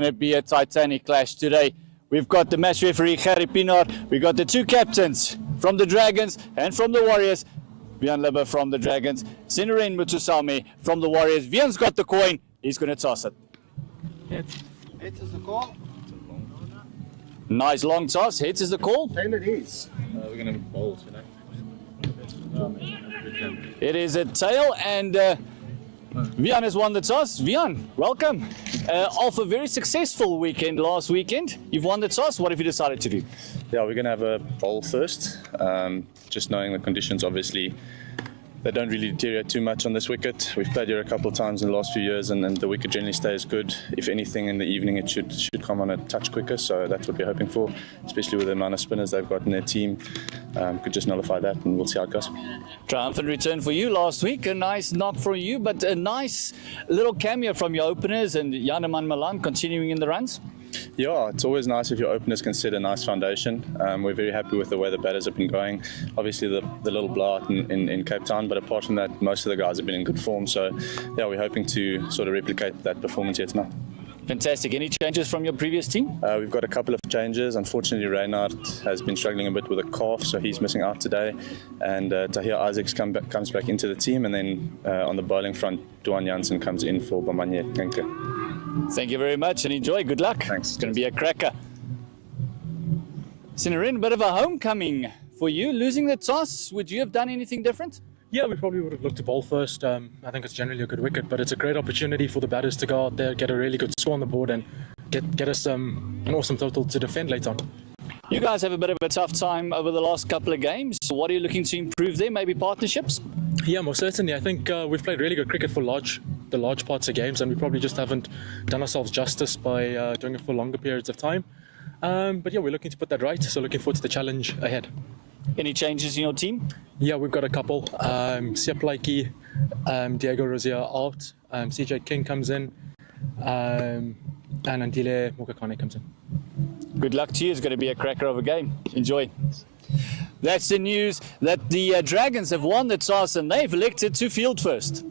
Going to be a titanic clash today. We've got the match referee Gerry Pinaar. We've got the two captains from the Dragons and from the Warriors. Vian Libbe from the Dragons, Sineren Mutusami from the Warriors. Vian's got the coin. He's going to toss it. Heads is the call. Nice long toss. Heads is the call. And it is. We're going to bowl today. It is a tail, and Vian has won the toss. Vian, welcome. Off a very successful weekend last weekend. You've won the toss. What have you decided to do? Yeah, we're going to have a bowl first. Just knowing the conditions, obviously, they don't really deteriorate too much on this wicket. We've played here a couple of times in the last few years, and the wicket generally stays good. If anything, in the evening it should come on a touch quicker, so that's what we're hoping for, especially with the amount of spinners they've got in their team. Could just nullify that, and we'll see how it goes. Triumphant return for you last week. A nice knock for you, but a nice little cameo from your openers and Janeman Malan continuing in the runs. Yeah, it's always nice if your openers can set a nice foundation. We're very happy with the way the batters have been going. Obviously the little blowout in Cape Town, but apart from that, most of the guys have been in good form. So yeah, we're hoping to sort of replicate that performance here tonight. Fantastic. Any changes from your previous team? We've got a couple of changes. Unfortunately, Reynard has been struggling a bit with a cough, so he's missing out today. And Tahir Isaacs comes back into the team. And then on the bowling front, Duan Jansen comes in for Bamanye Kenke. Thank you very much and enjoy. Good luck. Thanks. It's going to be a cracker. Sineren, a bit of a homecoming for you. Losing the toss, would you have done anything different? Yeah, we probably would have looked to bowl first. I think it's generally a good wicket, but it's a great opportunity for the batters to go out there, get a really good score on the board, and get us an awesome total to defend later on. You guys have a bit of a tough time over the last couple of games. What are you looking to improve there? Maybe partnerships? Yeah, most certainly. I think we've played really good cricket for the large parts of games, and we probably just haven't done ourselves justice by doing it for longer periods of time. But yeah, we're looking to put that right, so looking forward to the challenge ahead. Any changes in your team? Yeah, we've got a couple. Siap Laiki, Diego Rosier out, CJ King comes in, and Andile Mokakane comes in. Good luck to you. It's going to be a cracker of a game. Enjoy. That's the news that the Dragons have won the toss and they've elected to field first.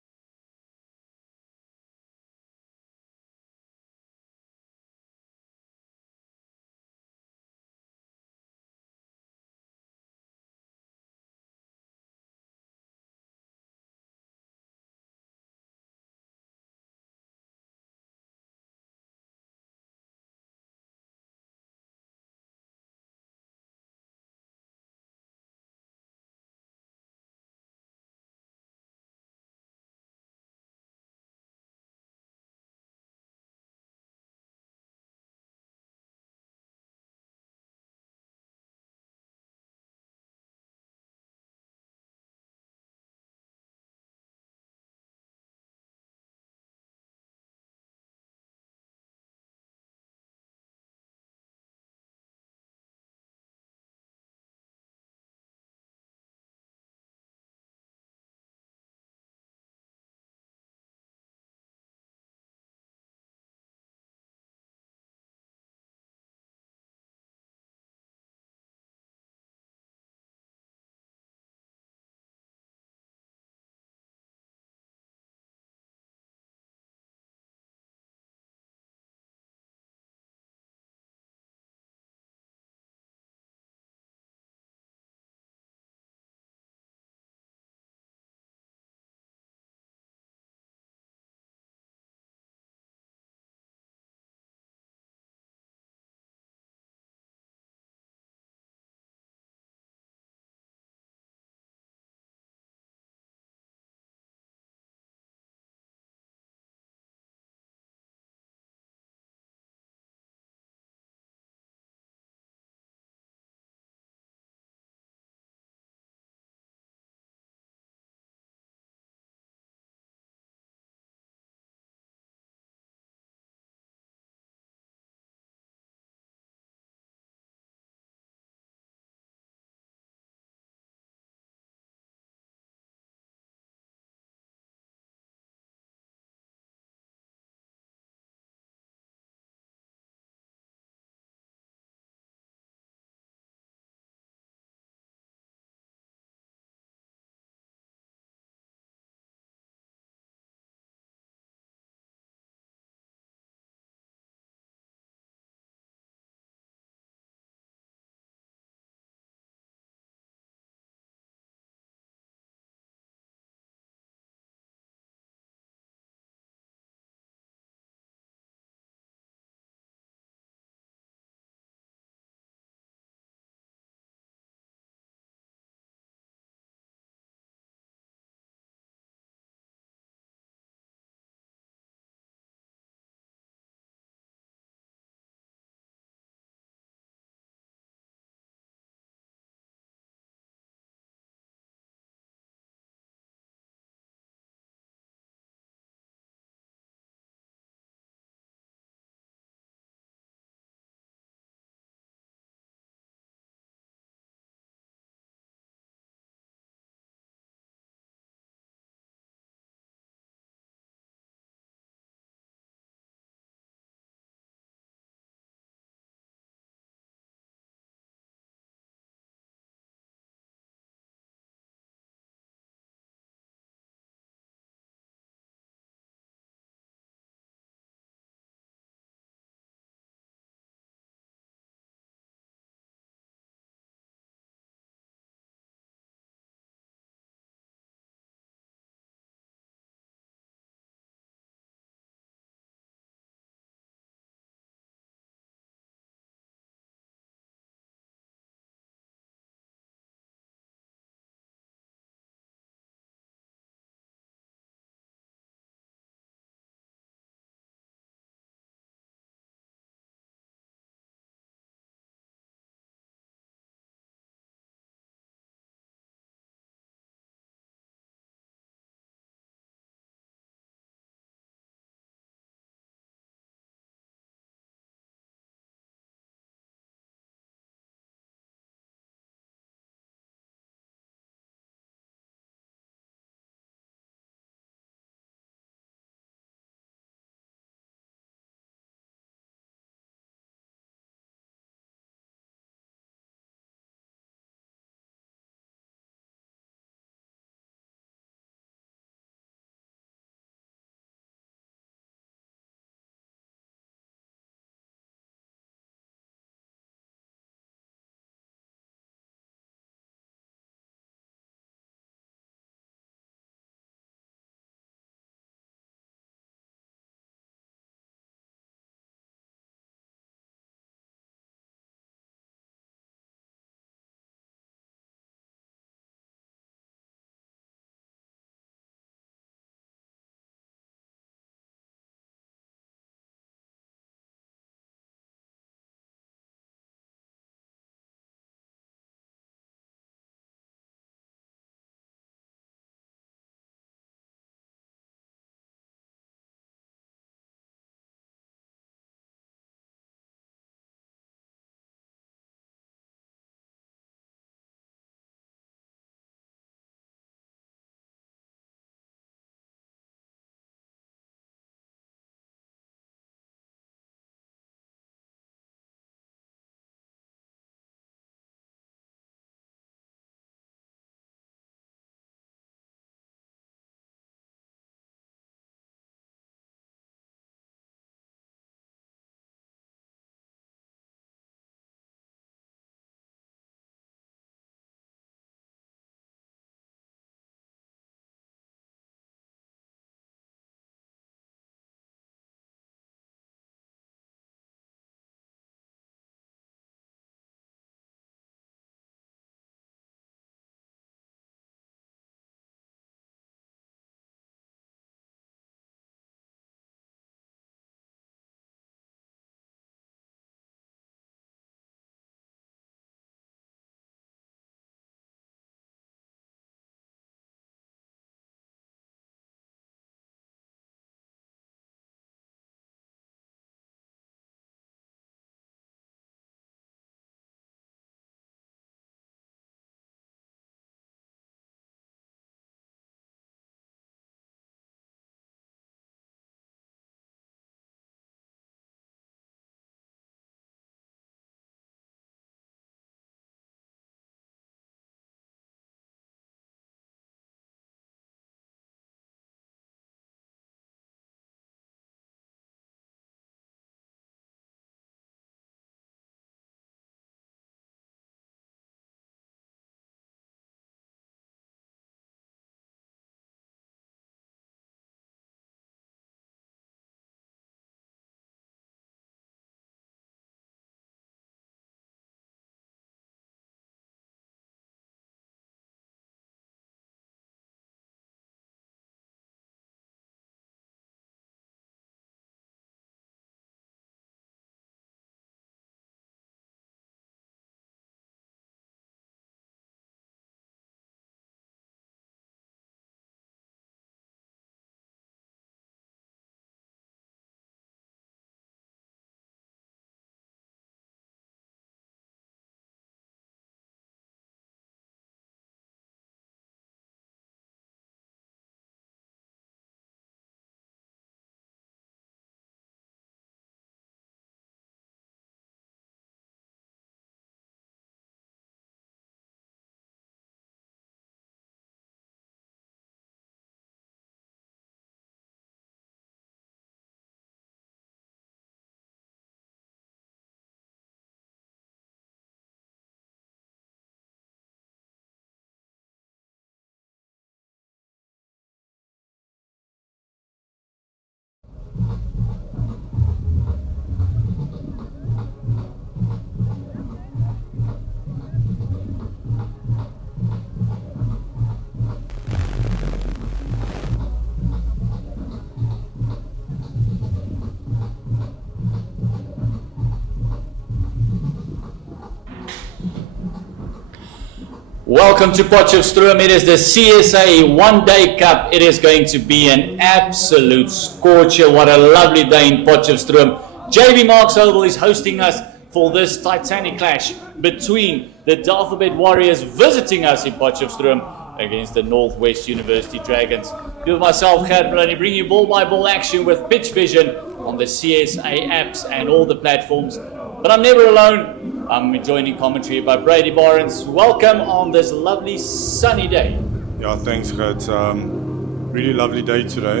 Welcome to Potchefstroom. It is the CSA one-day cup. It is going to be an absolute scorcher. What a lovely day in Potchefstroom. JB Marks Oval is hosting us for this titanic clash between the Dafabet Warriors visiting us in Potchefstroom against the Northwest University Dragons. With myself, Gert Brady, bringing you ball-by-ball action with pitch vision on the CSA apps and all the platforms. But I'm never alone. I'm joined in commentary by Brady Barnes. Welcome on this lovely sunny day. Yeah, thanks, Gert. Really lovely day today.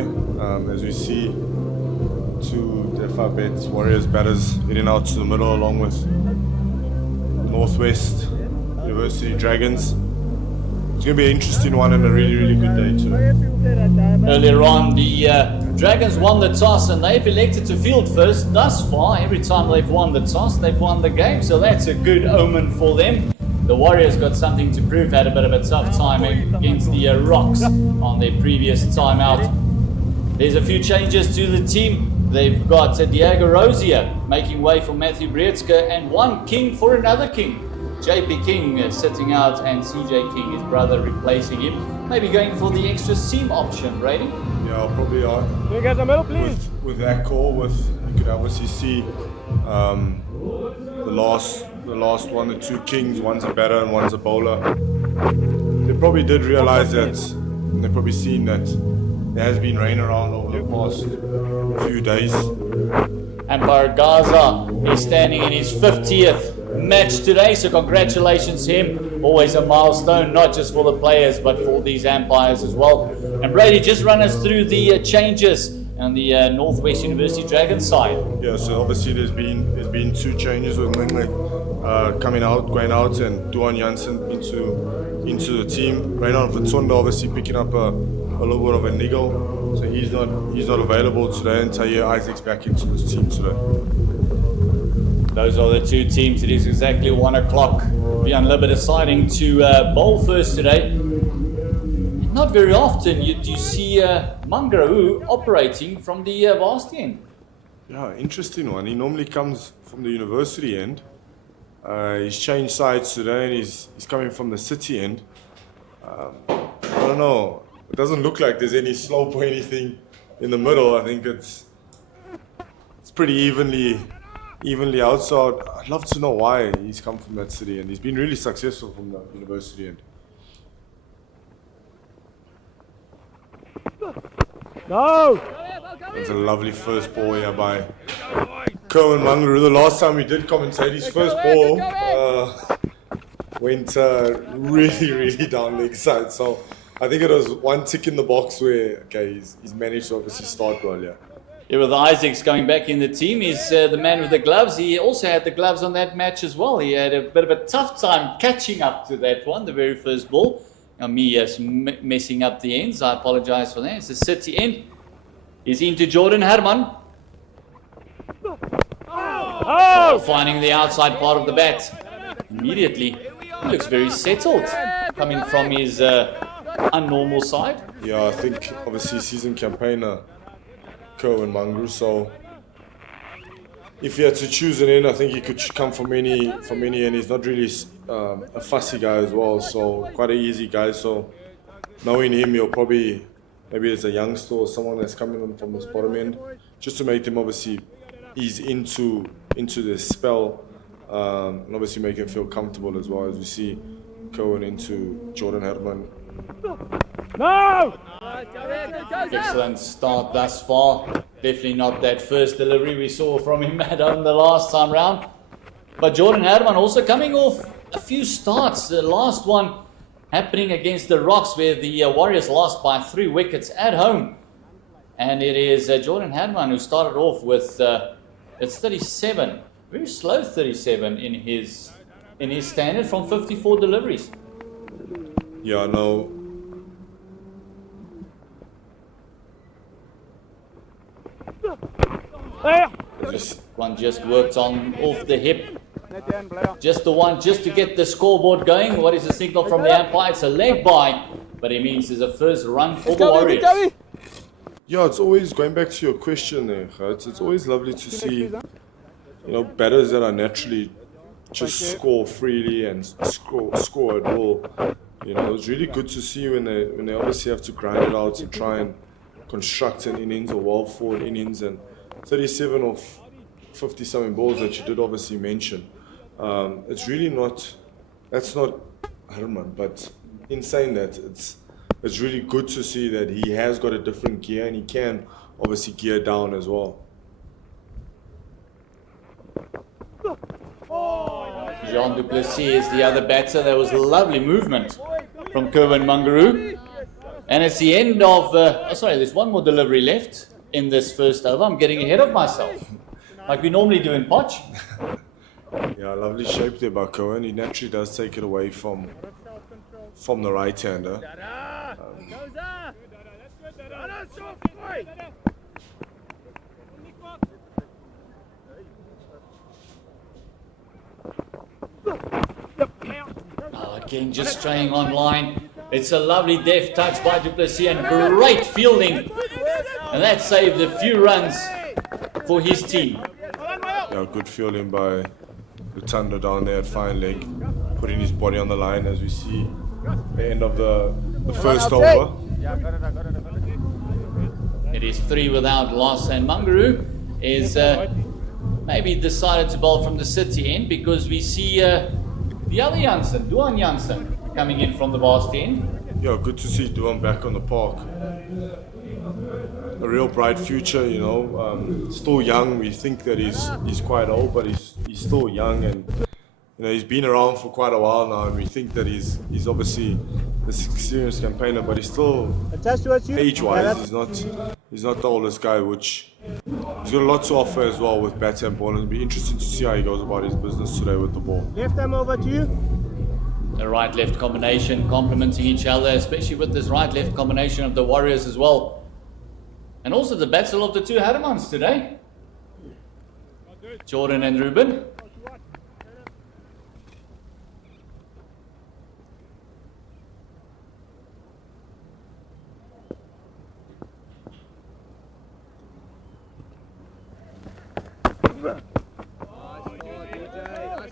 As we see two Dafabet Warriors batters heading out to the middle along with the Northwest University Dragons. It's going to be an interesting one and a really, really good day today. Earlier on, the Dragons won the toss and they've elected to field first. Thus far, every time they've won the toss, they've won the game. So that's a good omen for them. The Warriors got something to prove, had a bit of a tough time against the Rocks on their previous timeout. There's a few changes to the team. They've got Diego Rosier making way for Matthew Breetske and one King for another King. JP King sitting out and CJ King, his brother, replacing him. Maybe going for the extra seam option, Brady? Yeah, probably are. Can you get the middle, please? With that call, you could obviously see the last one, the two Kings, one's a batter and one's a bowler. They probably did realize that, and they've probably seen that there has been rain around over the past few days. Umpire Gaza is standing in his 50th match today, so congratulations to him. Always a milestone, not just for the players, but for these umpires as well. And Brady, just run us through the changes on the Northwest University Dragons side. Yeah, so obviously there's been two changes with Minglet going out, and Duan Janssen into the team. Reinhard Vatsonda obviously picking up a little bit of a niggle, so he's not available today, and Taye Isaac's back into this team today. Those are the two teams. It is exactly 1 o'clock. Bjorn Libber deciding to bowl first today. Not very often do you see Mangrahu operating from the varsity end. Yeah, interesting one. He normally comes from the university end. He's changed sides today and he's coming from the city end. I don't know. It doesn't look like there's any slope or anything in the middle. I think it's pretty evenly out. So I'd love to know why he's come from that city, and he's been really successful from the university end. Go! It's a lovely first ball here by Kerwin Mangaru. The last time we did commentate, his first ball went really, really down leg side. So I think it was one tick in the box where, okay, he's managed to obviously start well, yeah. Yeah, with Isaacs going back in the team, he's the man with the gloves. He also had the gloves on that match as well. He had a bit of a tough time catching up to that one, the very first ball. Now me messing up the ends, I apologize for that. It's the city end. He's into Jordan Herman. Oh! Finding the outside part of the bat. Immediately, he looks very settled, coming from his unnormal side. Yeah, I think obviously season campaigner Kerwin Mangaru. So if he had to choose an end, I think he could come from any end. He's not really a fussy guy as well, so quite an easy guy. So knowing him, you'll probably, maybe as a youngster or someone that's coming in from this bottom end, just to make them obviously ease into the spell, and obviously make him feel comfortable as well, as we see Kerwin into Jordan Herman. No! Excellent start thus far. Definitely not that first delivery we saw from him at home the last time round. But Jordan Herman also coming off a few starts. The last one happening against the Rocks, where the Warriors lost by 3 wickets at home. And it is Jordan Herman who started off with it's 37. Very slow 37 in his standard from 54 deliveries. Yeah, no. One just worked on off the hip. Just the one, just to get the scoreboard going. What is the signal from the umpire? It's a leg by, but it means there's a first run for the Warriors. Yeah, it's always, going back to your question there, Gert, it's always lovely to see, batters that are naturally just score freely and score at will. You know, it was really good to see when they obviously have to grind it out and try and construct an innings or well forward innings, and 37 of 50 something balls that you did obviously mention. It's really that's not Herman, but in saying that, it's really good to see that he has got a different gear and he can obviously gear down as well. Jean du Plessis is the other batter. There was lovely movement from Kerwin Mangaroo. And it's the end of, there's one more delivery left in this first over. I'm getting ahead of myself, like we normally do in Potch. Yeah, lovely shape there by Cohen. He naturally does take it away from the right-hander. Again, just straying on line. It's a lovely deft touch by du Plessis and great fielding. And that saved a few runs for his team. Yeah, good fielding by Lutando down there at fine leg, putting his body on the line as we see the end of the first over. It is 3 without loss, and Mangaroo is maybe decided to bowl from the city end because we see the other Janssen, Duan Janssen, coming in from the vast end. Yeah, good to see Duan back on the park. A real bright future, you know. Still young. We think that he's quite old, but he's still young, and you know he's been around for quite a while now. And we think that he's obviously this experienced campaigner, but he's still age-wise he's not the oldest guy. Which he's got a lot to offer as well with bat and ball. And it'll be interesting to see how he goes about his business today with the ball. Left arm over to you. The right-left combination complementing each other, especially with this right-left combination of the Warriors as well. And also the battle of the two Hermans today. Jordan and Ruben.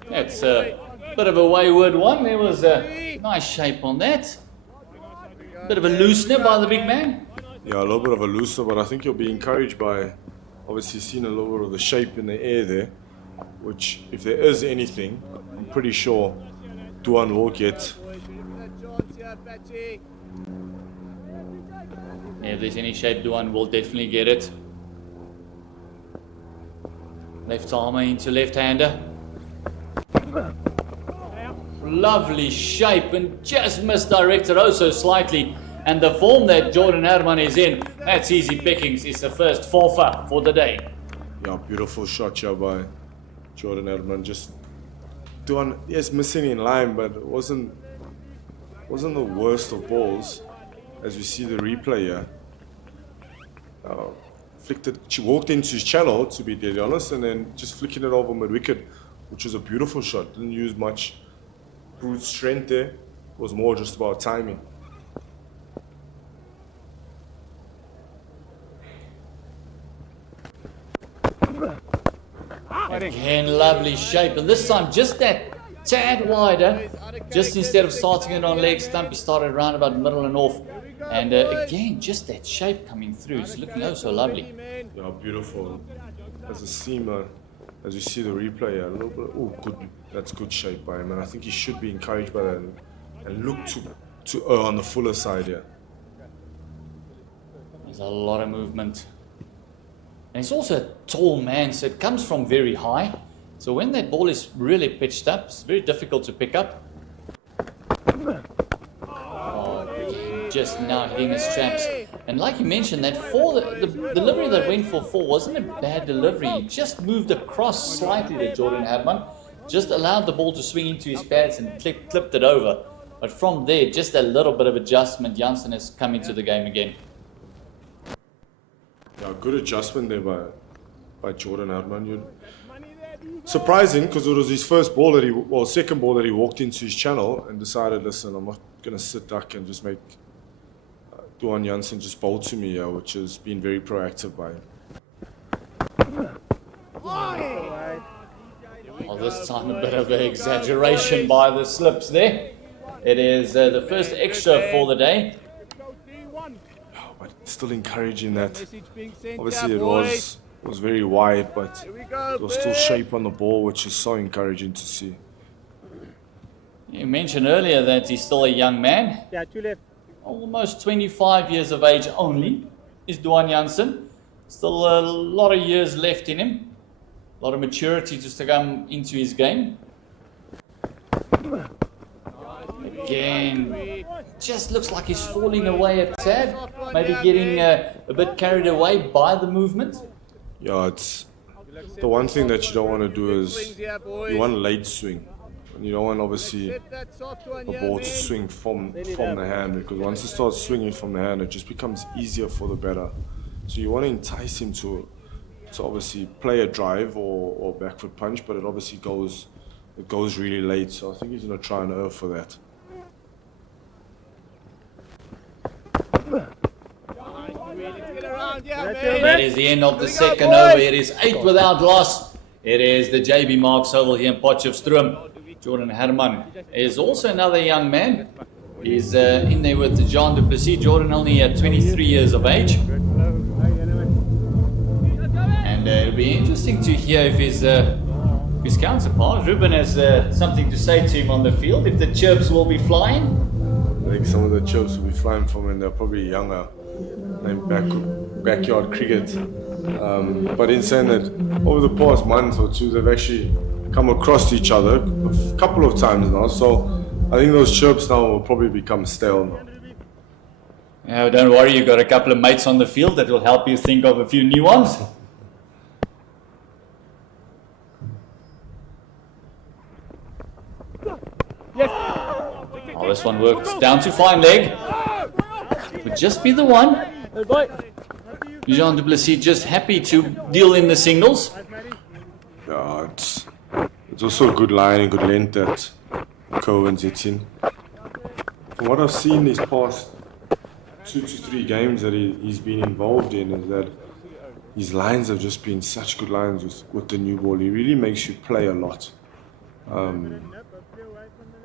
That's a bit of a wayward one. There was a nice shape on that. Bit of a loosener by the big man. Yeah, a little bit of a looser, but I think you'll be encouraged by obviously seeing a little bit of the shape in the air there, which if there is anything, I'm pretty sure Duan will get. If there's any shape, Duan will definitely get it. Left armer into left-hander. Lovely shape and just misdirected oh so slightly. And the form that Jordan Herman is in, that's easy pickings. It's the first forfer for the day. Yeah, beautiful shot here by Jordan Herman. Just Duan, yes, missing in line, but it wasn't the worst of balls. As we see the replay here. She walked into his channel, to be dead honest, and then just flicking it over mid-wicket, which was a beautiful shot. Didn't use much brute strength there. It was more just about timing. Again, lovely shape, and this time just that tad wider. Just instead of starting it on leg stump, he started around about middle and off. And again, just that shape coming through. It's looking oh so lovely. Yeah, beautiful. As a seamer, as you see the replay, a little bit. Oh, good. That's good shape by him, and I think he should be encouraged by that and look to err on the fuller side here. There's a lot of movement. And he's also a tall man, so it comes from very high. So when that ball is really pitched up, it's very difficult to pick up. Oh, just now hitting his straps. And like you mentioned, that the delivery that went for 4 wasn't a bad delivery. He just moved across slightly to Jordan Herman, just allowed the ball to swing into his pads and clipped it over. But from there, just a little bit of adjustment, Janssen has come into the game again. Yeah, good adjustment there by Jordan Herman. Surprising, because it was his first ball second ball that he walked into his channel and decided, listen, I'm not going to sit duck and just make Duan Janssen just bowl to me here, which has been very proactive by him. Well, this time a bit of an exaggeration by the slips there. It is the first extra for the day. But still encouraging that. Obviously, it was very wide, but there was still shape on the ball, which is so encouraging to see. You mentioned earlier that he's still a young man. Yeah, 2 left. Almost 25 years of age only is Duan Jansen. Still a lot of years left in him. A lot of maturity just to come into his game. Again, just looks like he's falling away a tad. Maybe getting a bit carried away by the movement. Yeah, it's the one thing that you don't want to do is you want a late swing. And you don't want obviously the ball to swing from the hand, because once it starts swinging from the hand, it just becomes easier for the batter. So you want to entice him to obviously play a drive or back foot punch, but it obviously goes really late. So I think he's going to try and err for that. That is the end of the second over. It is 8 without loss. It is the JB Marks Oval here in Potchefstroom. Jordan Herman is also another young man. He's in there with Jean du Plessis. Jordan only 23 years of age. And it'll be interesting to hear if his counterpart, Ruben, has something to say to him on the field, if the chirps will be flying. I think some of the chirps will be flying from him. They're probably younger, backyard cricket. But in saying that, over the past month or two, they've actually come across each other a couple of times now. So I think those chirps now will probably become stale now. Yeah, don't worry, you've got a couple of mates on the field that will help you think of a few new ones. Oh, this one works down to fine leg. Would just be the one. Jean du Plessis just happy to deal in the singles. Yeah, it's also a good line and good length that Cohen's hitting. From what I've seen these past 2 to 3 games that he's been involved in, is that his lines have just been such good lines with the new ball. He really makes you play a lot,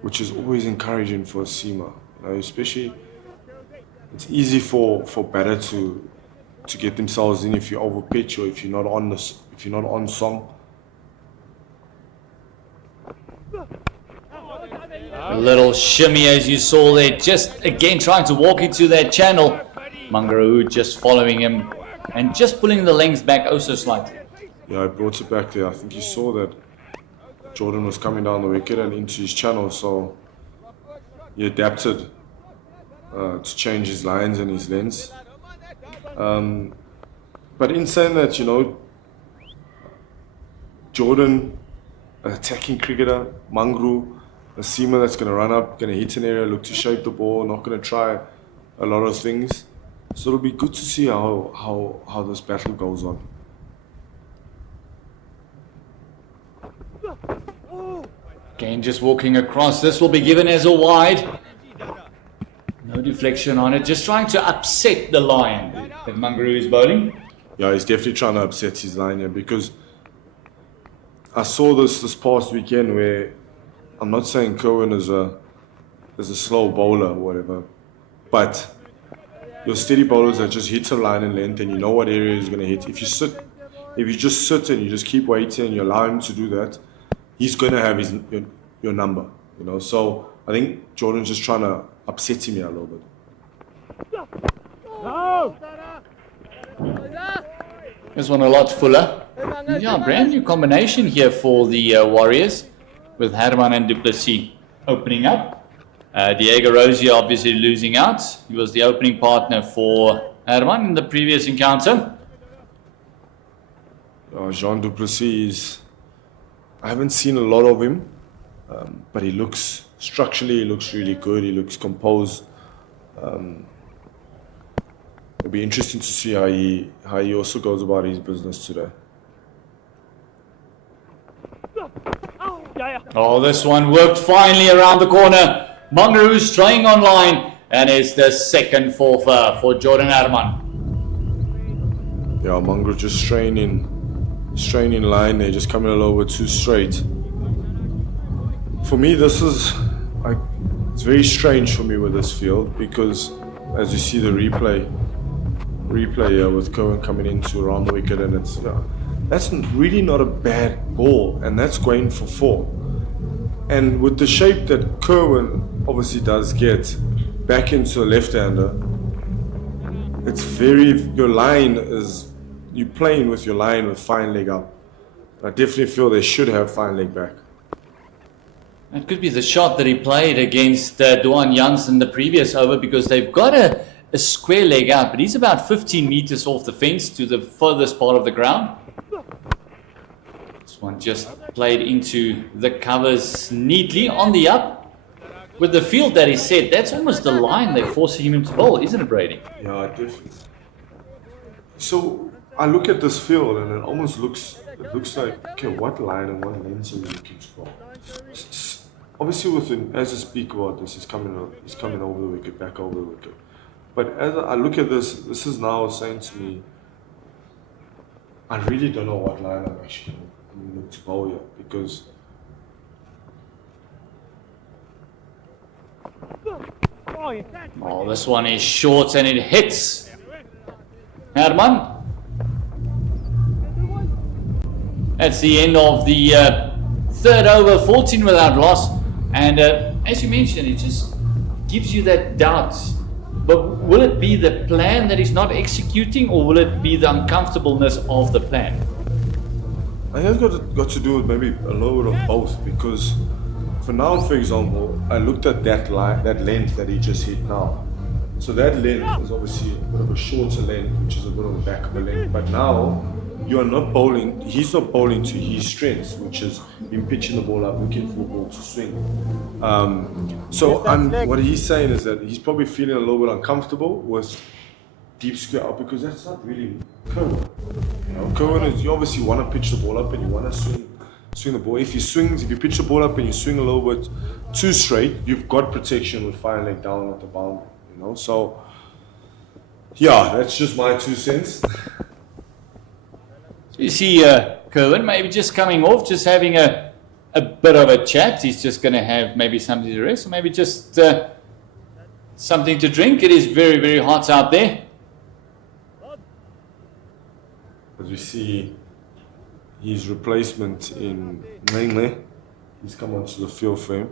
which is always encouraging for a seamer. Especially, it's easy for batter to get themselves in if you overpitch or if you're not on song. A little shimmy as you saw there, just again trying to walk into that channel. Mangaroo just following him and just pulling the length back oh so slightly. Yeah, he brought it back there. I think he saw that Jordan was coming down the wicket and into his channel, so he adapted to change his lines and his lengths. But in saying that, Jordan, an attacking cricketer, Mangaroo, a seamer that's going to run up, going to hit an area, look to shape the ball, not going to try a lot of things. So it'll be good to see how this battle goes on. Again, just walking across. This will be given as a wide. No deflection on it. Just trying to upset the line that Mangaroo is bowling. Yeah, he's definitely trying to upset his line here, because I saw this past weekend where, I'm not saying Cohen is a slow bowler or whatever, but your steady bowlers that just hit a line and length and you know what area he's going to hit. If you just sit and you just keep waiting and you allow him to do that, he's going to have your number, So I think Jordan's just trying to upset him here a little bit. No! This one a lot fuller. Yeah, brand new combination here for the Warriors, with Herman and du Plessis opening up. Diego Rosier obviously losing out. He was the opening partner for Herman in the previous encounter. Jean du Plessis, I haven't seen a lot of him, but structurally he looks really good. He looks composed. It'll be interesting to see how he also goes about his business today. Oh, this one worked finely around the corner. Mangaroo straying on line, and it's the second for Jordan Herman. Yeah, Mangaroo just straying in line. They're just coming a little bit too straight. For me, this is like, it's very strange for me with this field because as you see the replay here with Cohen coming into around the wicket, and it's that's really not a bad ball, and that's going for 4. And with the shape that Cohen obviously does get back into a left-hander, it's your line is, you're playing with your line with fine leg up. I definitely feel they should have fine leg back. It could be the shot that he played against Duan Janssen the previous over, because they've got a square leg out, but he's about 15 meters off the fence to the furthest part of the ground. This one just played into the covers neatly on the up. With the field that he set, that's almost the line they're forcing him to bowl, isn't it, Brady? Yeah, definitely. So I look at this field and it almost looks like, okay, what line and what length are we looking to bowl? Obviously, as I speak about this, he's coming over the wicket, back over the wicket. But as I look at this is now saying to me, I really don't know what line I'm actually going to look to bowl here, because oh, this one is short and it hits Herman. That's the end of the third over, 14 without loss. And as you mentioned, it just gives you that doubt. But will it be the plan that he's not executing, or will it be the uncomfortableness of the plan? I think it's got to do with maybe a little bit of both, because for now, for example, I looked at that line, that length that he just hit now. So that length is obviously a bit of a shorter length, which is a bit of a back of a length. But now you are not bowling, he's not bowling to his strengths, which is him pitching the ball up, looking for the ball to swing. What he's saying is that he's probably feeling a little bit uncomfortable with deep square up, because that's not really Cohen. Cohen is, you obviously want to pitch the ball up and you want to swing the ball. If you pitch the ball up and you swing a little bit too straight, you've got protection with fire leg down at the boundary. So yeah, that's just my 2 cents. You see Cohen maybe just coming off, just having a bit of a chat. He's just going to have maybe something to rest, or maybe just something to drink. It is very, very hot out there. As we see his replacement in Mainley, he's come onto the field for him.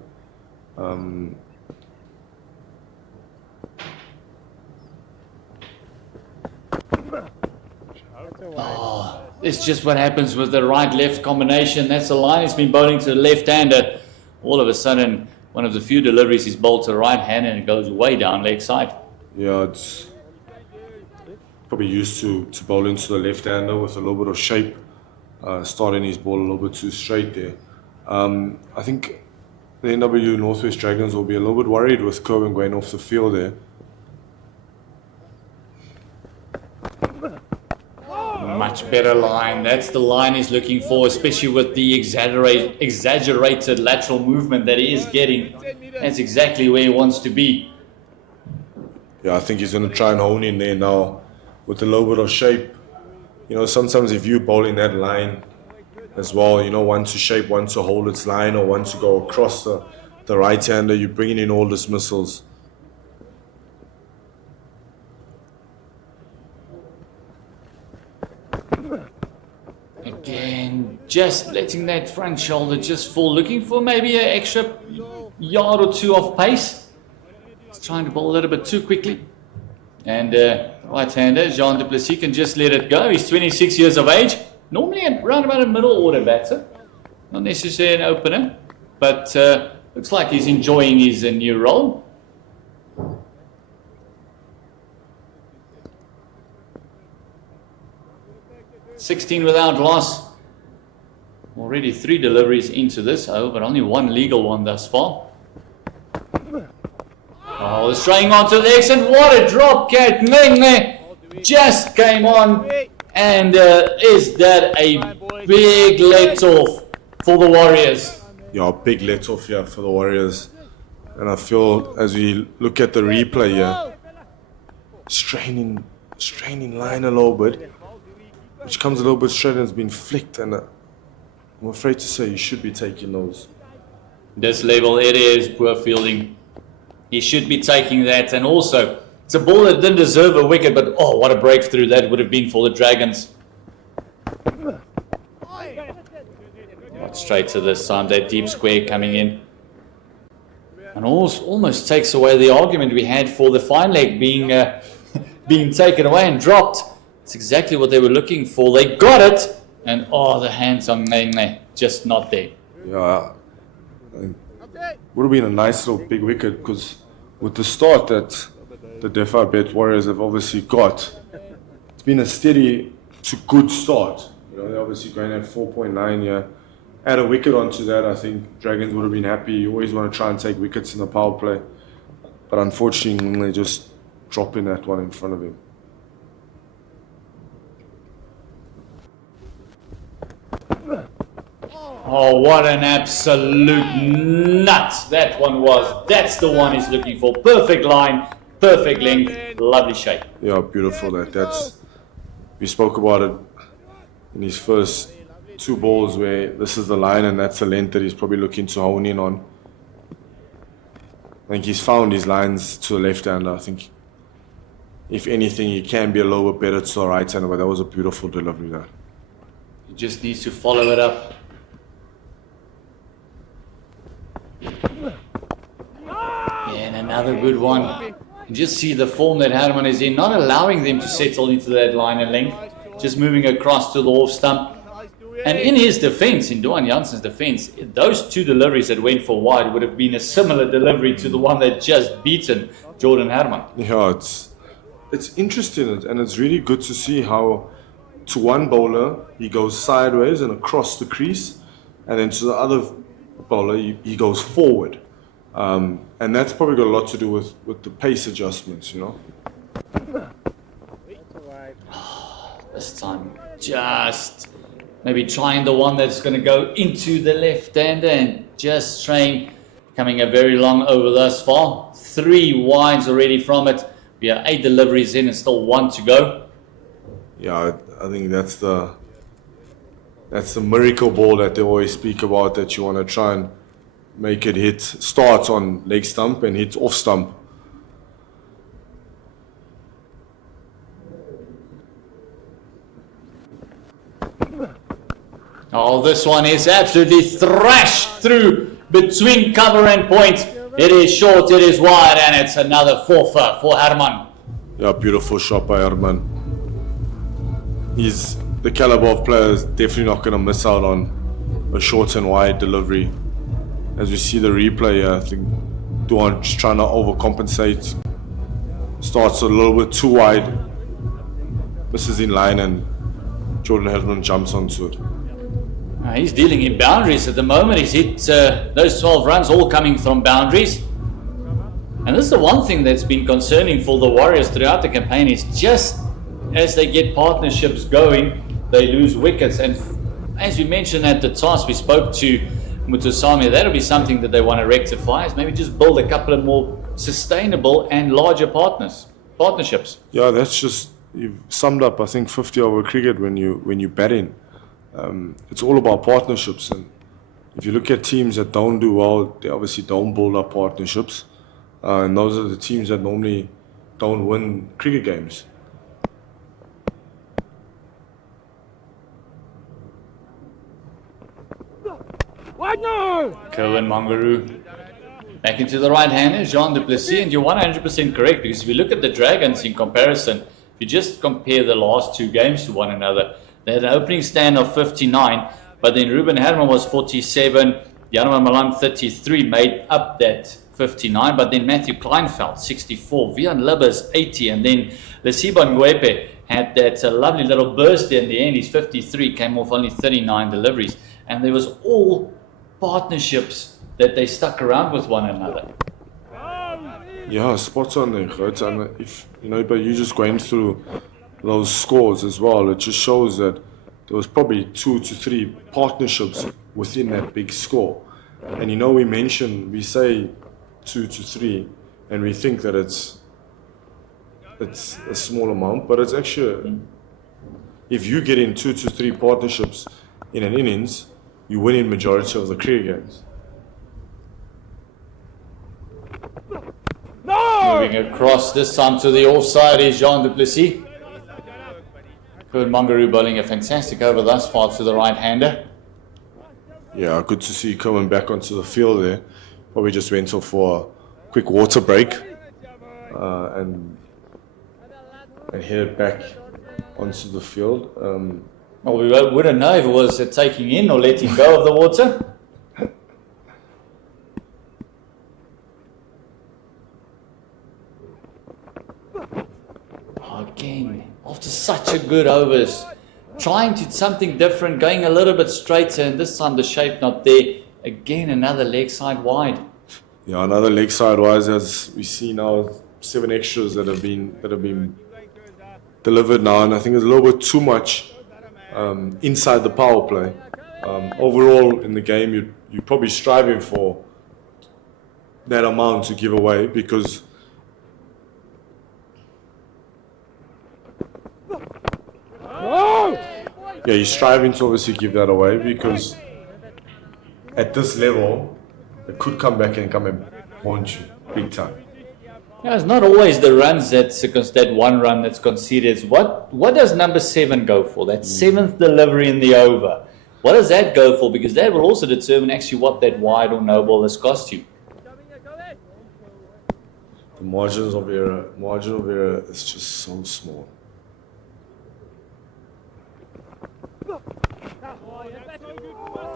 It's just what happens with the right-left combination. That's the line. He's been bowling to the left-hander. All of a sudden, one of the few deliveries he's bowled to the right-hander, and it goes way down leg side. Yeah, it's probably used to bowling to the left-hander with a little bit of shape, starting his ball a little bit too straight there. I think the NWU Northwest Dragons will be a little bit worried with Cohen going off the field there. Much better line. That's the line he's looking for, especially with the exaggerated lateral movement that he is getting. That's exactly where he wants to be. Yeah, I think he's going to try and hone in there now with a little bit of shape. Sometimes if you bowl in that line as well, one to shape, one to hold its line, or one to go across the right-hander, you're bringing in all dismissals. Again, just letting that front shoulder just fall, looking for maybe an extra yard or 2 off pace. He's trying to bowl a little bit too quickly. And right-hander, Jean du Plessis, can just let it go. He's 26 years of age. Normally around about a middle order batter. Not necessarily an opener, but looks like he's enjoying his new role. $16 without loss. Already 3 deliveries into this over, but only 1 legal one thus far. Oh, straying onto the legs, and what a drop cat. Menge just came on, and is that a big let-off for the Warriors? Yeah, big let-off here for the Warriors. And I feel as we look at the replay here, straining line a little bit, which comes a little bit straight and has been flicked, and I'm afraid to say you should be taking those. This level, it is poor fielding. He should be taking that. And also, it's a ball that didn't deserve a wicket, but oh, what a breakthrough that would have been for the Dragons. Not straight to this time, that deep square coming in. And almost takes away the argument we had for the fine leg being being taken away and dropped. It's exactly what they were looking for. They got it, and oh, the hands on Ngenge, just not there. Yeah, would have been a nice little big wicket, because with the start that the Dafabet Warriors have obviously got, it's been a steady to good start. You know, they're obviously going at 4.9 here. Add a wicket onto that, I think Dragons would have been happy. You always want to try and take wickets in the power play, but unfortunately they just dropping that one in front of him. Oh, what an absolute nut that one was. That's the one he's looking for. Perfect line, perfect length, lovely shape. Yeah, beautiful. That's we spoke about it in his first two balls, where this is the line and that's the length that he's probably looking to hone in on. I think he's found his lines to the left-hander. I think, if anything, he can be a little bit better to the right-hander, but that was a beautiful delivery there. He just needs to follow it up. Yeah, and another good one. You just see the form that Herman is in, not allowing them to settle into that line and length, just moving across to the off stump. And in his defense, in Duan Jansen's defense, those two deliveries that went for wide would have been a similar delivery to the one that just beaten Jordan Herman. Yeah, it's interesting, and it's really good to see how to one bowler he goes sideways and across the crease, and then to the other bowler he goes forward. And that's probably got a lot to do with the pace adjustments, you know. This time, just maybe trying the one that's going to go into the left-hander and just trying, coming a very long over thus far. 3 wides already from it. We are 8 deliveries in and still 1 to go. Yeah, I think that's the miracle ball that they always speak about, that you want to try and make it hit, start on leg stump and hit off stump. Oh, this one is absolutely thrashed through between cover and point. It is short, it is wide, and it's another forfeit for Herman. Yeah, beautiful shot by Herman. He's the caliber of player is definitely not going to miss out on a short and wide delivery. As we see the replay here, I think Duan's trying to overcompensate. Starts a little bit too wide, misses in line, and Jordan Herman jumps onto it. He's dealing in boundaries at the moment. He's hit those 12 runs all coming from boundaries. And this is the one thing that's been concerning for the Warriors throughout the campaign, is just as they get partnerships going, they lose wickets. And as we mentioned at the task, we spoke to Mutusami, that'll be something that they want to rectify, is maybe just build a couple of more sustainable and larger partnerships. Yeah, that's just, you've summed up, I think, 50 over cricket when you bat in. It's all about partnerships, and if you look at teams that don't do well, they obviously don't build up partnerships, and those are the teams that normally don't win cricket games. What no? Cohen Mangaroo back into the right hander, Jean du Plessis, and you're 100% correct, because if you look at the Dragons in comparison, if you just compare the last 2 games to one another, they had an opening stand of 59, but then Ruben Herman was 47, Janman Malan 33 made up that 59, but then Matthew Kleinfeld 64, Vian Libbers 80, and then Lesiba Ngwepe had that lovely little burst in the end. He's 53, came off only 39 deliveries, and there was all partnerships that they stuck around with one another. Yeah, spot on there, Gert. And if but you're just going through those scores as well, it just shows that there was probably 2 to 3 partnerships within that big score. And we say 2 to 3, and we think that it's a small amount, but it's actually, if you get in 2 to 3 partnerships in an innings, you win in majority of the cricket games. Moving across this time to the offside is Jean du Plessis. Kurt Mangaroo bowling a fantastic over thus far to the right-hander. Yeah, good to see you coming back onto the field there. Probably just went off for a quick water break and headed back onto the field. Well, we wouldn't know if it was taking in or letting go of the water. Again, after such a good overs, trying to something different, going a little bit straighter, and this time the shape not there. Again, another leg side wide. Yeah, another leg side wise, as we see now, 7 extras that have been delivered now, and I think there's a little bit too much inside the power play. Overall in the game, you're probably striving for that amount to give away, because yeah, you're striving to obviously give that away, because at this level, it could come back and haunt you big time. Yeah, it's not always the runs that one run that's conceded. What does number 7 go for? That 7th delivery in the over. What does that go for? Because that will also determine actually what that wide or no ball has cost you. The margin of error is just so small.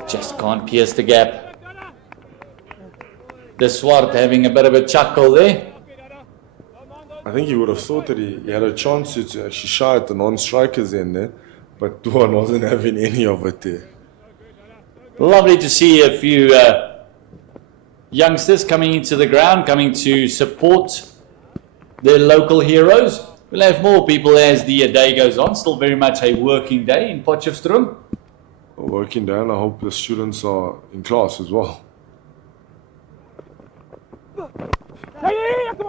Just can't pierce the gap. The Swart having a bit of a chuckle there. I think he would have thought that he had a chance to actually shy at the non-strikers in there, but Duan wasn't having any of it there. Lovely to see a few youngsters coming into the ground, coming to support their local heroes. We'll have more people as the day goes on. Still very much a working day in Potchefstroom. A working day, and I hope the students are in class as well.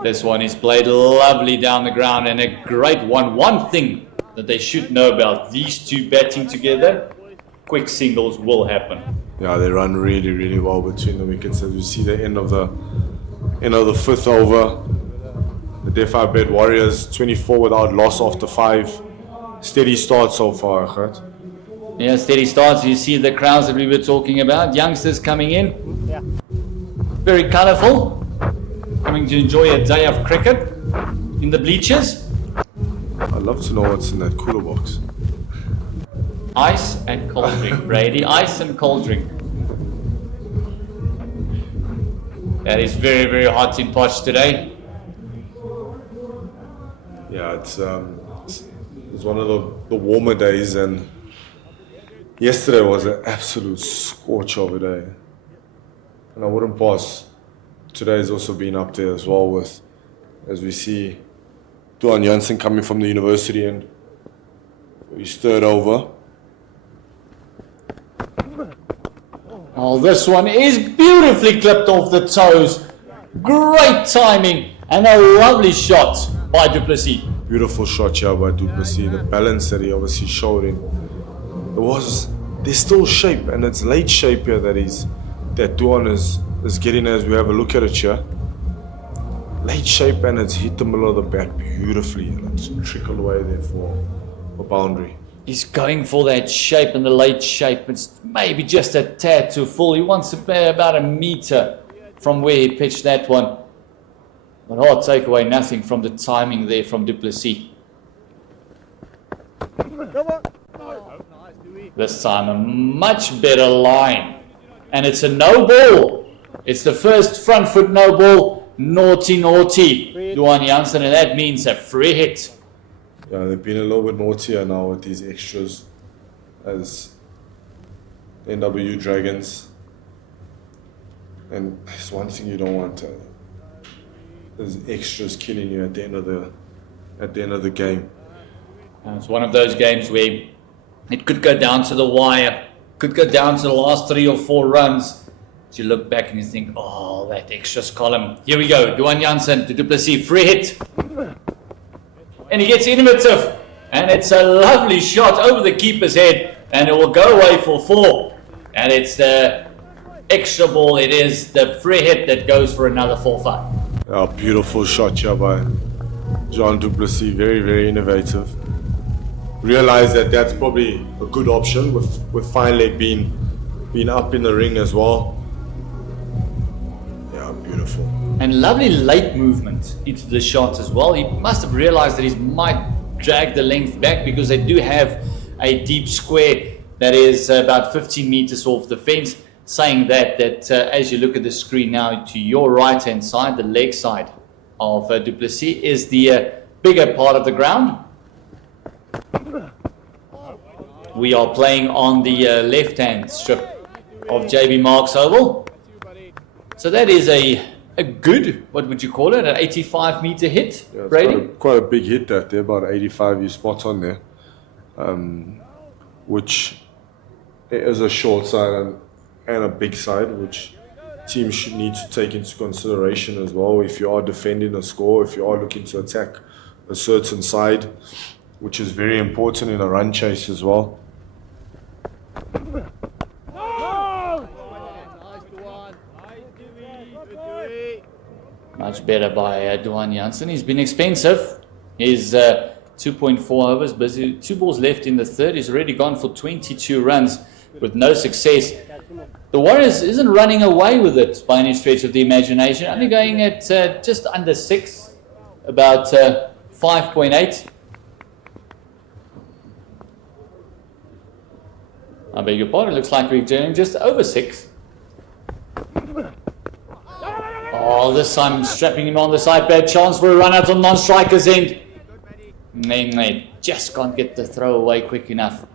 This one is played lovely down the ground, and a great one. One thing that they should know about these two batting together, quick singles will happen. Yeah, they run really, really well between the wickets. As we see the end of the 5th over, the Dafabet Warriors 24 without loss after 5. Steady start so far, right? Yeah, steady starts. You see the crowds that we were talking about, youngsters coming in. Yeah. Very colourful. Coming to enjoy a day of cricket in the bleachers. I'd love to know what's in that cooler box. Ice and cold drink, Brady. Ice and cold drink. That is very, very hot in Potch today. Yeah, it's one of the warmer days, and yesterday was an absolute scorch of a day. And I wouldn't pass. Today's also been up there as well, with, as we see, Duan Jansen coming from the university and he's 3rd over. Oh, this one is beautifully clipped off the toes. Great timing and a lovely shot by du Plessis. Beautiful shot here by du Plessis. The balance that he obviously showed in. There's still shape, and it's late shape here that Duan is getting as we have a look at it here. Late shape, and it's hit the middle of the bat beautifully, and it's trickled away there for boundary. He's going for that shape, and the late shape, it's maybe just a tad too full. He wants to play about a metre from where he pitched that one. But hard take away nothing from the timing there from du Plessis. This time a much better line. And it's a no ball. It's the first front foot no ball. Naughty, naughty. Duan Jansen, and that means a free hit. Yeah, they've been a little bit naughtier now with these extras as NWU Dragons. And it's one thing you don't want. There's extras killing you at the end of the game. And it's one of those games where it could go down to the wire, could go down to the last 3 or 4 runs. You look back and you think, oh, that extras column. Here we go, Duan Jansen to du Plessis, free hit. And he gets innovative. And it's a lovely shot over the keeper's head. And it will go away for 4. And it's the extra ball. It is the free hit that goes for another 4-5. A beautiful shot here by Jean du Plessis, very, very innovative. Realize that that's probably a good option with Fine Leg being up in the ring as well. Yeah, beautiful. And lovely late movement into the shot as well. He must have realized that he might drag the length back because they do have a deep square that is about 15 meters off the fence. Saying that as you look at the screen now, to your right hand side, the leg side of du Plessis is the bigger part of the ground. We are playing on the left hand strip of JB Marks Oval. So that is a good, what would you call it, an 85 meter hit, Yeah, Brady? quite a big hit that there, about 85, you spot on there. Which is a short side and a big side, which teams should need to take into consideration as well if you are defending a score, if you are looking to attack a certain side, which is very important in a run chase as well. Much better by Duan Janssen. He's been expensive. He's 2.4 overs, busy. 2 balls left in the third. He's already gone for 22 runs with no success. The Warriors isn't running away with it by any stretch of the imagination. Only going at just under 6, about 5.8. I beg your pardon. Looks like we're doing just over 6. Oh, this time strapping him on the side. Bad chance for a run out on non-striker's end. They just can't get the throw away quick enough.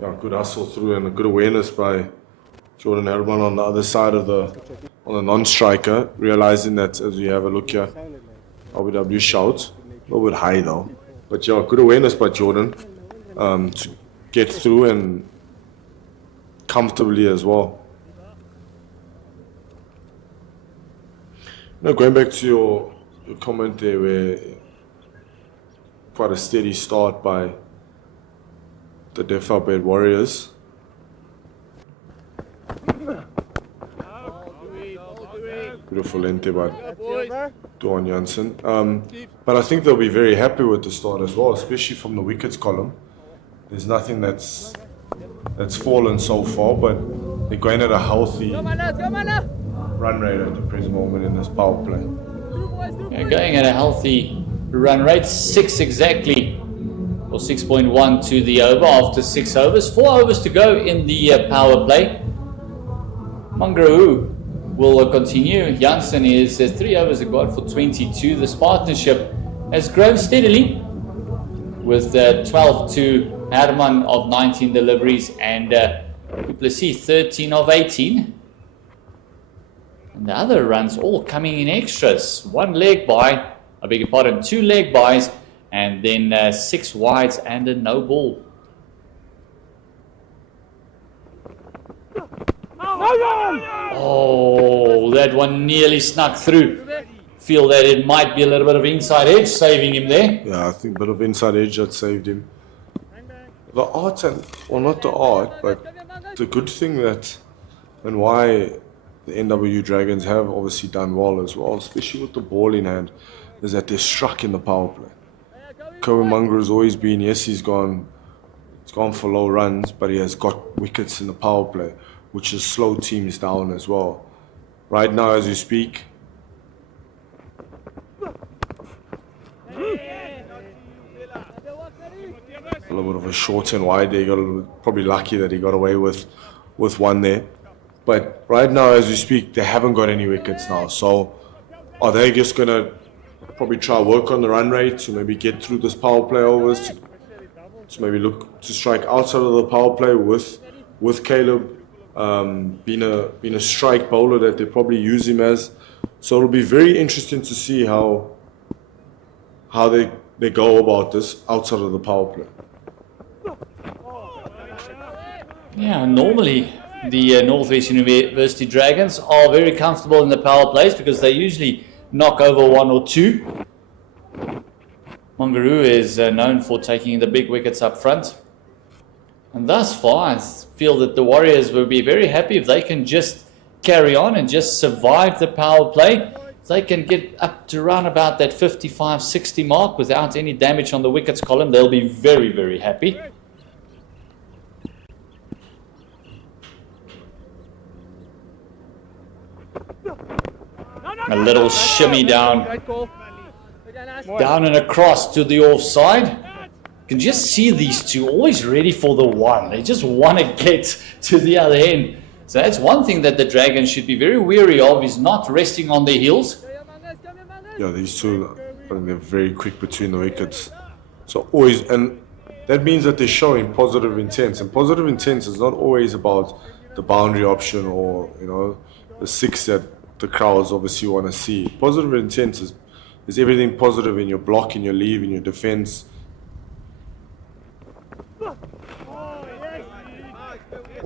Yeah, good hustle through and a good awareness by Jordan Herman on the other side of the non-striker, realizing that as we have a look here, RBW shout, a little bit high though. But yeah, good awareness by Jordan to get through and comfortably as well. Now going back to your comment there where quite a steady start by the Dafabet Warriors. Beautiful lente by Duan Janssen. But I think they'll be very happy with the start as well, especially from the wickets column. There's nothing that's fallen so far, but they're going at a healthy run rate at the present moment in this power play. Yeah, going at a healthy run rate, 6 exactly, or 6.1 to the over after 6 overs. 4 overs to go in the power play. NWU will continue. Janssen is 3 overs a god for 22. This partnership has grown steadily with 12 to Herman of 19 deliveries and du Plessis 13 of 18. And the other runs all coming in extras. 1 leg by, I beg your pardon, 2 leg bys, and then 6 wides and a no ball. Oh, that one nearly snuck through. Feel that it might be a little bit of inside edge saving him there. Yeah, I think a bit of inside edge that saved him. The art, well not the art, but the good thing that, and why the NWU Dragons have obviously done well as well, especially with the ball in hand, is that they're struck in the power play. Kobe Munger has always been, yes, he's gone for low runs, but he has got wickets in the power play, which has slowed teams down as well. Right now, as we speak, a little bit of a short and wide there. Probably lucky that he got away with one there. But right now, as we speak, they haven't got any wickets now. So are they just going to probably try work on the run rate to maybe get through this power play overs, to maybe look to strike outside of the power play with Caleb being a strike bowler that they probably use him as. So it'll be very interesting to see how they go about this outside of the power play. Yeah, normally the Northwest University Dragons are very comfortable in the power plays because they usually knock over 1 or 2. NWU is known for taking the big wickets up front. And thus far, I feel that the Warriors will be very happy if they can just carry on and just survive the power play. If they can get up to around about that 55-60 mark without any damage on the wickets column, they'll be very, very happy. A little shimmy down and across to the offside. You can just see these two always ready for the one. They just want to get to the other end. So that's one thing that the Dragons should be very wary of, is not resting on their heels. Yeah, these two, I think they're very quick between the wickets. So always, and that means that they're showing positive intent. And positive intent is not always about the boundary option or, you know, the six that the crowds obviously want to see. Positive intent is everything positive in your block, in your leave, in your defense.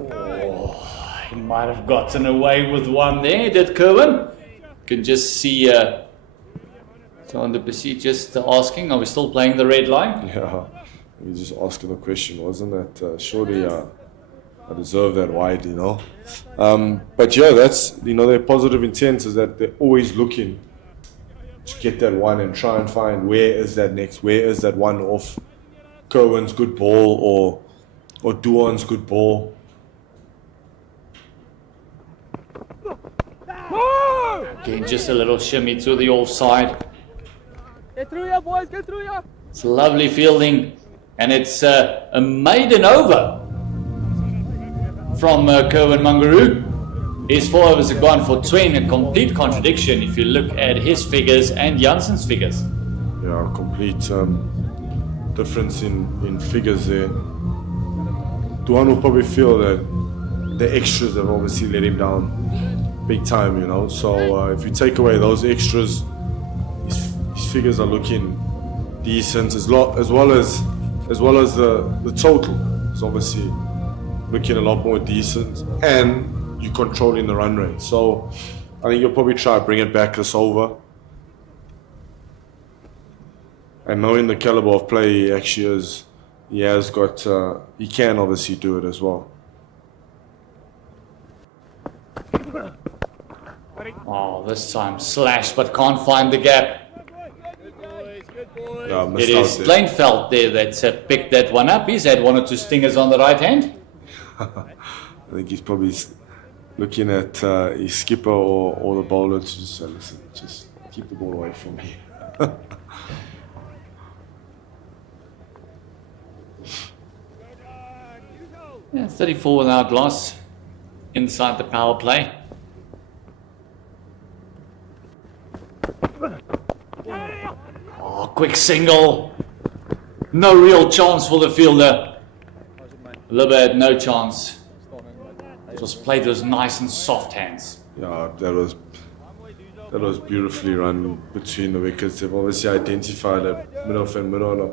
Oh, he might have gotten away with one there, did Kerwin? Can just see John de Plessis just asking, are we still playing the red line? Yeah, he was just asking the question, wasn't that? Surely I deserve that wide, you know. But yeah, that's, you know, their positive intent is that they're always looking to get that one and try and find where is that next, where is that one off Kerwin's good ball or Duan's good ball. Again, just a little shimmy to the offside. Get through here, boys, get through here. It's lovely fielding, and it's a maiden over from Kerwin Mangaroo. His 4 overs have gone for 20, a complete contradiction if you look at his figures and Jansen's figures. Yeah, complete difference in figures there. Duan will probably feel that the extras have obviously let him down big time, you know. So if you take away those extras, his figures are looking decent, as well as the total is obviously looking a lot more decent, and you're controlling the run rate. So I think you'll probably try to bring it back this over. And knowing the caliber of play he actually is, he has got, he can obviously do it as well. Oh, this time slashed, but can't find the gap. Yeah, It is Plainveld there that's picked that one up. He's had 1 or 2 stingers on the right hand. I think he's probably looking at his skipper or the bowler to just say, listen, just keep the ball away from me. Yeah, 34 without loss inside the power play. Oh, quick single. No real chance for the fielder. Libba had no chance. It was played with nice and soft hands. Yeah, that was beautifully run between the wickets. They've obviously identified that mid-off and mid-on.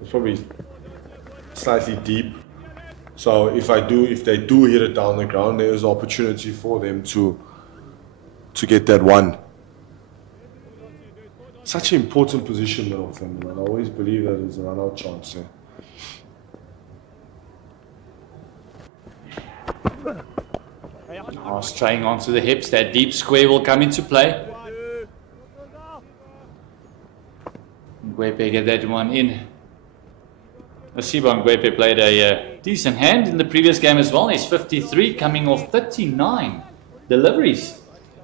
It's probably slightly deep. So if they do hit it down the ground, there is opportunity for them to get that one. Such an important position, mid-off and mid-on. I always believe that there's a run-out chance there. Oh, straying onto the hips. That deep square will come into play. Ngwepe get that one in. Asiba Ngwepe played a decent hand in the previous game as well. He's 53, coming off 39 deliveries.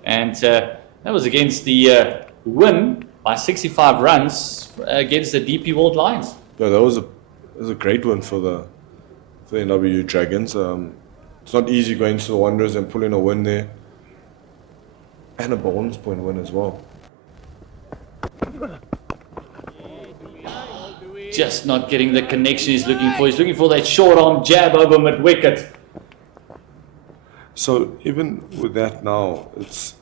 And that was against the win by 65 runs against the DP World Lions. Yeah, that was a great win for the NWU Dragons. It's not easy going to the Wanderers and pulling a win there. And a bonus point win as well. Just not getting the connection he's looking for. He's looking for that short arm jab over mid-wicket. So even with that now,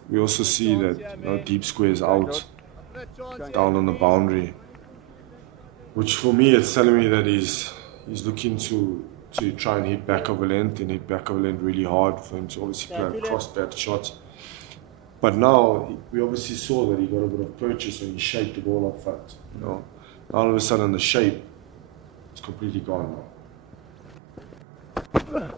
we also see that deep square is out, down on the boundary. Which for me, it's telling me that he's looking to try and hit back over length and hit back over length really hard for him to obviously play a cross-bat shot. But now, we obviously saw that he got a bit of purchase and he shaped the ball up front. You know? Now all of a sudden the shape is completely gone now.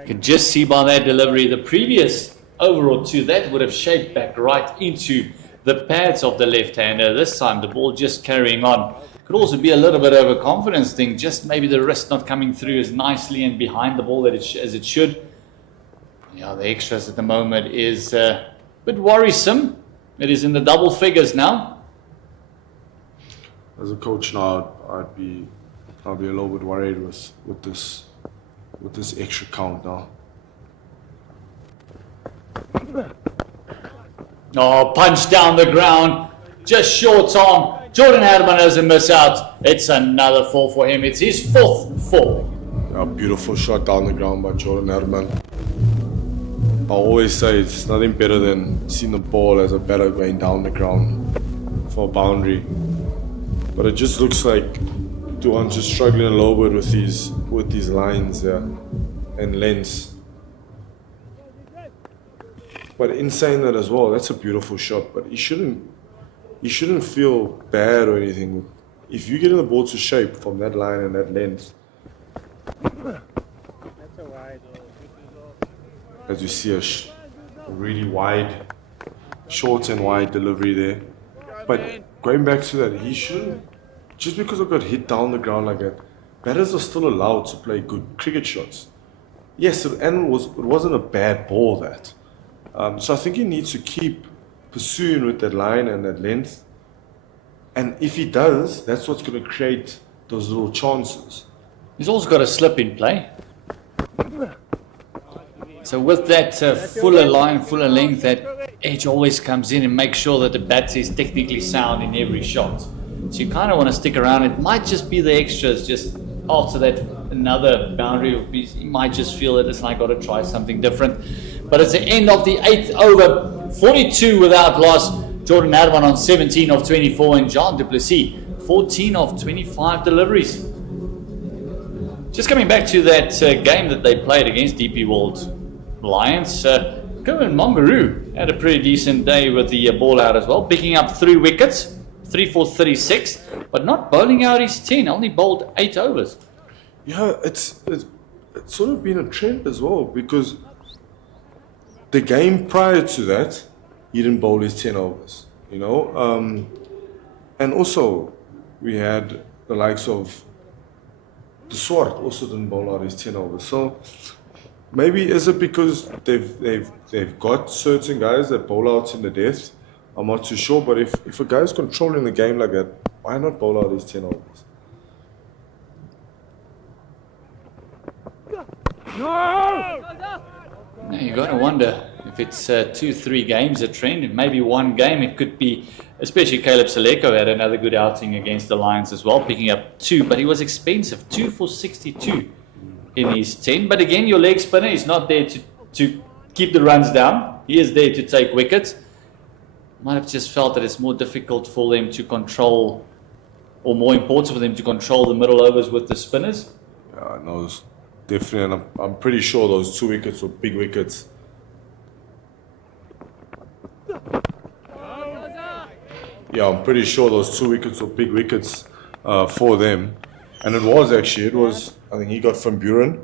You can just see by that delivery, the previous over or two, that would have shaped back right into the pads of the left-hander. This time the ball just carrying on. Could also be a little bit of a confidence thing, just maybe the wrist not coming through as nicely and behind the ball as it should. Yeah, the extras at the moment is a bit worrisome. It is in the double figures now. As a coach now, I'd be a little bit worried with this extra count now. Oh, punch down the ground, just short arm. Jordan Herman doesn't miss out. It's another 4 for him. It's his 4th 4. A beautiful shot down the ground by Jordan Herman. I always say it's nothing better than seeing the ball as a batter going down the ground for a boundary. But it just looks like Duan's just struggling a little bit with these lines and lengths. But in saying that as well, that's a beautiful shot. But he shouldn't feel bad or anything. If you get in the ball to shape from that line and that length, as you see a really wide, short and wide delivery there. But going back to that, he shouldn't, just because I got hit down the ground like that, batters are still allowed to play good cricket shots. Yes, it wasn't a bad ball that. So I think he needs to keep pursuing with that line and that length. And if he does, that's what's going to create those little chances. He's also got a slip in play. So with that fuller line, fuller length, that edge always comes in and makes sure that the bat is technically sound in every shot. So you kind of want to stick around. It might just be the extras, just after that another boundary. He might just feel that it's like, got to try something different. But it's the end of the 8th over, 42 without loss. Jordan Herman on 17 of 24 and John du Plessis 14 of 25 deliveries. Just coming back to that game that they played against DP World Lions, Kevin Mongaroo had a pretty decent day with the ball out as well, picking up 3 wickets, 3 for 36, but not bowling out his 10, only bowled 8 overs. Yeah, it's sort of been a trend as well, because the game prior to that, he didn't bowl his 10 overs, you know. And also, we had the likes of the Swart also didn't bowl out his 10 overs. So maybe is it because they've got certain guys that bowl out in the death? I'm not too sure. But if a guy's controlling the game like that, why not bowl out his 10 overs? Now you got to wonder if it's 2-3 games a trend. It may be one game. It could be, especially Caleb Saleko had another good outing against the Lions as well, picking up 2, but he was expensive, 2 for 62 in his 10. But again, your leg spinner is not there to keep the runs down. He is there to take wickets. Might have just felt that it's more difficult for them to control, or more important for them to control the middle overs with the spinners. Yeah, no, definitely. And I'm pretty sure those 2 wickets were big wickets. Yeah, I'm pretty sure those 2 wickets were big wickets for them. And it was, I think he got Van Buren,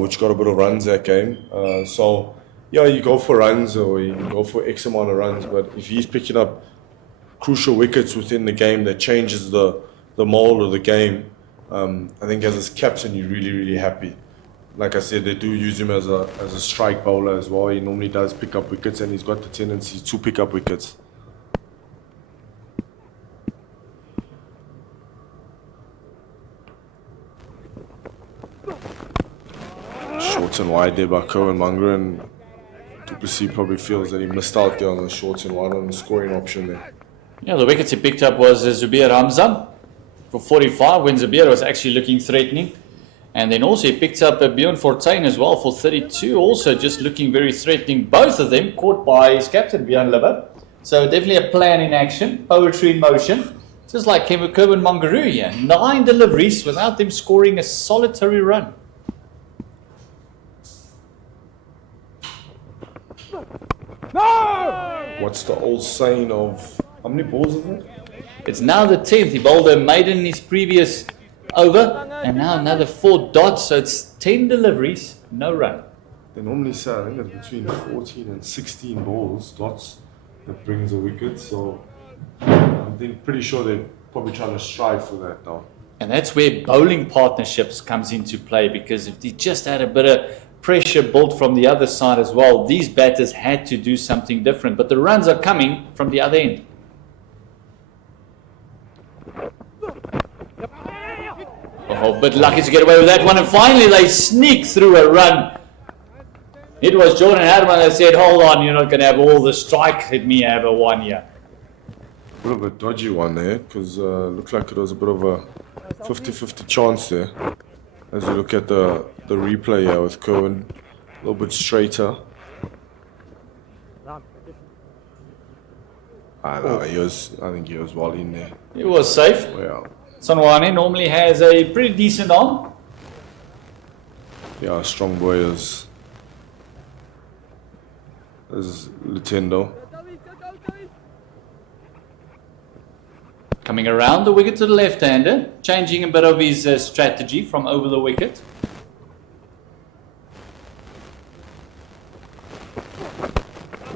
which got a bit of runs that game. So, yeah, you go for runs or you go for X amount of runs, but if he's picking up crucial wickets within the game that changes the mold of the game, I think as his captain, you're really, really happy. Like I said, they do use him as a strike bowler as well. He normally does pick up wickets, and he's got the tendency to pick up wickets. Short and wide there by Cohen Munger, and du Plessis probably feels that he missed out there on the short and wide on the scoring option there. Yeah, the wickets he picked up was Zubair Hamzan for 45, when Zubair was actually looking threatening. And then also he picked up Bjorn Fortuin as well for 32, also just looking very threatening. Both of them caught by his captain, Bjorn Libber. So definitely a plan in action, poetry in motion. Just like Kevin Mongaroo here, 9 deliveries without them scoring a solitary run. What's the old saying of, how many balls is it? It's now the 10th. He bowled a maiden in his previous over, and now another 4 dots, so it's 10 deliveries, no run. they normally say, I think it's between 14 and 16 balls, dots, that brings a wicket. So I'm pretty sure they're probably trying to strive for that now. And that's where bowling partnerships comes into play, because if they just had a bit of pressure built from the other side as well, these batters had to do something different. But the runs are coming from the other end. Oh, a bit lucky to get away with that one, and finally they sneak through a run. It was Jordan Harman that said, hold on, you're not going to have all the strike, let me have a one here. A bit of a dodgy one there, because looked like it was a bit of a 50-50 chance there. As you look at the replay here with Cohen, a little bit straighter. I think he was well in there. It was safe. Yeah. Sanwane normally has a pretty decent arm. Yeah, strong boy as Lutendo. Coming around the wicket to the left-hander, changing a bit of his strategy from over the wicket.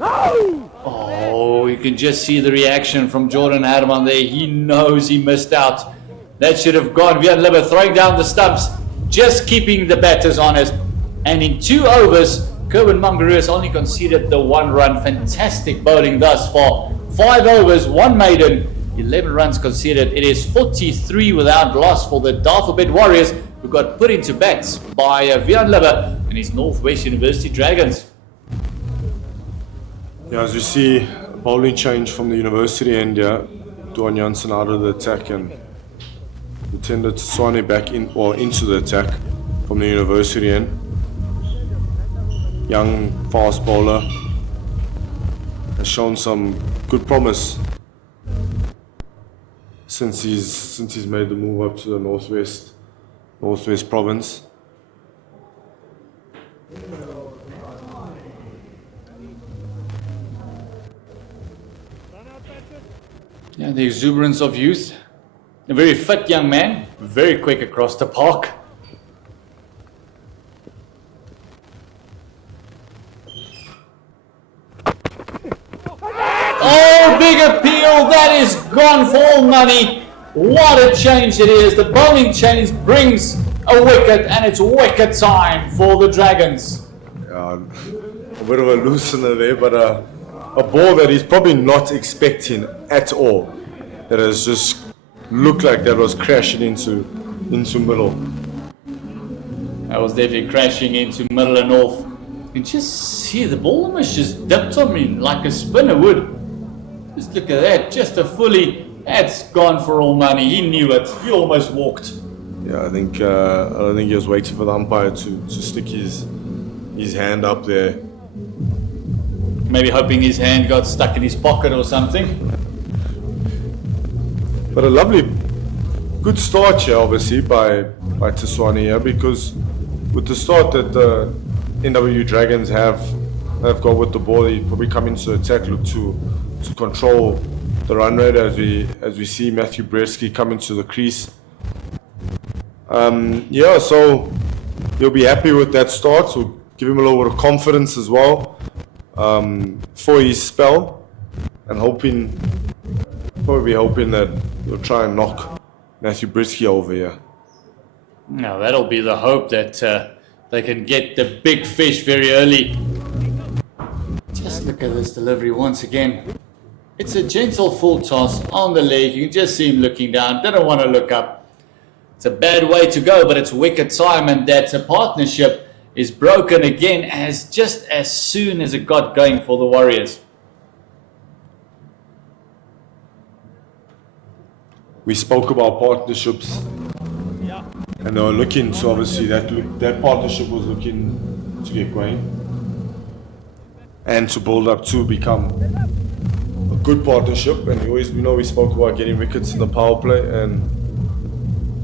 Oh, you can just see the reaction from Jordan Harman there. He knows he missed out. That should have gone. Vian Libber throwing down the stumps, just keeping the batters honest. And in 2 overs, Kerwin Mangaroo has only conceded the 1 run. Fantastic bowling thus far. 5 overs, 1 maiden, 11 runs conceded. It is 43 without loss for the Dafabet Warriors, who got put into bats by Vian Libber and his Northwest University Dragons. Yeah, as you see, a bowling change from the university end here. Duan Janssen out of the attack and Lutendo Tswane back in or into the attack from the university end. Young fast bowler has shown some good promise since he's made the move up to the Northwest province. Yeah, the exuberance of youth. A very fit young man, very quick across the park. Oh, big appeal, that is gone for all money. What a change it is. The bowling change brings a wicket, and it's wicket time for the Dragons. Yeah, a bit of a loosener there, but a ball that he's probably not expecting at all. That has just looked like that was crashing into middle. That was definitely crashing into middle and off. You just see the ball almost just dipped on me like a spinner would. Just look at that, just a fully, that's gone for all money. He knew it, he almost walked. Yeah, I don't think he was waiting for the umpire to stick his hand up there. Maybe hoping his hand got stuck in his pocket or something. But a lovely, good start here, obviously, by Tswane here, because with the start that the NWU Dragons have got with the ball, he probably come into attack, look to control the run rate as we see Matthew Brzeski come into the crease. Yeah, so he'll be happy with that start. So give him a little bit of confidence as well for his spell, and probably hoping that he'll try and knock Matthew Brzeski over here. Now that'll be the hope, that they can get the big fish very early. Just look at this delivery once again. It's a gentle full toss on the leg. You can just see him looking down. Didn't want to look up. It's a bad way to go, but it's wicket time, and that partnership is broken again just as soon as it got going for the Warriors. We spoke about partnerships, and they were looking to, obviously, that partnership was looking to get going and to build up to become a good partnership. And we spoke about getting wickets in the power play, and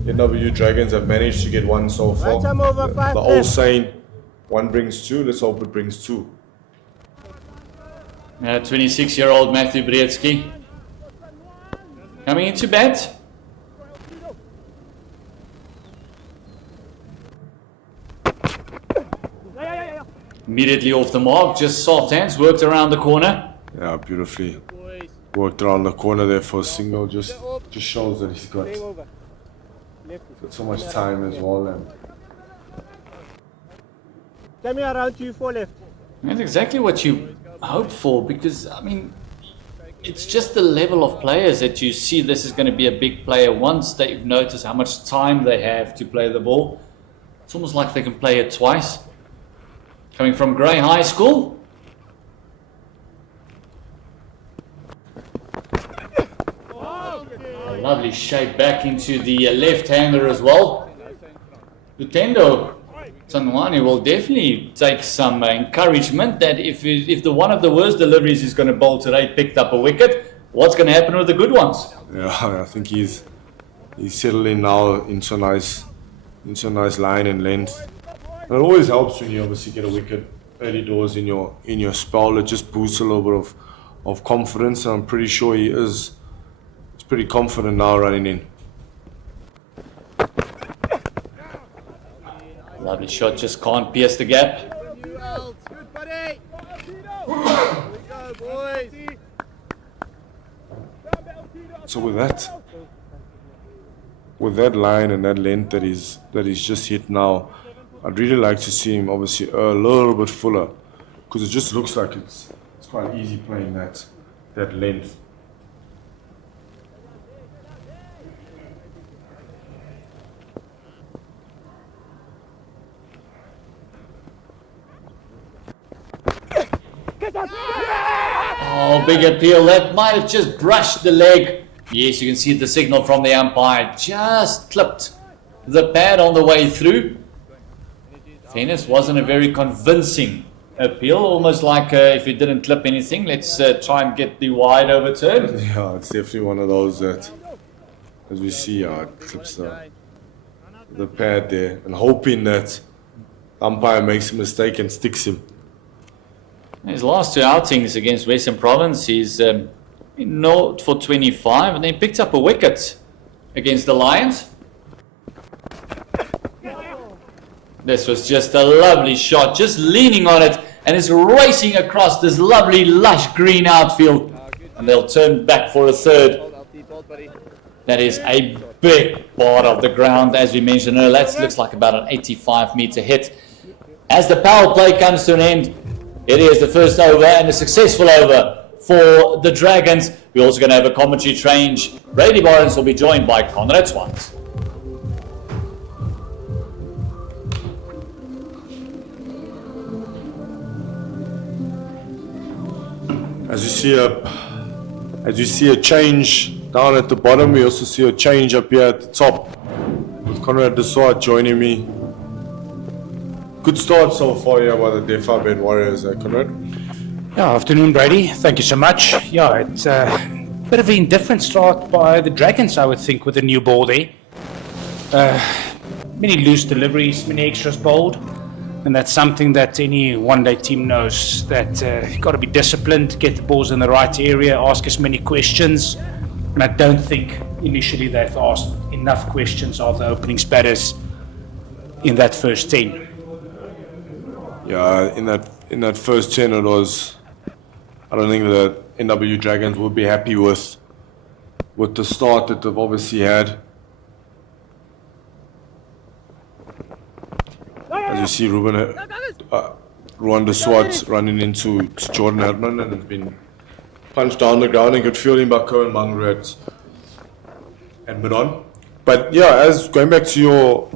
NWU Dragons have managed to get one so far. The old saying, one brings two, let's hope it brings two. 26-year-old Matthew Brzeski coming into bat. Immediately off the mark, just soft hands, worked around the corner. Yeah, beautifully worked around the corner there for a single. Just shows that he's got so much time as well. And Tell me around 2-4 left. That's exactly what you hope for, because, I mean, it's just the level of players that you see. This is going to be a big player once they've noticed how much time they have to play the ball. It's almost like they can play it twice. Coming from Grey High School. A lovely shape back into the left-hander as well. Lutendo Tanwani will definitely take some encouragement that if the one of the worst deliveries is going to bowl today picked up a wicket, what's going to happen with the good ones? yeah, I think he's settling now into a nice line and length. And it always helps when you obviously get a wicket early doors in your spell. It just boosts a little bit of confidence. And I'm pretty sure he's pretty confident now running in. Lovely shot, just can't pierce the gap. Good, buddy. Here we go, boys. So with that line and that length that he's just hit now, I'd really like to see him obviously a little bit fuller, because it just looks like it's quite easy playing that length. Oh, big appeal. That might have just brushed the leg. Yes, you can see the signal from the umpire. Just clipped the pad on the way through. Fairness, wasn't a very convincing appeal. Almost like if it didn't clip anything, let's try and get the wide overturned. Yeah, it's definitely one of those that, as we see, it clips the pad there, and hoping that umpire makes a mistake and sticks him. His last two outings against Western Province, he's 0 for 25, and then picked up a wicket against the Lions. This was just a lovely shot, just leaning on it, and is racing across this lovely lush green outfield, and they'll turn back for a third. That is a big part of the ground, as we mentioned earlier. That looks like about an 85-meter hit. As the power play comes to an end, it is the first over and a successful over for the Dragons. We're also going to have a commentary change. Brady Barnes will be joined by Conrad Swans. As you see a change down at the bottom, we also see a change up here at the top with Conrad Deswart joining me. Good start so far here by the Dafabet Warriors, Conrad. Yeah, afternoon, Brady. Thank you so much. Yeah, it's a bit of an indifferent start by the Dragons, I would think, with the new ball there. Many loose deliveries, many extras bowled, and that's something that any one-day team knows, that you've got to be disciplined, get the balls in the right area, ask as many questions, and I don't think initially they've asked enough questions of the opening batters in that first 10. Yeah, in that first 10 it was, I don't think the NWU Dragons would be happy with the start that they've obviously had. As you see, Ruan Deswart running into Jordan Herman, and it's been punched down the ground, and good fielding by Cohen Mangru at mid-on. But yeah, as going back to your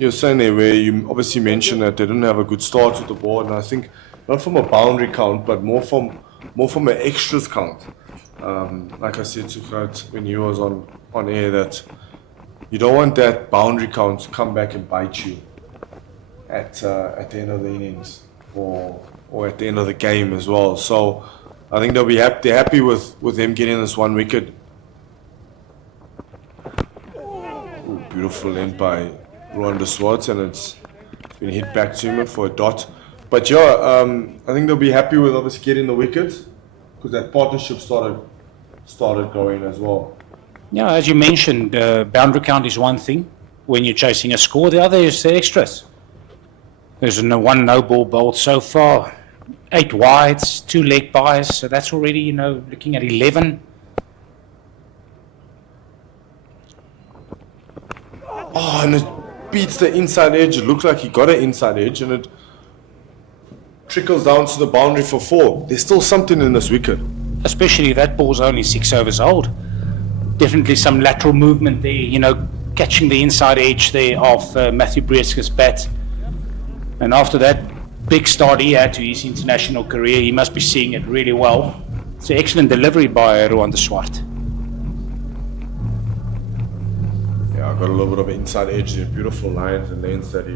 you're saying there, where you obviously mentioned that they didn't have a good start with the board, and I think not from a boundary count, but more from an extras count. Like I said to Kurt when he was on air, that you don't want that boundary count to come back and bite you at the end of the innings or at the end of the game as well. So I think they'll be happy. They're happy with them getting this one wicket. Ooh, beautiful end by Ruan Deswart, and it's been hit back to him for a dot. But yeah, I think they'll be happy with obviously getting the wicket, because that partnership started going as well. Yeah, as you mentioned, boundary count is one thing when you're chasing a score. The other is the extras. There's one no ball bowled so far. 8 wides, 2 leg byes, so that's already, you know, looking at 11. Oh, and it beats the inside edge. It looks like he got an inside edge, and it trickles down to the boundary for 4. There's still something in this wicket. Especially that ball's only 6 overs old. Definitely some lateral movement there, you know, catching the inside edge there of Matthew Breetzke's bat. And after that big start he had to his international career, he must be seeing it really well. It's an excellent delivery by Rowan de Swart. Yeah, I got a little bit of inside edge there. Beautiful lines and lanes that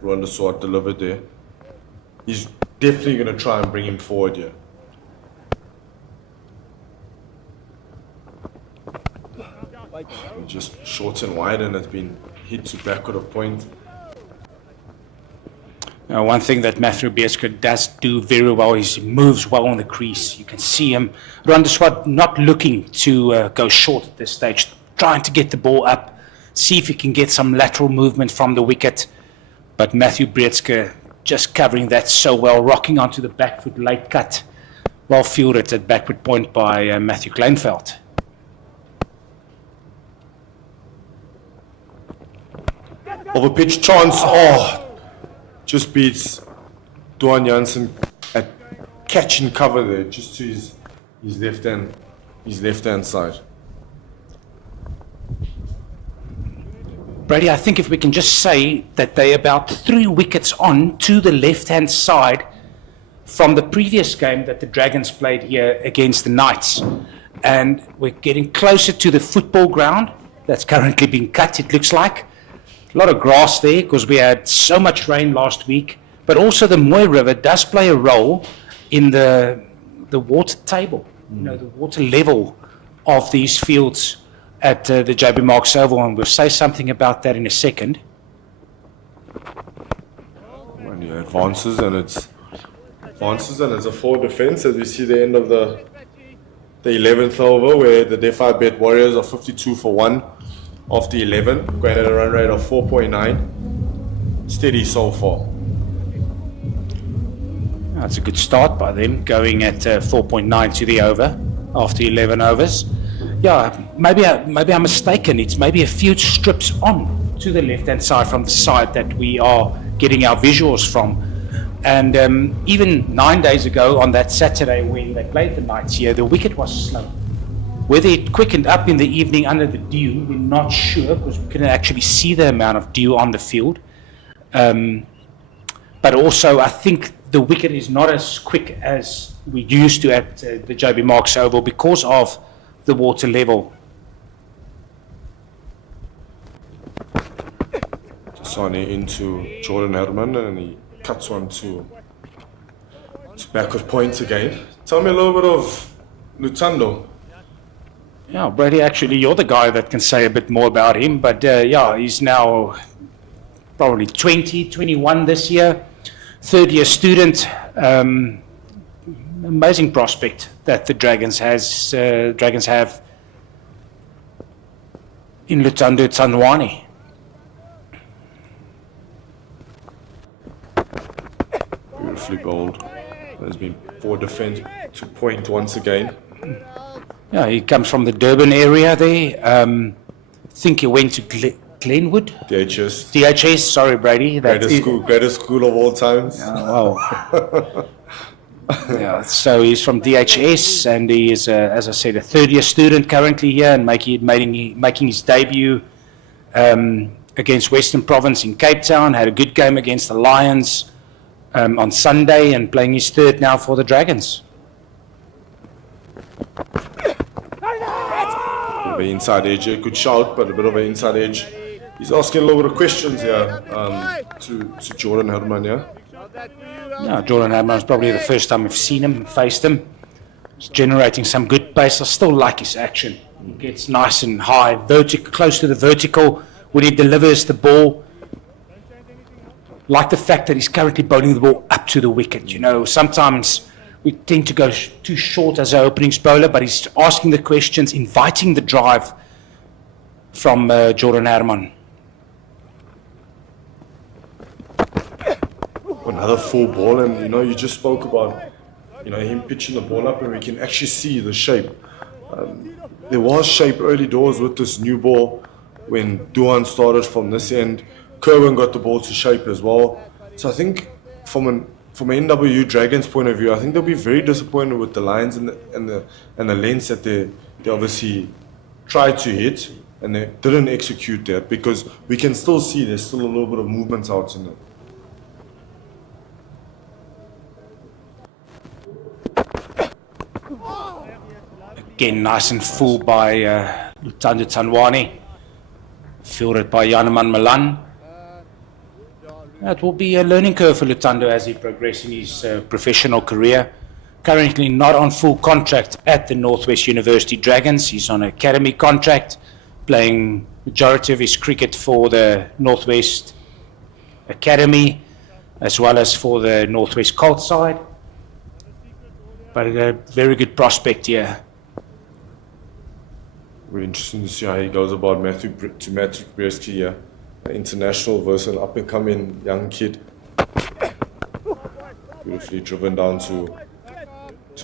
Rowan de Swart delivered there. He's definitely going to try and bring him forward here. Just short and wide, and it's been hit to backward of point. One thing that Matthew Breetzke does do very well is he moves well on the crease. You can see him, Rowan de Swart, not looking to go short at this stage, trying to get the ball up, see if he can get some lateral movement from the wicket. But Matthew Breetzke just covering that so well, rocking onto the back foot, late cut, well fielded at backward point by Matthew Kleinveld. Over pitch chance. Oh, just beats Duan Jansen at catching cover there, just to his left hand side. Brady, I think if we can just say that they're about 3 wickets on to the left-hand side from the previous game that the Dragons played here against the Knights. And we're getting closer to the football ground that's currently being cut, it looks like. A lot of grass there because we had so much rain last week. But also the Mooi River does play a role in the water table, you know, the water level of these fields at the JB Marks Oval, and we'll say something about that in a second. When he advances and it's a forward defense, as we see the end of the 11th over, where the Dafabet Warriors are 52 for 1 off the 11, going at a run rate of 4.9. Steady so far. That's a good start by them, going at 4.9 to the over after 11 overs. Yeah, maybe I'm mistaken. It's maybe a few strips on to the left-hand side from the side that we are getting our visuals from. And even 9 days ago on that Saturday when they played the Knights here, the wicket was slow. Whether it quickened up in the evening under the dew, we're not sure because we couldn't actually see the amount of dew on the field. But also, I think the wicket is not as quick as we used to at the JB Marks Oval because of the water level. Sani into Jordan Herman, and he cuts one to backward points again. Tell me a little bit of Lutando. Yeah, Brady, actually, you're the guy that can say a bit more about him. But yeah, he's now probably 20, 21 this year. Third-year student. Amazing prospect that the Dragons have in Lutando Tsanwani. Beautifully bowled. There's been poor defense to point once again. Yeah, he comes from the Durban area there. I think he went to Glenwood. DHS, sorry, Brady. Greatest school of all times. Wow. Yeah, so he's from DHS, and he is, as I said, a third-year student currently here and making his debut against Western Province in Cape Town. Had a good game against the Lions on Sunday and playing his third now for the Dragons. A bit of inside edge, a good shout, but a bit of an inside edge. He's asking a little bit of questions here to Jordan Herman, yeah? Yeah, Jordan Herman is probably the first time we've seen him, faced him. He's generating some good pace. I still like his action. He gets nice and high, close to the vertical when he delivers the ball. Like the fact that he's currently bowling the ball up to the wicket. You know, sometimes we tend to go too short as our openings bowler, but he's asking the questions, inviting the drive from Jordan Herman. another full ball, and you just spoke about him pitching the ball up, and we can actually see the shape. There was shape early doors with this new ball when Duan started from this end. Kerwin got the ball to shape as well. So I think from an NWU Dragons point of view, I think they'll be very disappointed with the lines and the lengths that they obviously tried to hit, and they didn't execute that, because we can still see there's still a little bit of movements out in it. Again, nice and full by Lutando Tanwani, fielded by Janeman Malan. It will be a learning curve for Lutando as he progresses in his professional career. Currently not on full contract at the Northwest University Dragons. He's on an academy contract, playing majority of his cricket for the Northwest Academy, as well as for the Northwest Colt side. But a very good prospect here. Very interesting to see how he goes about Matthew Brzeski here. An international versus an up-and-coming young kid. Beautifully driven down to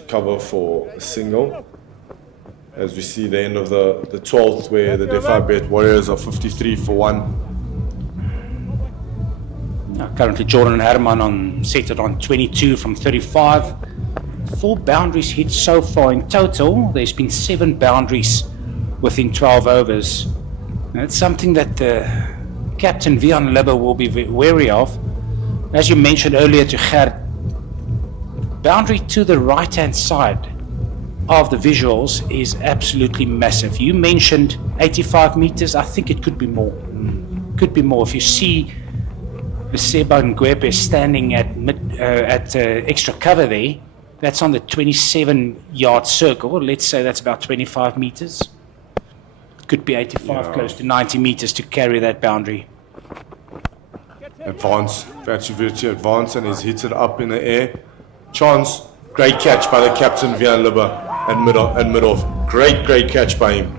cover for a single. As we see the end of the 12th, where the Dafabet Warriors are 53 for 1. Currently Jordan Herman set it on 22 from 35. 4 boundaries hit so far in total. There's been 7 boundaries within 12 overs. And it's something that Captain Vian Libber will be wary of. As you mentioned earlier to Gert, boundary to the right-hand side of the visuals is absolutely massive. You mentioned 85 meters. I think it could be more. Could be more. If you see the Seba Ngwepe standing at extra cover there, that's on the 27-yard circle. Let's say that's about 25 meters. Could be 85, close to 90 meters to carry that boundary. Advance, Vatchivich advance, and he's hit it up in the air. Chance, great catch by the captain Vian Libber and mid-off. Great catch by him.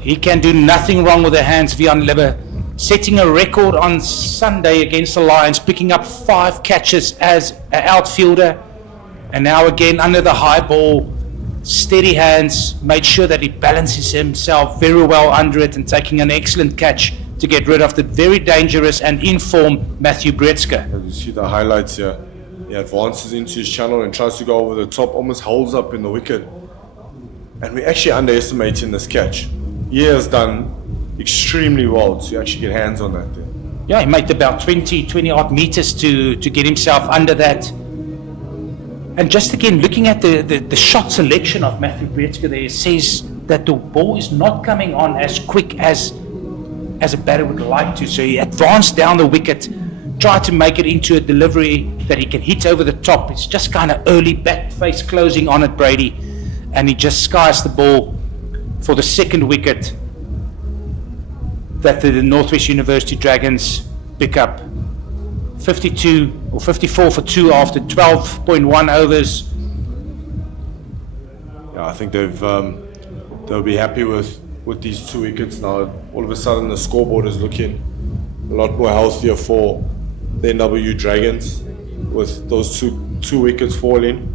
He can do nothing wrong with the hands, Vian Libber. Setting a record on Sunday against the Lions, picking up 5 catches as an outfielder. And now again under the high ball, steady hands, made sure that he balances himself very well under it and taking an excellent catch to get rid of the very dangerous and in-form Matthew Brzeski. As you see the highlights here, he advances into his channel and tries to go over the top, almost holds up in the wicket. And we're actually underestimating this catch. He has done extremely well to actually get hands on that there. Yeah, he made about 20 odd meters to get himself under that. And just again, looking at the shot selection of Matthew Brzeski there, it says that the ball is not coming on as quick as a batter would like to. So he advanced down the wicket, tried to make it into a delivery that he can hit over the top. It's just kind of early back face closing on it, Brady. And he just skies the ball for the second wicket that the Northwest University Dragons pick up. 52 or 54 for 2 after 12.1 overs. Yeah, I think they'll be happy with these 2 wickets now. All of a sudden the scoreboard is looking a lot more healthier for the NWU Dragons with those two wickets falling,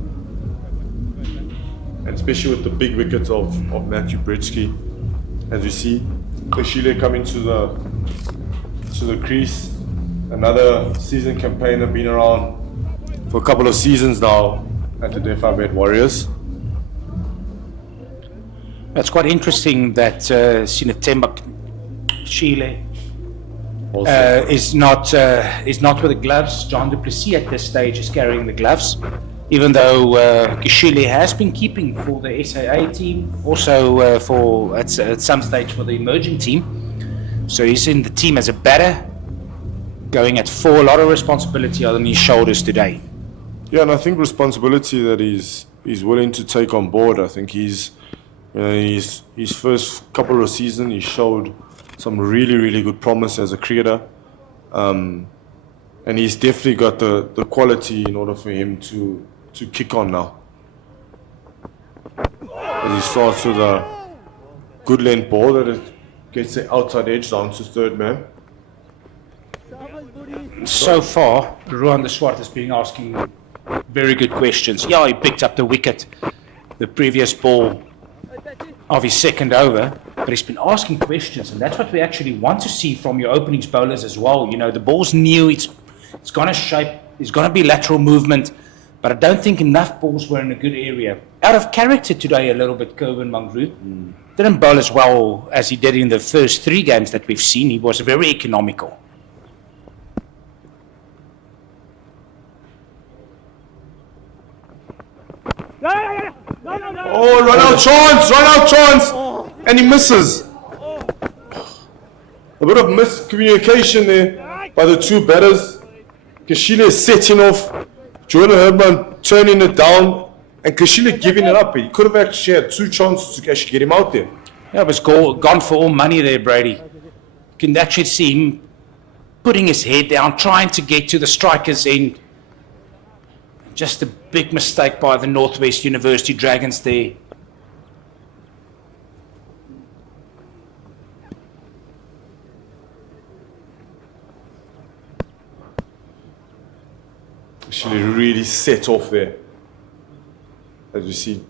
and especially with the big wickets of Matthew Brzeski. As you see, Kashile coming to the crease. Another seasoned campaigner, been around for a couple of seasons now at the Dafabet Warriors. It's quite interesting that Sinatemba Chile is not with the gloves. John du Plessis at this stage is carrying the gloves, even though Kishile has been keeping for the SAA team, also for at some stage for the emerging team. So he's in the team as a batter, going at 4. A lot of responsibility on his shoulders today. Yeah, and I think responsibility that he's willing to take on board. I think his first couple of seasons, he showed some really good promise as a cricketer, and he's definitely got the quality in order for him to kick on now. As he starts with a good length ball that it gets the outside edge down to third man. So far, Ruan de Swart has been asking very good questions. Yeah, he picked up the wicket, the previous ball of his second over, but he's been asking questions, and that's what we actually want to see from your openings bowlers as well. You know, the ball's new, it's going to shape, it's going to be lateral movement, but I don't think enough balls were in a good area. Out of character today a little bit, Cohen Mangru. Didn't bowl as well as he did in the first 3 games that we've seen. He was very economical. Oh, run out chance, and he misses. A bit of miscommunication there by the 2 batters. Kashile is setting off, Jordan Herman turning it down, and Kashile giving it up. He could have actually had 2 chances to actually get him out there. Yeah, it was gone for all money there, Brady. You can actually see him putting his head down, trying to get to the striker's end. Just a big mistake by the Northwest University Dragons there. Actually really set off there. As you see,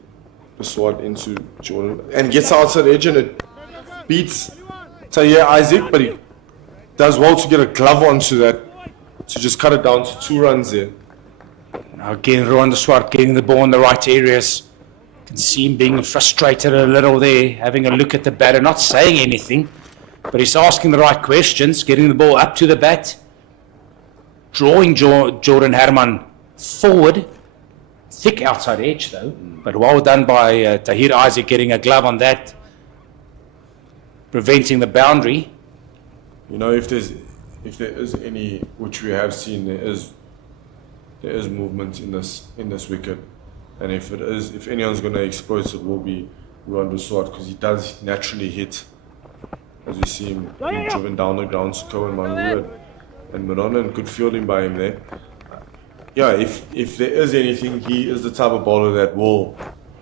the sword into Jordan. And gets outside the edge and it beats Tahir Isaac, but he does well to get a glove onto that, to just cut it down to 2 runs there. Now again, Ruan de Swart getting the ball in the right areas. You can see him being frustrated a little there, having a look at the batter, not saying anything, but he's asking the right questions, getting the ball up to the bat, drawing Jordan Herman forward. Thick outside edge though, but well done by Tahir Isaac getting a glove on that, preventing the boundary. You know, if there is any, which we have seen, there is movement in this wicket, and if anyone's going to exploit it, will be Ruan de Swart, because he does naturally hit, as we see him being driven down the ground. So Cohen Mangru and Madonna, and good fielding by him there. Yeah, if there is anything, he is the type of bowler that will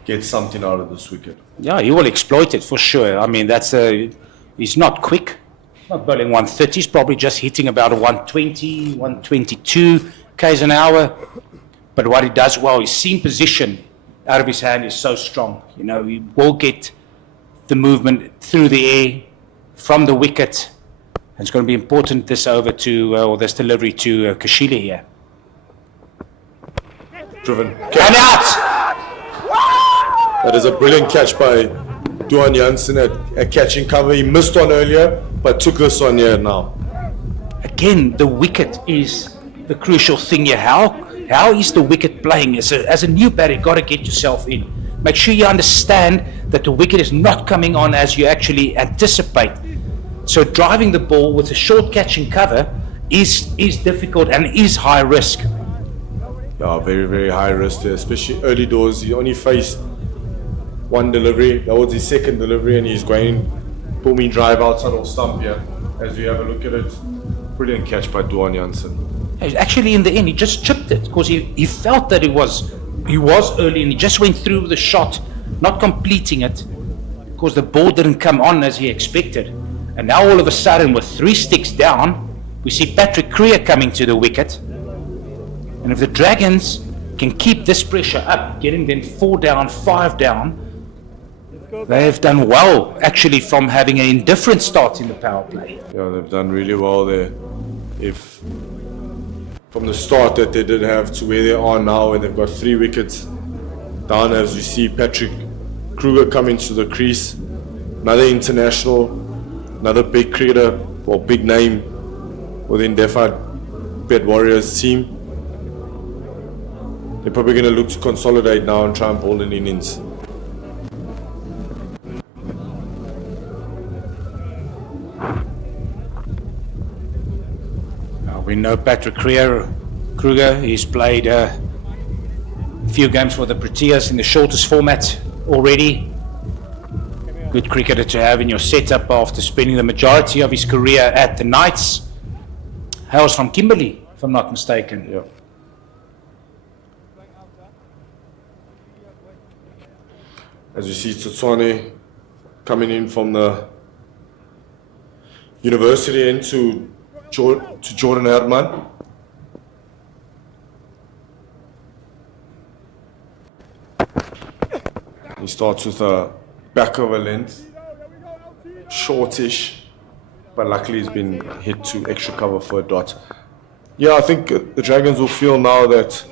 get something out of this wicket. Yeah, he will exploit it for sure. I mean, he's not quick, not bowling 130, he's probably just hitting about a 120, 122 k's an hour. But what he does well, his seam position out of his hand is so strong. You know, he will get the movement through the air from the wicket. And it's going to be important this over to, or this delivery to Kashile here. Driven. And out! That is a brilliant catch by Duan Janssen at catching cover. He missed one earlier, but took this one here now. Again, the wicket is the crucial thing here. How is the wicket playing? As a new batter, you've got to get yourself in. Make sure you understand that the wicket is not coming on as you actually anticipate. So driving the ball with a short catching cover is difficult and is high risk. Yeah, very, very high risk there, especially early doors. He only faced one delivery. That was his second delivery, and he's going booming drive outside of stump here. As we have a look at it, brilliant catch by Duan Janssen. Actually, in the end, he just chipped it because he felt that he was early, and he just went through the shot, not completing it because the ball didn't come on as he expected. And now all of a sudden, with 3 sticks down, we see Patrick Creer coming to the wicket. And if the Dragons can keep this pressure up, getting them 4 down, 5 down, they have done well, actually, from having an indifferent start in the power play. Yeah, they've done really well there. If from the start that they did have to where they are now, and they've got 3 wickets down, as you see Patrick Kruger coming to the crease, another international, another big cricketer or big name within Dafabet Warriors team. They're probably going to look to consolidate now and try and bowl an innings. We know Patrick Kruger. He's played a few games for the Proteas in the shortest format already. Good cricketer to have in your setup after spending the majority of his career at the Knights. Hails from Kimberley, if I'm not mistaken. Yeah. As you see, Tsotswane coming in from the university into to Jordan Herman. He starts with a back of a length, shortish, but luckily he's been hit to extra cover for a dot. Yeah, I think the Dragons will feel now that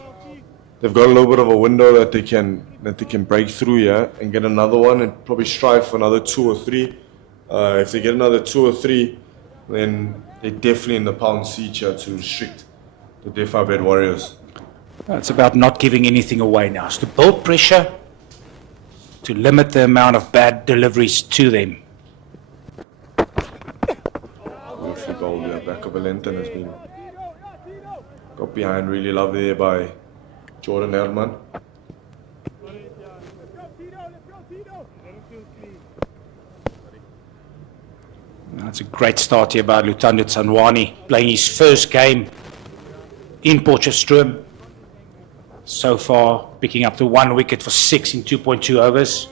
they've got a little bit of a window that they can break through here and get another one and probably strive for another 2 or 3. If they get another 2 or 3, then they're definitely in the pound seat here to restrict the Dafabet Warriors. It's about not giving anything away now. It's to build pressure, to limit the amount of bad deliveries to them. Beautifully bowled there, back of a length, and has been got behind really lovely there by Jordan Herman. That's a great start here by Lutando Tsanwani, playing his first game in Potchefstroom. So far, picking up the 1 wicket for 6 in 2.2 overs.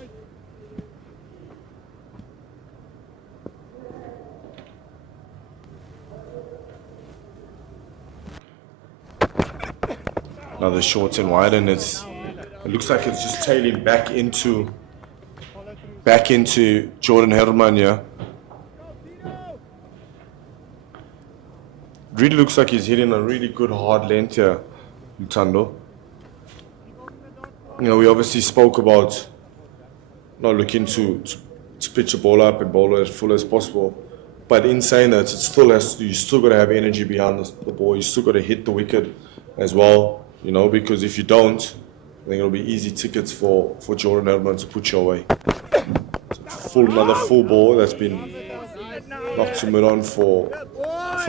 Another short and wide, and it looks like it's just tailing back into Jordan Herman here. Really looks like he's hitting a really good hard length here, Lutando. You know, we obviously spoke about not looking to pitch a ball up and bowl as full as possible. But in saying that, you still got to have energy behind the ball. You still got to hit the wicket as well, you know, because if you don't, I think it'll be easy tickets for Jordan Herman to put you away. Another full ball that's been knocked to mid-on for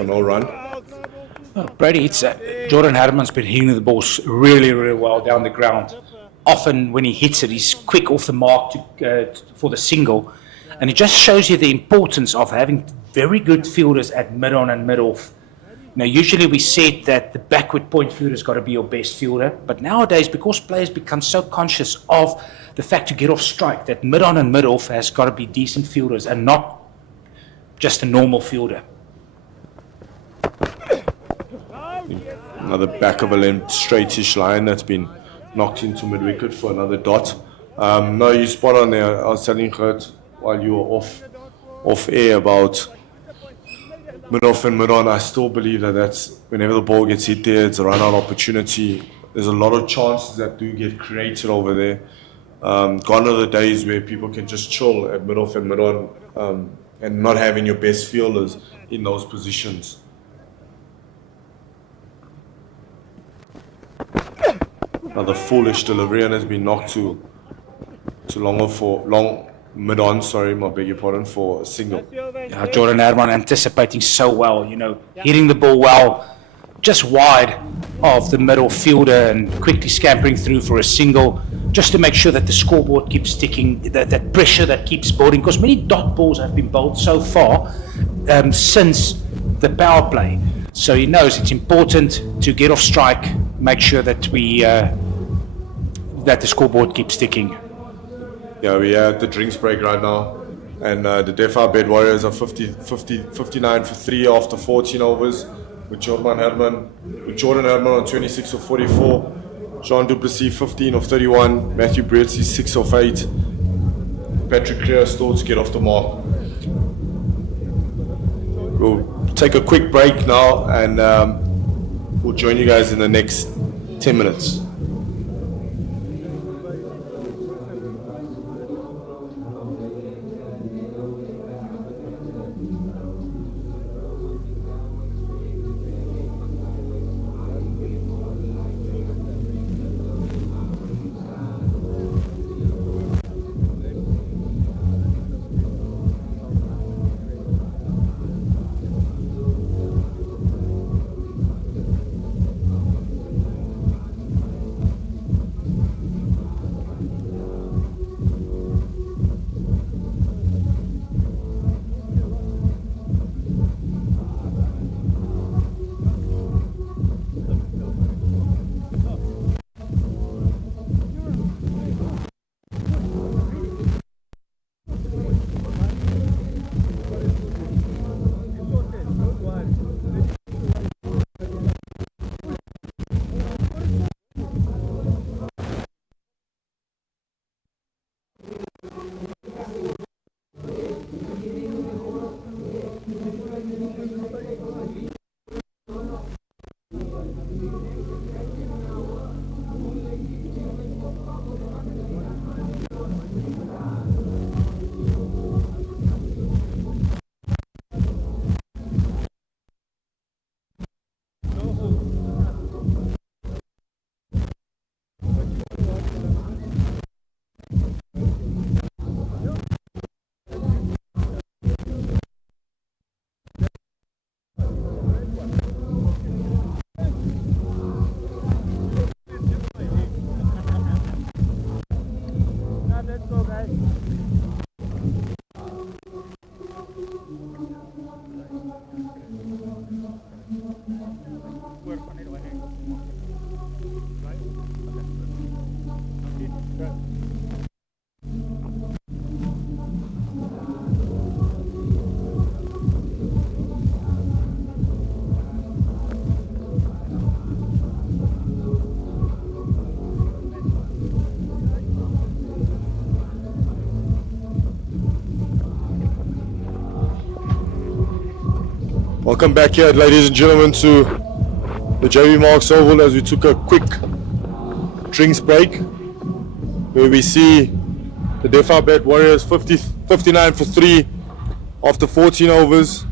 no run. Brady, Jordan Herman's been hitting the balls really, really well down the ground. Often when he hits it, he's quick off the mark for the single. And it just shows you the importance of having very good fielders at mid-on and mid-off. Now, usually we said that the backward point fielder's got to be your best fielder. But nowadays, because players become so conscious of the fact to get off strike, that mid-on and mid-off has got to be decent fielders and not just a normal fielder. Another back of a length, straightish line that's been knocked into mid-wicket for another dot. No, you spot on there. I was telling Gert while you were off air about mid-off and mid-on. I still believe that's whenever the ball gets hit there, it's a run-out opportunity. There's a lot of chances that do get created over there. Gone are the days where people can just chill at mid-off and mid-on and not having your best fielders in those positions. Another foolish delivery and has been knocked to long mid-on, for a single. Jordan Herman anticipating so well, you know, hitting the ball well, just wide of the middle fielder and quickly scampering through for a single, just to make sure that the scoreboard keeps ticking, that pressure that keeps building, because many dot balls have been bowled so far since the power play. So he knows it's important to get off strike, make sure that that the scoreboard keeps ticking. Yeah, we are at the drinks break right now, and the Dafabet Warriors are 59 for 3 after 14 overs, with Jordan Herman on 26 of 44, Jean du Plessis 15 of 31, Matthew Breartsey 6 of 8, Patrick Creer still to get off the mark. We'll take a quick break now, and we'll join you guys in the next 10 minutes. Welcome back here, ladies and gentlemen, to the JV Marks Oval as we took a quick drinks break where we see the Dafabet Warriors 59 for 3 after 14 overs.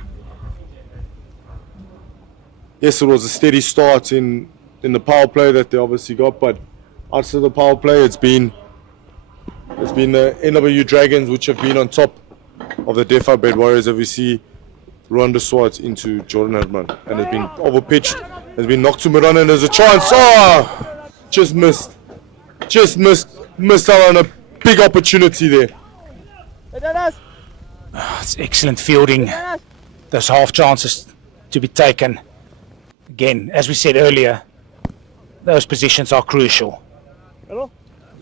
Yes, it was a steady start in the power play that they obviously got, but outside the power play, it's been the NWU Dragons which have been on top of the Dafabet Warriors, as we see Rwanda Swart into Jordan Herman, and has been overpitched, has been knocked to Miranda, and there's a chance. Oh, just missed out on a big opportunity there. It's excellent fielding. There's half chances to be taken. Again, as we said earlier, those positions are crucial. You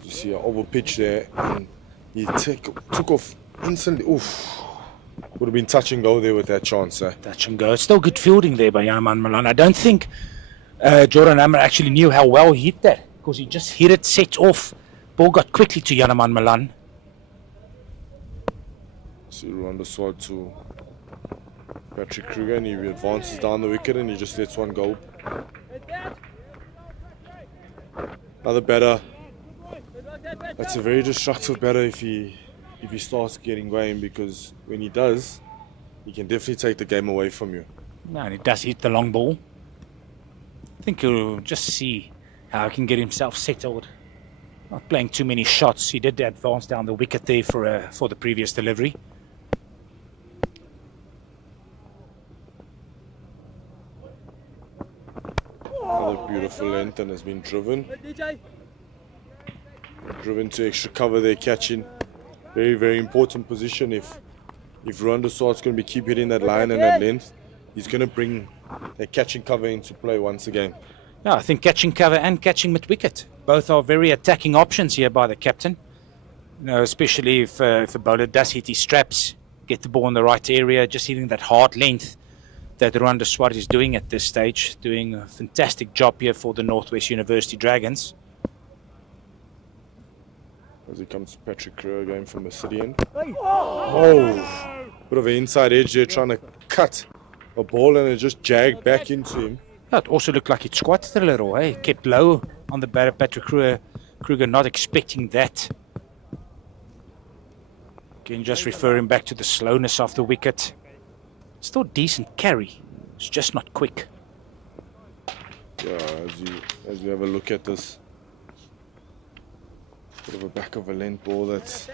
see an overpitch there, and he took off instantly. Oof. Would have been touch and go there with that chance. Touch and go. It's still good fielding there by Yanaman Milan. I don't think Jordan Hammer actually knew how well he hit that, because he just hit it, set off. Ball got quickly to Yanaman Milan. See Rwanda Swart to Patrick Kruger, and he advances down the wicket and he just lets one go. Another batter. That's a very destructive batter if he starts getting going, because when he does, he can definitely take the game away from you. No, and he does hit the long ball. I think he'll just see how he can get himself settled. Not playing too many shots. He did advance down the wicket there for the previous delivery. Another beautiful length, and has been driven to extra cover there, catching. Very, very important position. If Rwanda Swart's going to keep hitting that line and that length, he's going to bring that catching cover into play once again. Yeah, I think catching cover and catching mid-wicket, both are very attacking options here by the captain. You know, especially if a bowler does hit his straps, get the ball in the right area, just hitting that hard length that Rwanda Swart is doing at this stage, doing a fantastic job here for the Northwest University Dragons. As he comes to Patrick Kruger going from the city end. Oh, bit of an inside edge there, trying to cut a ball, and it just jagged back into him. It also looked like it squatted a little, eh? Kept low on the batter, Patrick Kruger not expecting that. Again, just referring back to the slowness of the wicket. Still decent carry, it's just not quick. Yeah, as you have a look at this, bit of a back of a length ball that's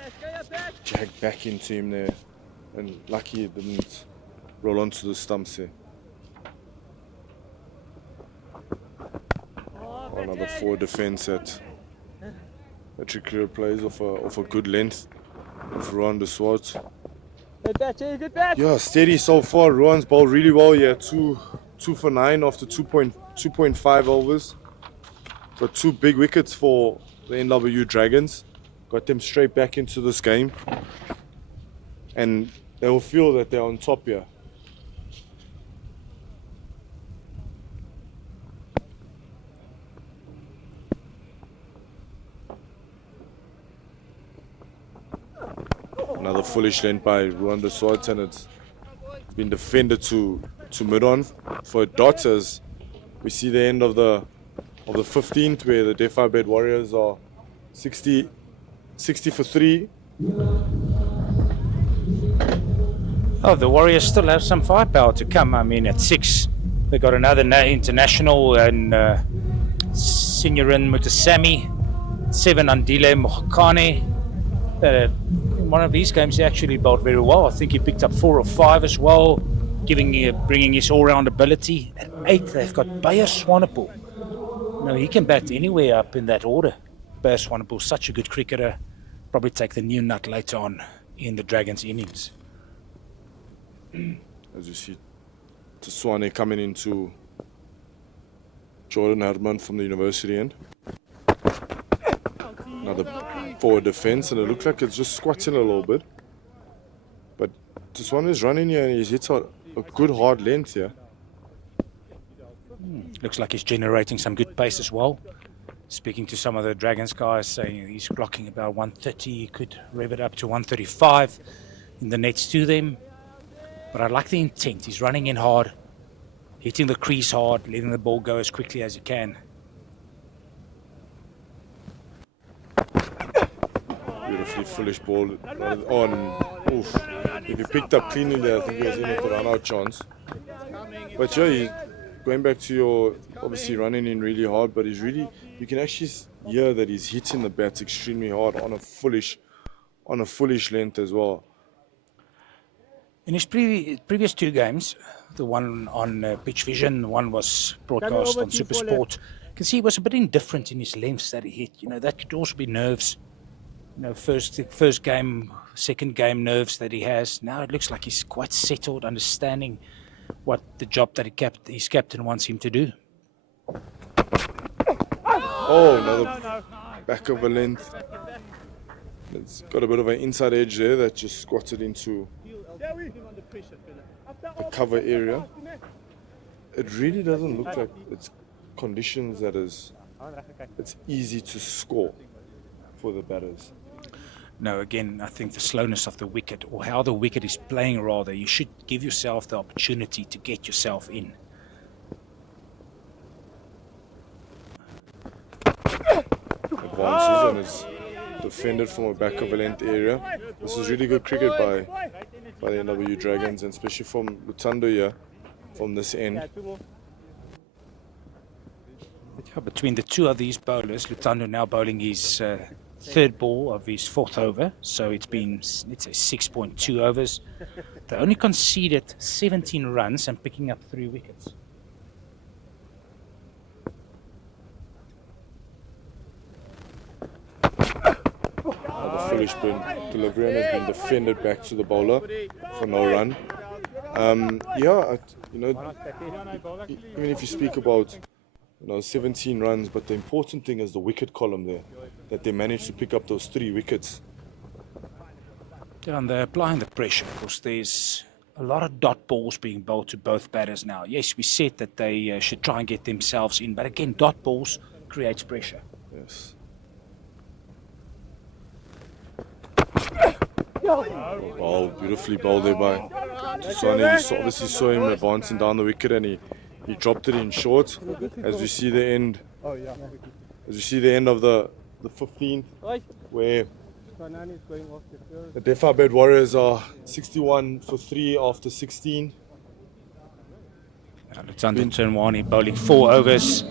jagged back into him there, and lucky it didn't roll onto the stumps there. Another forward defense that Patrick Kruger plays off a good length with Rwanda Swart. Yeah, steady so far. Ruan's bowled really well here. 2 for 9 after 2.5 overs. Got 2 big wickets for the NWU Dragons. Got them straight back into this game. And they will feel that they're on top here. Another foolish length by Rwanda Swart, and it's been defended to mid-on for a dot, as we see the end of the 15th, where the Dafabet Warriors are 60 for 3. Oh, the Warriors still have some firepower to come. I mean, at 6, they got another international, and Sinyarin Mutasami, 7 Andile Mohakane. In one of these games, he actually bowled very well. I think he picked up 4 or 5 as well, bringing his all-round ability. At 8, they've got Bayer Swanepoel. No, he can bat anywhere up in that order. Bayer Swanepoel, such a good cricketer. probably take the new nut later on in the Dragons' innings. As you see, Tswane coming into Jordan Herman from the university end. Another forward defense, and it looks like it's just squatting a little bit. But Tswane is running here and he's hit a good hard length here. Looks like he's generating some good pace as well. Speaking to some of the Dragons guys, saying he's clocking about 130, he could rev it up to 135 in the nets to them. But I like the intent. He's running in hard, hitting the crease hard, letting the ball go as quickly as he can. Beautifully foolish ball on. Oof. If he picked up cleanly there, I think he was in it to run out chance. But yeah, he's going back to your obviously running in really hard, but he's really, you can actually hear that he's hitting the bats extremely hard on a foolish length as well. In his previous two games, the one on Pitch Vision, one was broadcast on Supersport, you can see he was a bit indifferent in his lengths that he hit. You know, that could also be nerves. You know, first game, second game nerves that he has. Now it looks like he's quite settled, understanding what the job that his captain wants him to do. Oh, another back of a length. It's got a bit of an inside edge there that just squatted into the cover area. It really doesn't look like it's conditions that it's easy to score for the batters. No, again, I think the slowness of the wicket, or how the wicket is playing rather, you should give yourself the opportunity to get yourself in. Advances and is defended from a back of a length area. This is really good cricket by the NWU Dragons, and especially from Lutando here, from this end. Yeah, between the two of these bowlers, Lutando now bowling his third ball of his fourth over, so it's been, let's say, 6.2 overs. They only conceded 17 runs and picking up 3 wickets. The foolish delivery, and has been defended back to the bowler for no run. Even if you speak about 17 runs, but the important thing is the wicket column there, that they managed to pick up those 3 wickets. Yeah, and they're applying the pressure because there's a lot of dot balls being bowled to both batters now. Yes, we said that they should try and get themselves in, but again, dot balls creates pressure. Yes. Oh, beautifully bowled there by Tswane. You obviously saw him advancing down the wicket, and he dropped it in short. As we see the end of the 15th, where the Dafabet Warriors are 61 for 3 after 16. Alexander Turnwani bowling 4 overs.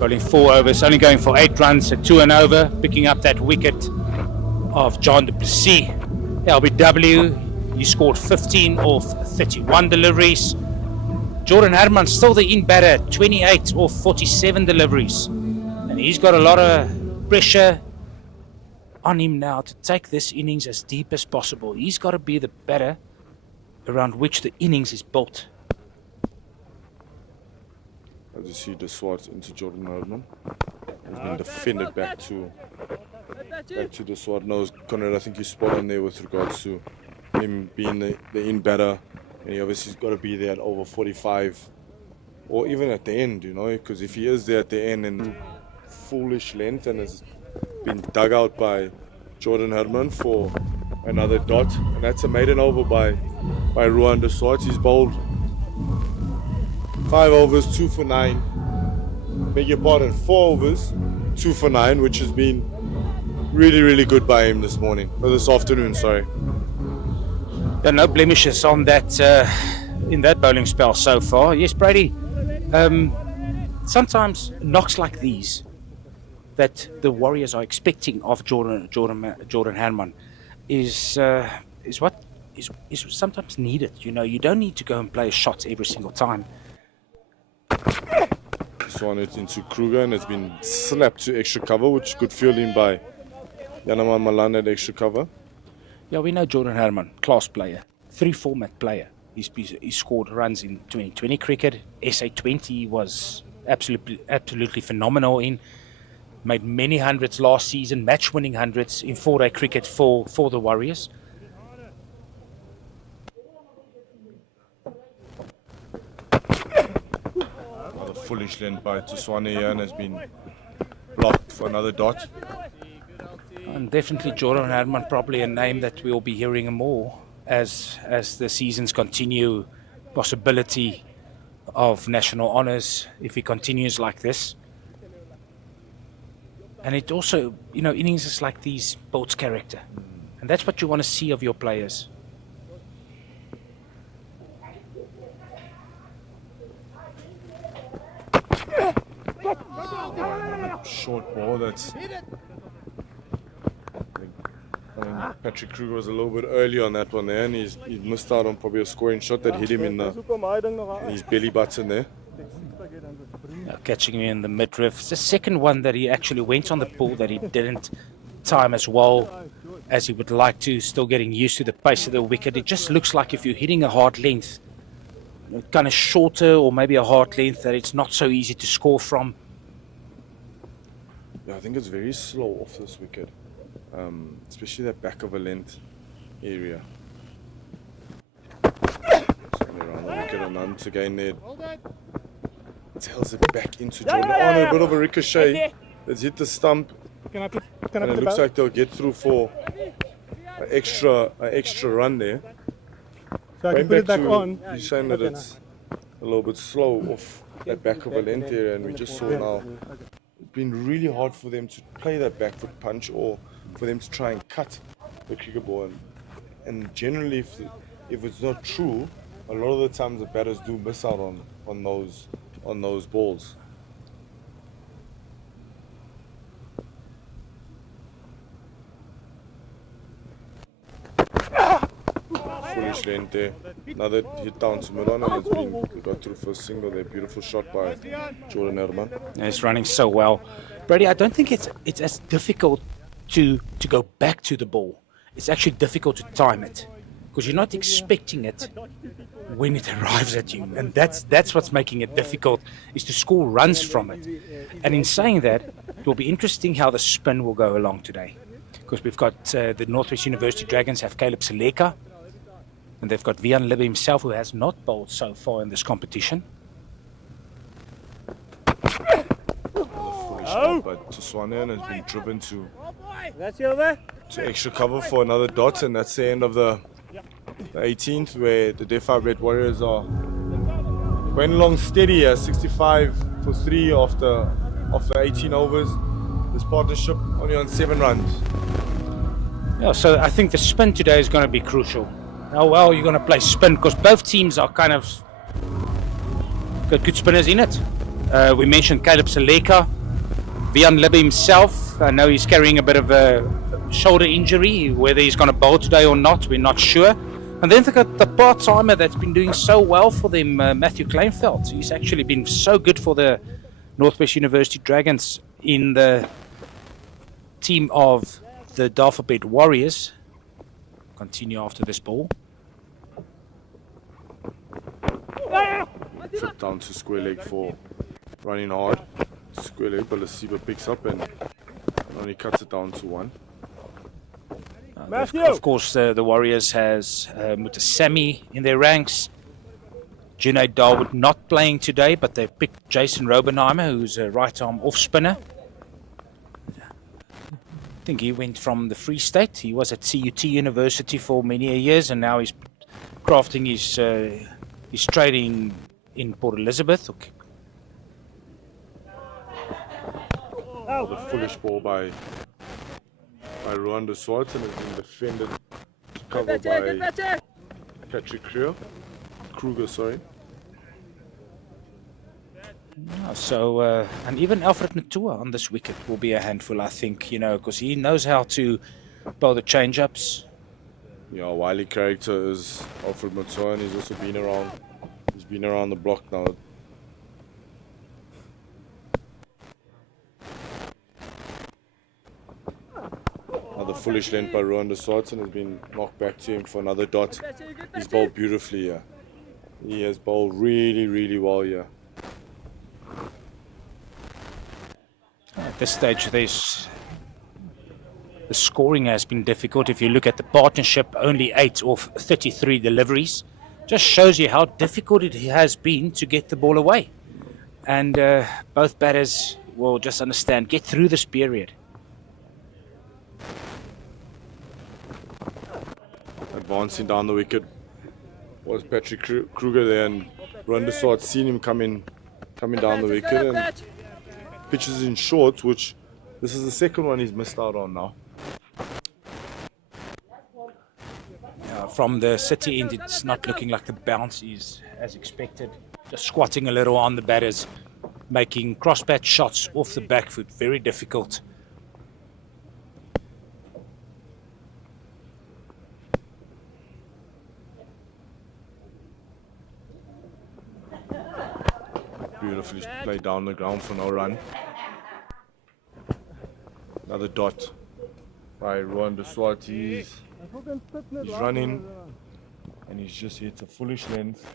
Only going for 8 runs at 2 and over, picking up that wicket of John du Plessis. LBW, he scored 15 off 31 deliveries. Jordan Herman still the in batter, 28 off 47 deliveries. And he's got a lot of pressure on him now to take this innings as deep as possible. He's got to be the batter around which the innings is built. As you see, the swat into Jordan Herman has been defended back to the swat. No, Conrad, I think you spot on there with regards to him being the in batter, and he obviously has got to be there at over 45, or even at the end, because if he is there at the end in foolish length and has been dug out by Jordan Herman for another dot, and that's a maiden over by Ruan de Swart. He's bowled 5 overs, 2 for 9. Beg your pardon, 4 overs, 2 for 9, which has been really, really good by him this morning, or this afternoon, sorry. There are no blemishes on that in that bowling spell so far. Yes, Brady. Sometimes knocks like these that the Warriors are expecting of Jordan Herman is sometimes needed. You don't need to go and play shots every single time. Swung it into Kruger, and it's been slapped to extra cover, which good fielding by Janaman Malan had extra cover. Yeah, we know Jordan Herman, class player, 3-format player. He scored runs in 2020 cricket. SA20 was absolutely phenomenal in. Made many hundreds last season, match-winning hundreds in 4-day cricket for the Warriors. Another foolish length by Tswane here and has been blocked for another dot. And definitely Jordan Herman, probably a name that we'll be hearing more as the seasons continue. Possibility of national honours if he continues like this. And it also, innings like these builds character. And that's what you want to see of your players. Short ball that's... I mean, Patrick Kruger was a little bit early on that one there, and he missed out on probably a scoring shot that hit him in his belly button there. Catching him in the midriff. It's the second one that he actually went on the pull that he didn't time as well as he would like to, still getting used to the pace of the wicket. It just looks like if you're hitting a hard length, kind of shorter or maybe a hard length, that it's not so easy to score from. Yeah, I think it's very slow off this wicket, especially that back of a length area. Swing around the wicket and once again there. Tells it back into Jordan. Oh, no, a bit of a ricochet. Let's hit the stump. And it looks like they'll get through for an extra run there. So I can put it back on. You're saying that it's a little bit slow off that back of a length area, and we just saw now it's been really hard for them to play that back foot punch or for them to try and cut the cricket ball. And generally, if it's not true, a lot of the times the batters do miss out on those balls. Foolish length there. Another hit down to mid on, and we got through for a single there. Beautiful shot by Jordan Herman. He's running so well. Brady, I don't think it's as difficult to go back to the ball. It's actually difficult to time it because you're not expecting it when it arrives at you, and that's what's making it difficult, is to score runs from it. And in saying that, it will be interesting how the spin will go along today, because we've got the Northwest University Dragons have Caleb Seleka, and they've got Vian Libbe himself, who has not bowled so far in this competition. Foolish shot, but Tswane has been driven to That's you over. extra cover for another dot, and that's the end of the 18th, where the Dafabet Warriors are going along steady at 65 for 3 after 18 overs. This partnership only on 7 runs. Yeah, so I think the spin today is going to be crucial. How well you're going to play spin, because both teams are kind of got good spinners in it. We mentioned Caleb Seleka, Vian Libbe himself. I know he's carrying a bit of a shoulder injury. Whether he's going to bowl today or not, we're not sure. And then they've got the part-timer that's been doing so well for them, Matthew Kleinfeld. He's actually been so good for the Northwest University Dragons in the team of the Dafabet Warriors. Continue after this ball. Flip down to square leg for running hard. Square leg, but Lasiba picks up and only cuts it down to 1. Of course, the Warriors has Mutasami in their ranks. Junaid Darwood not playing today, but they picked Jason Robenheimer, who's a right-arm off-spinner. I think he went from the Free State. He was at CUT University for many years, and now he's crafting his trade in Port Elizabeth. Okay. The foolish ball by Rwanda Swartzen has been defended to cover by Patrick Kruger, sorry. So, and even Alfred Natua on this wicket will be a handful, I think, because he knows how to bowl the change-ups. Yeah, wily character is Alfred Natua, and he's also been around. He's been around the block now. foolish length by Rowan de Swartz and has been knocked back to him for another dot. He's bowled beautifully here. He has bowled really, really well here. At this stage, the scoring has been difficult. If you look at the partnership, only 8 of 33 deliveries. Just shows you how difficult it has been to get the ball away. And both batters will just understand, get through this period. Advancing down the wicket was Patrick Kruger there, and Rowan de Swartz seen him coming down the wicket and pitches in short, which this is the second one he's missed out on now. From the City end, it's not looking like the bounce is as expected. Just squatting a little on the batters, making cross-bat shots off the back foot, very difficult. Beautifully played down the ground for no run. Another dot by Rowan de Swartz. He's running and he's just hit a foolish length.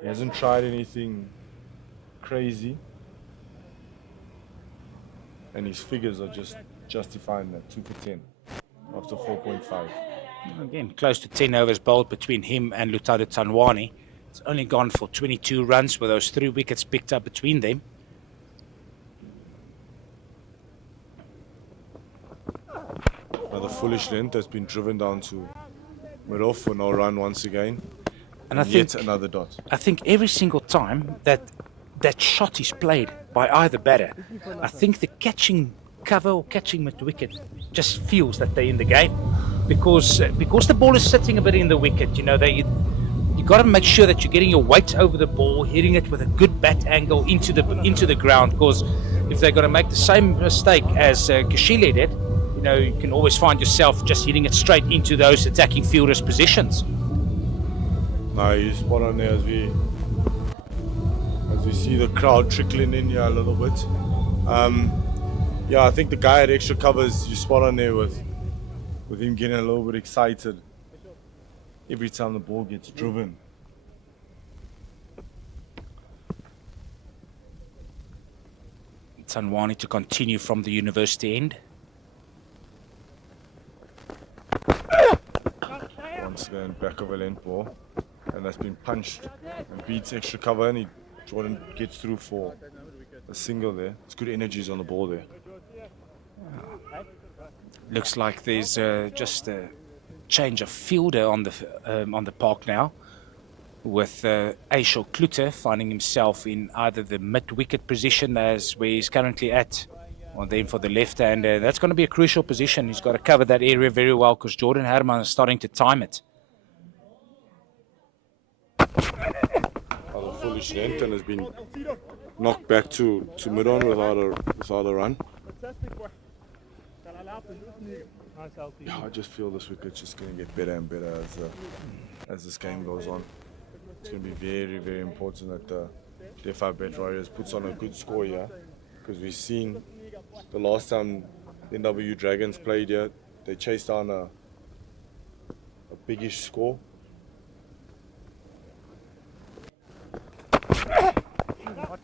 He hasn't tried anything crazy, and his figures are just justifying that. 2 for 10 after 4.5. Again, close to 10 overs bowled between him and Lutado Tanwani. It's only gone for 22 runs with those 3 wickets picked up between them. Another foolish length has been driven down to middle for no run once again. And yet another dot. I think every single time that shot is played by either batter, I think the catching cover or catching mid-wicket just feels that they're in the game. Because the ball is sitting a bit in the wicket, you know, you got to make sure that you're getting your weight over the ball, hitting it with a good bat angle into the ground. Because if they're going to make the same mistake as Kashile did, you know, you can always find yourself just hitting it straight into those attacking fielders' positions. No, he's spot on there as we see the crowd trickling in here a little bit. Yeah, I think the guy at extra covers, you spot on there with him getting a little bit excited every time the ball gets driven. Tanwani to continue from the university end. Once again, back of a length ball, and that's been punched and beats extra cover, and Jordan gets through for a single there. It's good energies on the ball there. Looks like there's just a change of fielder on the park now, with Aishel Klute finding himself in either the mid-wicket position as where he's currently at, or then for the left hand. That's going to be a crucial position. He's got to cover that area very well because Jordan Herman is starting to time it. Other foolish length and has been knocked back to mid-on without a run. Yeah, I just feel this wicket's just going to get better and better as this game goes on. It's going to be very, very important that Dafabet Warriors puts on a good score here, because we've seen the last time the NWU Dragons played here, they chased down a biggish score.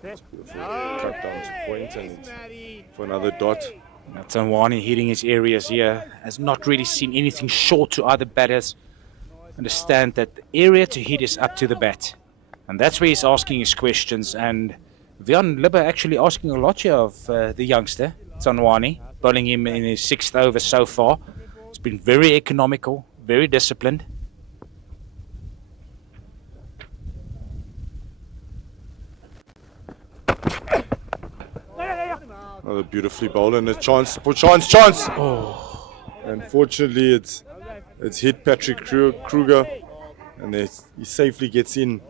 It's beautiful. Trapped down to point and for another dot. Tanwani hitting his areas here, has not really seen anything short to other batters. Understand that the area to hit is up to the bat, and that's where he's asking his questions. And Vian Libber actually asking a lot here of the youngster Tanwani, bowling him in his 6th over so far. It's been very economical, very disciplined. Another beautifully bowled and a chance. Oh. Unfortunately, it's hit Patrick Kruger, and he safely gets in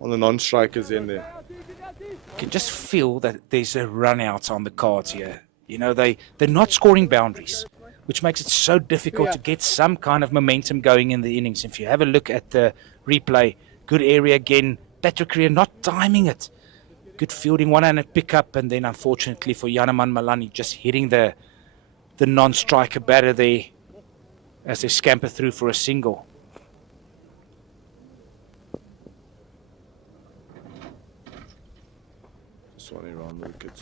on the non-strikers in there. You can just feel that there's a run out on the cards here. You know, they're not scoring boundaries, which makes it so difficult to get some kind of momentum going in the innings. If you have a look at the replay, good area again, Patrick Kruger not timing it. Good fielding, one-handed pick up, and then unfortunately for Yanaman Malani just hitting the the non-striker batter there as they scamper through for a single. This one around the wickets.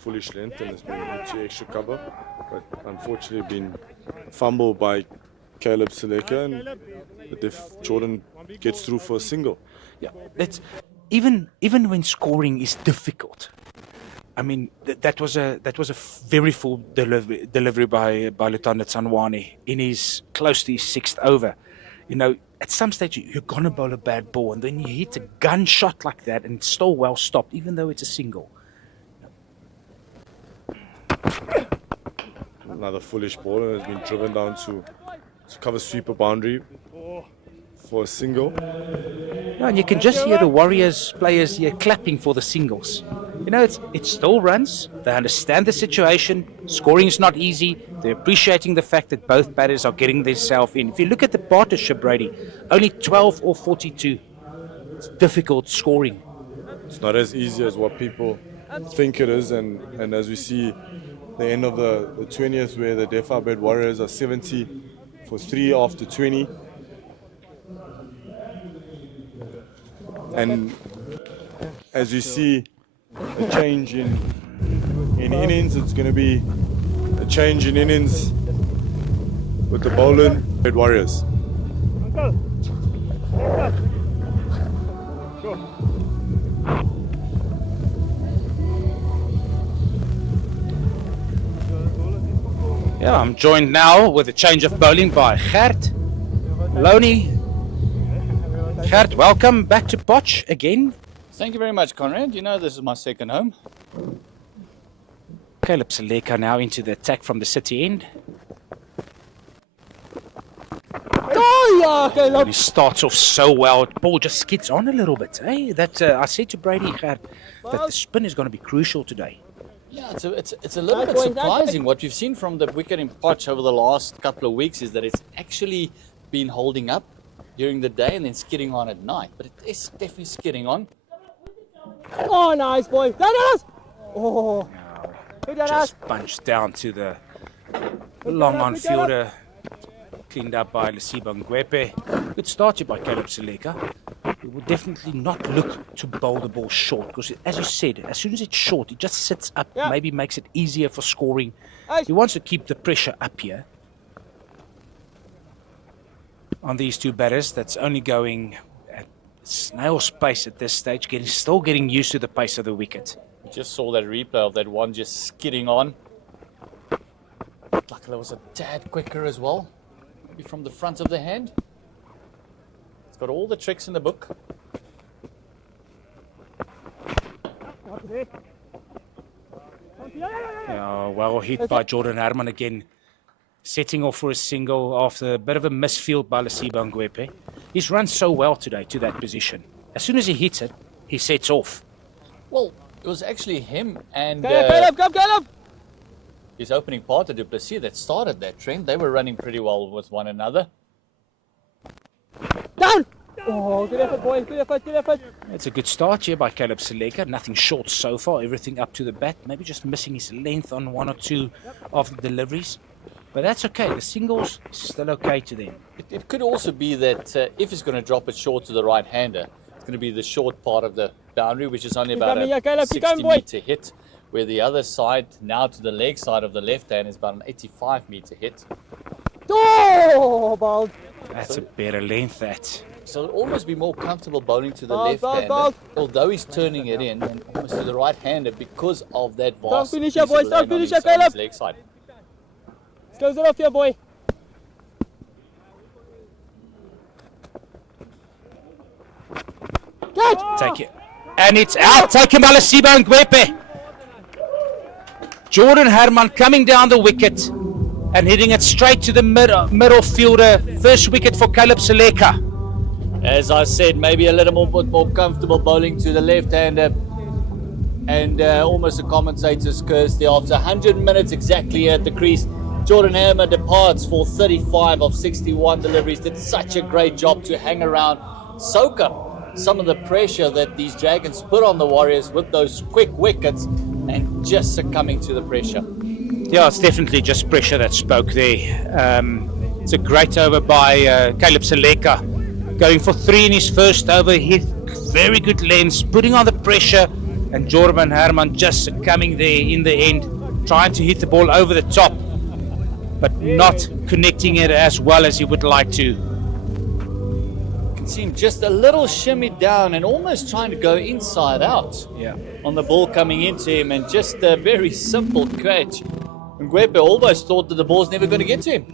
Foolish length and it's been into extra cover. But unfortunately been a fumble by Caleb Seleka and Jordan gets through for a single. Yeah, that's even when scoring is difficult. I mean, that was a very full delivery by Lutanda Tsanwane in his close to his 6th over. You know, at some stage you're gonna bowl a bad ball, and then you hit a gunshot like that, and it's still well stopped, even though it's a single. Another foolish ball and has been driven down to cover sweeper boundary for a single. Yeah, and you can just hear the Warriors players here clapping for the singles. You know, it still runs. They understand the situation. Scoring is not easy. They're appreciating the fact that both batters are getting themselves in. If you look at the partnership, Brady, only 12 or 42. It's difficult scoring. It's not as easy as what people think it is, and as we see the end of the 20th where the Dafabet Warriors are 70 for 3 after 20. And as you see a change in innings, it's going to be a change in innings with the bowling Warriors. Yeah, I'm joined now with a change of bowling by Gert Loney. Gert, welcome back to Potch again. Thank you very much, Conrad. You know this is my second home. Caleb Seleka now into the attack from the city end. And he starts off so well. The ball just skids on a little bit. Hey, I said to Brady Gert that the spin is going to be crucial today. Yeah, it's a little bit surprising. What we've seen from the wicket in Potch over the last couple of weeks is that it's actually been holding up during the day and then skidding on at night. But it is definitely skidding on. Oh, nice boy. Oh, Just punched down to the long on fielder. Cleaned up by Lesiba Ngwepe. Good start here by Caleb Seleka. He will definitely not look to bowl the ball short because, as you said, as soon as it's short, it just sits up, maybe makes it easier for scoring. He wants to keep the pressure up here on these two batters. That's only going at snail's pace at this stage, still getting used to the pace of the wicket. We just saw that replay of that one just skidding on. Looked like it was a tad quicker as well. Maybe from the front of the hand. It's got all the tricks in the book. Yeah, well hit by Jordan Herman again. Setting off for a single after a bit of a misfield by Lesiba Ngwepe. He's run so well today to that position. As soon as he hits it, he sets off. Well, it was actually him and Caleb! his opening partner, Du Plessis, that started that trend. They were running pretty well with one another. Down! Oh, good effort, boy. Good effort. It's a good start here by Caleb Seleka. Nothing short so far. Everything up to the bat. Maybe just missing his length on one or two of the deliveries. But that's okay. The singles is still okay to them. It could also be that if he's going to drop it short to the right-hander, it's going to be the short part of the boundary, which is only about a 60-meter hit, where the other side, now to the leg side of the left hand, is about an 85-meter hit. Oh, ball. That's a better length, that. So it'll almost be more comfortable bowling to the left-hander, although he's turning it in, and almost to the right-hander because of that vast Don't finish piece it, boys. of Don't land on finish his- it, on his Caleb. leg side. Close it off here, boy. Take it. And it's out. Taken by Lesiba Ngwepe. Jordan Herman coming down the wicket and hitting it straight to the middle fielder. First wicket for Caleb Seleka. As I said, maybe a little bit more comfortable bowling to the left-hander, and almost a commentator's curse there. After 100 minutes exactly at the crease, Jordan Herman departs for 35 of 61 deliveries. Did such a great job to hang around, soak up some of the pressure that these Dragons put on the Warriors with those quick wickets and just succumbing to the pressure. Yeah, it's definitely just pressure that spoke there. It's a great over by Caleb Seleka, going for 3 in his first over. Hit very good lengths, putting on the pressure, and Jordan Herman just coming there in the end, trying to hit the ball over the top, but not connecting it as well as he would like to. Can see him just a little shimmy down and almost trying to go inside out. Yeah. On the ball coming into him, and just a very simple catch. Ngwepe almost thought that the ball's never going to get to him.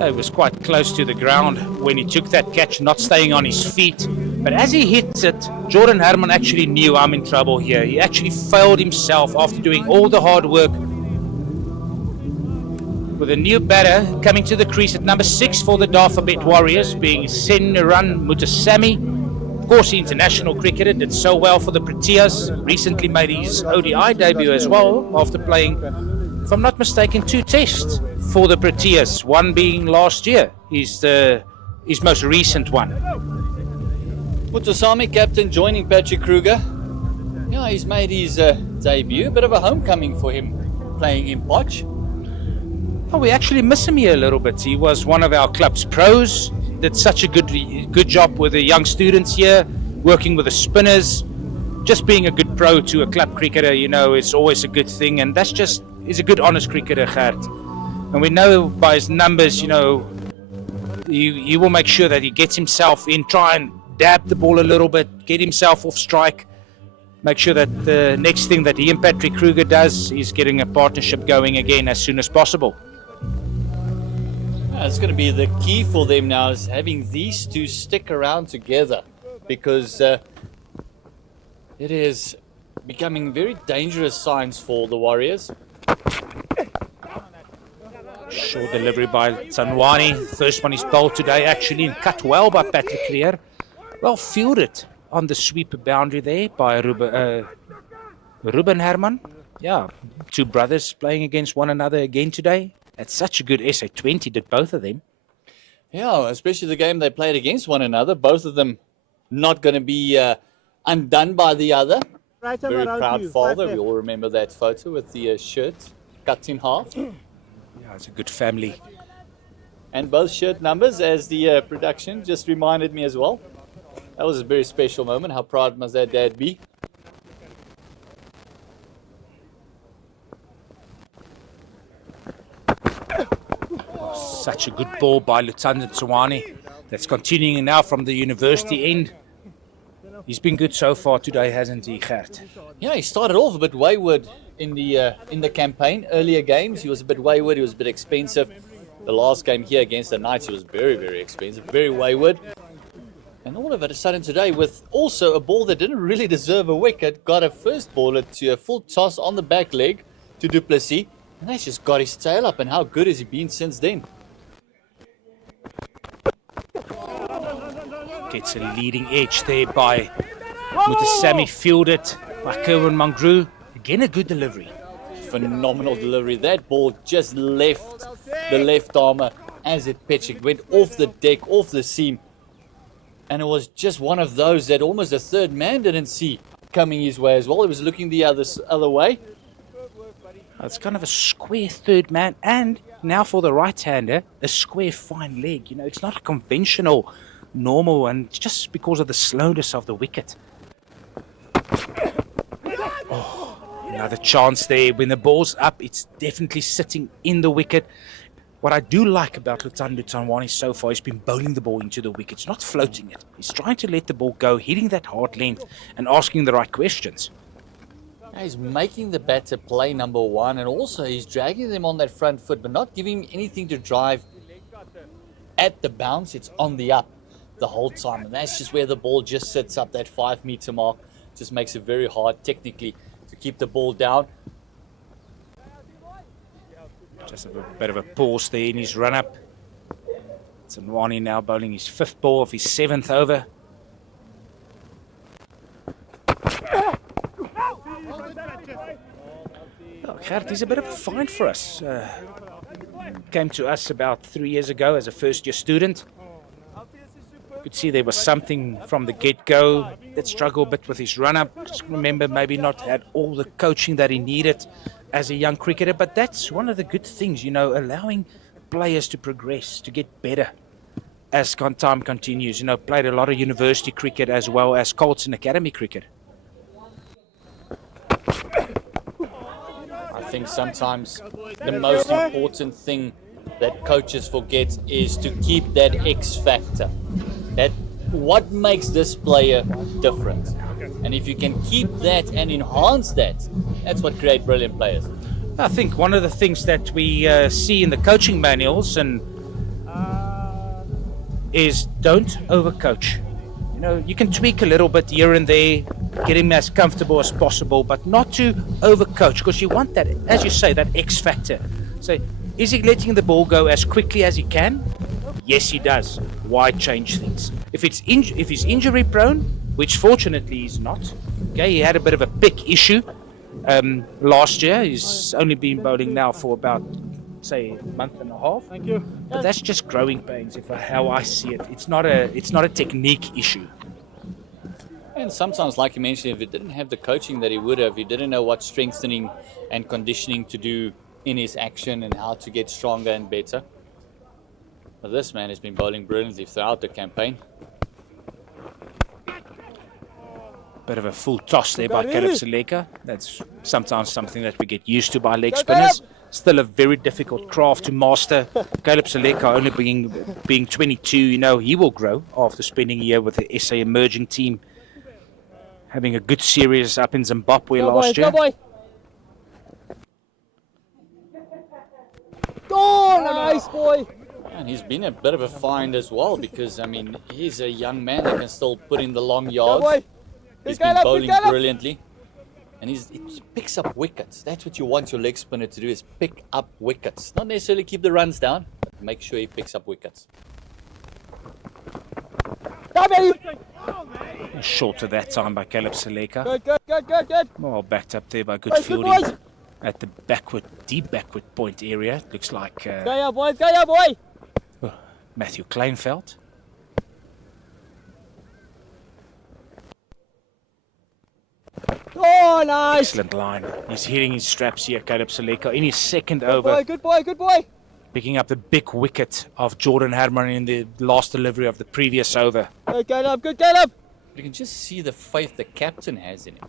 It was quite close to the ground when he took that catch, not staying on his feet. But as he hit it, Jordan Herman actually knew, I'm in trouble here. He actually failed himself after doing all the hard work. With a new batter coming to the crease at number 6 for the Dafabet Warriors, being Seniran Mutasamy. Of course, the international cricketer did so well for the Proteas. Recently made his ODI debut as well, after playing, if I'm not mistaken, 2 tests for the Proteas. One being last year, his most recent one. Mutasamy, captain, joining Patrick Kruger. Yeah, he's made his debut. A bit of a homecoming for him, playing in Potch. Oh, we actually miss him here a little bit. He was one of our club's pros. Did such a good job with the young students here, working with the spinners. Just being a good pro to a club cricketer, you know, is always a good thing, and that's just, he's a good, honest cricketer, Gert. And we know by his numbers, you know, he will make sure that he gets himself in, try and dab the ball a little bit, get himself off strike, make sure that the next thing that he and Patrick Kruger does is getting a partnership going again as soon as possible. It's going to be the key for them now, is having these two stick around together, because it is becoming very dangerous signs for the Warriors. Short delivery by Tsanwani. First one is bowled today, actually, and cut well by Patrick Kruger. Well fielded on the sweeper boundary there by Ruben Herman. Yeah, 2 brothers playing against one another again today. That's such a good SA20, did both of them. Yeah, especially the game they played against one another. Both of them not going to be undone by the other. Very proud father. We all remember that photo with the shirt cut in half. Yeah, it's a good family. And both shirt numbers, as the production just reminded me as well. That was a very special moment. How proud must their dad be? Such a good ball by Lieutenant Tsawani. That's continuing now from the university end. He's been good so far today, hasn't he, Gert? Yeah, he started off a bit wayward in the campaign. Earlier games, he was a bit wayward. He was a bit expensive. The last game here against the Knights, he was very, very expensive, very wayward. And all of it a sudden today, with also a ball that didn't really deserve a wicket, got a first baller to a full toss on the back leg to Du Plessis. And that's just got his tail up. And how good has he been since then? Gets a leading edge there by Mutasamy, fielded by Kerwin Mangru. Again, a good delivery. Phenomenal delivery. That ball just left the left armour as it pitched. It went off the deck, off the seam. And it was just one of those that almost a third man didn't see coming his way as well. He was looking the other way. It's kind of a square third man, and now for the right-hander, a square fine leg. You know, it's not a conventional, normal, and just because of the slowness of the wicket. Oh, another chance there. When the ball's up, it's definitely sitting in the wicket. What I do like about Lutando Tsanwani so far, he's been bowling the ball into the wicket. He's not floating it. He's trying to let the ball go, hitting that hard length, and asking the right questions. He's making the batter play number 1, and also he's dragging them on that front foot, but not giving him anything to drive at the bounce. It's on the up the whole time, and that's just where the ball just sits up, that 5-meter mark. Just makes it very hard technically to keep the ball down. Just a bit of a pause there in his run-up. Tsanwani now bowling his 5th ball of his 7th over. Oh, Gert, he's a bit of a find for us. Came to us about 3 years ago as a first-year student. Could see there was something from the get-go that struggled a bit with his run-up. Just remember, maybe not had all the coaching that he needed as a young cricketer, but that's one of the good things, you know, allowing players to progress, to get better as time continues. You know, played a lot of university cricket as well as Colts and academy cricket. I think sometimes the most important thing that coaches forget is to keep that X factor. That what makes this player different. And if you can keep that and enhance that, that's what creates brilliant players. I think one of the things that we see in the coaching manuals is don't overcoach. You know, you can tweak a little bit here and there, get him as comfortable as possible, but not to overcoach, because you want that, as you say, that X factor. So, is he letting the ball go as quickly as he can? Yes, he does. Why change things? If he's injury prone, which fortunately he's not. Okay, he had a bit of a pick issue last year. He's only been bowling now for about, say, a month and a half. Thank you. But that's just growing pains, how I see it. It's not a technique issue. And sometimes, like you mentioned, if he didn't have the coaching that he would have, he didn't know what strengthening and conditioning to do in his action and how to get stronger and better. But this man has been bowling brilliantly throughout the campaign. Bit of a full toss there by Caleb Seleka. That's sometimes something that we get used to by leg spinners. Still a very difficult craft to master. Caleb Seleka only being 22, you know, he will grow after spending a year with the SA emerging team. Having a good series up in Zimbabwe last year. Oh, nice boy. And he's been a bit of a find as well, because, I mean, he's a young man that can still put in the long yards. He's been bowling brilliantly. And he picks up wickets. That's what you want your leg spinner to do, is pick up wickets. Not necessarily keep the runs down, but make sure he picks up wickets. Short at that time by Caleb Seleka. Good. Well backed up there by good fielding at the deep backward point area. It looks like Go, boy. Matthew Kleinveld. Oh, nice. Excellent line. He's hitting his straps here, Caleb Seleka, in his second over. Good boy. Picking up the big wicket of Jordan Herman in the last delivery of the previous over. Good Caleb. You can just see the faith the captain has in him.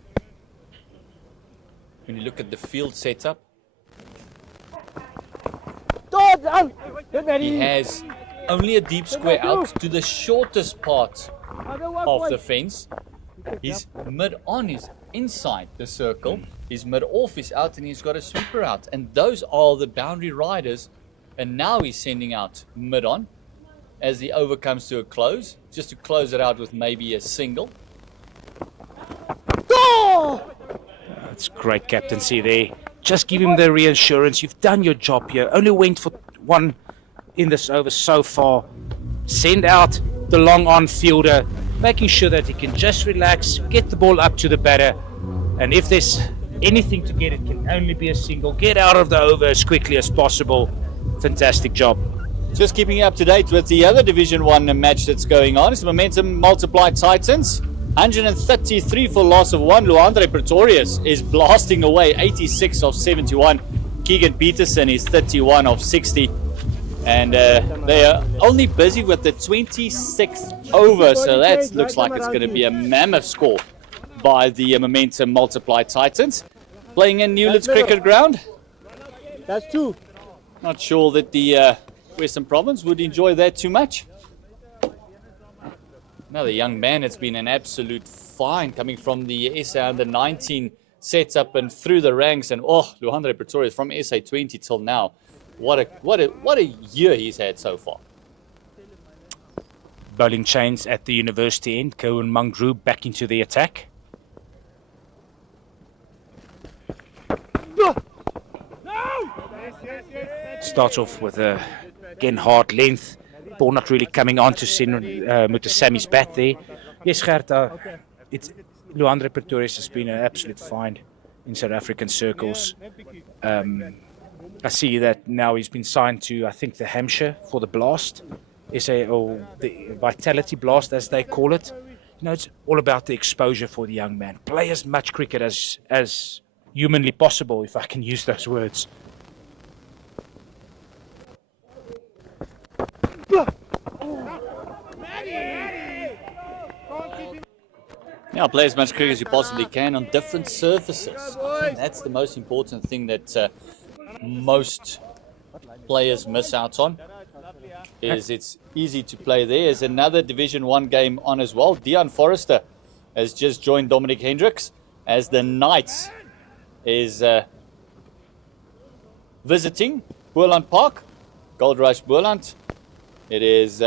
When you look at the field setup, he has only a deep square out to the shortest part of the fence. He's mid-on, he's inside the circle. His mid-off is out, and he's got a sweeper out. And those are the boundary riders. And now he's sending out mid-on as the over comes to a close, just to close it out with maybe a single. That's great captaincy there. Just give him the reassurance. You've done your job here. Only went for one in this over so far. Send out the long on fielder, making sure that he can just relax, get the ball up to the batter. And if there's anything to get, it can only be a single. Get out of the over as quickly as possible. Fantastic job. Just keeping you up to date with the other Division 1 match that's going on. It's Momentum Multiplied Titans. 133 for loss of 1. Luandre Pretorius is blasting away, 86 of 71. Keegan Peterson is 31 of 60. And they are only busy with the 26th over, so that looks like it's going to be a mammoth score by the Momentum Multiplied Titans. Playing in Newlands Cricket Ground. That's 2. Not sure that the Western Province would enjoy that too much. Another young man, it's been an absolute find coming from the SA Under-19 setup and through the ranks. And Luandre Pretorius from SA 20 till now. What a year he's had so far. Bowling chains at the university end. Cohen Mangru back into the attack. Starts off with a, again, hard length. Ball not really coming on to Mutasami's bat there. Yes, Gert, Luandre Pretorius has been an absolute find in South African circles. I see that now he's been signed to, I think, the Hampshire for the Blast. SA, or the Vitality Blast, as they call it. You know, it's all about the exposure for the young man. Play as much cricket as humanly possible, if I can use those words. Yeah, play as much cricket as you possibly can on different surfaces. I think that's the most important thing that most players miss out on. Is it's easy to play there. There's another Division 1 game on as well. Dion Forrester has just joined Dominic Hendricks as the Knights is visiting Boerland Park, Gold Rush Boerland. It is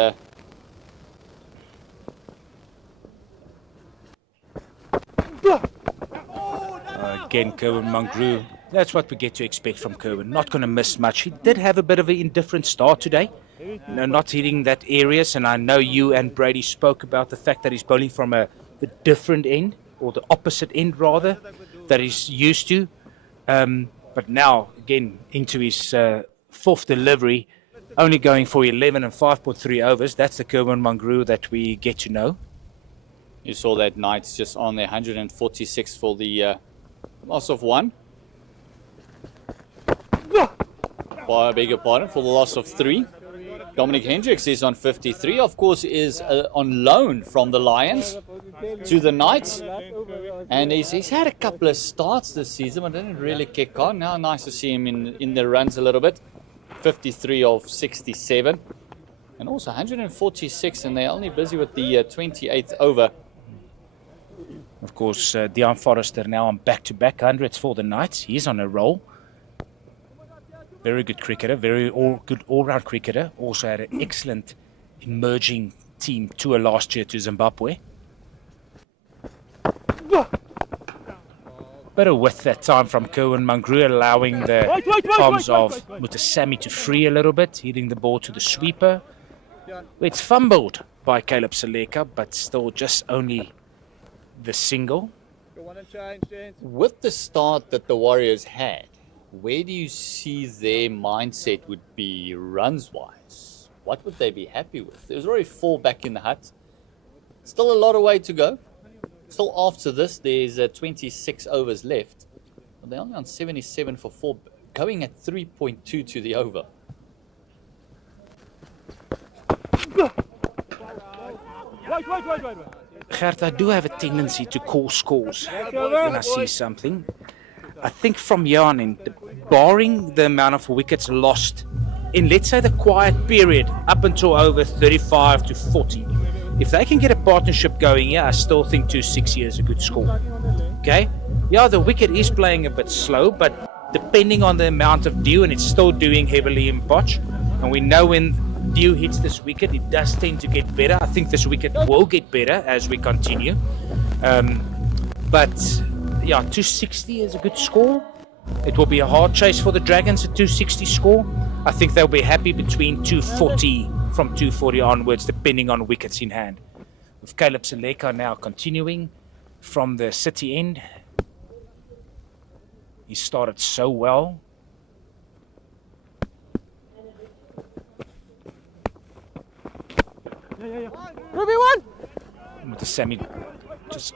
again, Kerwin Mangru. That's what we get to expect from Kerwin. Not going to miss much. He did have a bit of an indifferent start today. You know, not hitting that areas, and I know you and Brady spoke about the fact that he's bowling from the different end, or the opposite end rather, that he's used to. But now, again, into his fourth delivery, only going for 11 and 5.3 overs. That's the Kerwin Mangru that we get to know. You saw that Knights just on their 146 for the loss of 1. I beg your pardon, for the loss of 3. Dominic Hendricks is on 53, of course, is on loan from the Lions to the Knights. And he's had a couple of starts this season, but didn't really kick on. Now nice to see him in the runs a little bit. 53 of 67. And also 146, and they're only busy with the 28th over. Of course, Dion Forrester now on back-to-back hundreds for the Knights. He's on a roll. Very good cricketer, very good all-round cricketer. Also had an excellent emerging team tour last year to Zimbabwe. Better with that time from Kerwin Mangru, allowing the arms of Mutasamy to free a little bit, hitting the ball to the sweeper. It's fumbled by Caleb Seleka, but still just only the single. With the start that the Warriors had, where do you see their mindset would be runs-wise? What would they be happy with? There was already 4 back in the hut. Still a lot of way to go. Still after this, there's 26 overs left. But they're only on 77 for 4, going at 3.2 to the over. Gert, I do have a tendency to call scores when I see something. I think from here on in, barring the amount of wickets lost in, let's say, the quiet period up until over 35 to 40, if they can get a partnership going, yeah, I still think 260 is a good score. Okay? Yeah, the wicket is playing a bit slow, but depending on the amount of dew, and it's still doing heavily in Potch, and we know when dew hits this wicket, it does tend to get better. I think this wicket will get better as we continue. But yeah, 260 is a good score. It will be a hard chase for the Dragons at 260 score. I think they'll be happy between 240, from 240 onwards, depending on wickets in hand. With Caleb Seleka now continuing from the city end. He started so well. Ruby one. Mutasamy just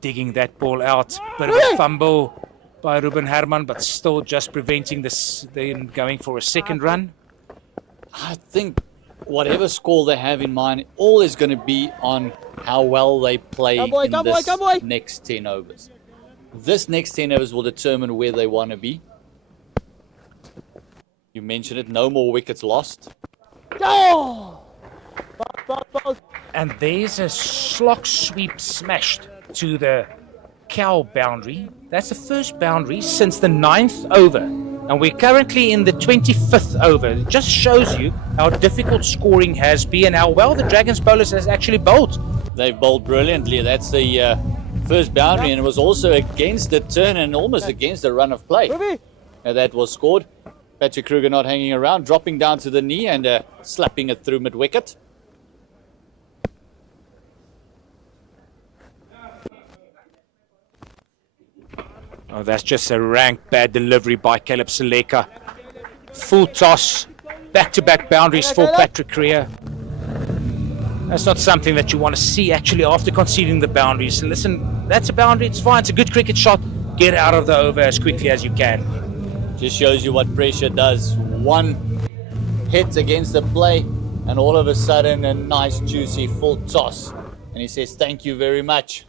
digging that ball out. Bit of a fumble by Ruben Herman, but still just preventing this, them going for a second run. I think whatever score they have in mind, all is going to be on how well they play in this next 10 overs. This next 10 overs will determine where they want to be. You mentioned it, no more wickets lost. Oh! And there's a slock sweep smashed to the cow boundary. That's the first boundary since the 9th over. And we're currently in the 25th over. It just shows you how difficult scoring has been and how well the Dragons bowlers has actually bowled. They've bowled brilliantly. That's the first boundary, and it was also against the turn and almost against the run of play. That was scored. Patrick Kruger not hanging around, dropping down to the knee and slapping it through mid-wicket. Oh, that's just a rank bad delivery by Caleb Seleka. Full toss, back-to-back boundaries for Patrick Kruger. That's not something that you want to see actually after conceding the boundaries. Listen, that's a boundary, it's fine, it's a good cricket shot. Get out of the over as quickly as you can. Just shows you what pressure does. One hit against the play, and all of a sudden a nice juicy full toss. And he says, thank you very much.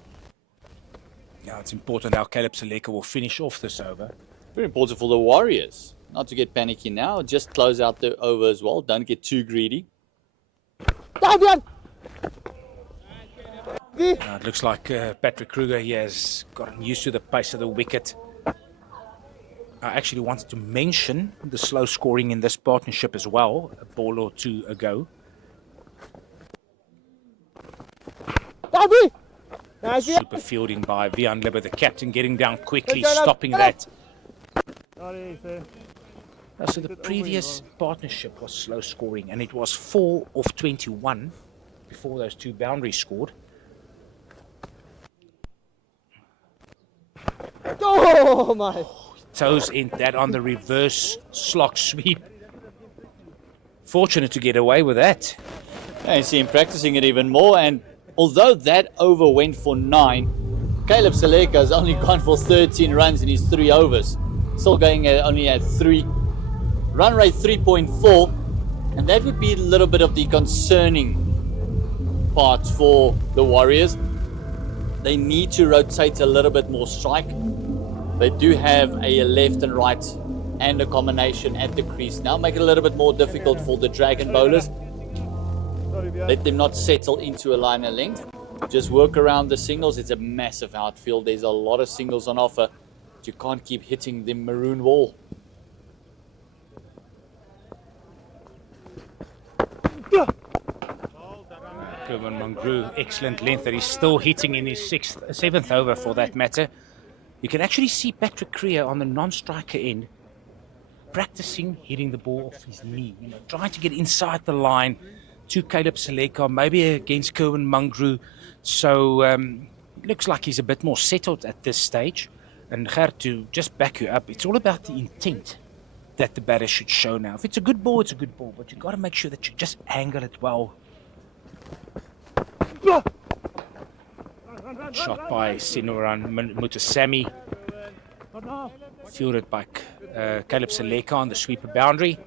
Yeah, it's important how Caleb Seleka will finish off this over. Very important for the Warriors. Not to get panicky now, just close out the over as well. Don't get too greedy. Down. It looks like Patrick Kruger here has gotten used to the pace of the wicket. I actually wanted to mention the slow scoring in this partnership as well, a ball or two ago. Nice. Super fielding by Vian Libber, the captain, getting down quickly, stopping that. So the previous partnership was slow scoring, and it was 4 of 21 before those two boundaries scored. Oh my! Toes in that on the reverse slog sweep. Fortunate to get away with that. I see him practicing it even more, and although that over went for 9, Caleb Seleka has only gone for 13 runs in his 3 overs. Still going only at 3. Run rate 3.4, and that would be a little bit of the concerning part for the Warriors. They need to rotate a little bit more strike. They do have a left and right and a combination at the crease now. Make it a little bit more difficult for the Dragon bowlers. Let them not settle into a line of length. Just work around the singles. It's a massive outfield. There's a lot of singles on offer. But you can't keep hitting the maroon wall. Kevin Mangru, excellent length that he's still hitting in his 7th over for that matter. You can actually see Patrick Kruger on the non-striker end practicing hitting the ball off his knee, trying to get inside the line to Caleb Seleka, maybe against Kerwin Mangru. So it looks like he's a bit more settled at this stage. And Gert, to just back you up, it's all about the intent that the batter should show now. If it's a good ball, it's a good ball, but you've got to make sure that you just angle it well. Shot by Sinuran Mutasamy. Fielded by Caleb Seleka on the sweeper boundary.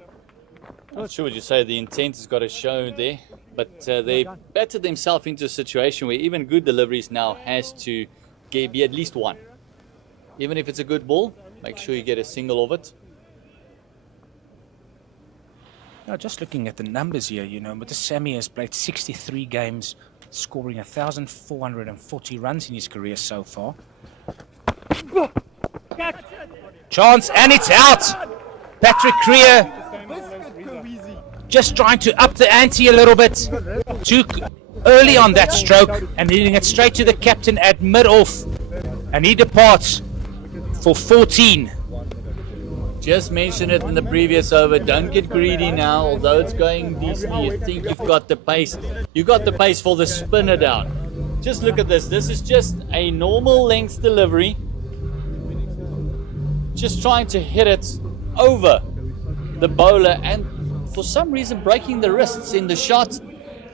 Not sure what you say, the intent has got to show there, but they battered themselves into a situation where even good deliveries now has to be at least 1. Even if it's a good ball, make sure you get a single of it. Now, just looking at the numbers here, Mutasamy has played 63 games, scoring 1,440 runs in his career so far. Chance, and it's out! Patrick Kruger just trying to up the ante a little bit. Too early on that stroke, and hitting it straight to the captain at mid-off. And he departs for 14. Just mentioned it in the previous over. Don't get greedy now, although it's going decently. You think you've got the pace. You got the pace for the spinner down. Just look at this. This is just a normal length delivery. Just trying to hit it over the bowler, and for some reason breaking the wrists in the shot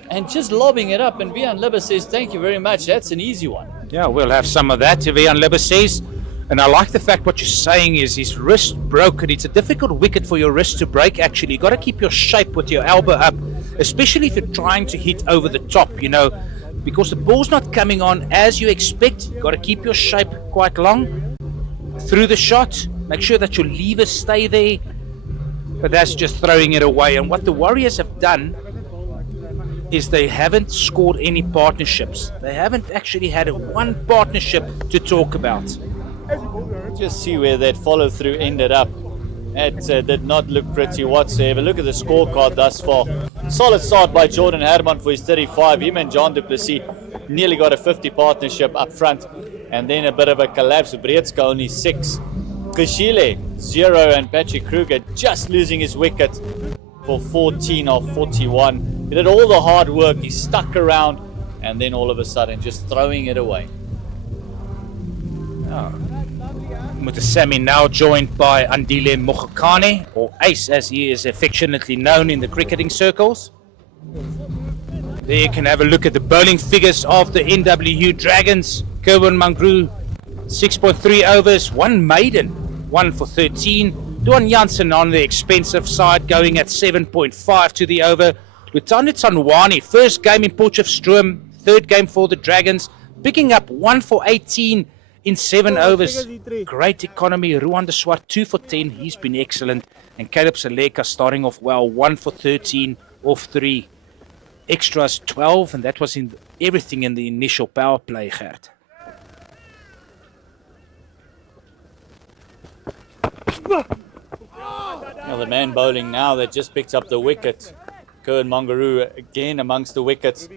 and just lobbing it up. And Vian Libber says, thank you very much. That's an easy one. Yeah, we'll have some of that, Vian Libber says. And I like the fact what you're saying is his wrist broken. It's a difficult wicket for your wrist to break, actually. You've got to keep your shape with your elbow up, especially if you're trying to hit over the top, because the ball's not coming on as you expect. You've got to keep your shape quite long through the shot. Make sure that your levers stay there. But that's just throwing it away. And what the Warriors have done is they haven't scored any partnerships. They haven't actually had one partnership to talk about. Just see where that follow through ended up. That did not look pretty whatsoever. Look at the scorecard thus far. Solid start by Jordan Herman for his 35. Him and John du Plessis nearly got a 50 partnership up front. And then a bit of a collapse. Breetska only 6. Kishile 0, and Patrick Kruger just losing his wicket for 14 of 41. He did all the hard work. He stuck around, and then all of a sudden just throwing it away. Mutasamy now joined by Andile Mokhakane, or Ace as he is affectionately known in the cricketing circles. There you can have a look at the bowling figures of the NWU Dragons. Kerwin Mangru, 6.3 overs, 1 maiden, 1 for 13. Duan Janssen on the expensive side, going at 7.5 to the over. Lutando Tanwani, first game in Potchefstroom, third game for the Dragons, picking up 1 for 18 in 7 overs. Great economy. Ruan de Swart, 2 for 10. He's been excellent. And Caleb Seleka starting off well, 1 for 13 off 3. Extras 12, and that was in everything in the initial power play, Gert. Now the man bowling now that just picked up the wicket. Kerwin Mangru again amongst the wickets.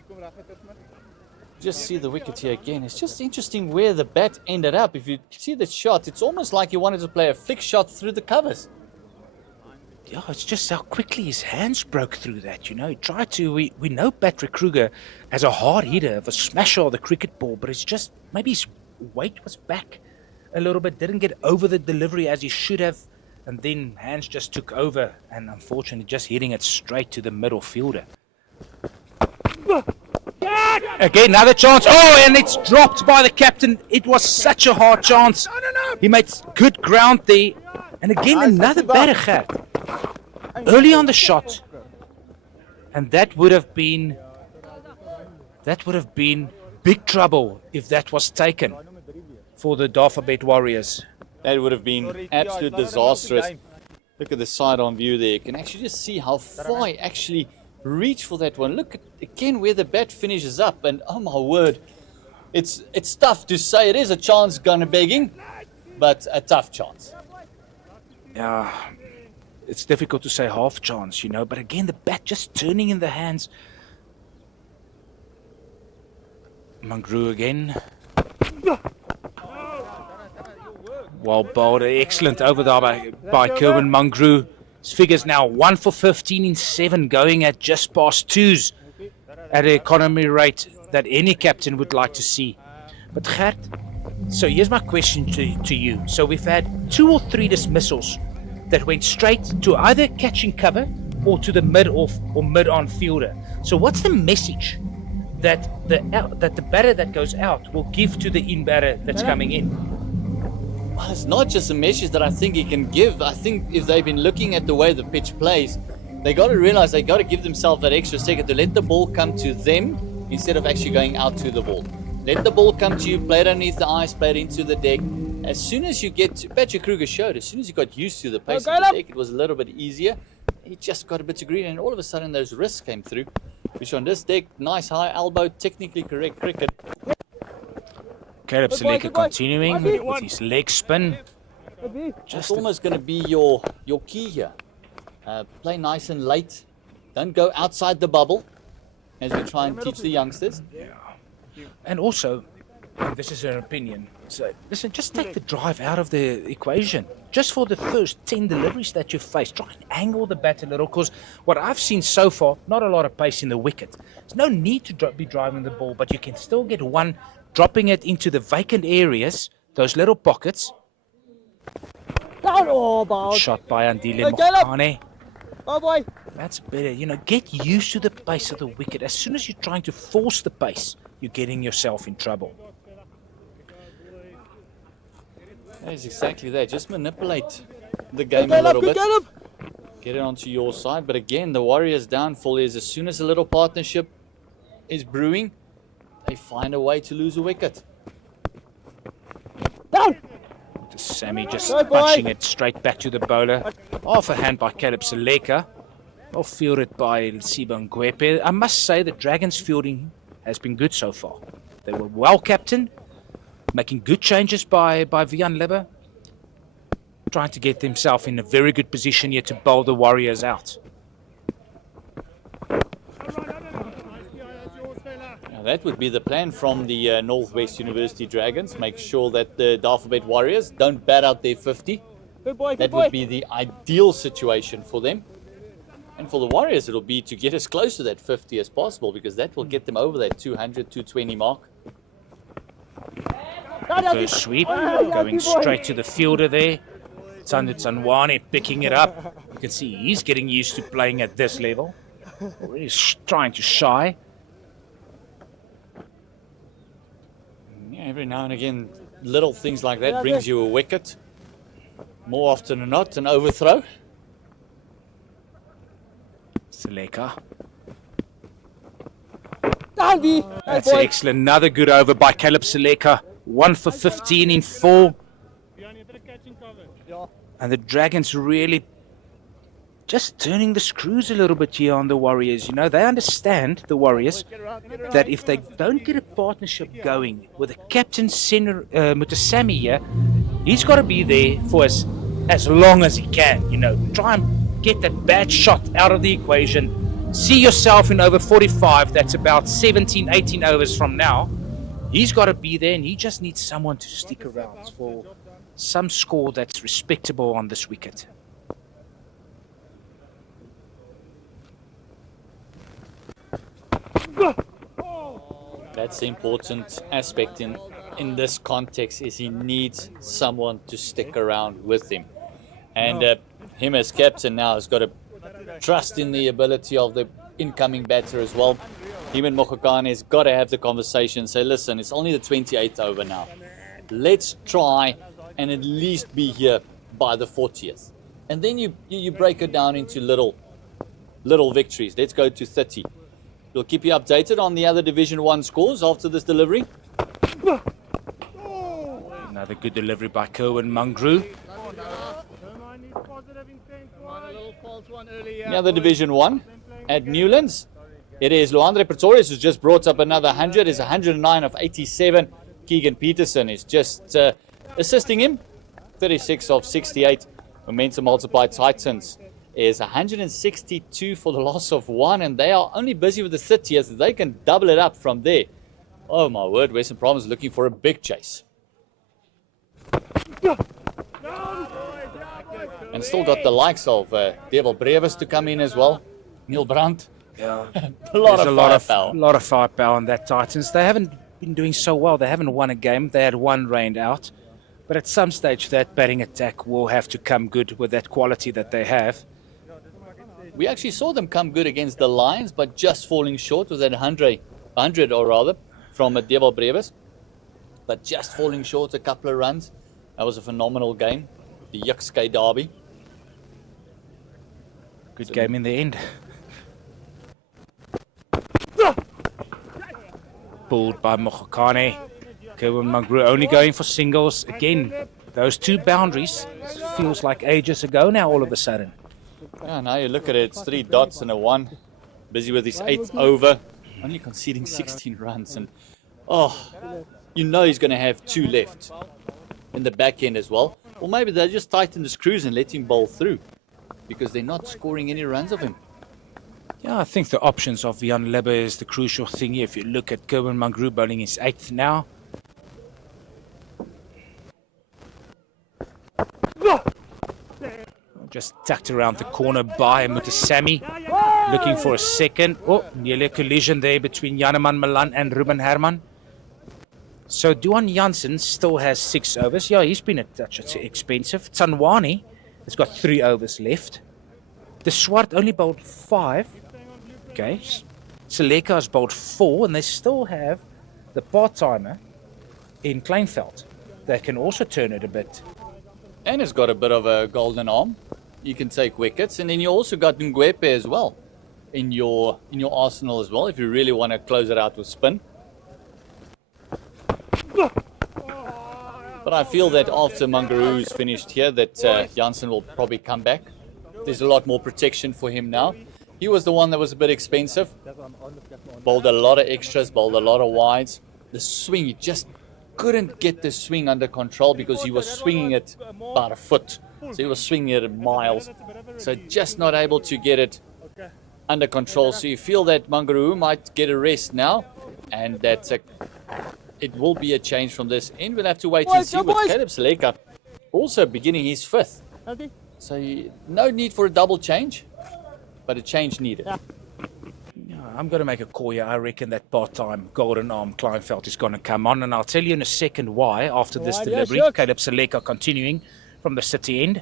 Just see the wicket here again. It's just interesting where the bat ended up. If you see the shot, it's almost like he wanted to play a flick shot through the covers. Yeah, it's just how quickly his hands broke through that, you know. He tried to, we know Patrick Kruger as a hard hitter, of a smasher of the cricket ball, but it's just, maybe his weight was back a little bit, didn't get over the delivery as he should have, and then hands just took over, and unfortunately just hitting it straight to the middle fielder. Again, another chance. Oh, and it's dropped by the captain. It was such a hard chance. He made good ground there. And again, another batter hat. Early on the shot. And that would have been big trouble if that was taken for the Dafabet Warriors. That would have been absolute disastrous. Look at the side-on view there. You can actually just see how far he actually reached for that one. Look at, again, where the bat finishes up. And oh my word, it's tough to say. It is a chance gonna begging, but a tough chance. Yeah, it's difficult to say half chance, you know. But again, the bat just turning in the hands. Mangru again. Well bowled, excellent over there by Kerwin Mangru. His figures now 1 for 15 in 7, going at just past 2s at an economy rate that any captain would like to see. But Gert, so here's my question to you. So we've had 2 or 3 dismissals that went straight to either catching cover or to the mid-off or mid-on fielder. So what's the message that the batter that goes out will give to the in batter that's coming in? Well, it's not just a message that I think he can give. I think if they've been looking at the way the pitch plays, they got to realize they got to give themselves that extra second to let the ball come to them instead of actually going out to the ball. Let the ball come to you, play it underneath the ice, play it into the deck. As soon as you get to, Patrick Kruger showed, as soon as you got used to the pace of the deck, it was a little bit easier. He just got a bit too green, and all of a sudden those wrists came through, which on this deck, nice high elbow, technically correct cricket. Caleb Seleka continuing with his leg spin. Just almost going to be your key here. Play nice and late. Don't go outside the bubble, as we try and teach the youngsters. And also, this is an opinion. So, listen, just take the drive out of the equation. Just for the first 10 deliveries that you face, try and angle the bat a little, because what I've seen so far, not a lot of pace in the wicket. There's no need to be driving the ball, but you can still get one, dropping it into the vacant areas, those little pockets. Shot by Andile Mokhane. Oh boy. That's better. You know, get used to the pace of the wicket. As soon as you're trying to force the pace, you're getting yourself in trouble. That is exactly that. Just manipulate the game a little bit. Get it onto your side. But again, the Warriors' downfall is as soon as a little partnership is brewing, they find a way to lose a wicket. Down! Sammy just punching it straight back to the bowler. Off a hand by Caleb Seleka. Well fielded by Siba Ngwepe. I must say the Dragons' fielding has been good so far. They were well captained, making good changes by Vian Leber, trying to get himself in a very good position here to bowl the Warriors out. Now that would be the plan from the Northwest University Dragons. Make sure that the Dafabet Warriors don't bat out their 50. Good boy, That would be the ideal situation for them. And for the Warriors, it'll be to get as close to that 50 as possible, because that will get them over that 200, 220 mark. First sweep, going straight to the fielder there. Tsandu Tsanwane picking it up. You can see he's getting used to playing at this level. Already trying to shy. now and again, little things like that brings you a wicket. More often than not, an overthrow. Seleka. Dandy. That's excellent. Another good over by Caleb Seleka. 1 for 15 in 4. And the Dragons really just turning the screws a little bit here on the Warriors. You know, they understand, the Warriors, that if they don't get a partnership going with a captain, Mutasami here, he's got to be there for as long as he can. You know, try and get that bad shot out of the equation. See yourself in over 45. That's about 17, 18 overs from now. He's got to be there, and he just needs someone to stick around for some score that's respectable on this wicket. That's the important aspect in this context, is he needs someone to stick around with him. And him as captain now has got to trust in the ability of the incoming batter as well. Him and Mokokane has got to have the conversation, say, listen, it's only the 28th over now. Let's try and at least be here by the 40th. And then you break it down into little victories. Let's go to 30. We'll keep you updated on the other Division 1 scores after this delivery. Another good delivery by Kerwin Mungru. The other Division 1 at Newlands. It is Luandre Pretorius who's just brought up another 100. It's 109 of 87. Keegan Peterson is just assisting him. 36 of 68. Momentum multiplied Titans is 162 for the loss of 1, and they are only busy with the 30th. They can double it up from there. Oh my word, Western Province is looking for a big chase. And still got the likes of Devil Brevis to come in as well. Neil Brandt. Yeah. a lot There's of a lot of firepower on that Titans. They haven't been doing so well. They haven't won a game. They had one rained out. But at some stage, that batting attack will have to come good with that quality that they have. We actually saw them come good against the Lions, but just falling short with that 100 or rather, from a Devil Brevis. But just falling short a couple of runs. That was a phenomenal game. The Yuxkay Derby. Good game in the end. Pulled by Mokokane. Kerwin Mungru only going for singles. Again, those two boundaries feels like ages ago now all of a sudden. Yeah, now you look at it, it's 3 dots and a 1. Busy with his 8th over. Only conceding 16 runs. And you know he's going to have 2 left in the back end as well. Or maybe they'll just tighten the screws and let him bowl through, because they're not scoring any runs of him. Yeah, I think the options of Jan Lebbe is the crucial thing here. If you look at Kerwin Mungru bowling his 8th now. Just tucked around the corner by Mutasami. Looking for a second. Oh, nearly a collision there between Janeman Milan and Ruben Herman. So Duan Janssen still has 6 overs. Yeah, he's been a touch expensive. Tsanwani has got 3 overs left. The Swart only bowled 5. Okay. Seleka has bowled 4, and they still have the part-timer in Kleinveld that can also turn it a bit. And has got a bit of a golden arm. You can take wickets, and then you also got Ngwepe as well in your arsenal as well, if you really want to close it out with spin. But I feel that after Mangaru's finished here, that Janssen will probably come back. There's a lot more protection for him now. He was the one that was a bit expensive. Bowled a lot of extras, bowled a lot of wides. The swing, he just couldn't get the swing under control because he was swinging it about a foot. So he was swinging it at miles. So just not able to get it under control. So you feel that Mangaru might get a rest now, and that it will be a change from this. And we'll have to wait and see with Caleb Seleka also beginning his 5th. So no need for a double change, but a change needed. I'm going to make a call here. I reckon that part-time golden arm Kleinveld is going to come on, and I'll tell you in a second why after this delivery. Caleb Seleka continuing from the city end.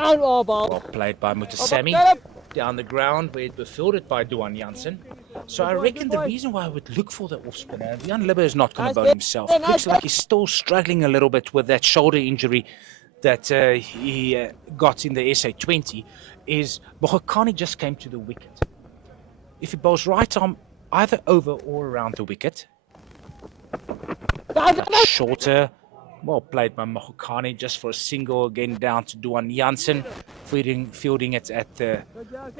Down, oh, ball. Well played by Mutasami. Get him. Down the ground where it was fielded by Duan Janssen. So I reckon the reason why I would look for the off spinner, Jan Libbe is not going to bowl himself. Looks like he's still struggling a little bit with that shoulder injury that he got in the SA20. Is Mohokani just came to the wicket. If he bowls right arm either over or around the wicket, that's shorter. Well played by Mohokani just for a single again down to Duan Janssen, fielding it at the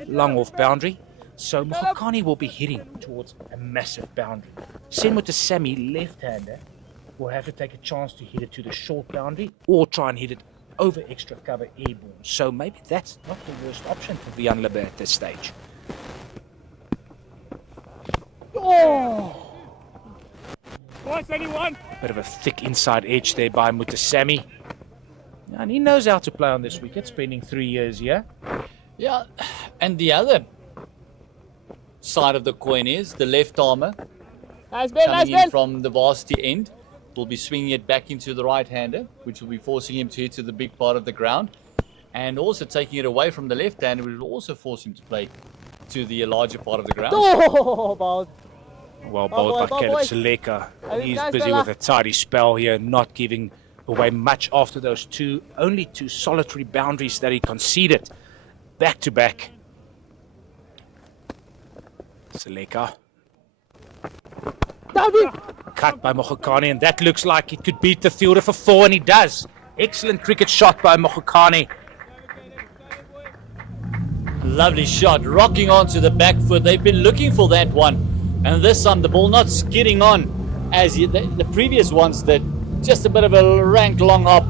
long off boundary. So Mohokani will be hitting towards a massive boundary. Mutasami, left-hander, will have to take a chance to hit it to the short boundary or try and hit it over extra cover airborne. So maybe that's not the worst option for Jan Libbe at this stage. Oh! Bit of a thick inside edge there by Mutasami. And he knows how to play on this wicket, spending 3 years here. Yeah, and the other side of the coin is the left armour Nice ball, nice coming in ball. from the varsity end will be swinging it back into the right-hander, which will be forcing him to hit to the big part of the ground, and also taking it away from the left-hander, which will also force him to play to the larger part of the ground. Oh, ball. Well bowled by Caleb Seleka. He's busy with a tidy spell here, not giving away much after those only two solitary boundaries that he conceded back to back. Seleka cut by Mohokani, and that looks like it could beat the fielder for 4, and he does. Excellent cricket shot by Mohokani. Lovely shot, rocking onto the back foot. They've been looking for that one. And this time the ball not skidding on as the previous ones that just a bit of a rank long hop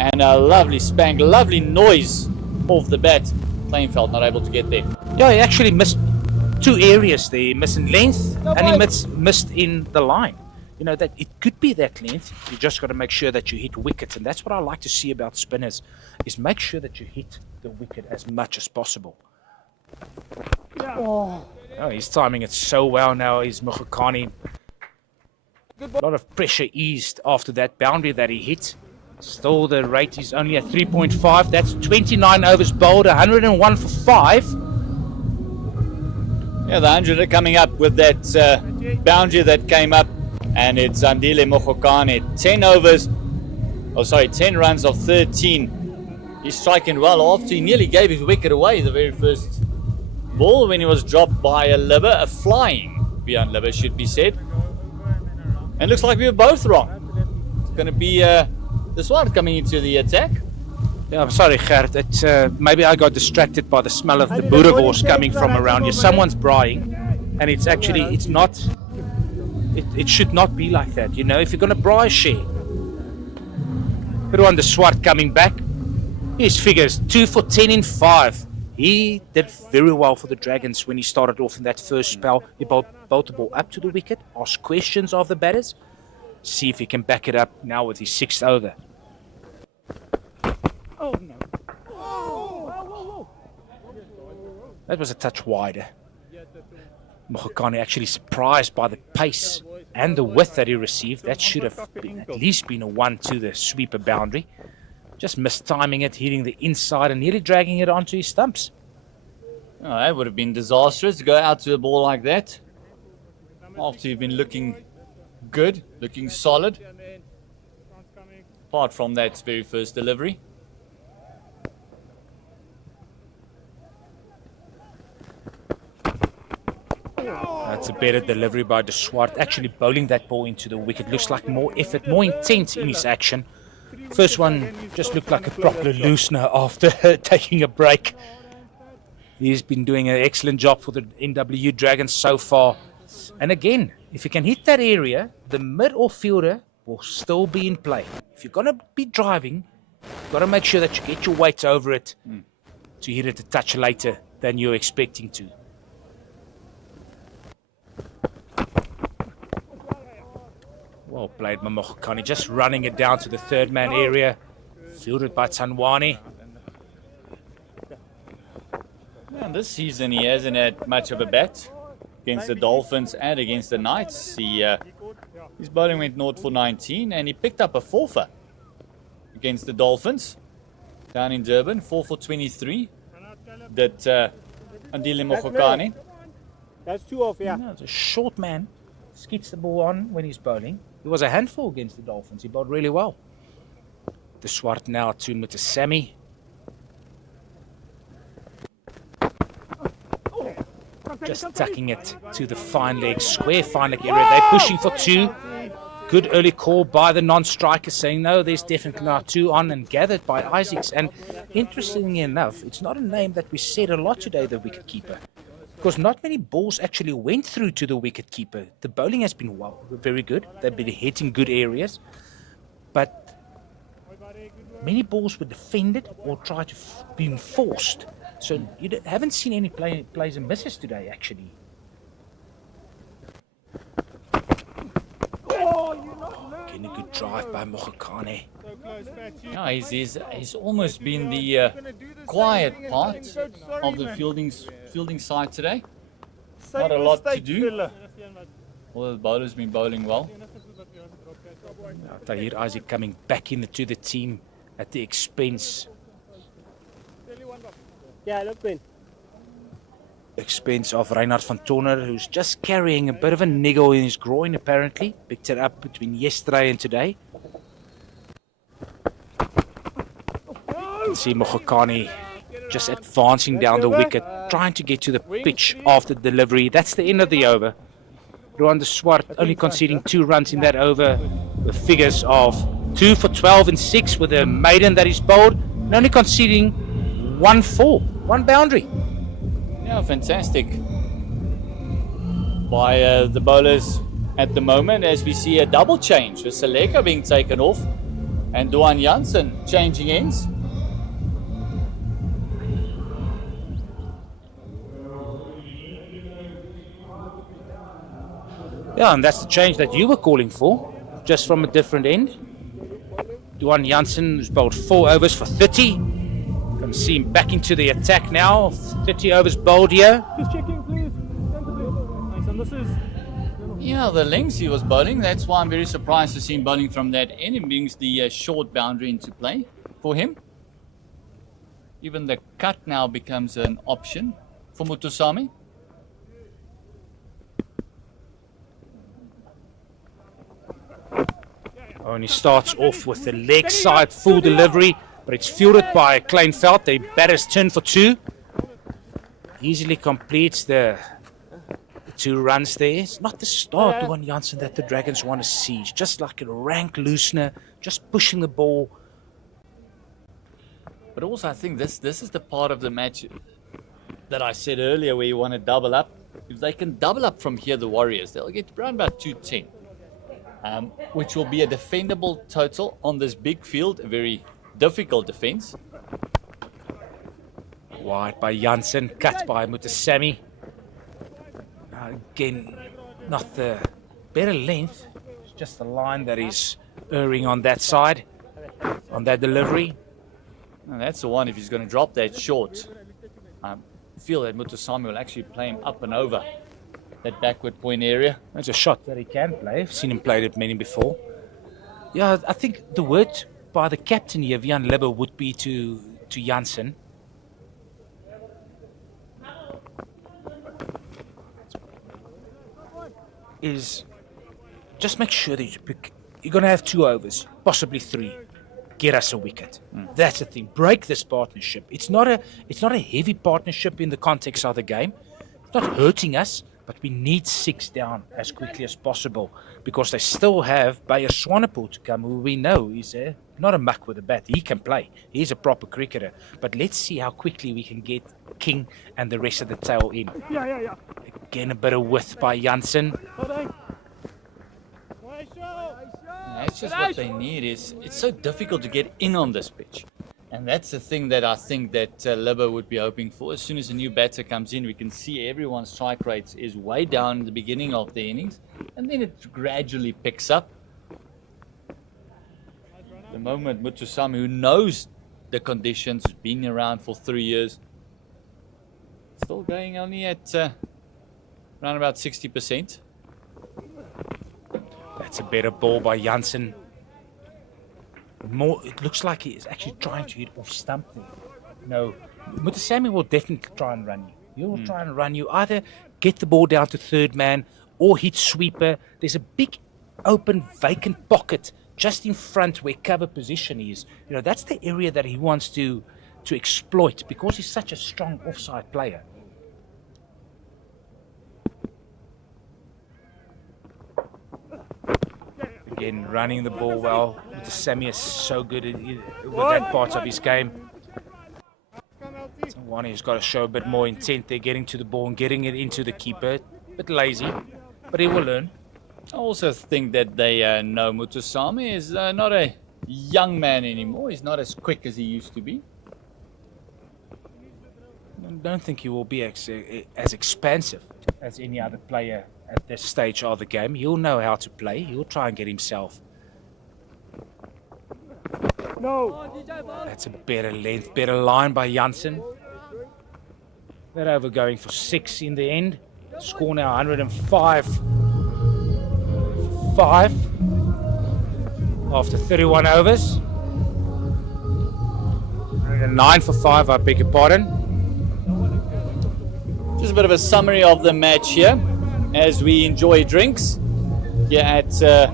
and a lovely spank, lovely noise off the bat. Plainveld not able to get there. Yeah, he actually missed 2 areas there. He missed in length and he missed in the line. You know, that it could be that length. You just got to make sure that you hit wickets, and that's what I like to see about spinners, is make sure that you hit the wicket as much as possible. Oh. Oh, he's timing it so well now. He's Mohokani. A lot of pressure eased after that boundary that he hit. Still, the rate is only at 3.5. That's 29 overs bowled, 101 for 5. Yeah, the 100 are coming up with that boundary that came up, and it's Andile Mohokani. 10 runs of 13. He's striking well after he nearly gave his wicket away the very first ball when he was dropped by a Libbe, a flying Jan Libbe should be said. And looks like we were both wrong. It's going to be this one coming into the attack. Yeah, I'm sorry, Gert. Maybe I got distracted by the smell of the boerewors coming from around here. Someone's braaiing, and it's actually, it's not, it should not be like that. You know, if you're going to braai, share. Ruan de Swart coming back. His figures, 2 for 10 in 5. He did very well for the Dragons when he started off in that first spell. He bowled the ball up to the wicket, asked questions of the batters, see if he can back it up now with his 6th over. Oh no. That was a touch wider. Mohokani actually surprised by the pace and the width that he received. That should have been, at least been a 1 to the sweeper boundary. Just mistiming it, hitting the inside and nearly dragging it onto his stumps. Oh, that would have been disastrous to go out to a ball like that. After you've been looking good, looking solid. Apart from that very first delivery. That's a better delivery by de Swart. Actually bowling that ball into the wicket. Looks like more effort, more intent in his action. First one just looked like a proper loosener after taking a break. He's been doing an excellent job for the NWU Dragons so far. And again, if you can hit that area, the mid-off fielder will still be in play. If you're going to be driving, you've got to make sure that you get your weight over it to hit it a touch later than you're expecting to. Well played by Mohokani, just running it down to the 3rd man area. Fielded by Tanwani. And this season he hasn't had much of a bat against the Dolphins and against the Knights. His bowling went 0 for 19 and he picked up a 4-fer against the Dolphins. down in Durban, 4 for 23. That Andile Mogokane. That's 2 off, yeah. No, it's a short man. Skids the ball on when he's bowling. He was a handful against the Dolphins. He bowled really well. The Swart now to Mutasami. Just tucking it to the fine leg, square fine leg area. They're pushing for 2. Good early call by the non-striker saying, no, there's definitely now 2 on, and gathered by Isaacs. And interestingly enough, it's not a name that we said a lot today, the wicketkeeper. Because not many balls actually went through to the wicketkeeper. The bowling has been very good. They've been hitting good areas. But many balls were defended or tried to be forced. So you haven't seen any plays and misses today, actually. Getting a good drive by Mogokane. Yeah, he's almost been the quiet part of the fielding side today. Not a lot to do. Although the bowler's been bowling well. Tahir Isaac coming back into the team at the expense of Reinhard van Tonner, who's just carrying a bit of a niggle in his groin apparently. Picked it up between yesterday and today. You see Mogokane just advancing down the wicket, trying to get to the pitch after delivery. That's the end of the over. Rowan de Swart only conceding 2 runs in that over, with figures of 2 for 12 and 6 with a maiden that is bowled, and only conceding 1 boundary. Yeah, fantastic by the bowlers at the moment, as we see a double change with Seleka being taken off and Duan Jansen changing ends. Yeah, and that's the change that you were calling for, just from a different end. Duan Jansen, who's bowled 4 overs for 30. Can see him back into the attack now. 30 overs bowled here. Just checking, please. Nice, and this is... Yeah, the lengths he was bowling, that's why I'm very surprised to see him bowling from that end. It brings the short boundary into play for him. Even the cut now becomes an option for Mutusami. Oh, and he starts off with the leg side full delivery, but it's fielded by Kleinveld. The batter's turn for 2. Easily completes the 2 runs there. It's not the start, Duan Jansen, that the Dragons want to see. It's just like a rank loosener, just pushing the ball. But also I think this is the part of the match that I said earlier where you want to double up. If they can double up from here, the Warriors, they'll get around about 210. Which will be a defendable total on this big field, a very difficult defense. Wide by Jansen, cut by Mutasami. Again, not the better length, it's just the line that is erring on that side, on that delivery. And that's the one, if he's going to drop that short. I feel that Mutasami will actually play him up and over that backward point area. That's a shot that he can play. I've seen him play it many before. Yeah, I think the word by the captain here, Jan Lebbe, would be to Jansen. Is just make sure that you're going to have 2 overs, possibly 3. Get us a wicket. That's the thing. Break this partnership. It's not a heavy partnership in the context of the game. It's not hurting us. But we need 6 down as quickly as possible, because they still have Bayer Swanepoel to come, who we know is not a muck with a bat. He can play. He's a proper cricketer. But let's see how quickly we can get King and the rest of the tail in. Yeah. Again, a bit of width by Jansen. That's just what they need. It's so difficult to get in on this pitch. And that's the thing that I think that Libba would be hoping for. As soon as a new batter comes in, we can see everyone's strike rates is way down in the beginning of the innings, and then it gradually picks up. The moment Mutusami, who knows the conditions, has been around for 3 years, still going only at around about 60%. That's a better ball by Jansen. More, it looks like he is actually trying to hit off stump there. No, Mutasami will definitely try and run you. He'll try and run you. Either get the ball down to third man or hit sweeper. There's a big open vacant pocket just in front where cover position is. You know, that's the area that he wants to exploit because he's such a strong offside player. Again, running the ball well. Mutasami is so good with that part of his game. Wani's got to show a bit more intent there, getting to the ball and getting it into the keeper. A bit lazy, but he will learn. I also think that they know Mutasami is not a young man anymore. He's not as quick as he used to be. I don't think he will be as expansive as any other player at this stage of the game. He'll know how to play. He'll try and get himself. No. That's a better length, better line by Janssen. They're over going for 6 in the end. Score now 105. 5 after 31 overs. 109 for 5, I beg your pardon. Just a bit of a summary of the match here as we enjoy drinks here at the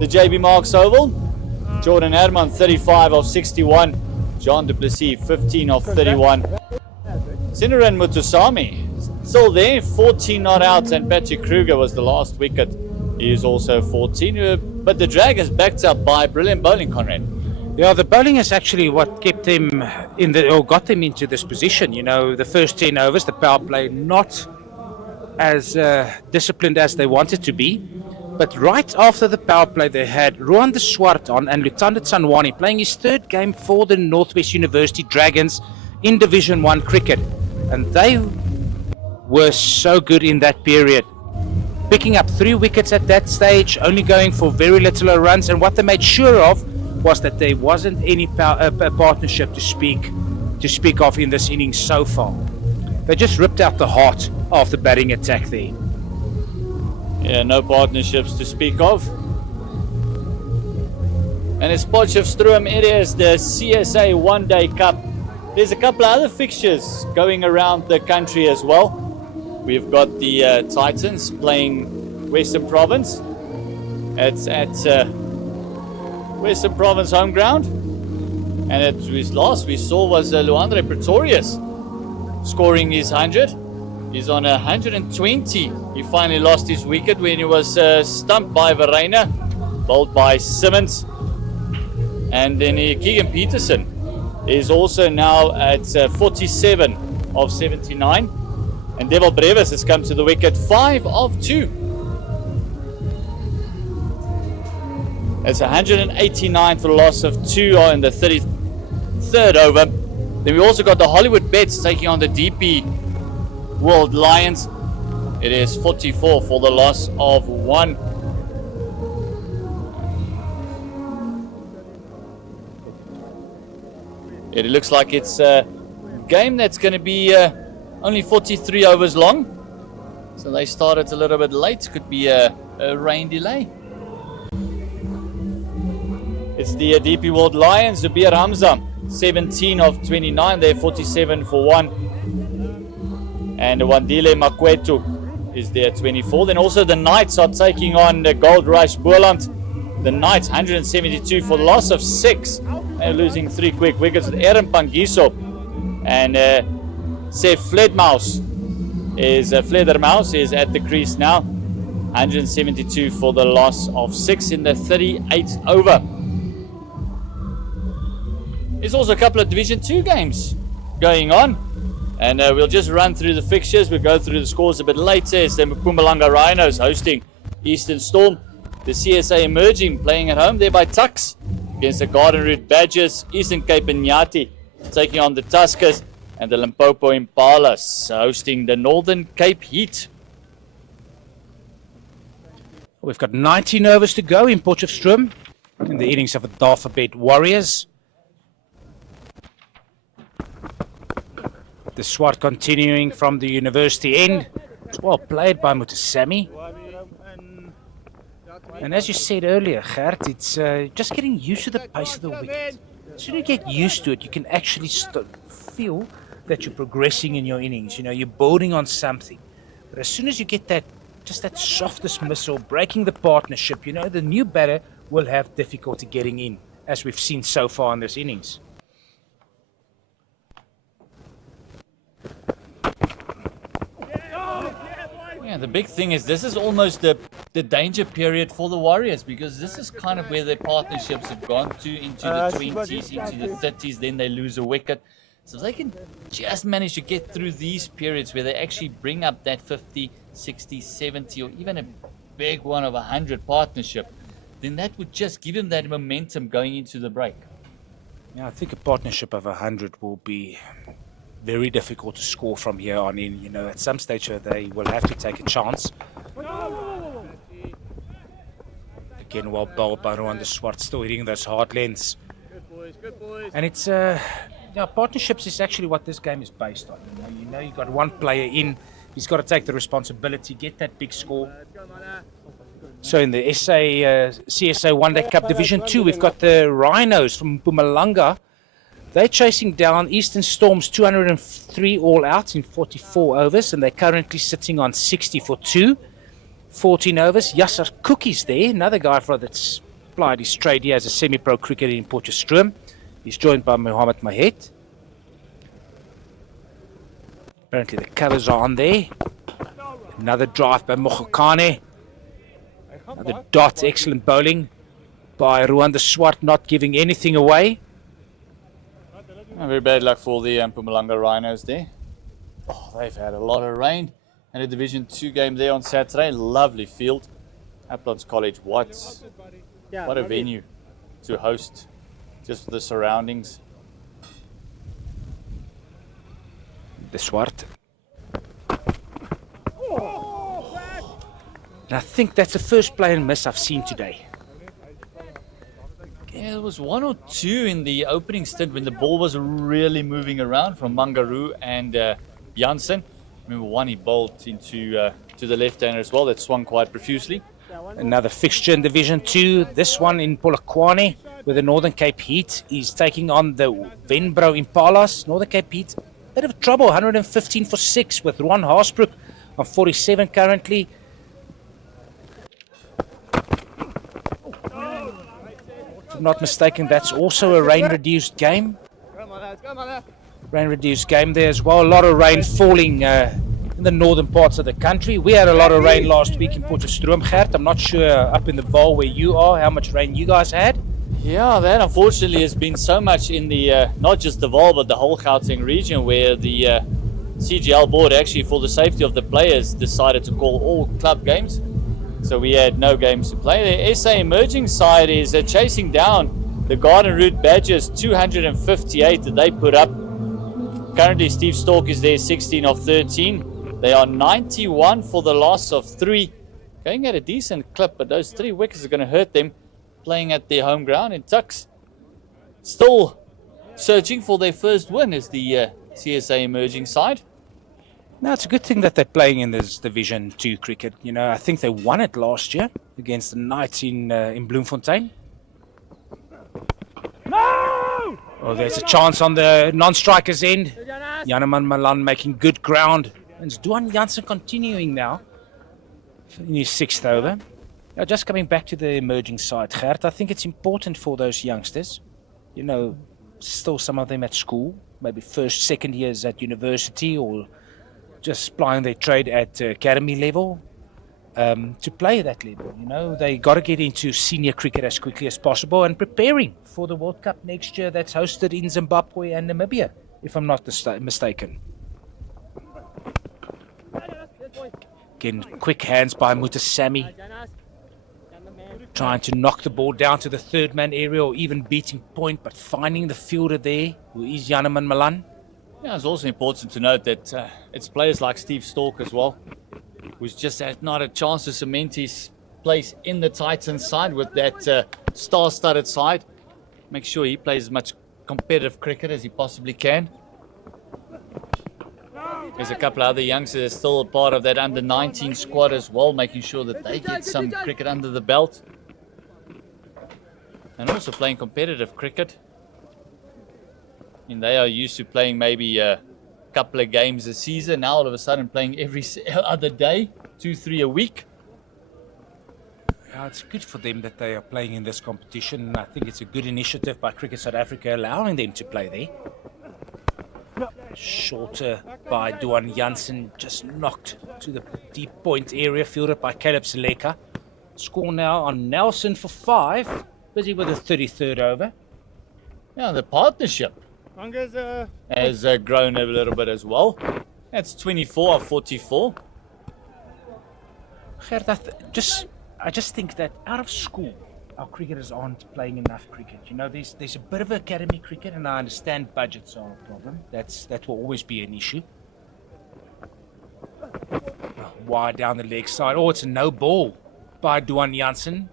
JB Marks Oval. Jordan Herman 35 of 61. John du Plessis 15 of 31. Sinuran Mutusami still there, 14 not out, and Patrick Kruger was the last wicket. He is also 14, but the Dragons backed up by brilliant bowling, Conrad. Yeah, the bowling is actually what kept them in or got them into this position. You know, the first 10 overs, the power play not as disciplined as they wanted to be. But right after the power play, they had Ruan de Swart on and Lutanda Tsanwani playing his third game for the Northwest University Dragons in Division 1 cricket. And they were so good in that period. Picking up 3 wickets at that stage, only going for very little runs. And what they made sure of was that there wasn't any partnership to speak of in this innings so far. They just ripped out the heart of the batting attack there. Yeah, no partnerships to speak of. And it's Potchefstroom. It is the CSA One Day Cup. There's a couple of other fixtures going around the country as well. We've got the Titans playing Western Province. It's at Western Province home ground. And last we saw was Luandre Pretorius scoring his 100. He's on 120. He finally lost his wicket when he was stumped by Verreina, bowled by Simmons. And then Keegan Peterson is also now at 47 of 79. And Devil Brevis has come to the wicket, 5 of 2. It's 189 for the loss of 2 in the 33rd over. Then we also got the Hollywood Bets taking on the DP World Lions. It is 44 for the loss of 1. It looks like it's a game that's going to be only 43 overs long. So they started a little bit late. Could be a rain delay. It's the DP World Lions. Zubair Hamza, 17 of 29. They're 47 for 1. And Wandile Makwetu is there 24. Then also the Knights are taking on the Gold Rush Boland. The Knights 172 for the loss of 6. They're losing 3 quick wickets. Aaron Pangiso and Sef Fledermaus is at the crease now. 172 for the loss of 6 in the 38th over. There's also a couple of Division 2 games going on. And we'll just run through the fixtures. We'll go through the scores a bit later. It's the Mpumalanga Rhinos hosting Eastern Storm. The CSA Emerging playing at home there by Tuks against the Garden Route Badgers. Eastern Cape Nyati taking on the Tuskers. And the Limpopo Impalas hosting the Northern Cape Heat. We've got 19 overs to go in Potchefstroom in the innings of the Dafabet Warriors. The swat continuing from the university end. It's well played by Mutasami. And as you said earlier, Gert, it's just getting used to the pace of the wicket. As soon as you get used to it, you can actually feel that you're progressing in your innings. You know, you're building on something. But as soon as you get that soft dismissal, breaking the partnership, you know, the new batter will have difficulty getting in, as we've seen so far in this innings. Yeah, the big thing is this is almost the danger period for the Warriors, because this is kind of where their partnerships have gone to, into the 20s, into the 30s, then they lose a wicket. So if they can just manage to get through these periods where they actually bring up that 50, 60, 70, or even a big one of 100 partnership, then that would just give them that momentum going into the break. Yeah, I think a partnership of 100 will be very difficult to score from here on in. You know, at some stage they will have to take a chance. Again, well bowled by Ruanda Swart, still hitting those hard lengths. And it's partnerships is actually what this game is based on. You know, you've got one player in, he's got to take the responsibility, get that big score. So in the CSA One Day Cup Division 2, we've got the Rhinos from Mpumalanga. They're chasing down Eastern Storm's 203 all out in 44 overs, and they're currently sitting on 60 for 2, 14 overs. Yasser Cookie's there, another guy that's played his trade here as a semi-pro cricketer in Potchefstroom. He's joined by Mohammed Mahet. Apparently the colours are on there. Another drive by Mokhokane. Another dot, excellent bowling by Ruanda Swart, not giving anything away. Very bad luck for the Mpumalanga Rhinos there. Oh, they've had a lot of rain. And a Division 2 game there on Saturday. Lovely field. Uplands College, what a venue to host, just for the surroundings. The Swart. And I think that's the first play and miss I've seen today. Yeah, there was one or two in the opening stint when the ball was really moving around from Mangaru and Janssen. Remember one he bowled into to the left-hander as well, that swung quite profusely. Another fixture in Division 2, this one in Polokwane, where the Northern Cape Heat is taking on the Venbro Impalas. Northern Cape Heat, bit of trouble, 115 for 6 with Ron Haasbroek on 47 currently. If I'm not mistaken, that's also a rain-reduced game. Rain-reduced game there as well. A lot of rain falling in the northern parts of the country. We had a lot of rain last week in Potchefstroom, Gert. I'm not sure up in the Vaal where you are, how much rain you guys had. Yeah, that unfortunately has been so much in the, not just the Vaal, but the whole Gauteng region, where the CGL board actually, for the safety of the players, decided to call all club games. So we had no games to play. The SA emerging side is chasing down the Garden Route Badgers, 258 that they put up. Currently Steve Stork is there, 16 of 13. They are 91 for the loss of 3. Going at a decent clip, but those 3 wickets are going to hurt them, playing at their home ground in Tuks. Still searching for their first win is the CSA emerging side. No, it's a good thing that they're playing in this Division 2 cricket. You know, I think they won it last year against the Knights in Bloemfontein. No! Oh, there's a chance on the non-striker's end. Janeman Malan making good ground. And it's Duan Janssen continuing now in his 6th over. Now, just coming back to the emerging side, Gert, I think it's important for those youngsters. You know, still some of them at school, maybe first, second years at university, or just plying their trade at academy level, to play at that level. You know, they got to get into senior cricket as quickly as possible and preparing for the World Cup next year that's hosted in Zimbabwe and Namibia, if I'm not mistaken. Again, quick hands by Mutasamy, trying to knock the ball down to the third man area or even beating point, but finding the fielder there, who is Janeman Malan. Yeah, it's also important to note that it's players like Steve Stork as well, who's just had not a chance to cement his place in the Titans side with that star-studded side. Make sure he plays as much competitive cricket as he possibly can. There's a couple of other youngsters still part of that under-19 squad as well, making sure that they get some cricket under the belt. And also playing competitive cricket. I mean, they are used to playing maybe a couple of games a season. Now all of a sudden playing every other day, 2-3 a week. It's good for them that they are playing in this competition. I think it's a good initiative by Cricket South Africa, allowing them to play there. Shorter by Duan Jansen, just knocked to the deep point area, fielded by Caleb Seleka. Score now on Nelson for 5, busy with the 33rd over. Yeah, the partnership has grown a little bit as well. That's 24 of 44. Gert, I just think that out of school, our cricketers aren't playing enough cricket. You know, there's a bit of academy cricket, and I understand budgets are a problem. That will always be an issue. Wide down the leg side. Oh, it's a no ball by Duan Jansen.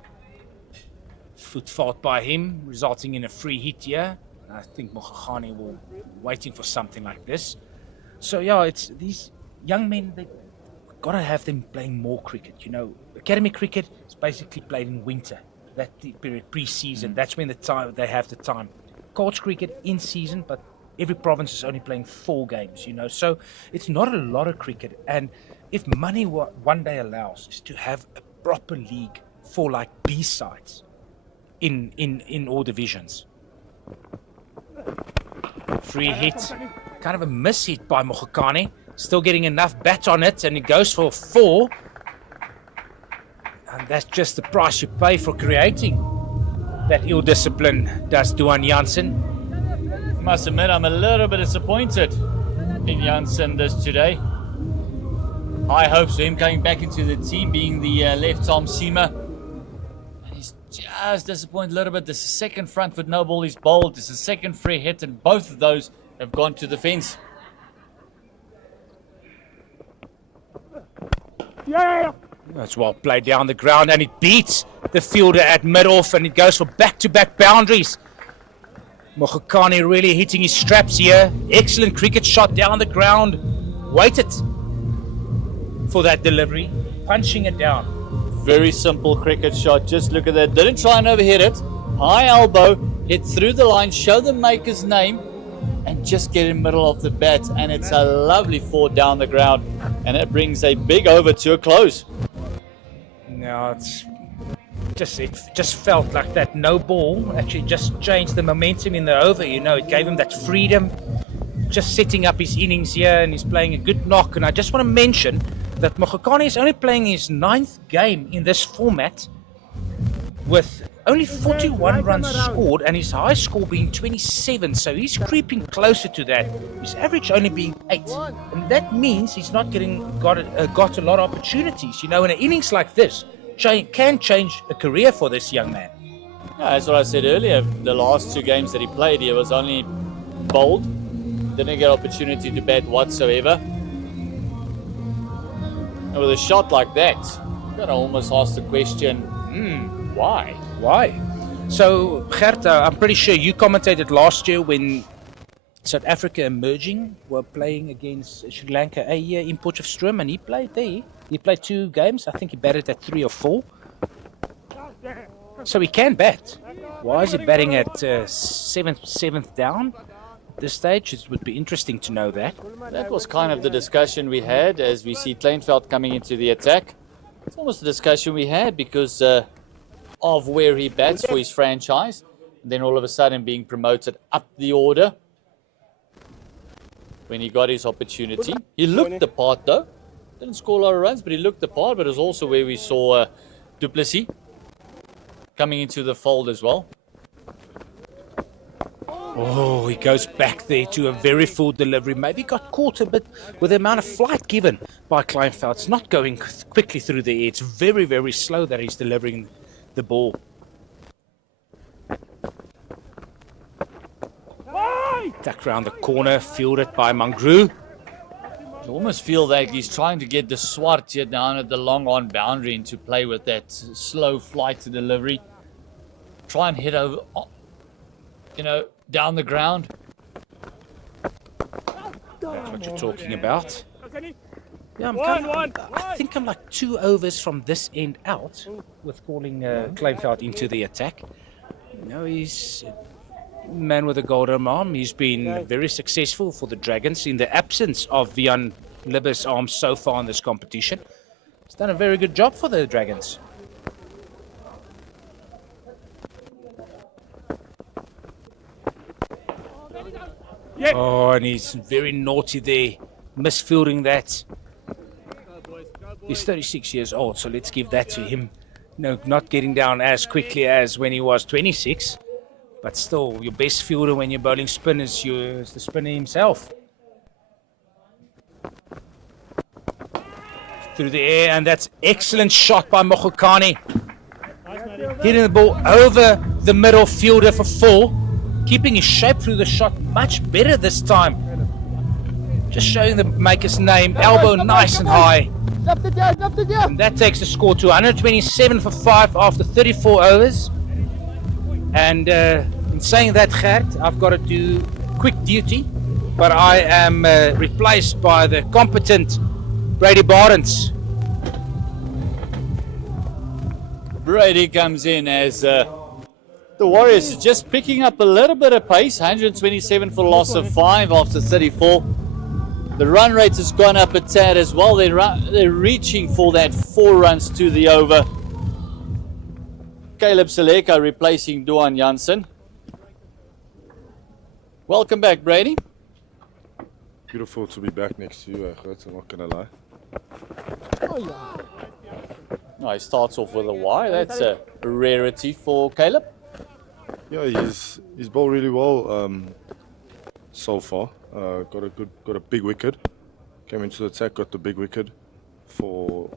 Foot fault by him, resulting in a free hit here. I think Mogagane will waiting for something like this. So yeah, it's these young men, they got to have them playing more cricket. You know, academy cricket is basically played in winter. That period, pre-season, that's when they have the time. College cricket in season, but every province is only playing 4 games, you know. So it's not a lot of cricket. And if money one day allows, is to have a proper league for like B sides in all divisions. Free hit, kind of a miss hit by Mogagane. Still getting enough bat on it, and it goes for 4. And that's just the price you pay for creating that ill discipline, does Duan Jansen. I must admit, I'm a little bit disappointed in Jansen today. High hopes for him coming back into the team, being the left-arm seamer. And he's just disappointed a little bit. This is second front foot no ball he's bowled. This is second free hit, and both of those have gone to the fence. Yeah! That's well played down the ground, and it beats the fielder at mid-off, and it goes for back-to-back boundaries. Mogagane really hitting his straps here. Excellent cricket shot down the ground. Waited for that delivery, punching it down. Very simple cricket shot. Just look at that. Didn't try and overhit it. High elbow, hit through the line, show the maker's name, and just get in the middle of the bat. And it's a lovely 4 down the ground. And it brings a big over to a close. Now it just felt like that no ball actually just changed the momentum in the over. You know, it gave him that freedom, just setting up his innings here, and he's playing a good knock. And I just want to mention that Mogagane is only playing his 9th game in this format with only 41 runs scored, and his high score being 27, so he's creeping closer to that. His average only being 8, and that means he's not got a lot of opportunities. You know, in an innings like this, can change a career for this young man. Yeah, that's what I said earlier. The last 2 games that he played, he was only bowled, didn't get opportunity to bat whatsoever. And with a shot like that, you gotta almost ask the question, why? Why? So, Gert, I'm pretty sure you commentated last year when South Africa Emerging were playing against Sri Lanka a year in Potchefstroom, and he played there. He played 2 games. I think he batted at 3 or 4. So he can bat. Why is he batting at 7th down at this stage? It would be interesting to know that. That was kind of the discussion we had as we see Kleinveld coming into the attack. It's almost the discussion we had because of where he bats for his franchise. And then all of a sudden being promoted up the order when he got his opportunity. He looked the part though. Didn't score a lot of runs, but he looked the part. But it was also where we saw Du Plessis coming into the fold as well. Oh, he goes back there to a very full delivery. Maybe got caught a bit with the amount of flight given by Kleinveld. It's not going quickly through the air. It's very, very slow that he's delivering the ball. Tuck around the corner, fielded by Mangru. You almost feel like he's trying to get the Swart here down at the long on boundary and to play with that slow flight to delivery. Try and hit over, down the ground. That's what you're talking about. Yeah, One. I think I'm like 2 overs from this end out with calling Kleinveld into the attack. You know, he's a man with a golden arm. He's been very successful for the Dragons in the absence of Vian Libber's arm so far in this competition. He's done a very good job for the Dragons. Oh, and he's very naughty there, misfielding that. He's 36 years old, so let's give that to him. No, not getting down as quickly as when he was 26, but still, your best fielder when you're bowling spin is the spinner himself. Through the air, and that's excellent shot by Mokhokani. Hitting the ball over the middle fielder for 4. Keeping his shape through the shot much better this time. Just showing the maker's name, elbow nice and high. And that takes the score to 127 for 5 after 34 overs. And in saying that, Gert, I've got to do quick duty, but I am replaced by the competent Brady Barnes. Brady comes in as the Warriors are just picking up a little bit of pace. 127 for a loss of 5 after 34. The run rate has gone up a tad as well. They're reaching for that 4 runs to the over. Caleb Seleka replacing Duan Janssen. Welcome back, Brady. Beautiful to be back next to you, Gert, I'm not going to lie. Oh, he starts off with a Y. That's a rarity for Caleb. Yeah, he's bowled really well so far. Got a big wicket. Came into the attack, got the big wicket for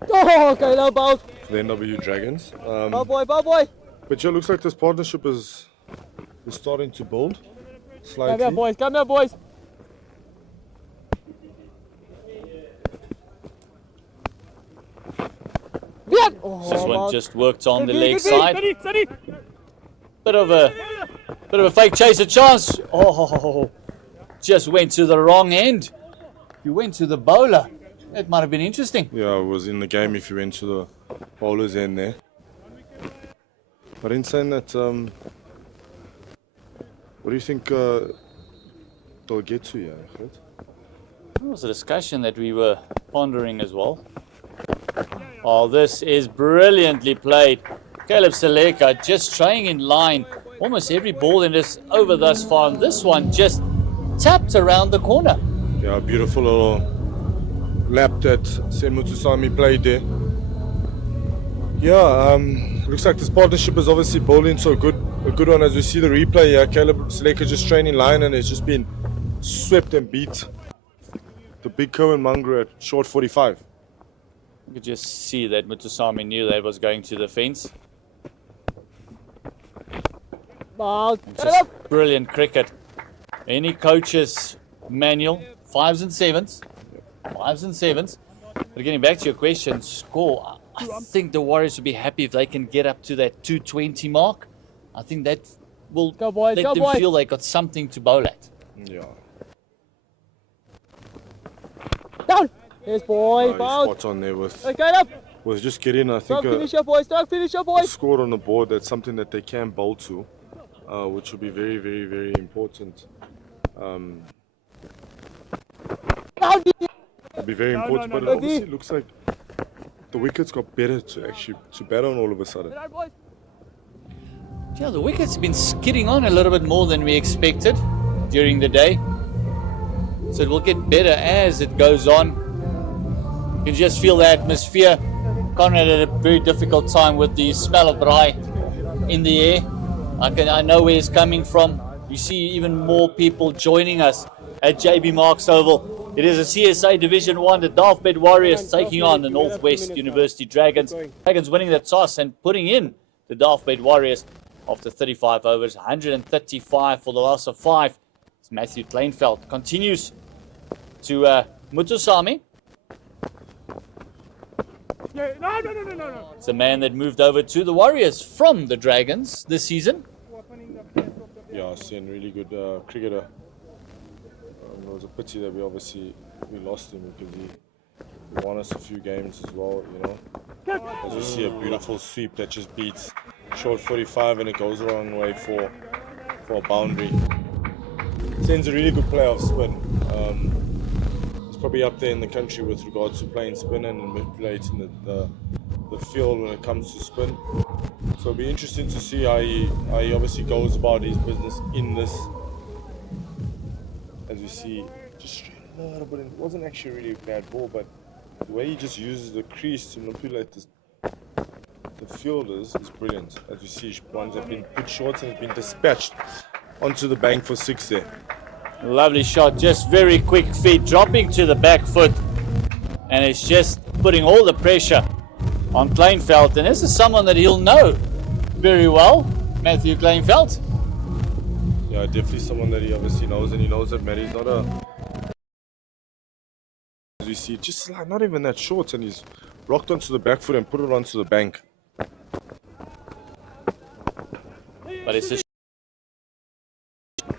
Caleb, the NWU Dragons. bow boy. But yeah, looks like this partnership is starting to build slightly. Come here, boys. This one just worked on the leg side. Steady. Bit of a fake chase, a chance. Oh, just went to the wrong end. You went to the bowler. It might have been interesting. Yeah, I was in the game if you went to the bowler's end there. But in saying that, what do you think they'll get to here, Gert? It was a discussion that we were pondering as well. Oh, this is brilliantly played. Caleb Seleka just staying in line. Almost every ball in this over thus far. And this one just tapped around the corner. Yeah, beautiful little lap that Sen Mutusami played there. Yeah, looks like this partnership is obviously building so a good one as we see the replay here. Caleb Seleka just training line and has just been swept and beat the big Cohen Mungra at short 45. You could just see that Mutusami knew that was going to the fence. Just brilliant cricket. Any coach's manual, 5s and 7s. 5s and 7s. But getting back to your question, score, I think the Warriors will be happy if they can get up to that 220 mark. I think that will let them feel they got something to bowl at. Yeah. Down. Yes, boy. Spot on there with just getting, I think, Finish your boys. a score on the board. That's something that they can bowl to, which will be very, very, very important. It'll be very important, but it obviously looks like the wickets got better to bat on all of a sudden. Yeah, the wicket's been skidding on a little bit more than we expected during the day. So it will get better as it goes on. You can just feel the atmosphere. Conrad had a very difficult time with the smell of braai in the air. I know where it's coming from. You see even more people joining us at JB Marks Oval. It is a CSA Division 1, the Dafabet Warriors taking on the Northwest University Dragons. Dragons winning the toss and putting in the Dafabet Warriors after 35 overs, 135 for the loss of 5. Matthew Kleinveld continues to Mutusami. No. It's a man that moved over to the Warriors from the Dragons this season. Yeah, Sen, really good cricketer. and it was a pity that we lost him because he won us a few games as well, you know. As you see, a beautiful sweep that just beats short 45 and it goes the wrong way for a boundary. Sends a really good playoff spin. He's probably up there in the country with regards to playing spin and manipulating the field when it comes to spin. So it'll be interesting to see how he obviously goes about his business in this. As you see, just straight a little bit. It wasn't actually really a bad ball, but the way he just uses the crease to manipulate the fielders is brilliant. As you see, ones have been put short and have been dispatched onto the bank for 6 there. Lovely shot, just very quick feet, dropping to the back foot. And it's just putting all the pressure on Kleinveld. And this is someone that he'll know very well, Matthew Kleinveld. Yeah, definitely someone that he obviously knows, and he knows that Matty's not a... As you see, just like not even that short, and he's rocked onto the back foot and put it onto the bank. But it's just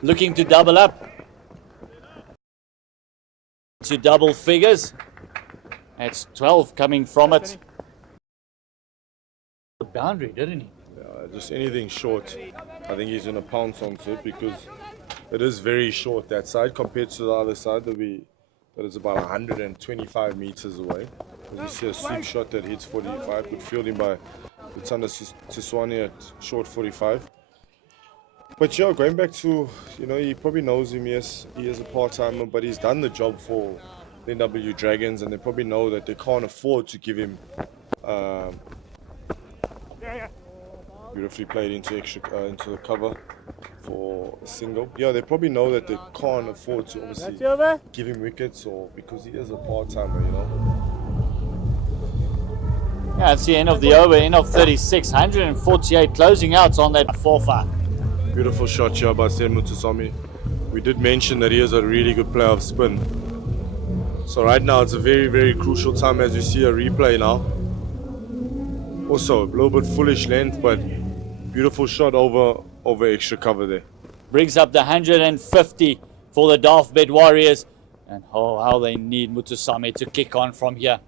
looking to double up to double figures. That's 12 coming from it. The boundary, didn't he? Yeah, just anything short, I think he's going to pounce onto it because it is very short that side compared to the other side that is about 125 meters away. As you see a sweep shot that hits 45, good fielding by Lutsanda Tiswani at short 45. But yeah, going back to, you know, he probably knows him, yes, he is a part-timer, but he's done the job for the NWU Dragons, and they probably know that they can't afford to give him beautifully played into into the cover for a single. Yeah, they probably know that they can't afford to obviously give him wickets, or because he is a part-timer, you know. Yeah, it's the end of the over, end of 36, 148 closing out on that 4-5. Beautiful shot here by Sen Mutusami. We did mention that he has a really good player of spin. So right now it's a very, very crucial time as you see a replay now. Also a little bit foolish length, but beautiful shot over extra cover there. Brings up the 150 for the Dafabet Warriors. And oh, how they need Mutusami to kick on from here.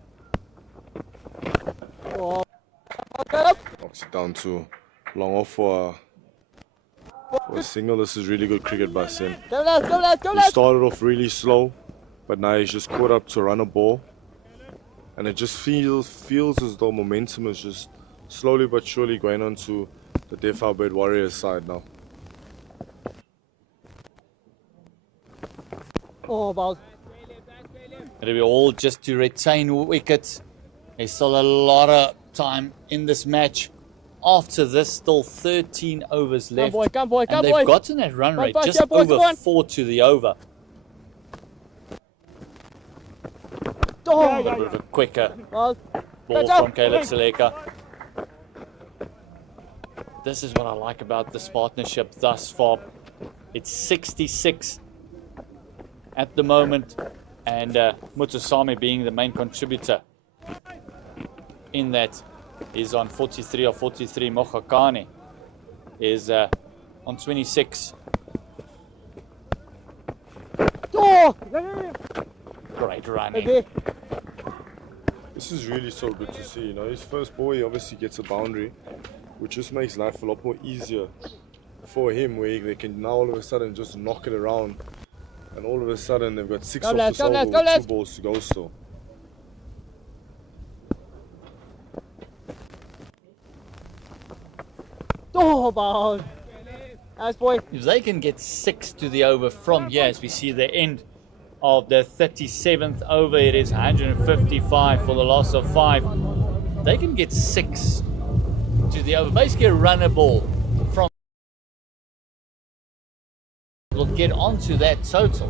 Knocks it down to long off for a single. This is really good cricket by Sen. Go lads, go lads, go He lads! started off really slow, but now he's just caught up to run a ball. And it just feels as though momentum is just slowly but surely going on to the Dafabet Warriors side now. Oh, balls. It'll be all just to retain wickets. There's still a lot of time in this match. After this, still 13 overs left. Come boy, and they've gotten that run rate Back, just yeah, boys, over 4 to the over. Oh, A bit of a quicker balls. ball Catch up. from Caleb Seleka. This is what I like about this partnership thus far. It's 66 at the moment, and Mutusami being the main contributor in that is on 43 or 43. Mokhakane is on 26. Oh! Great running. Okay. This is really so good to see. You know, his first ball, he obviously gets a boundary, which just makes life a lot more easier for him, where they can now all of a sudden just knock it around, and all of a sudden they've got 6 off the solver with 2 balls to go still. Oh, balls. Nice boy. If they can get 6 to the over from here, as we see the end of the 37th over, it is 155 for the loss of 5. They can get 6 to the over, basically a runner ball from will get onto that total,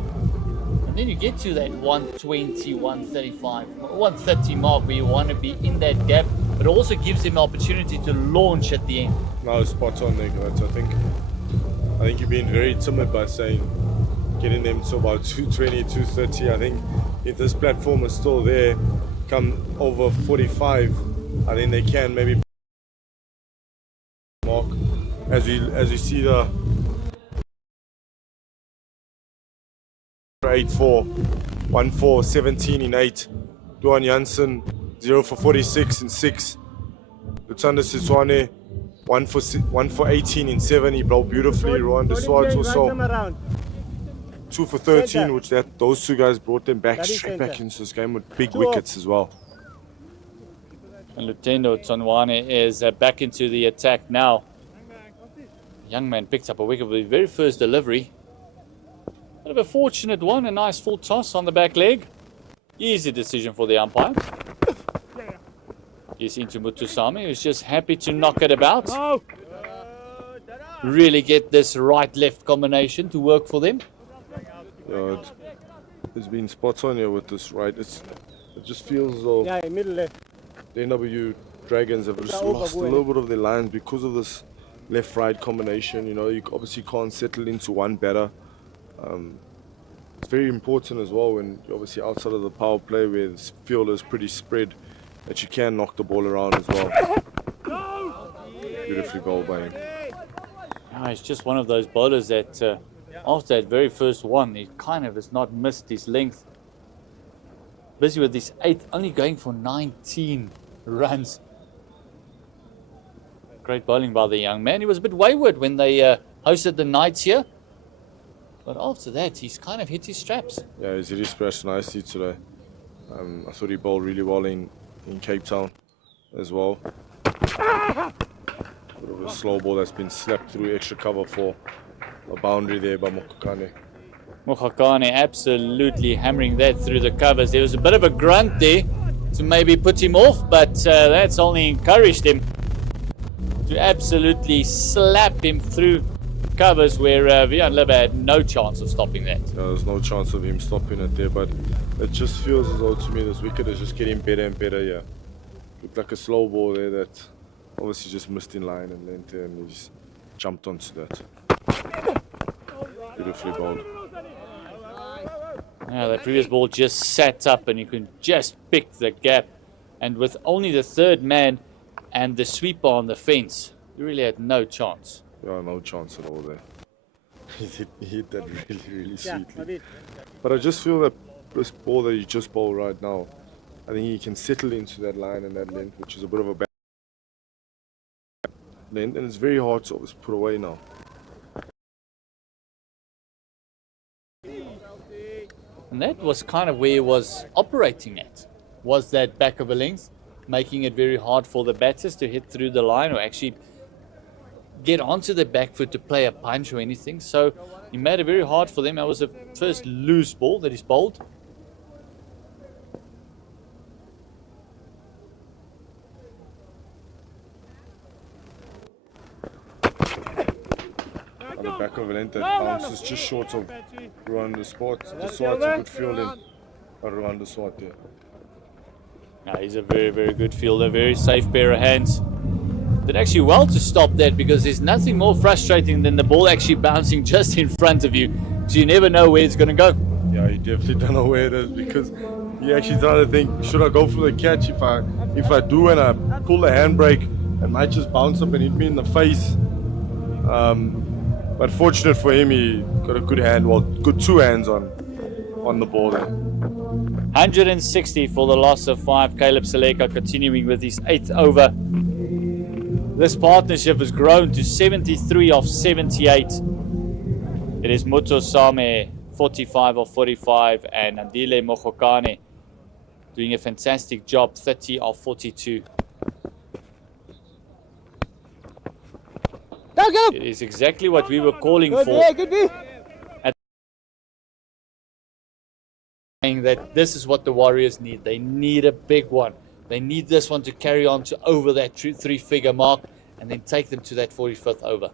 and then you get to that 120, 135, 130 mark where you want to be in that gap, but it also gives him the opportunity to launch at the end. No, spot on there, guys. I think you've been very timid by saying getting them to about 220, 230. I think if this platform is still there, come over 45, I think they can maybe mark. As you see the 8 4, 1 for 17 in 8. Duan Janssen 0 for 46 in 6. Lutanda Siswane 1 for 18 in 7. He bowled beautifully. Rwanda Swartz also 2 for 13, which those two guys brought them back straight back into this game with big wickets as well. And Lutendo Tonwane is back into the attack now. Young man picked up a wicket with his very first delivery. Bit of a fortunate one, a nice full toss on the back leg. Easy decision for the umpire. He's into Mutusami, who's just happy to knock it about. Really get this right-left combination to work for them. Yeah, it's been spot on here with this right. It just feels as though the NWU Dragons have just lost a little bit of their lines because of this left-right combination. You know, you obviously can't settle into one batter. It's very important as well when you're obviously outside of the power play where the field is pretty spread that you can knock the ball around as well. Beautifully bowled by him. He's just one of those bowlers that after that very first one, he kind of has not missed his length. Busy with his 8th, only going for 19 runs. Great bowling by the young man. He was a bit wayward when they hosted the Knights here. But after that, he's kind of hit his straps. Yeah, he's hit his straps nicely today. I thought he bowled really well in Cape Town as well. Bit of a slow ball that's been slapped through extra cover for a boundary there by Mokokane. Mokokane absolutely hammering that through the covers. There was a bit of a grunt there to maybe put him off, but that's only encouraged him to absolutely slap him through covers where Vian Liver had no chance of stopping that. Yeah, there's no chance of him stopping it there, but it just feels as though to me this wicket is just getting better and better. Yeah, looked like a slow ball there that obviously just missed in line and length there, and he just jumped onto that. Beautifully bowled. Yeah, that previous ball just sat up and you can just pick the gap. And with only the third man and the sweeper on the fence, you really had no chance. Yeah, no chance at all there. He hit that really sweetly. But I just feel that this ball that he just bowled right now, I think he can settle into that line and that length, which is a bit of a bad length, and it's very hard to always put away now. And that was kind of where he was operating at, was that back of a length, making it very hard for the batters to hit through the line or actually get onto the back foot to play a punch or anything. So he made it very hard for them. That was the first loose ball that he's bowled. On the back of a length that bounces just short of Rwanda Swart. The Swart's a good fielding by Rwanda Swart there. No, he's a very, very good fielder, very safe pair of hands. Did actually well to stop that because there's nothing more frustrating than the ball actually bouncing just in front of you, so you never know where it's going to go. Yeah, he definitely don't know where it is because he actually started to think, should I go for the catch? If I do and I pull the handbrake, it might just bounce up and hit me in the face. But fortunate for him, he got a good hand, well, good two hands on the ball there. 160 for the loss of 5. Caleb Seleka continuing with his 8th over. This partnership has grown to 73 of 78. It is Mutosame 45 of 45 and Andile Mokokane doing a fantastic job, 30 of 42. It is exactly what we were calling for. Saying that this is what the Warriors need. They need a big one. They need this one to carry on to over that 3-figure mark and then take them to that 45th over.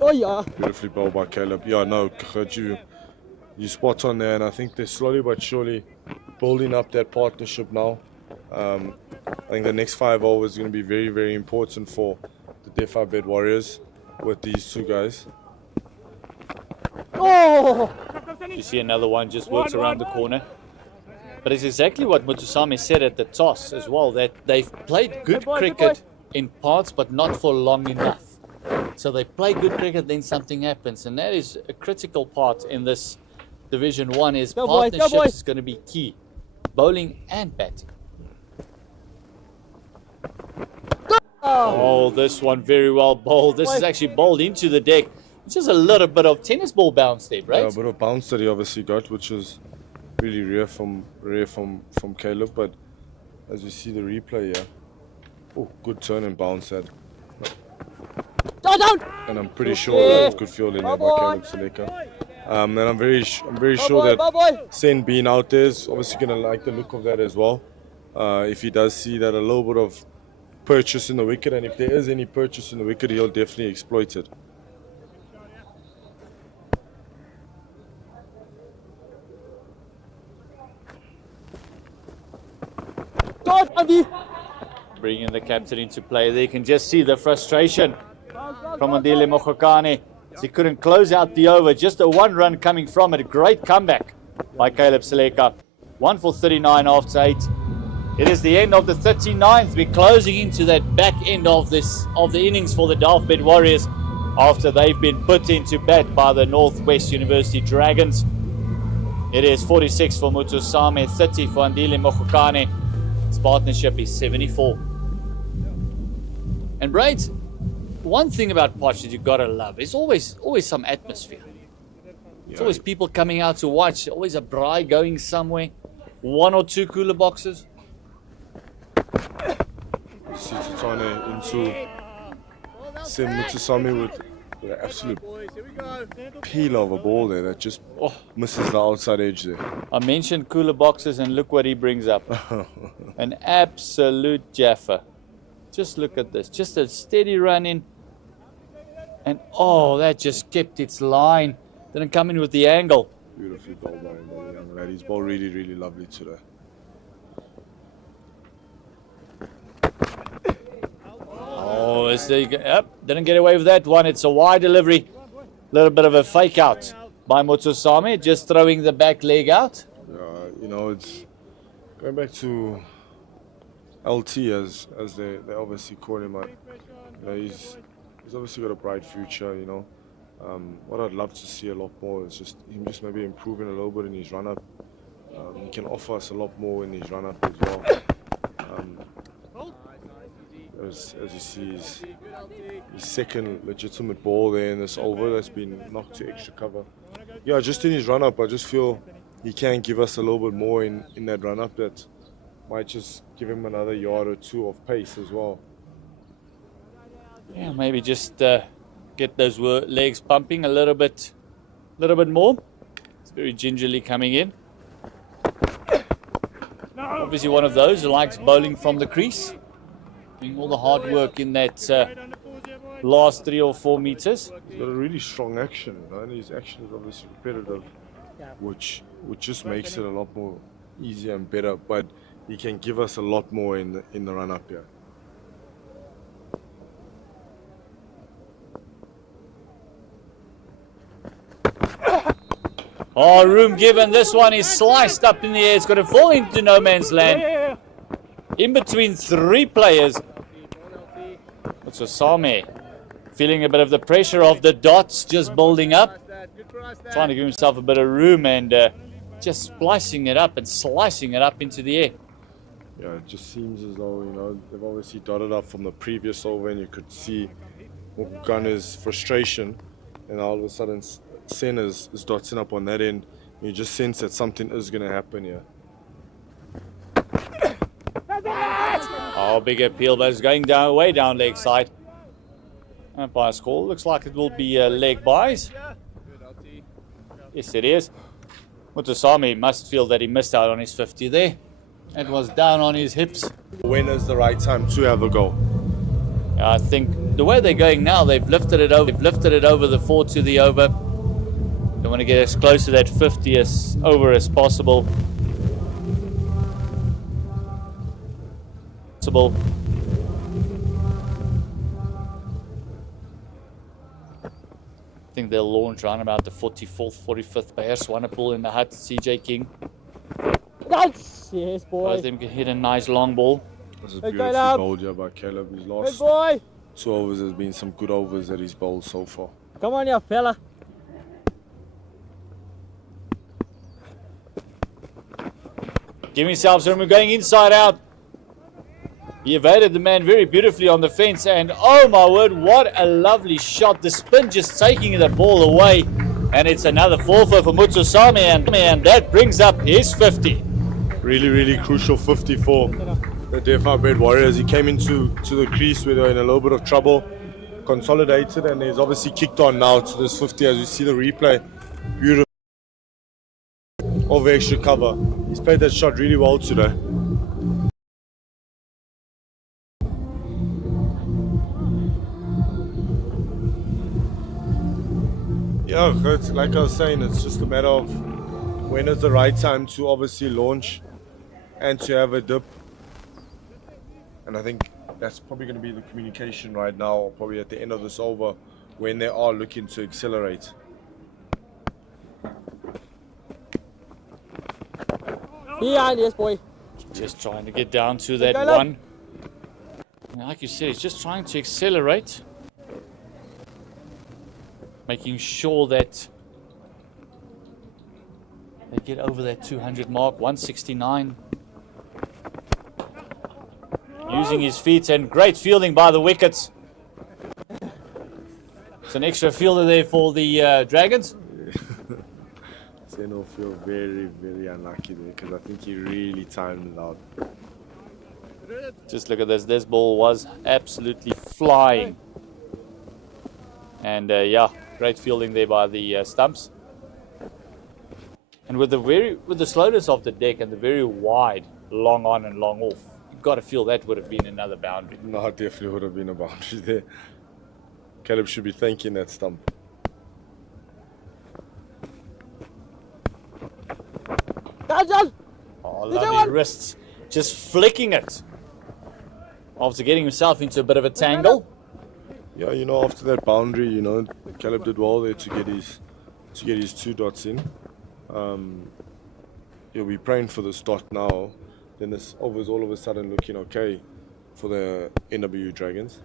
Oh yeah. Beautifully bowled by Caleb. Yeah, no, you spot on there, and I think they're slowly but surely building up that partnership now. I think the next 5 overs is going to be very, very important for the Dafabet Warriors with these two guys. Oh! You see another one just works around the corner. But it's exactly what Mutusami said at the toss as well, that they've played good cricket in parts, but not for long enough. So they play good cricket, then something happens, and that is a critical part in this Division 1 is Go boys, go partnerships boys. is going to be key. Bowling and batting. Oh, this one very well bowled. This is actually bowled into the deck. It's just a little bit of tennis ball bounce there, right? Yeah, a bit of bounce that he obviously got, which was really rare from Caleb. But as you see the replay here, oh, good turn and bounce that. Down! And I'm pretty sure that was good fielding there by Caleb Seleka. And I'm very sure that Sen being out there is obviously going to like the look of that as well. If he does see that a little bit of purchase in the wicket, and if there is any purchase in the wicket, he'll definitely exploit it. Bringing the captain into play. There you can just see the frustration from Andile Mokokane. He couldn't close out the over. Just a one run coming from it. A great comeback by Caleb Seleka. 1 for 39 after 8. It is the end of the 39th. We're closing into that back end of the innings for the Dafabet Warriors after they've been put into bat by the Northwest University Dragons. It is 46 for Mutusame, 30 for Andile Mokokane. His partnership is 74. And Braids, one thing about Potch that you've got to love is always some atmosphere. It's always people coming out to watch, always a braai going somewhere, 1 or 2 cooler boxes. See Tutane into Sen Mutusame with an absolute peel of a ball there that just misses the outside edge there. I mentioned cooler boxes and look what he brings up. An absolute jaffa. Just look at this. Just a steady run in. And that just kept its line. Didn't come in with the angle. Beautifully bowled by the young lad. He's bowled really, really lovely today. Didn't get away with that one. It's a wide delivery. Little bit of a fake out by Mutusame, just throwing the back leg out. It's going back to LT as they obviously call him. He's obviously got a bright future. What I'd love to see a lot more is just him maybe improving a little bit in his run up. He can offer us a lot more in his run up as well. As you see, his second legitimate ball there in this over that's been knocked to extra cover. Yeah, just in his run up, I just feel he can give us a little bit more in that run up that might just give him another yard or 2 of pace as well. Yeah, maybe just get those legs pumping a little bit more. It's very gingerly coming in. Obviously one of those who likes bowling from the crease. Doing all the hard work in that last 3 or 4 meters. He's got a really strong action, and his action is obviously repetitive, which just makes it a lot more easier and better. But he can give us a lot more in the run up here. Room given. This one is sliced up in the air. It's going to fall into no man's land. In between 3 players. Mutusame feeling a bit of the pressure of the dots just building up. Trying to give himself a bit of room and just splicing it up and slicing it up into the air. Yeah, it just seems as though, they've obviously dotted up from the previous over and you could see Mokokane's frustration, and all of a sudden Sen is dotting up on that end. You just sense that something is going to happen here. Big appeal, but it's going down, way down leg side. Umpire call. Looks like it will be leg buys. Yes, it is. Mutusame must feel that he missed out on his 50 there. It was down on his hips. When is the right time to have a go? I think the way they're going now, they've lifted it over. They've lifted it over the 4 to the over. They want to get as close to that 50 over as possible. I think they'll launch around about the 44th, 45th by Swanepoel in the hut. CJ King. Yes, boy. Both of them can hit a nice long ball. This is beautifully bowled here by Caleb. His last 2 overs has been some good overs that he's bowled so far. Come on, you fella. Give himself some room, going inside out. He evaded the man very beautifully on the fence, and oh my word, what a lovely shot. The spin just taking the ball away, and it's another 4 for Mutsosami, and that brings up his 50. Really, really crucial 50 for the Dafabet Warriors. He came into the crease where they were in a little bit of trouble, consolidated, and he's obviously kicked on now to this 50 as you see the replay. Beautiful. Over extra cover. He's played that shot really well today. Yeah, it's, like I was saying, it's just a matter of when is the right time to obviously launch and to have a dip. And I think that's probably going to be the communication right now, probably at the end of this over, when they are looking to accelerate. Behind, yes, boy. Just trying to get down to that Go, look. one. And like you said, he's just trying to accelerate. Making sure that they get over that 200 mark, 169. Using his feet, and great fielding by the wickets. It's an extra fielder there for the Dragons. Zeno feel very, very unlucky there because I think he really timed it out. Just look at this. This ball was absolutely flying. And yeah, great fielding there by the stumps. And with the slowness of the deck and the very wide, long on and long off, you've got to feel that would have been another boundary. No, it definitely would have been a boundary there. Caleb should be thanking that stump. John. Oh, Did that lovely one? wrists. Just flicking it. After getting himself into a bit of a tangle. Yeah, you know, after that boundary, you know, Caleb did well there to get his 2 dots in. He'll be praying for this dot now. Then this over's all of a sudden looking okay for the NWU Dragons.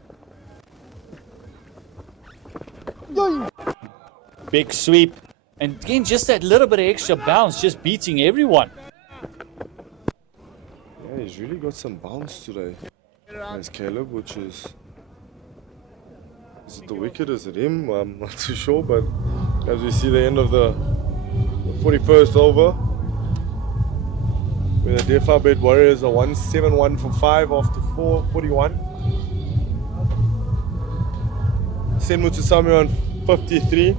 Big sweep. And again, just that little bit of extra bounce, just beating everyone. Yeah, he's really got some bounce today. As Caleb, which is it the wicket? Is it him? I'm not too sure, but as we see the end of the 41st over, where the Dafabet Warriors are 171 for 5 after 41. Sen Mutsosami on 53.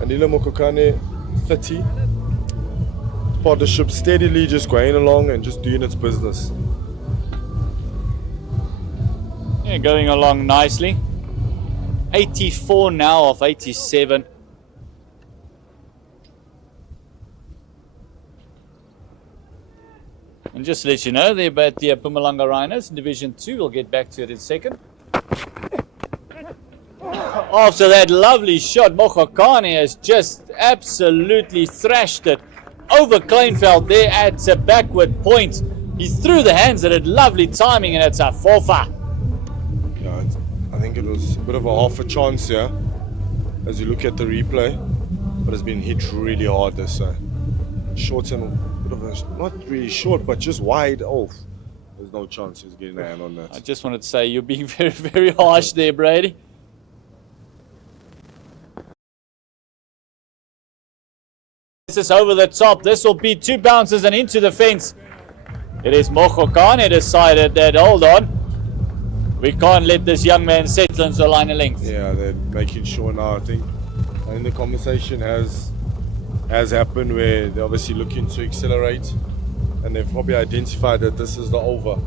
Anila Mokokane 30. Partnership steadily just going along and just doing its business. Yeah, going along nicely. 84 now of 87. And just to let you know, they're about the Mpumalanga Rhinos in Division 2. We'll get back to it in a second. After that lovely shot, Mokokane has just absolutely thrashed it over Kleinveld there at a backward point. He threw the hands at it, lovely timing, and it's a fofa. Yeah, I think it was a bit of a half a chance here as you look at the replay, but it's been hit really hard this short and bit of a, not really short, but just wide. Oh, there's no chance he's getting a hand on that. I just wanted to say you're being very, very harsh there, Brady. This is over the top. This will be 2 bounces and into the fence. It is Mokokane decided that, hold on, we can't let this young man settle into a line of length. Yeah, they're making sure now. I think the conversation has happened where they're obviously looking to accelerate, and they've probably identified that this is the over.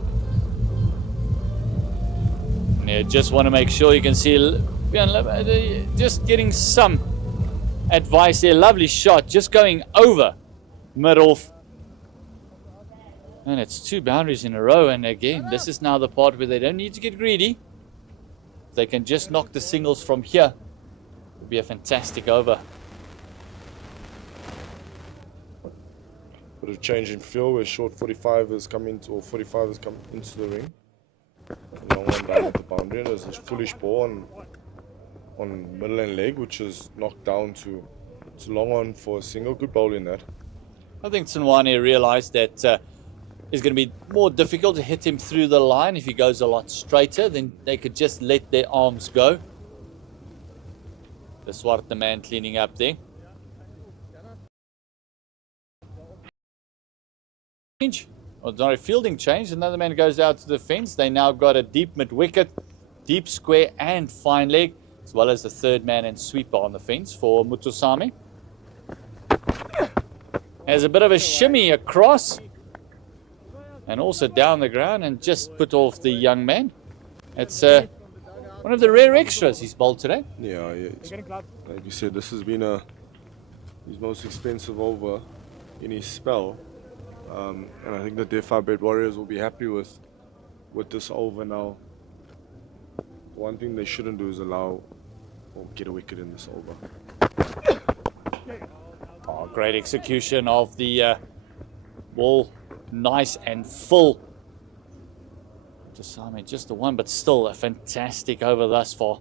Yeah, just want to make sure you can see, just getting some advice there. Lovely shot, just going over mid-off. And it's 2 boundaries in a row, and again, this is now the part where they don't need to get greedy. They can just knock the singles from here. It would be a fantastic over. Bit of change in feel where short 45 has come into, or 45 has come into the ring. Long one came down at the boundary, and there's a foolish ball on middle and leg, which is knocked down to it's long on for a single. Good bowl in that. I think Tsinwane realized that it's going to be more difficult to hit him through the line if he goes a lot straighter. Then they could just let their arms go. The Swarte man cleaning up there. Or sorry, fielding change. Another man goes out to the fence. They now got a deep mid-wicket, deep square and fine leg, as well as the third man and sweeper on the fence for Mutusami. Has a bit of a shimmy across and also down the ground and just put off the young man. It's one of the rare extras he's bowled today. Yeah, like you said, this has been his most expensive over in his spell. And I think the Dafabet Warriors will be happy with this over now. One thing they shouldn't do is allow or get a wicket in this over. Oh, great execution of the ball. Nice and full. Just the one, but still a fantastic over thus far.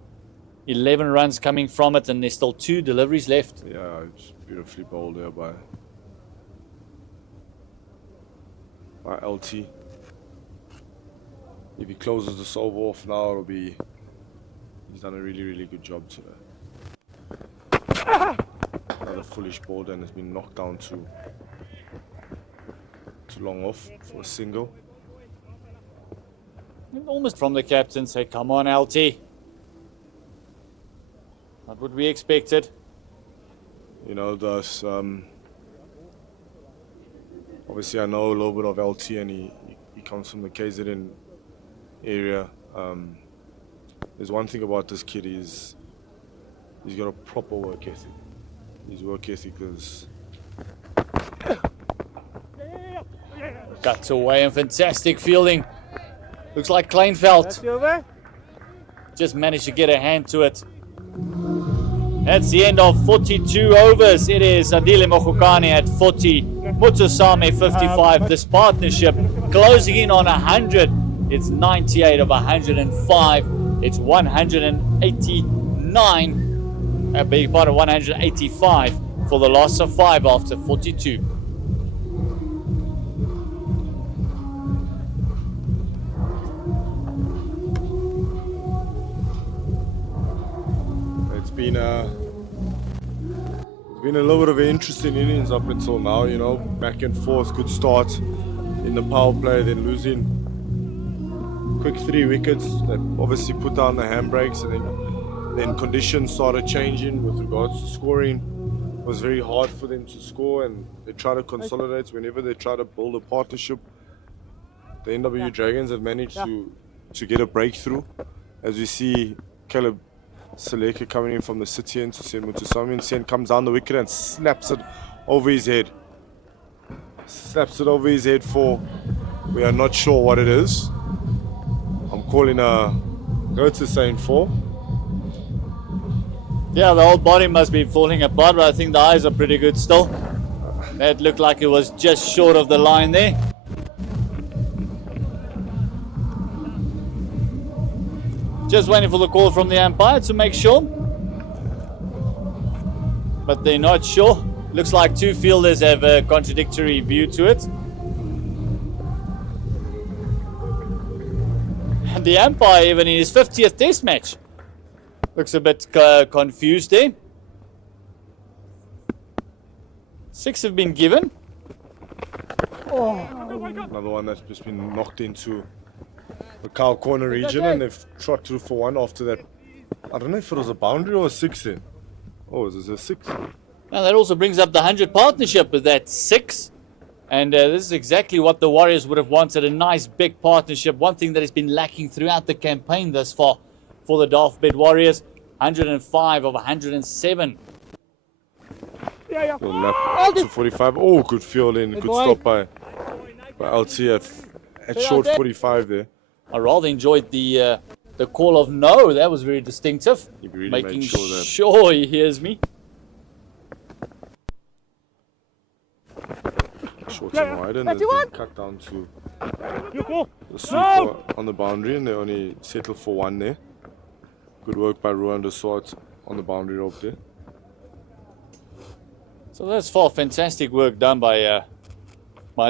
11 runs coming from it, and there's still 2 deliveries left. Yeah, it's beautifully bowled there by LT. If he closes this over off now, he's done a really, really good job today. Another foolish ball then has been knocked down too long off for a single. Almost from the captain, say, come on, LT. Not what we expected. You know, there's obviously I know a little bit of LT, and he comes from the KZN area. There's one thing about this kid is he's got a proper work ethic. His work ethic is Cuts away and fantastic fielding. Looks like Kleinveld just managed to get a hand to it. That's the end of 42 overs. It is Andile Mokokane at 40, Mutusame 55. This partnership closing in on 100. It's 98 of 105. It's 189. A big part of 185 for the loss of 5 after 42. It's been a little bit of an interesting innings up until now, you know, back and forth, good start in the power play, then losing quick 3 wickets that obviously put down the handbrakes, and then conditions started changing with regards to scoring. It was very hard for them to score, and they try to consolidate whenever they try to build a partnership. The NWU Dragons have managed to get a breakthrough, as we see Caleb Seleka coming in from the city end to Sen Mutusami, and Sen comes down the wicket and snaps it over his head. Snaps it over his head for, we are not sure what it is. I'm calling a Goethe saying 4. Yeah, the whole body must be falling apart, but I think the eyes are pretty good still. That looked like it was just short of the line there. Just waiting for the call from the umpire to make sure. But they're not sure. Looks like 2 fielders have a contradictory view to it. And the umpire, even in his 50th test match, looks a bit confused there. 6 have been given. Another one that's just been knocked into the cow corner region, and they've trot through for 1 after that. I don't know if it was a boundary or a 6 then. Oh, is this a 6? Now that also brings up the 100 partnership with that 6. And this is exactly what the Warriors would have wanted, a nice big partnership. One thing that has been lacking throughout the campaign thus far for the Dafabet Warriors. 105 of 107. Good lap to 45. Oh, good fielding. Good stop by LT at short 45 there. I rather enjoyed the call of no. That was very distinctive. He really making made sure that sure he hears me. short and wide, and has been cut down to The sweeper on the boundary, and they only settle for one there. Good work by Ruan de Swart on the boundary rope there. So that's far fantastic work done by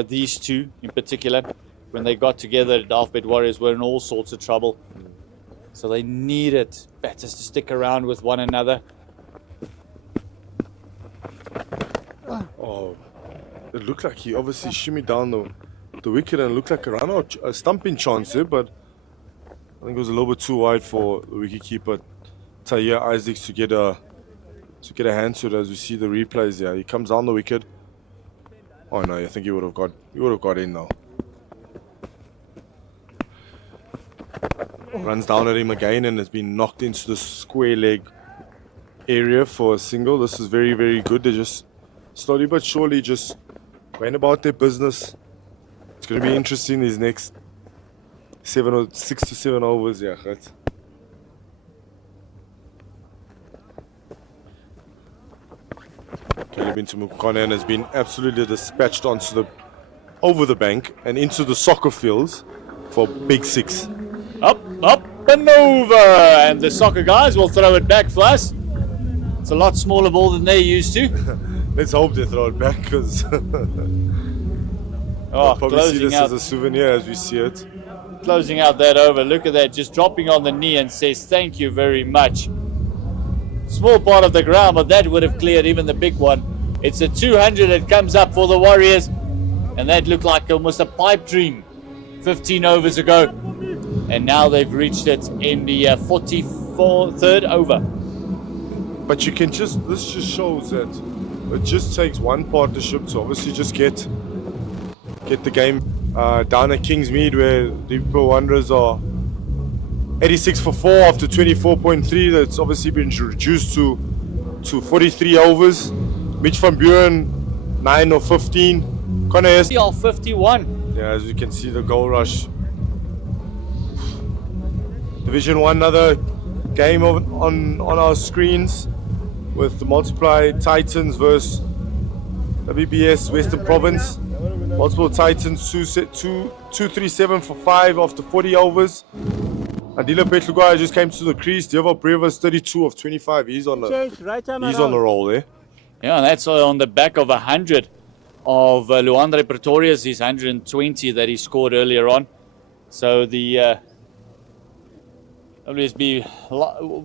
these two in particular. When they got together, the Dafabet Warriors were in all sorts of trouble. So they needed batters to stick around with one another. Oh, it looked like he obviously shimmied down the wicket and looked like a run-out, a stumping chance there, but I think it was a little bit too wide for the wicketkeeper Tahir Isaacs to get a hand to it. As we see the replays there, he comes down the wicket. Oh no, I think he would have got in now. Runs down at him again and has been knocked into the square leg area for a single. This is very, very good. They're just slowly but surely just going about their business. It's going to be interesting these next 6 to 7 overs. Yeah, right. Caleb Intimukane has been absolutely dispatched over the bank and into the soccer fields for big 6. Up and over, and the soccer guys will throw it back for us. It's a lot smaller ball than they're used to. Let's hope they throw it back, because Oh, probably see closing this out, as a souvenir as we see it. closing out that over. Look at that, just dropping on the knee and says thank you very much. Small part of the ground, but that would have cleared even the big one. It's a 200 that comes up for the Warriors, and that looked like almost a pipe dream 15 overs ago. And now they've reached it in the 43rd over. But you can this just shows that it just takes one partnership to obviously just get the game down at Kingsmead, where the Liverpool Wanderers are 86 for 4 after 24.3. That's obviously been reduced to 43 overs. Mitch van Buren 9 or 15. Connor S. 51. Yeah, as you can see, the goal rush. Division 1, another game on our screens with the Multiply Titans versus WBS Western Province. Multiple Titans 237 for 5 after 40 overs. Adila Petluguay just came to the crease. Devo Brevis 32 of 25. He's on the roll there. Yeah, that's on the back of 100 of Luandre Pretorius, his 120 that he scored earlier on. So the WSB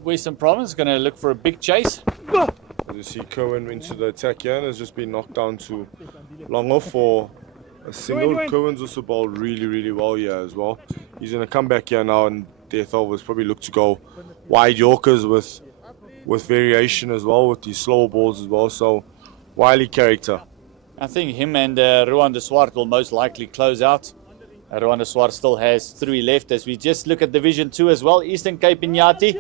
Western Province is going to look for a big chase. As you see, Cohen into the attack here and has just been knocked down to long off for a single. Cohen's also bowled really, really well here as well. He's going to come back here now, and death overs probably look to go wide Yorkers with variation as well, with these slower balls as well. So, wily character. I think him and Ruan de Swart will most likely close out. Ruan de Swart still has 3 left. As we just look at Division 2 as well, Eastern Cape Inyati,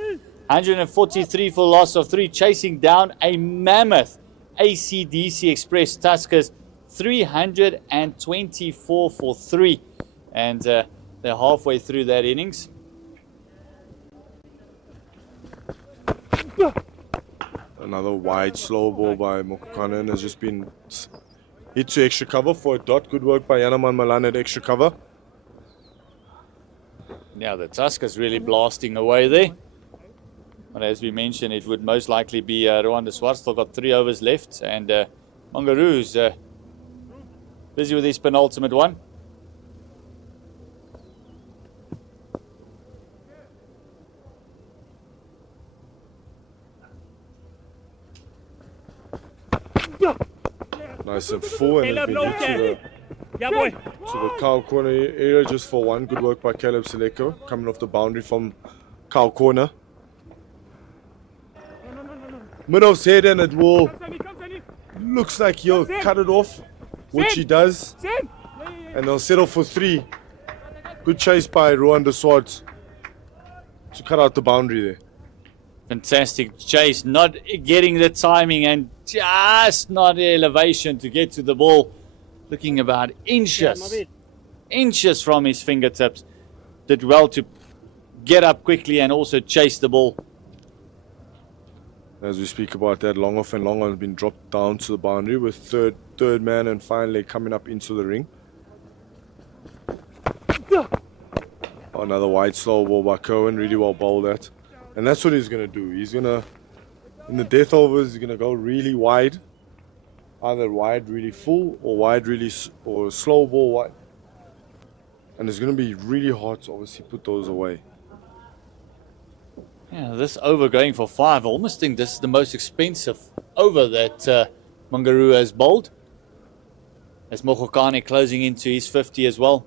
143 for loss of 3, chasing down a mammoth ACDC Express Tuskers, 324 for 3. And they're halfway through that innings. Another wide slow ball by Mokukanen has just been hit to extra cover for a dot. Good work by Yanaman Malan at extra cover. Yeah, the Tuskers really blasting away there. But as we mentioned, it would most likely be Ruan de Swart. Still got 3 overs left. And Mangaru's busy with his penultimate one. Nice and full, and it's been hit to the cow corner area just for 1. Good work by Caleb Seleko, coming off the boundary from cow corner. Minov's head, and it will looks like he'll cut it off, which he does, and they'll settle for 3. Good chase by Ruan de Swart to cut out the boundary there. Fantastic chase, not getting the timing and just not the elevation to get to the ball. Looking about inches from his fingertips. Did well to get up quickly and also chase the ball. As we speak about that, long off and long on has been dropped down to the boundary with third man and finally coming up into the ring. Another wide slow ball by Cohen, really well bowled at. And that's what he's going to do. He's going to, in the death overs, he's going to go really wide. Either wide really full or wide really, or slow ball wide. And it's going to be really hard to obviously put those away. Yeah, this over going for 5. I almost think this is the most expensive over that Mangaroo has bowled. As Mokokane closing into his 50 as well.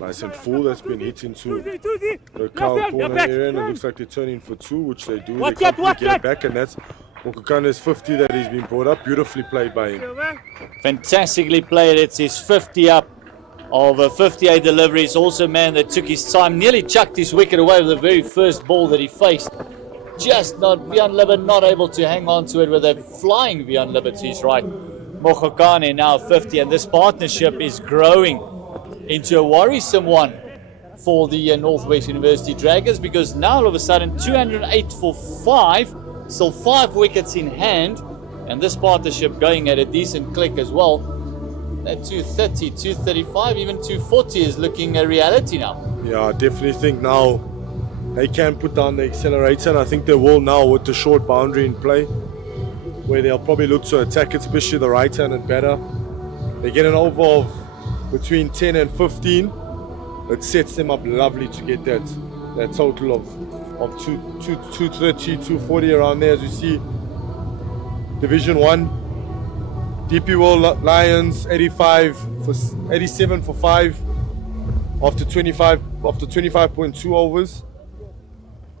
Nice and full, that's been hit into the cow corner area, and it looks like they're turning for 2, which they do. They can't get it back, and that's Mokokane's 50 that he's been brought up. Beautifully played by him. Fantastically played. It's his 50 up of 58 deliveries. Also, man, that took his time. Nearly chucked his wicket away with the very first ball that he faced. Just not, Vian Libber not able to hang on to it with a flying Vian Libber to his right. Mokokane now 50, and this partnership is growing into a worrisome one for the Northwest University Dragons, because now all of a sudden 208 for 5, still 5 wickets in hand, and this partnership going at a decent click as well. That 230, 235, even 240 is looking a reality now. Yeah, I definitely think now they can put down the accelerator, and I think they will now with the short boundary in play, where they'll probably look to attack it, especially the right-handed batter. They get an over of between 10 and 15. It sets them up lovely to get that total of 230, 240 around there. As you see, Division 1, DP World Lions 87 for 5 after 25.2 overs.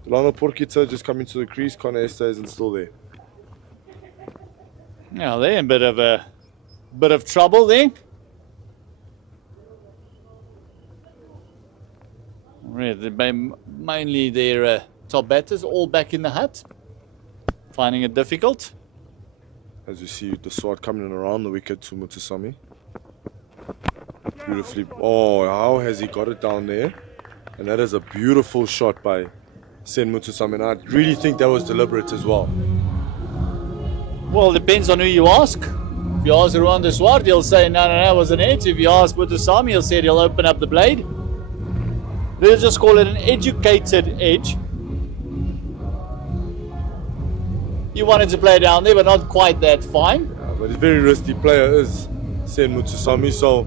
Delano Porkita just coming to the crease. Connor Esther isn't still there. Now they're in a bit of trouble there. Mainly their top batters all back in the hut, finding it difficult. As you see, the sword coming in around the wicket to Mutusami. Beautifully. Oh, how has he got it down there? And that is a beautiful shot by Sen Mutusami. And I really think that was deliberate as well. Well, it depends on who you ask. If you ask Rwanda Swart, he'll say, no, it was an edge. If you ask Mutusami, he'll say he'll open up the blade. We'll just call it an educated edge. He wanted to play down there, but not quite that fine. Yeah, but he's a very risky player, is Sen Mutusami. So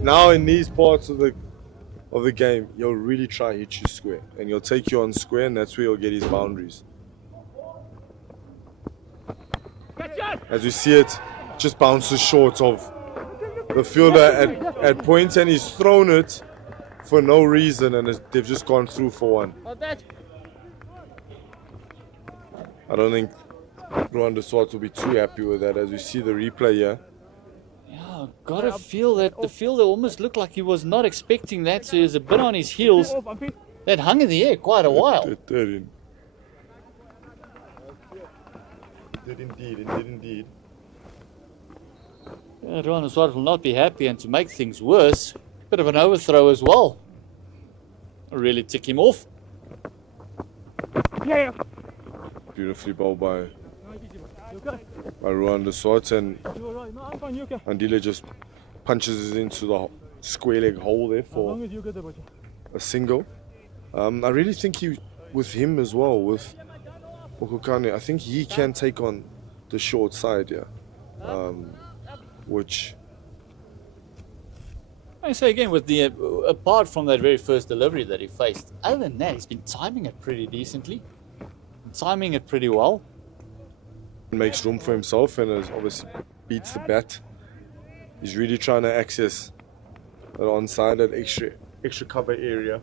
now in these parts of the game, he'll really try and hit you square. And he'll take you on square, and that's where he'll get his boundaries. As you see it, just bounces short of the fielder at points, and he's thrown it for no reason, and they've just gone through for 1. I don't think Rwanda Swart will be too happy with that. As we see the replay here. Yeah, gotta feel that the fielder almost looked like he was not expecting that, so he was a bit on his heels. That hung in the air quite a while. It did indeed. Yeah, Rwanda Swart will not be happy, and to make things worse, bit of an overthrow as well. Really tick him off. Beautifully bowled by Rwanda Swart, and Andile just punches it into the square leg hole there for a single. I really think with him as well, with Mokokane, I think he can take on the short side here, which I say again, with the apart from that very first delivery that he faced, other than that, he's been timing it pretty decently, timing it pretty well. Makes room for himself, and obviously beats the bat. He's really trying to access that onside, that extra cover area,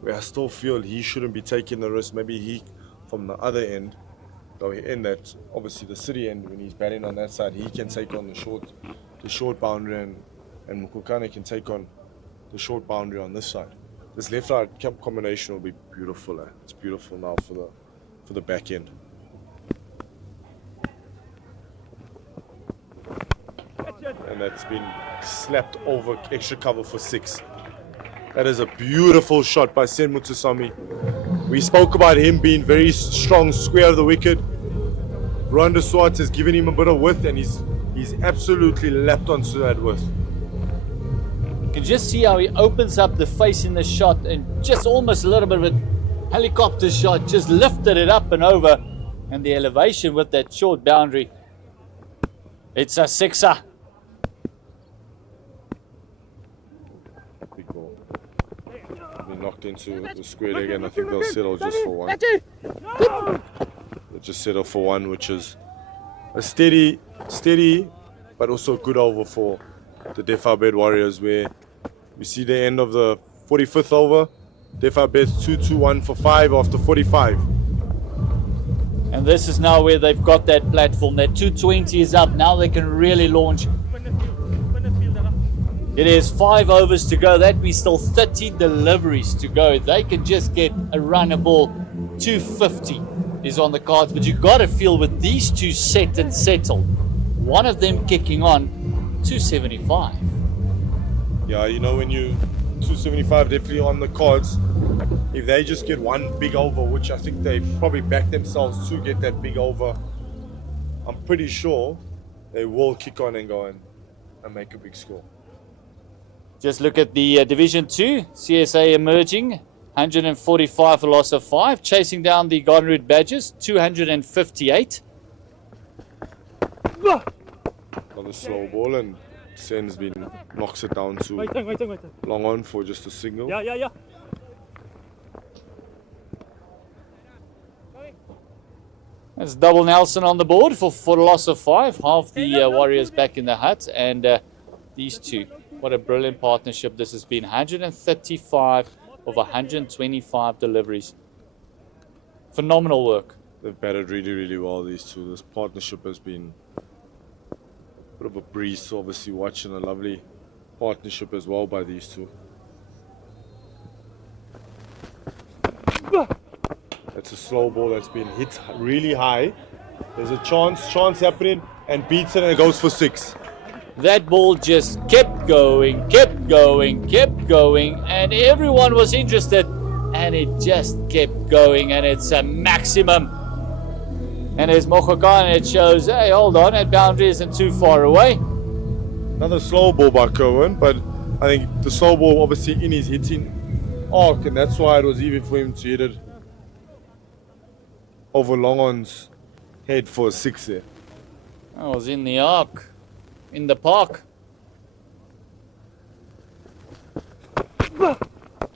where I still feel he shouldn't be taking the risk. Maybe he from the other end, though in that obviously the city end, when he's batting on that side, he can take on the short boundary, and Mokokane can take on the short boundary on this side. This left-right combination will be beautiful. It's beautiful now for the back end. And that's been slapped over extra cover for 6. That is a beautiful shot by Sen Mutusami. We spoke about him being very strong square of the wicket. Rwanda Swart has given him a bit of width, and he's absolutely lapped onto that width. You can just see how he opens up the face in the shot and just almost a little bit of a helicopter shot, just lifted it up and over, and the elevation with that short boundary. It's a sixer. Big ball. Been knocked into the square leg, and I think they'll settle just for one. They'll just settle for one, which is a steady, but also good over for the Dafabet Warriors, where we see the end of the 45th over. Dafabet 2-2-1 for 5 after 45. And this is now where they've got that platform. That 220 is up. Now they can really launch. It is 5 overs to go. That means still 30 deliveries to go. They can just get a run of ball. 250 is on the cards. But you've got to feel with these two set and settled, one of them kicking on 275. Yeah, you know, when you 275 definitely on the cards, if they just get one big over, which I think they probably back themselves to get that big over, I'm pretty sure they will kick on and go and make a big score. Just look at the Division 2, CSA emerging, 145 for loss of 5, chasing down the Garden Route Badgers, 258. Another slow ball, and Sen's knocks it down to long on for just a single. Yeah. That's double Nelson on the board for the loss of 5. Half the Warriors back in the hut, and these two. What a brilliant partnership this has been. 135 of 125 deliveries. Phenomenal work. They've batted really, really well, these two. This partnership has been a bit of a breeze to obviously watch, and a lovely partnership as well by these two. That's a slow ball that's been hit really high. There's a chance happening, and beats it, and it goes for 6. That ball just kept going, and everyone was interested, and it just kept going, and it's a maximum. And there's Mochokan, and it shows, hey, hold on, that boundary isn't too far away. Another slow ball by Cohen, but I think the slow ball obviously in his hitting arc, and that's why it was easy for him to hit it over Longon's head for a 6 there. I was in the arc, in the park.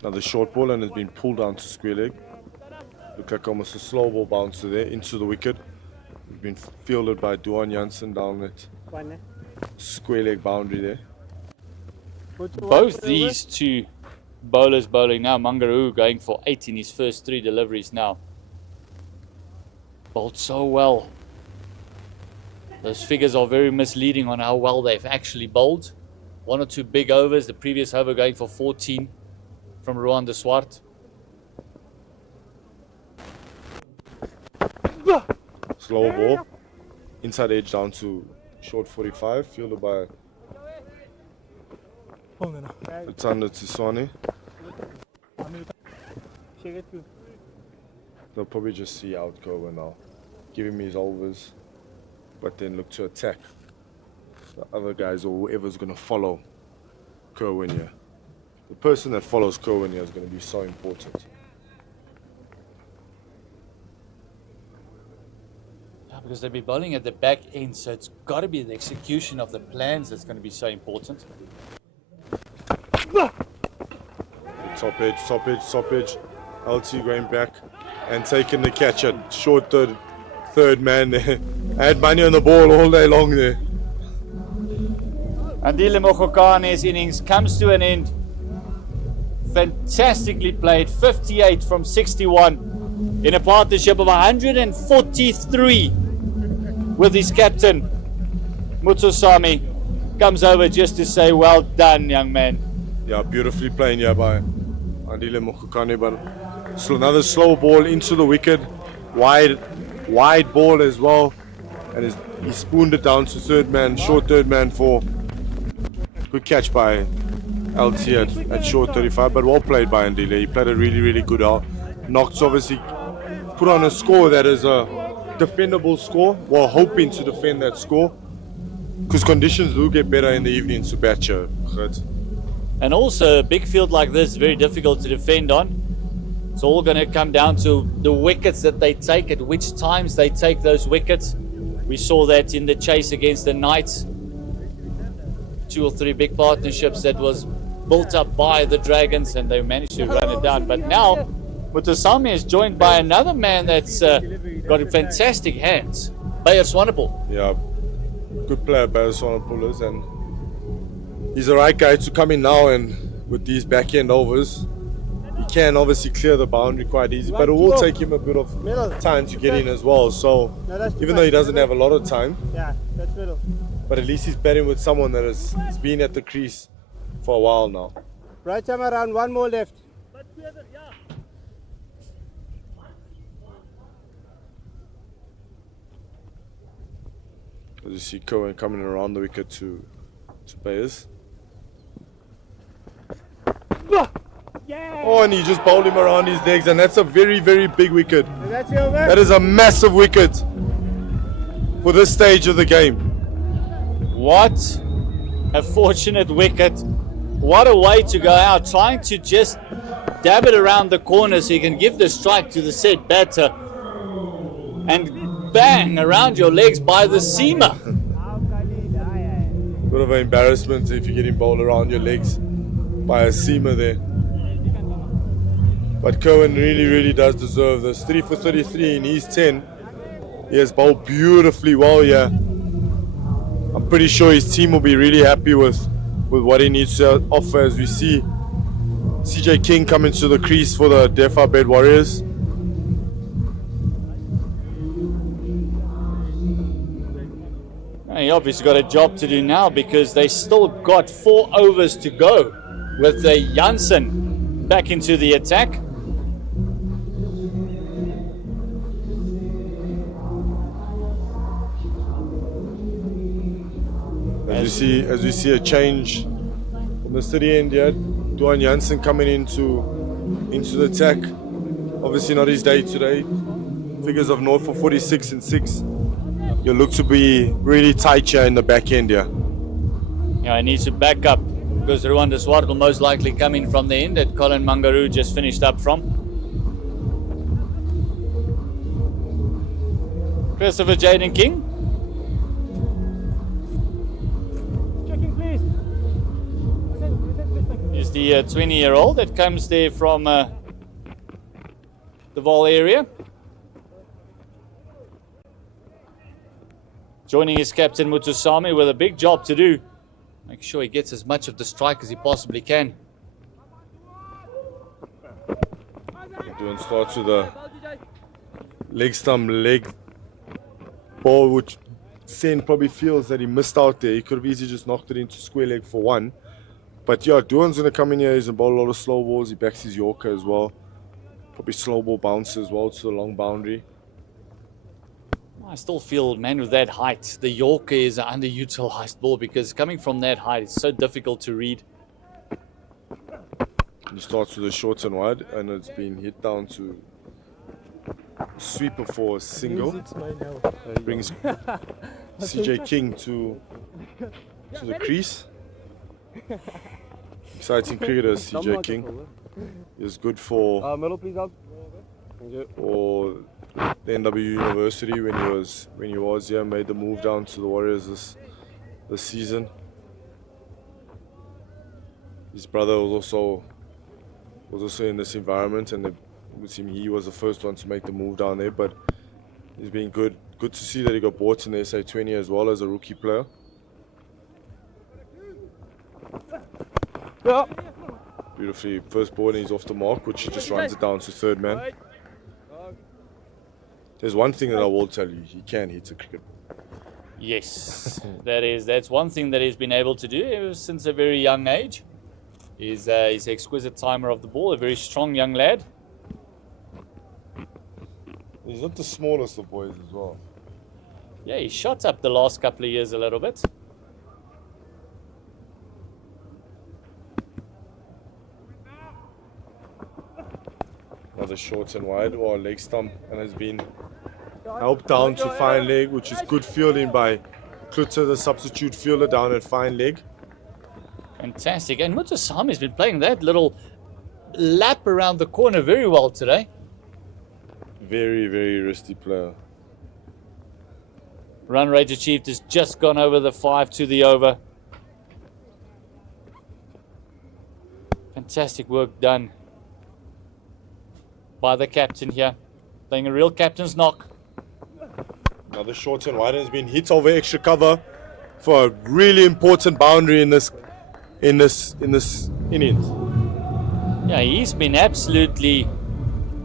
Another short ball, and has been pulled down to square leg. Looked like almost a slow ball bouncer there into the wicket. Been fielded by Duan Janssen down that square leg boundary there. Both these two bowlers bowling now. Mangaroo going for 8 in his first 3 deliveries now. Bowled so well. Those figures are very misleading on how well they've actually bowled. 1 or 2 big overs. The previous over going for 14 from Ruan de Swart. Slow ball. Inside edge down to short 45. Fielded by Tsanda Tsiswane. They'll probably just see out Cohen now. Give him his overs, but then look to attack the other guys or whoever's going to follow Kerwin here. The person that follows Kerwin here is going to be so important. Yeah, because they'll be bowling at the back end, so it's got to be the execution of the plans that's going to be so important. Top edge. LT going back and taking the catch at short third man there. I had money on the ball all day long there. Andile Mochokane's innings comes to an end. Fantastically played, 58 from 61 in a partnership of 143 with his captain, Mutsosami. Comes over just to say, well done, young man. Yeah, beautifully playing here by Andile Mochokane, but another slow ball into the wicket, wide ball as well, and he spooned it down to third man, short third man for good catch by LT at short 35, but well played by Andile. He played a really, really good out. Knox obviously put on a score that is a defendable score, while hoping to defend that score, because conditions do get better in the evening to bat you. And also, a big field like this is very difficult to defend on. It's all going to come down to the wickets that they take, at which times they take those wickets. We saw that in the chase against the Knights. 2 or 3 big partnerships that was built up by the Dragons, and they managed to run it down. But now, Mutasami is joined by another man that's got fantastic hands, Bayer Swanepoel. Yeah, good player, Bayer Swanepoel is, and he's the right guy to come in now, and with these back-end overs, he can obviously clear the boundary quite easy, but it will take him a bit of time to get in as well. So even though he doesn't have a lot of time, but at least he's batting with someone that has been at the crease for a while now. Right time around, one more left. As you see Cohen coming around the wicket to Bayers. Oh, and he just bowled him around his legs, and that's a very, very big wicket. That is a massive wicket for this stage of the game. What a fortunate wicket. What a way to go out, trying to just dab it around the corner so you can give the strike to the set batter, and bang around your legs by the seamer. Bit of an embarrassment if you get him bowled around your legs by a seamer there. But Cohen really, really does deserve this. 3 for 33 in his 10. He has bowled beautifully well here. I'm pretty sure his team will be really happy with what he needs to offer, as we see CJ King coming to the crease for the Dafabet Warriors. He obviously got a job to do now, because they still got 4 overs to go with Janssen back into the attack. As we see a change from the city end here, Duan Janssen coming into the attack. Obviously not his day today. Figures of 0 for 46 and 6. You look to be really tight here in the back end here. Yeah, he needs to back up, because Rwanda Swart will most likely come in from the end that Colin Mangaru just finished up from. Christopher Jaden King. Is the 20-year-old that comes there from the Vaal area. Joining his captain Mutusami with a big job to do. Make sure he gets as much of the strike as he possibly can. Doing starts with a leg stump leg ball, which Sen probably feels that he missed out there. He could have easily just knocked it into square leg for 1. But yeah, Duan's going to come in here. He's going to bowl a lot of slow balls. He backs his Yorker as well. Probably slow ball bounce as well to the long boundary. I still feel, man, with that height, the Yorker is an underutilized ball, because coming from that height, it's so difficult to read. He starts with a short and wide, and it's been hit down to sweeper for a single. Brings CJ King to the crease. Exciting cricketer, CJ King. Is good for the NWU University when he was here. Made the move down to the Warriors this season. His brother was also in this environment, and with him, he was the first one to make the move down there. But he's been good. Good to see that he got bought in the SA20 as well as a rookie player. Yeah. Beautifully, first ball and he's off the mark, which he just runs it down to third man. There's one thing that I will tell you, he can hit a cricket. Yes, that's one thing that he's been able to do ever since a very young age. He's an exquisite timer of the ball, a very strong young lad. He's not the smallest of boys as well. Yeah, he shot up the last couple of years a little bit. Another short and wide, or leg stump, and has been helped down to fine leg, which is good fielding by Klutzer, the substitute fielder down at fine leg. Fantastic. And Mutusami's been playing that little lap around the corner very well today. Very, very risky player. Run rate achieved has just gone over the 5 to the over. Fantastic work done by the captain here. Playing a real captain's knock. Another short and wide has been hit over extra cover for a really important boundary in this innings. Yeah, he's been absolutely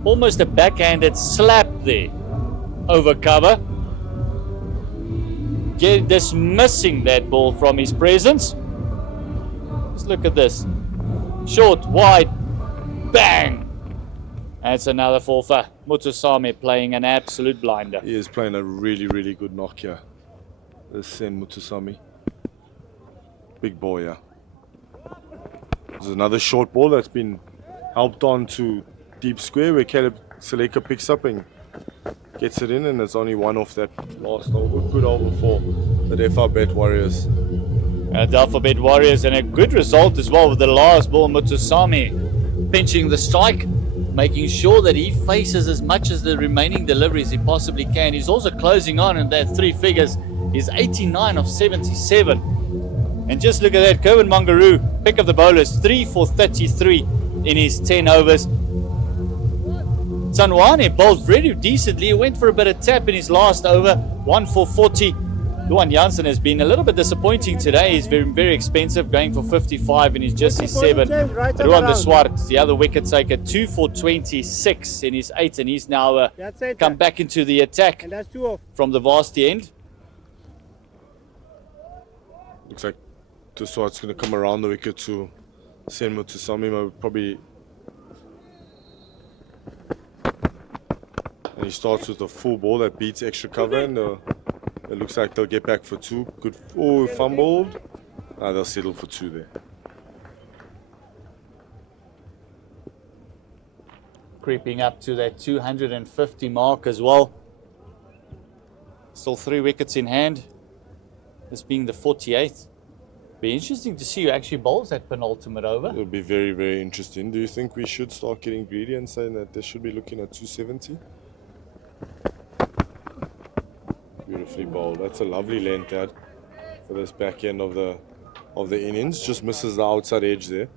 almost a backhanded slap there over cover. Dismissing that ball from his presence. Just look at this. Short, wide, bang! That's another four for Mutusami, playing an absolute blinder. He is playing a really, really good knock here. This Sen Mutusami. Big ball, yeah. There's another short ball that's been helped on to deep square where Caleb Seleka picks up and gets it in, and it's only one off that last over. Good over for the Dafabet Warriors. Dafabet Warriors, and a good result as well with the last ball. Mutusami pinching the strike, making sure that he faces as much as the remaining deliveries he possibly can. He's also closing on in that three figures. He's 89 of 77. And just look at that, Kerwin Mangaroo, pick of the bowlers, 3 for 33 in his 10 overs. Tanwane bowled very decently. He went for a bit of tap in his last over, 1 for 40. Luan Janssen has been a little bit disappointing today. He's very, very expensive, going for 55 in his just his 7. Ruan de Swart, the other wicket taker, 2 for 26 in his 8, and he's now come back into the attack And that's 2 off. from the Varsity end. Looks like Tuswart's going to come around the wicket to send Mutusami, probably. And he starts with a full ball that beats extra cover, and it looks like they'll get back for 2. Good. Oh, fumbled. They'll settle for 2 there. Creeping up to that 250 mark as well. Still 3 wickets in hand. This being the 48th. Be interesting to see who actually bowls that penultimate over. It'll be very, very interesting. Do you think we should start getting greedy and saying that they should be looking at 270? Beautifully bowled. That's a lovely length out for this back end of the innings. Just misses the outside edge there.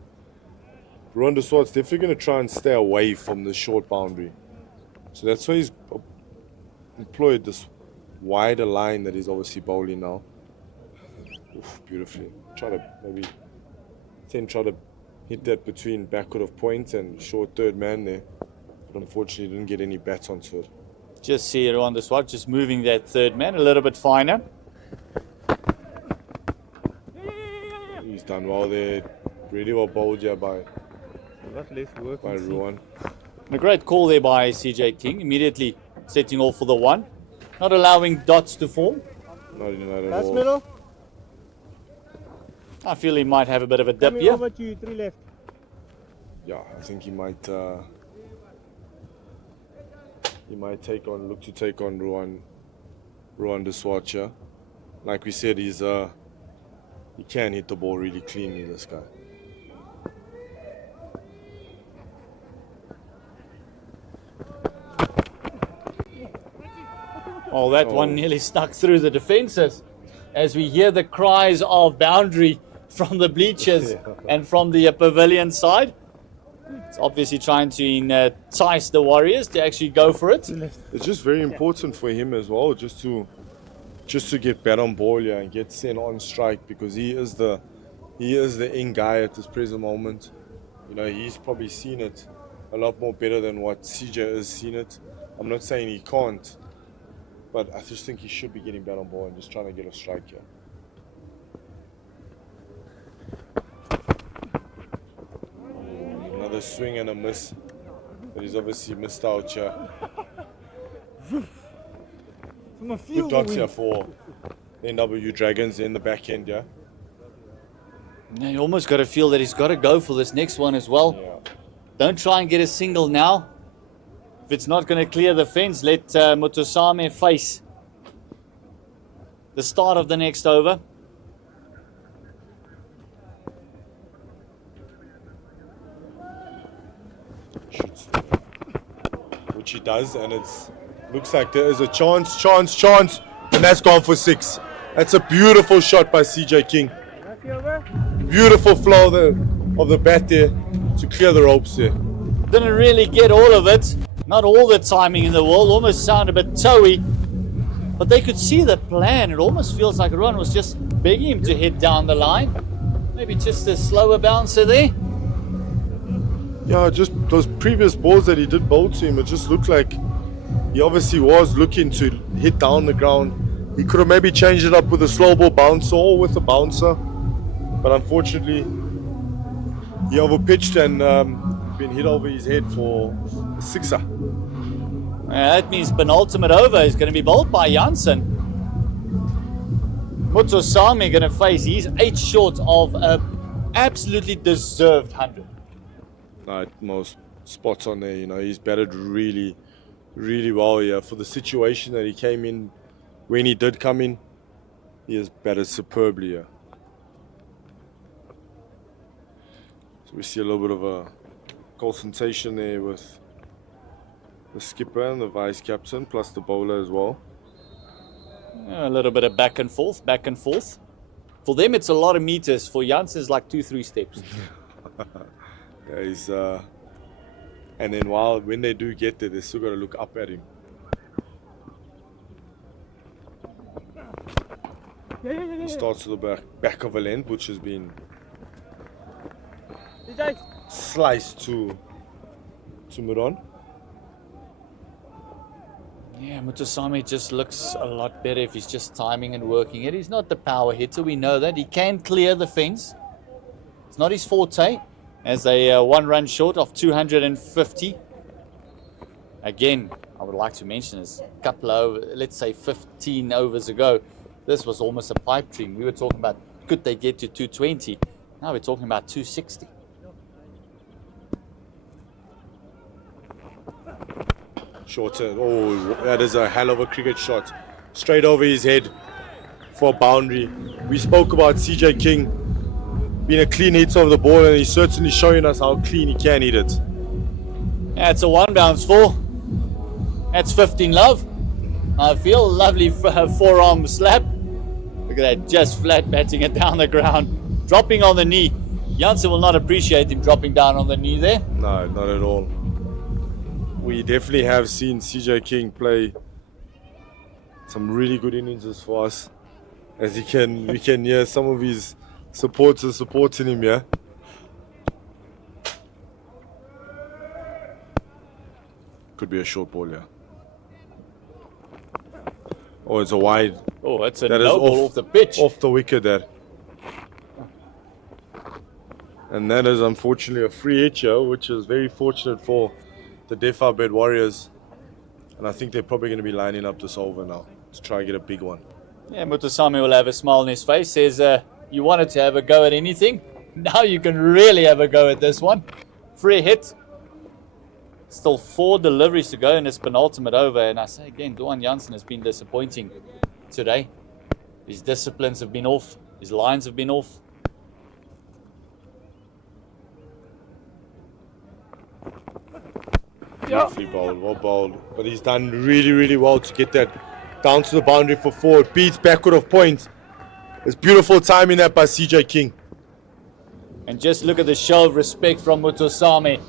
Ruan de Swart's definitely going to try and stay away from the short boundary. So that's why he's employed this wider line that he's obviously bowling now. Oof, beautifully. Try to hit that between backward of point and short third man there. But unfortunately didn't get any bats onto it. Just see Ruan de Swart just moving that third man a little bit finer. He's done well there. Really well bowled here by Ruan. And a great call there by CJ King, immediately setting off for the 1. Not allowing dots to fall. Not at That's all. middle. I feel he might have a bit of a dip Coming here. over to you, 3 left. Yeah, I think he might look to take on Ruan de Swart here. Like we said, he can hit the ball really cleanly, this guy. Oh, that one nearly stuck through the defences as we hear the cries of boundary from the bleachers and from the pavilion side. It's obviously trying to entice the Warriors to actually go for it. It's just very important for him as well, just to get bat on ball here and get sent on strike, because he is the in guy at this present moment. You know, he's probably seen it a lot more better than what CJ has seen it. I'm not saying he can't, but I just think he should be getting bat on ball and just trying to get a strike here. Another swing and a miss, but he's obviously missed out here. Good dots here for the NWU Dragons in the back end, yeah. Now you almost got to feel that he's got to go for this next one as well. Yeah. Don't try and get a single now. If it's not going to clear the fence, let Mutusami face the start of the next over. Shoots. Which he does, and it looks like there is a chance, and that's gone for 6. That's a beautiful shot by CJ King. Beautiful flow of the bat there to clear the ropes there. Didn't really get all of it. Not all the timing in the world. Almost sounded a bit toey. But they could see the plan. It almost feels like Ron was just begging him to head down the line. Maybe just a slower bouncer there. Yeah, just those previous balls that he did bowl to him, it just looked like he obviously was looking to hit down the ground. He could have maybe changed it up with a slow ball bouncer or with a bouncer. But unfortunately, he overpitched and been hit over his head for a 6er. That means penultimate over is going to be bowled by Janssen. Mutosami going to face, he's 8 short of an absolutely deserved 100. Most spots on there, he's batted really, really well here. For the situation that he came in, when he did come in, he has batted superbly here. So we see a little bit of a concentration there with the skipper and the vice captain, plus the bowler as well. A little bit of back and forth, back and forth. For them, it's a lot of meters. For Janssen, it's like 2-3 steps. Yeah, and then when they do get there, they still got to look up at him. He starts to the back of a length, which has been sliced to Muron. Yeah, Mutosami just looks a lot better if he's just timing and working it. He's not the power hitter, we know that. He can clear the fence. It's not his forte. As a 1 run short of 250. Again, I would like to mention this a couple of, let's say 15 overs ago, this was almost a pipe dream. We were talking about, could they get to 220? Now we're talking about 260. Shorter. Oh, that is a hell of a cricket shot. Straight over his head for a boundary. We spoke about CJ King being a clean hitter of the ball, and he's certainly showing us how clean he can hit it. Yeah, it's a 1 bounce 4. That's 15 love. I feel a lovely forearm slap. Look at that, just flat batting it down the ground. Dropping on the knee. Janssen will not appreciate him dropping down on the knee there. No, not at all. We definitely have seen CJ King play some really good innings for us. As we can hear some of his supporters supporting him, yeah. Could be a short ball, yeah. Oh, it's a wide. Oh, that's a that no ball off the pitch. Off the wicket there. And that is unfortunately a free hit here, which is very fortunate for the Dafabet Warriors. And I think they're probably going to be lining up this over now to try and get a big one. Yeah, Mutosami will have a smile on his face. Says, you wanted to have a go at anything. Now you can really have a go at this one. Free hit. Still 4 deliveries to go in this penultimate over. And I say again, Duan Janssen has been disappointing today. His disciplines have been off. His lines have been off. Beautifully bowled, well bowled. But he's done really, really well to get that down to the boundary for 4. It beats backward of points. It's beautiful timing that by CJ King. And just look at the show of respect from Mutosami.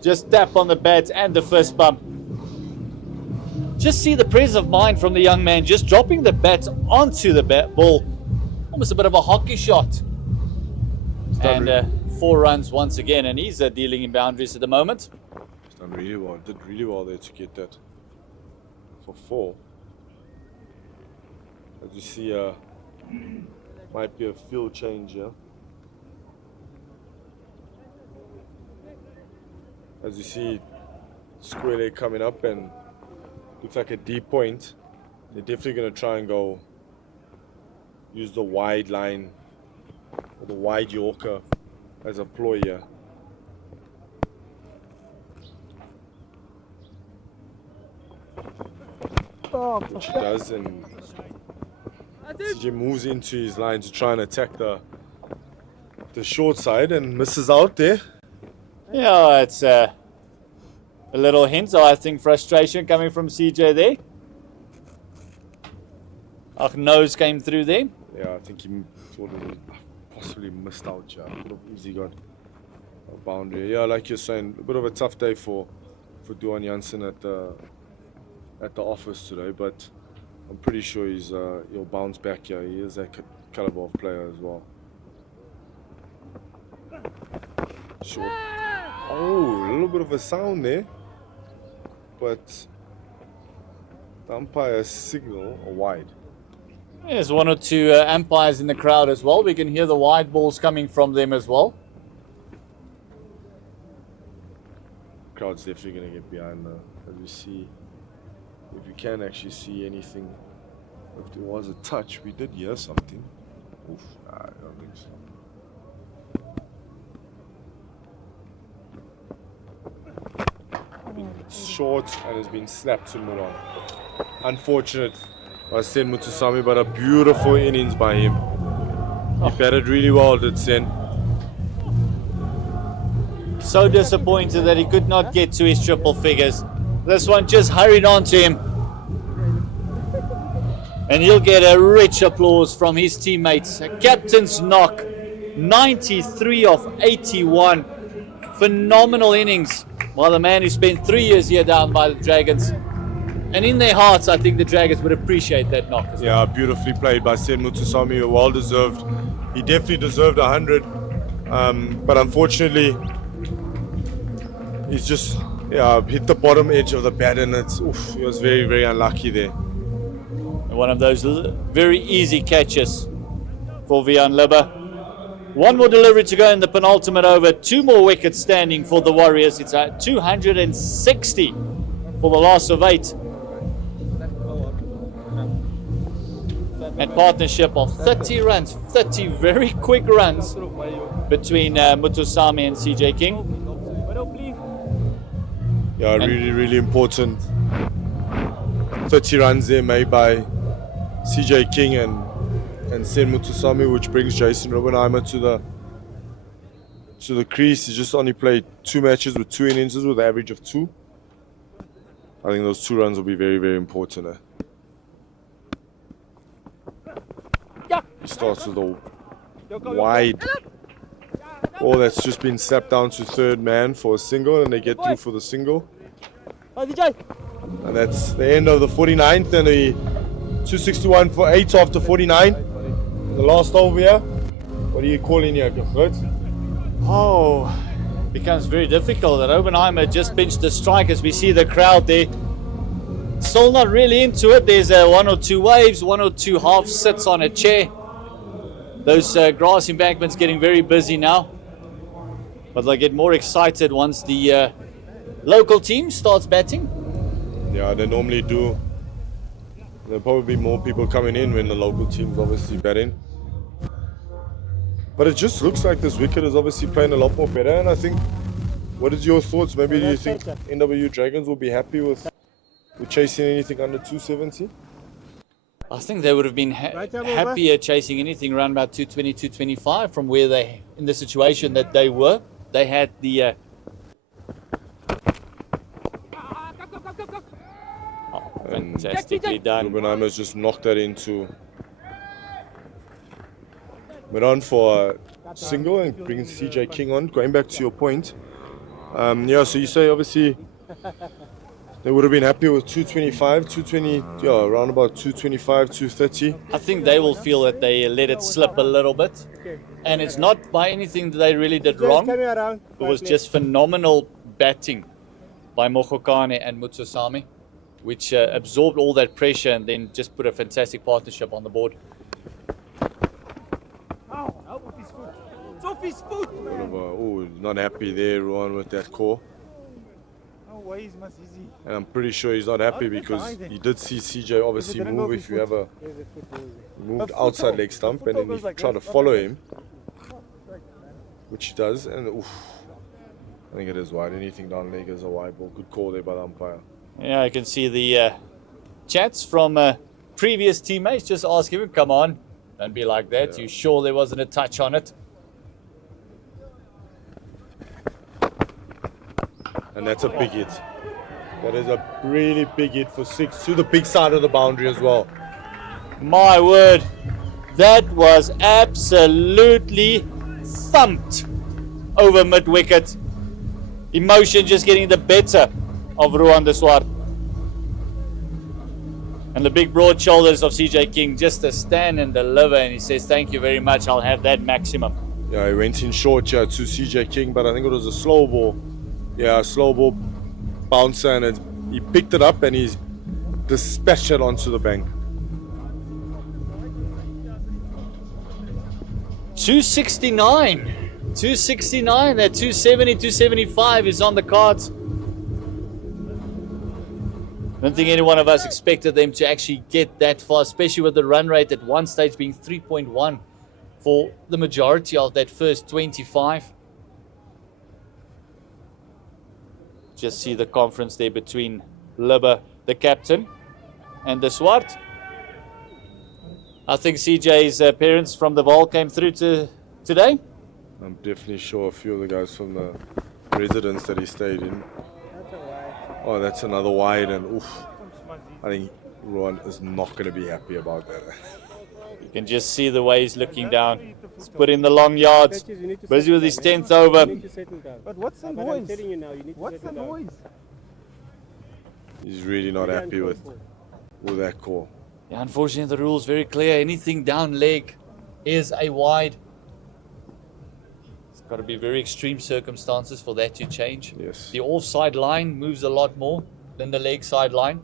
Just tap on the bat and the fist bump. Just see the presence of mind from the young man. Just dropping the bat onto the ball. Almost a bit of a hockey shot. And 4 runs once again. And he's dealing in boundaries at the moment. He's done really well. Did really well there to get that for 4. As you see, might be a field change here. As you see, square leg coming up and looks like a deep point. They're definitely going to try and go use the wide line or the wide Yorker as a ploy here. Which he does, and CJ moves into his line to try and attack the short side and misses out there. Yeah, it's A little hint, so I think frustration coming from CJ there. Our nose came through there. Yeah, I think he sort of possibly missed out. Yeah, could have easily got a boundary. Yeah, like you're saying, a bit of a tough day for Duan Janssen at the office today, but I'm pretty sure he'll bounce back. Yeah, he is that caliber of player as well. Short. Oh, a little bit of a sound there, but the umpire signal a wide. There's one or two umpires in the crowd as well. We can hear the wide balls coming from them as well. Crowd's definitely going to get behind as we see, if you can actually see anything. If there was a touch, we did hear something. Oof, I don't think so. It's short and has been slapped to Mulan. Unfortunate by Sen Mutusami, but a beautiful innings by him. He batted really well, did Sen. So disappointed that he could not get to his triple figures. This one just hurried on to him. And he'll get a rich applause from his teammates. A captain's knock, 93 of 81. Phenomenal innings by the man who spent 3 years here down by the Dragons. And in their hearts, I think the Dragons would appreciate that knock as well. Yeah, beautifully played by Sen Mutusami, well deserved. He definitely deserved 100. But unfortunately, he's just hit the bottom edge of the bat, and he was very, very unlucky there. One of those very easy catches for Vian Libba. One more delivery to go in the penultimate over. 2 more wickets standing for the Warriors. It's at 260 for the loss of 8. And partnership of 30 runs, 30 very quick runs between Mutusami and CJ King. Yeah, really, really important. 30 runs there made by CJ King and Sen Mutusami, which brings Jason Robbenheimer to the crease. He just only played 2 matches with 2 innings with an average of 2. I think those 2 runs will be very, very important. He starts with a wide ball that's just been slapped down to third man for a single, and they get through for the single. And that's the end of the 49th, and the 261 for 8 after 49. The last over here. What are you calling here, Gert? Oh, becomes very difficult. That Oppenheimer just pinched the strike as we see the crowd there. Still not really into it. There's 1 or 2 waves, 1 or 2 half sits on a chair. Those grass embankments getting very busy now. But they get more excited once the local team starts batting. Yeah, they normally do. There'll probably be more people coming in when the local team's obviously batting. But it just looks like this wicket is obviously playing a lot more better. And I think, what is your thoughts? Maybe do you think NWU Dragons will be happy with chasing anything under 270? I think they would have been happier chasing anything around about 220, 225 from where they, in the situation that they were. They had the... fantastically done. Robbenheimer's just knocked that into Miran for a single and brings CJ King on. Going back to your point. Yeah, so you say obviously they would have been happy with 225, 220, yeah, around about 225, 230. I think they will feel that they let it slip a little bit. And it's not by anything that they really did wrong. It was just phenomenal batting by Mokokane and Mutusami, which absorbed all that pressure and then just put a fantastic partnership on the board. It's off his foot. Oh, not happy there, Rowan, with that call. And I'm pretty sure he's not happy because he did see CJ obviously move if you have a moved outside leg stump, and then he tried to follow him, which he does, and oof, I think it is wide. Anything down leg is a wide ball. Good call there by the umpire. Yeah, I can see the chats from previous teammates just asking him, come on, don't be like that. Yeah. You sure there wasn't a touch on it? And that's a big hit. That is a really big hit for 6 to the big side of the boundary as well. My word, that was absolutely thumped over mid-wicket. Emotion just getting the better of Ruan de Swart. And the big broad shoulders of CJ King just to stand and deliver, and he says, thank you very much, I'll have that maximum. Yeah, he went in short here to CJ King, but I think it was a slow ball. Yeah, a slow ball bouncer, and he picked it up and he's dispatched it onto the bank. 269, that 270, 275 is on the cards. I don't think any one of us expected them to actually get that far, especially with the run rate at one stage being 3.1 for the majority of that first 25. Just see the conference there between Libba, the captain, and de Swart. I think CJ's parents from the Val came through today. I'm definitely sure a few of the guys from the residence that he stayed in. Oh, that's another wide, and oof, I think Ruan is not going to be happy about that. You can just see the way he's looking down. He's put in the long yards, busy with his 10th over. But what's the noise? What's the noise? He's really not happy with that call. Yeah, unfortunately, the rule's very clear. Anything down leg is a wide. It's got to be very extreme circumstances for that to change. Yes. The offside line moves a lot more than the leg side line.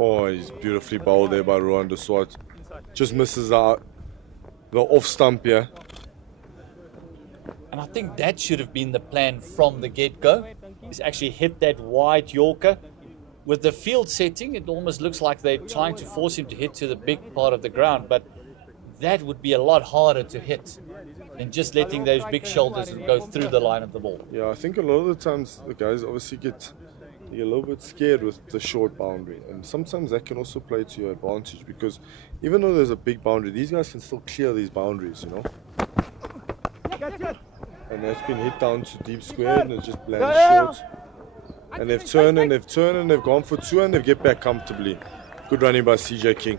Oh, he's beautifully bowled there by Ruan de Swart. Just misses out the off stump here. And I think that should have been the plan from the get-go, is actually hit that wide Yorker. With the field setting, it almost looks like they're trying to force him to hit to the big part of the ground, but that would be a lot harder to hit than just letting those big shoulders go through the line of the ball. Yeah, I think a lot of the times the guys obviously get a little bit scared with the short boundary, and sometimes that can also play to your advantage, because even though there's a big boundary, these guys can still clear these boundaries, you know. And that's been hit down to deep square, and it just lands short. And they've turned and they've gone for 2, and they get back comfortably. Good running by CJ King.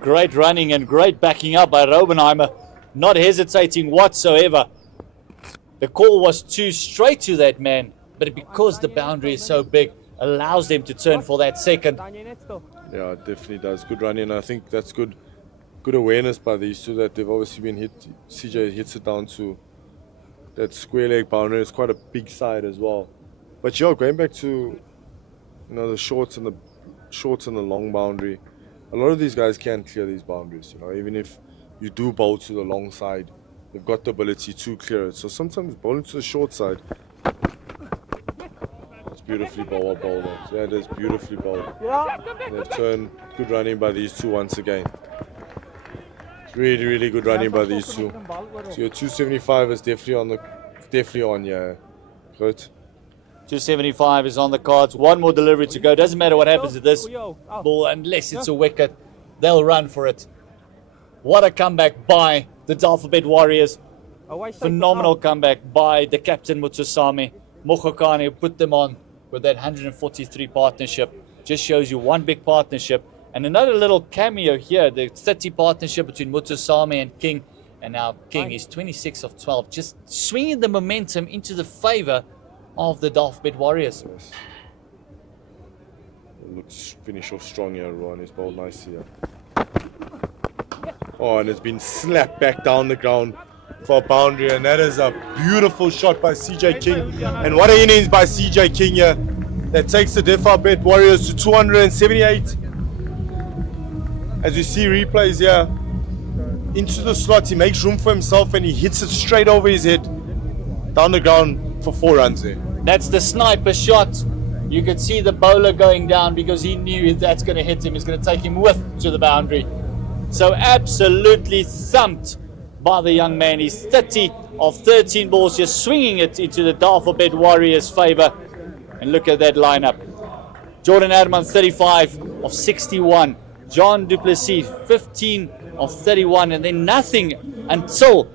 Great running and great backing up by Robenheimer, not hesitating whatsoever. The call was too straight to that man, but because the boundary is so big, allows them to turn for that second. Yeah, it definitely does. Good running, and I think that's good awareness by these two, that they've obviously been hit. CJ hits it down to that square leg boundary. It's quite a big side as well. But yeah, going back to the shorts and the long boundary, a lot of these guys can clear these boundaries. You know, even if you do bowl to the long side, they've got the ability to clear it. So sometimes bowling to the short side. It's beautifully bowled. Yeah, it is beautifully bowled. They've turned. Good running by these two once again. Really, really good running by these two. So your 275 is definitely on, yeah. Good. 275 is on the cards. One more delivery to go. Doesn't matter what happens to this ball, unless it's a wicket, they'll run for it. What a comeback by the Dafabet Warriors. Phenomenal comeback by the captain Mutsasamy. Mokhokane put them on with that 143 partnership. Just shows you one big partnership. And another little cameo here, the 30 partnership between Mutsasamy and King. And now King is 26 of 12, just swinging the momentum into the favor of the Dafabet Warriors. Yes. Looks finish off strong here, Ruan. He's bowled nicely here. Oh, and it's been slapped back down the ground for a boundary, and that is a beautiful shot by CJ King. And what an innings by CJ King here. That takes the Dafabet Warriors to 278. As you see replays here, into the slot, he makes room for himself and he hits it straight over his head, down the ground for 4 runs there. That's the sniper shot. You could see the bowler going down because he knew if that's going to hit him, it's going to take him with to the boundary. So absolutely thumped by the young man. He's 30 of 13 balls, just swinging it into the Dafabet Warriors' favor. And look at that lineup. Jordan Adman, 35 of 61. John Duplessis, 15 of 31. And then nothing until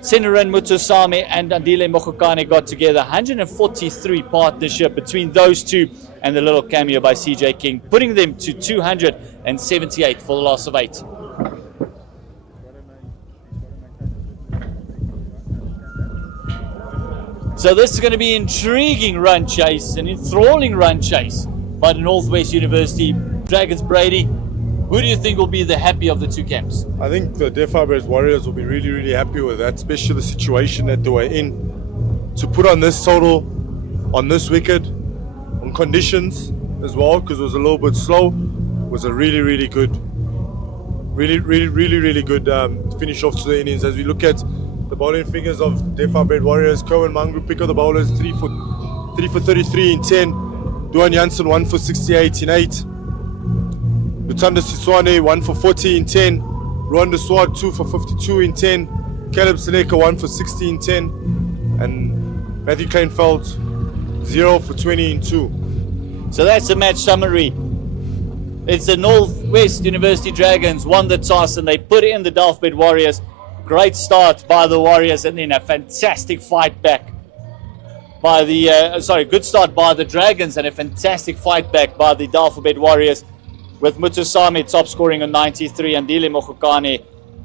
Sinaran Mutusami and Andile Mokokane got together. 143 partnership between those two, and the little cameo by CJ King, putting them to 278 for the loss of 8. So this is going to be an intriguing run chase, an enthralling run chase by the Northwest University Dragons. Brady, who do you think will be the happy of the two camps? I think the Dafabet Warriors will be really, really happy with that, especially the situation that they were in. To put on this total, on this wicket, on conditions as well, because it was a little bit slow, was a really, really good, really good finish off to the innings. As we look at the bowling figures of Dafabet Warriors, Cohen Mangru pick up the bowlers, 3 for 33 in 10. Duan Janssen 1 for 68 in 8. Lutanda Siswane 1 for 40 in 10. Rwanda Swad 2 for 52 in 10. Caleb Seneka 1 for 60 in 10. And Matthew Kleinfeld 0 for 20 in 2. So that's the match summary. It's the Northwest University Dragons won the toss and they put in the Dafabet Warriors. Great start by the Warriors, and then a fantastic fight back by the good start by the Dragons and a fantastic fight back by the Dafabet Warriors, with Mutusami top scoring on 93 and Dile Mokokane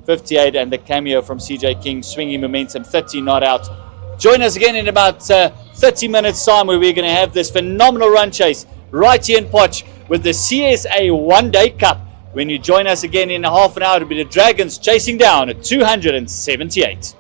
58, and the cameo from CJ King swinging momentum 30 not out. Join us again in about 30 minutes time, where we're going to have this phenomenal run chase right here in Potch with the CSA One Day Cup. When you join us again in half an hour, it'll be the Dragons chasing down at 278.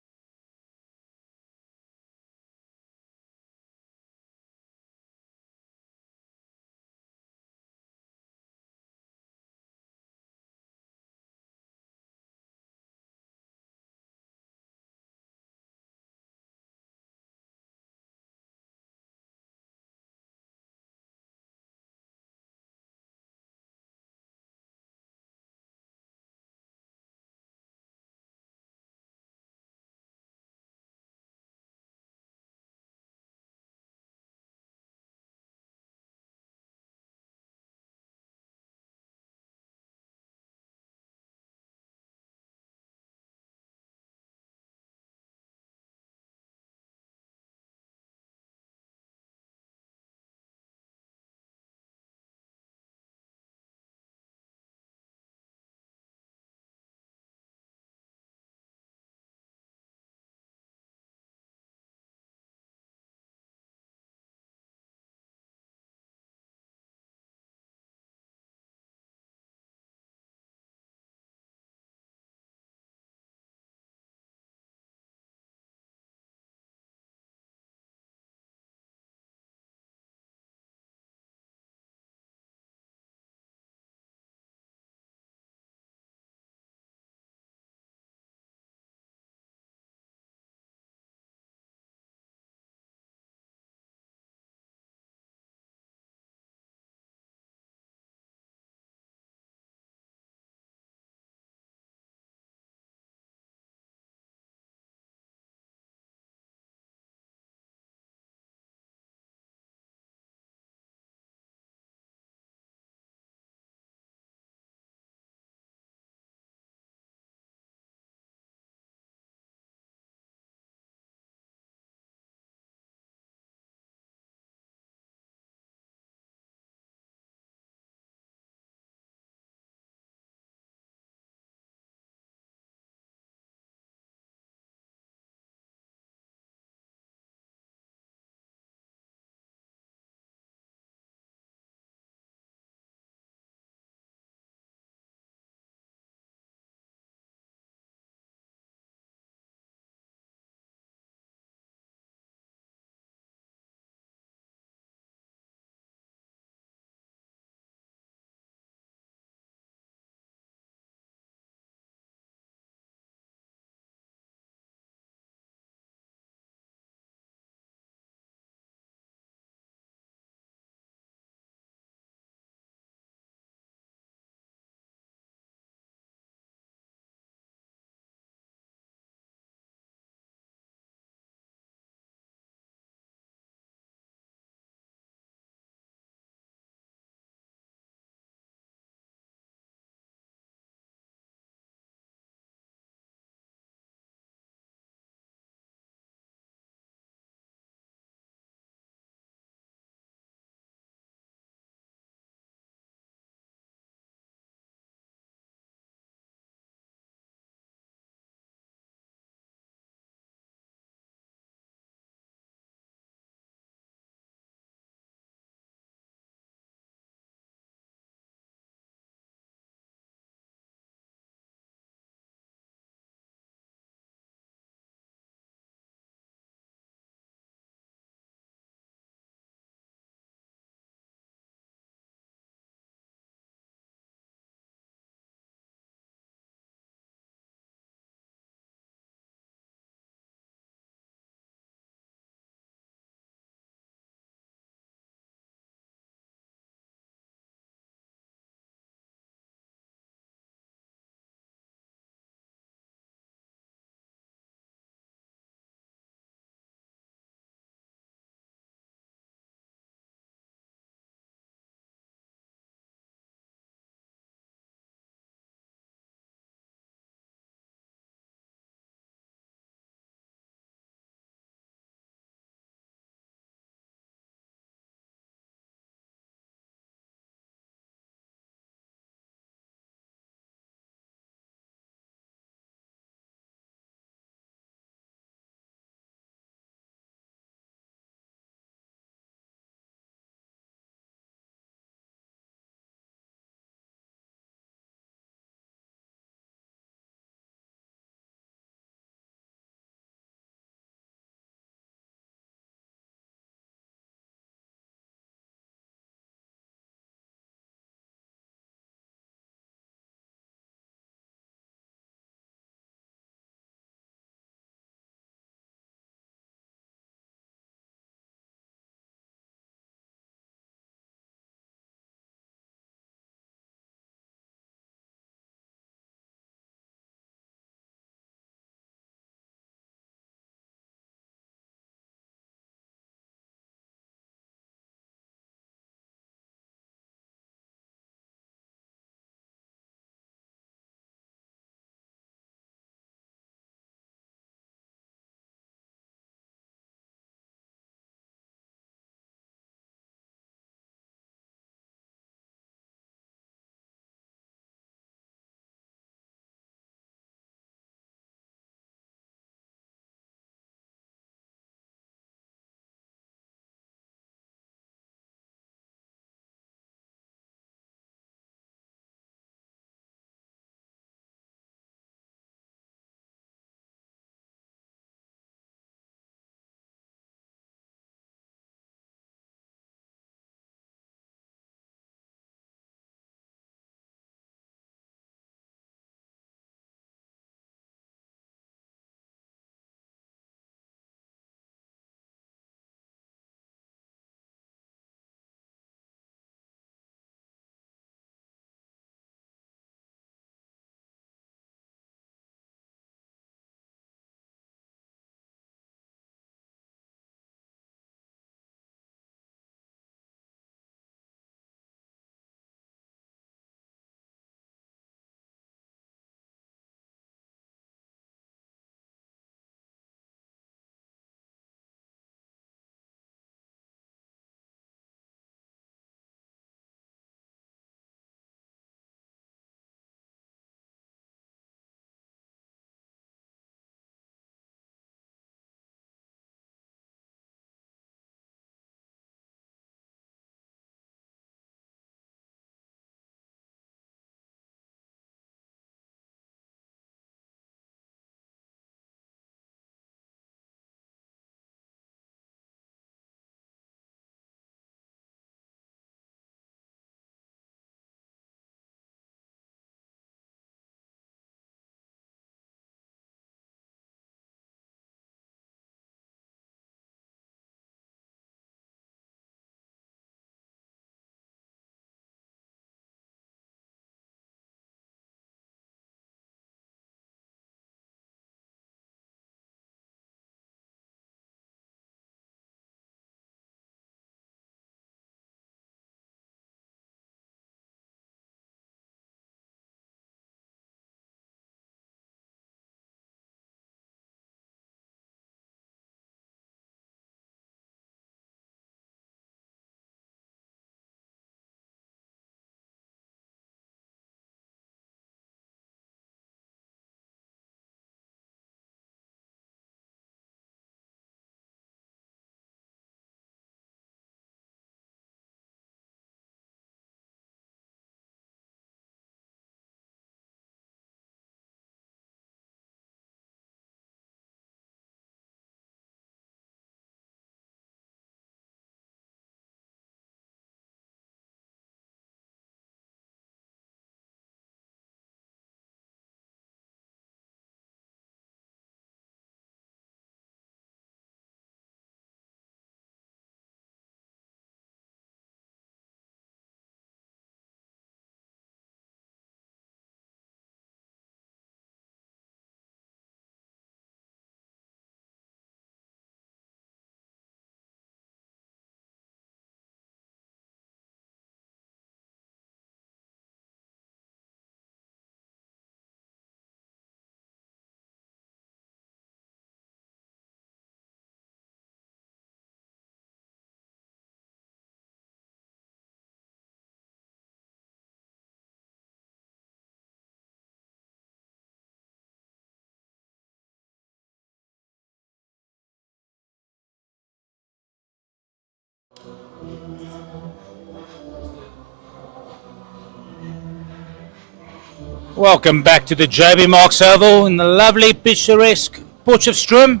Welcome back to the JB Marks Oval in the lovely picturesque Potchefstroom,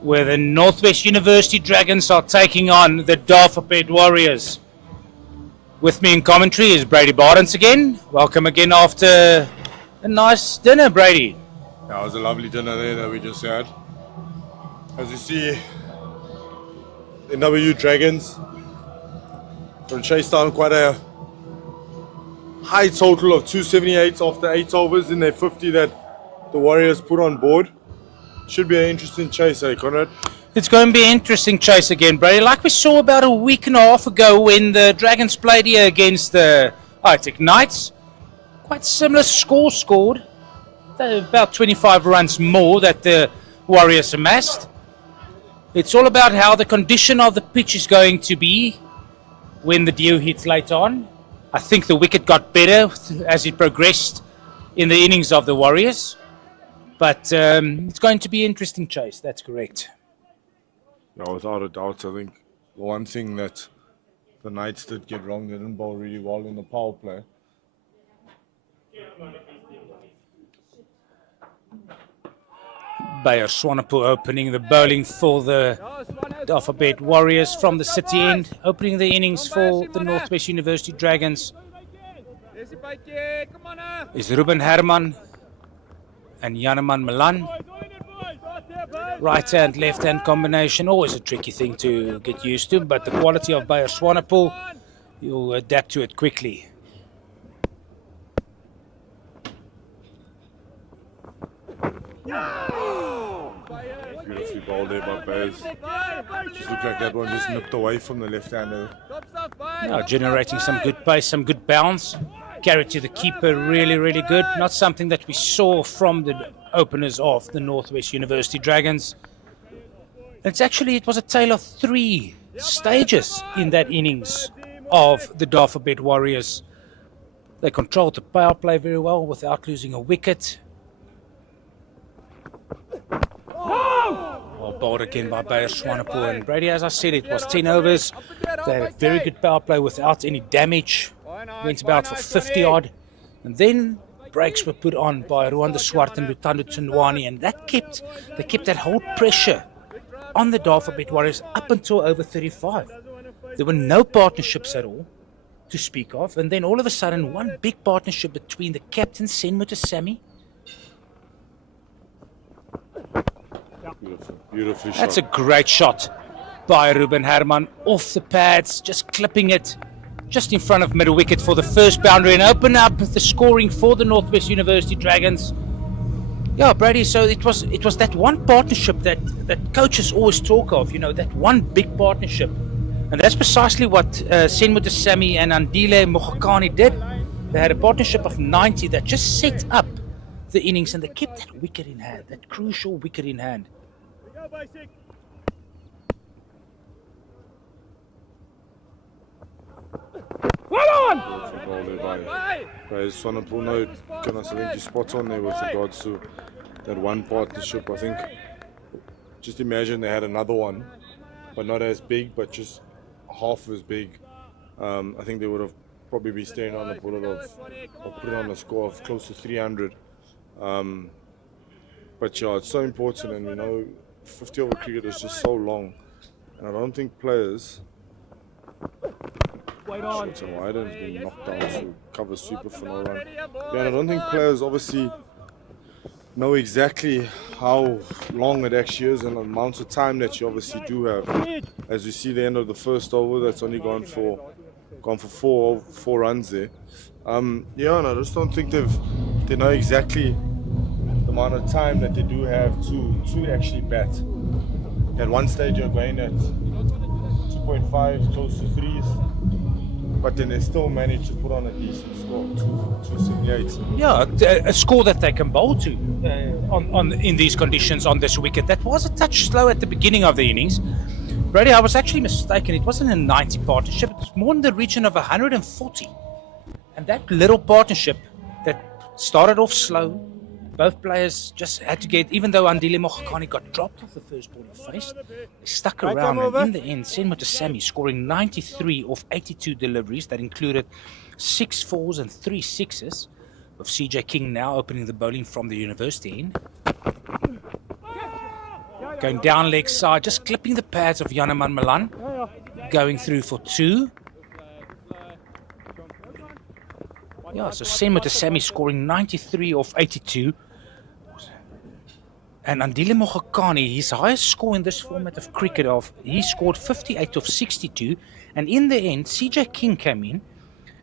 where the Northwest University Dragons are taking on the Dafabet Warriors. With me in commentary is Brady Bardens again. Welcome again after a nice dinner, Brady. Yeah, it was a lovely dinner there that we just had. As you see, the NWU Dragons going to chase down quite a high total of 278 after 8 overs in their 50 that the Warriors put on board. Should be an interesting chase, eh, Conrad? It's going to be an interesting chase again, Brady. Like we saw about a week and a half ago when the Dragons played here against the High-Tech Knights. Quite similar score scored. About 25 runs more that the Warriors amassed. It's all about how the condition of the pitch is going to be when the dew hits later on. I think the wicket got better as it progressed in the innings of the Warriors. But it's going to be an interesting chase, that's correct. Yeah, without a doubt, I think the one thing that the Knights did get wrong, they didn't bowl really well in the power play. Bayer Swanepoel opening the bowling for the Dafabet Warriors from the city end, opening the innings for the Northwest University Dragons is Ruben Herman and Janeman Milan. Right hand, left hand combination, always a tricky thing to get used to, but the quality of Bayer Swanepoel, you'll adapt to it quickly. Beautifully bowled there by Bayers. Just looked like that one just nipped away from the left-hander. Now generating some good pace, some good bounce. Carried to the keeper, really, really good. Not something that we saw from the openers of the Northwest University Dragons. It was a tale of 3 stages in that innings of the Dafabet Warriors. They controlled the power play very well without losing a wicket. Well bowled again by Bayer Swanepoel. And Brady, as I said, it was 10 overs. They had a very good power play without any damage. Went about for 50 odd. And then breaks were put on by Rwanda Swart and Lutando Tsundwani. And they kept that whole pressure on the Dafabet Warriors up until over 35. There were no partnerships at all to speak of. And then all of a sudden, one big partnership between the captain, Senmuta Sami. Beautifully shot. That's a great shot by Ruben Herman off the pads, just clipping it just in front of middle wicket for the first boundary and open up the scoring for the Northwest University Dragons. Yeah, Brady, so it was that one partnership that coaches always talk of, that one big partnership. And that's precisely what Senmuta Sami and Andile Mogakani did. They had a partnership of 90 that just set up the innings, and they kept that wicket in hand, that crucial wicket in hand. Swanepoel, no, I think you're spot on there with regards to that one partnership. I think just imagine they had another one, but not as big, but just half as big. I think they would have probably been staring on the bullet or put on a score of close to 300. But yeah, it's so important, and 50 over cricket is just so long, and I don't think players. Shots and wide has been knocked down to cover sweeper for no run. Yeah, and I don't think players obviously know exactly how long it actually is and the amount of time that you obviously do have. As you see the end of the first over, that's only gone for four runs there. Yeah, and I just don't think they know exactly the amount of time that they do have to actually bat. At one stage you're going at 2.5, close to 3s. But then they still manage to put on a decent score, 278. Yeah, a score that they can bowl to in these conditions on this wicket. That was a touch slow at the beginning of the innings. Brady, I was actually mistaken. It wasn't a 90 partnership. It was more in the region of 140. And that little partnership that started off slow, both players just had to get, even though Andile Mogakani got dropped off the first ball he faced, they stuck around, and in the end, Senmuta Sami scoring 93 off 82 deliveries that included 6 4s and 3 6s, With CJ King now opening the bowling from the university end. Going down leg side, just clipping the pads of Yanaman Malan. Going through for 2. Yeah, so Sen Mutasami scoring 93 off 82. And Andile Mogakane, his highest score in this format of cricket, he scored 58 off 62. And in the end, CJ King came in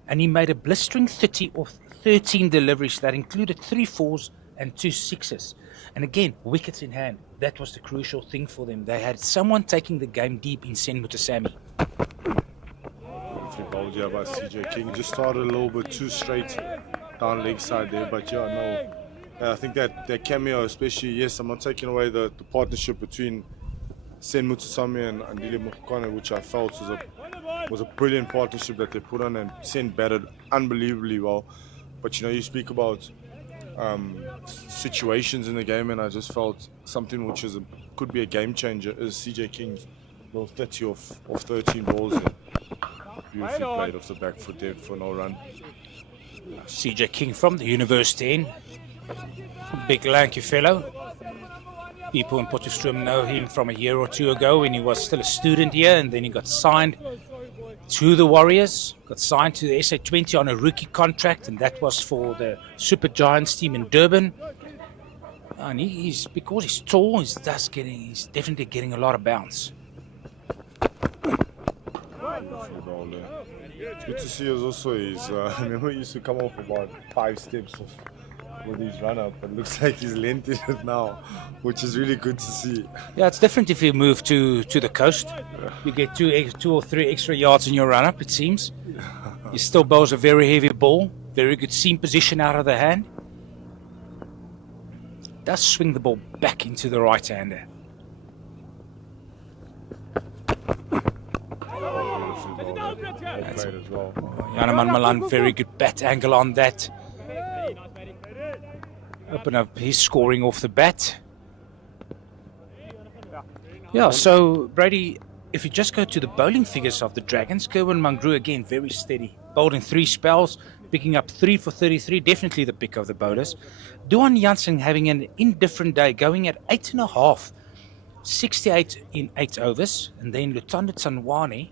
and he made a blistering 30 off 13 deliveries that included 3 4s and 2 6s. And again, wickets in hand. That was the crucial thing for them. They had someone taking the game deep in Sen Mutasami. Beautifully bowled here by CJ King. Just started a little bit too straight down leg side there, but yeah, no. I think that cameo, especially, yes, I'm not taking away the partnership between Sen Mutasami and Andile Mogakane, which I felt was a brilliant partnership that they put on, and Sen batted unbelievably well. But you speak about situations in the game, and I just felt something which could be a game changer is CJ King's little 30 off 13 balls there. Beautifully played off the back foot there for no run. CJ King from the university end. Big lanky fellow. People in Potchefstroom know him from a year or 2 ago when he was still a student here, and then he got signed to the Warriors, got signed to the SA20 on a rookie contract, and that was for the Super Giants team in Durban. And because he's tall, he's definitely getting a lot of bounce. It's good to see us also. I remember he used to come off about 5 steps with his run up, but looks like he's lengthened it now, which is really good to see. Yeah, it's different if you move to the coast. You get 2 or 3 extra yards in your run up, it seems. He still bowls a very heavy ball, very good seam position out of the hand. Does swing the ball back into the right hander. That's played as well. Yanaman Malan, very good bat angle on that. Open up his scoring off the bat. Yeah, so Brady, if you just go to the bowling figures of the Dragons, Kerwin Mangru again very steady. Bowled in 3 spells, picking up 3 for 33, definitely the pick of the bowlers. Duan Jansen having an indifferent day, going at 8.5, 68 in 8 overs. And then Lutando Tsanwane,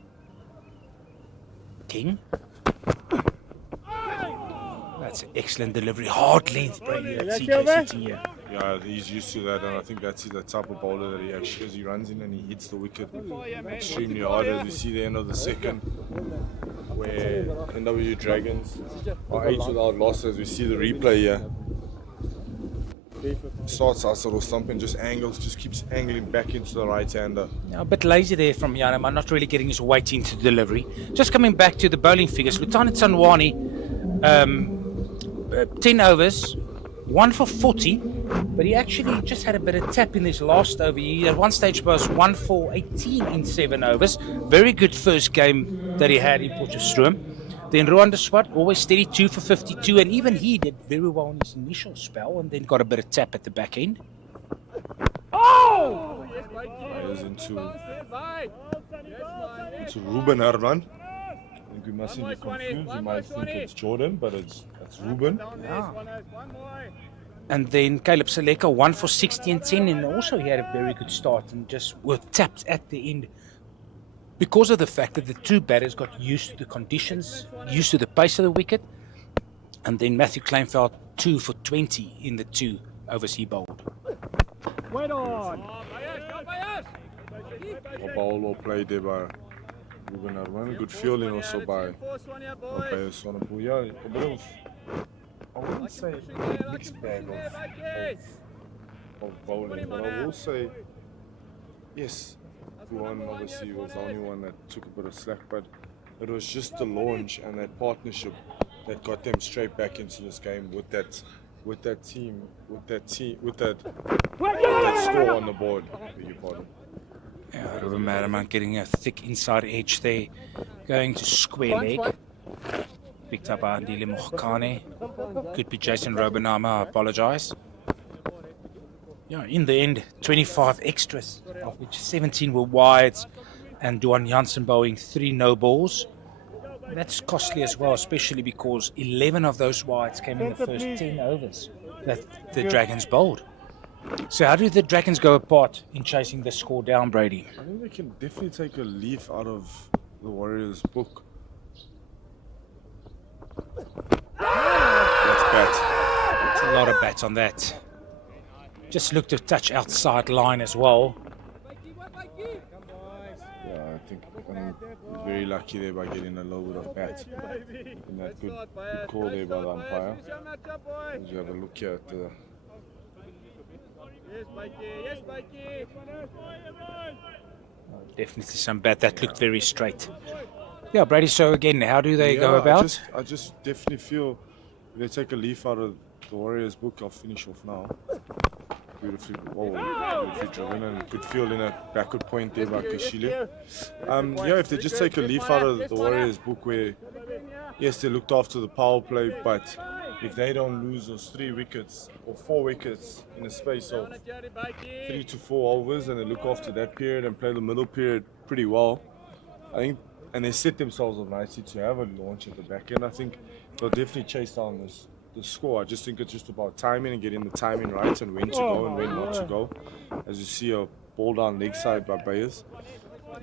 King. That's an excellent delivery. Hard length, Brady, that CJ's hitting here. Yeah, he's used to that, and I think that's the type of bowler that he actually is. He runs in and he hits the wicket extremely hard, as you see the end of the second, where NWU Dragons are 8 without losses. We see the replay here. Starts out sort of stumping, just keeps angling back into the right-hander. A bit lazy there from Yanaman, not really getting his weight into delivery. Just coming back to the bowling figures, Lutando Tsanwane, 10 overs, 1 for 40, but he actually just had a bit of tap in his last over. He at one stage was 1 for 18 in 7 overs. Very good first game that he had in Potchefstroom. Then Ruan de Swart, always steady, 2 for 52, and even he did very well in his initial spell and then got a bit of tap at the back end. Players into Ruben Herman. I think we mustn't be confused. You might think it's Jordan, but it's Ruben. Yeah. And then Caleb Seleka, 1 for 60 and 10, and also he had a very good start and just were tapped at the end because of the fact that the 2 batters got used to the conditions, used to the pace of the wicket. And then Matthew Kleinveld, 2 for 20 in the 2 overs he bowled. Wait on. A ball well played there by Ruben Herman. Good fielding also by Sonapur. Yeah, a bit of, I wouldn't say a mixed bag of bowling, but I will say, yes, Ruan obviously was the only one that took a bit of slack, but it was just the launch and that partnership that got them straight back into this game with that score on the board. Beg your pardon. Yeah, Ruben Merriman getting a thick inside edge there, going to square leg. Picked up by Andile Mogakane. Could be Jason Robenama, I apologize. Yeah, in the end, 25 extras, of which 17 were wides, and Duan Jansen bowling 3 no balls. That's costly as well, especially because 11 of those wides came in the first 10 overs that the Dragons bowled. So how do the Dragons go apart in chasing the score down, Brady? I think they can definitely take a leaf out of the Warriors' book. That's bat. It's a lot of bats on that. Just looked a touch outside line as well. Yeah, I think he's very lucky there by getting a little bit of bat. And that good call there by the umpire. As you have a look here at the... Definitely some bat that looked very straight. Yeah, Brady, so again, how do they go about? I just definitely feel if they take a leaf out of the Warriors' book, I'll finish off now. Beautifully driven and good feel in a backward point there by Kashile. Yeah, if they just take a leaf out of the Warriors' book where, yes, they looked after the power play, but if they don't lose those 3 wickets or 4 wickets in a space of 3 to 4 overs and they look after that period and play the middle period pretty well, I think, and they set themselves up nicely to have a launch at the back end, I think they'll definitely chase down the score. I just think it's just about timing and getting the timing right and when to go and when not to go. As you see, a ball down leg side by Bayers,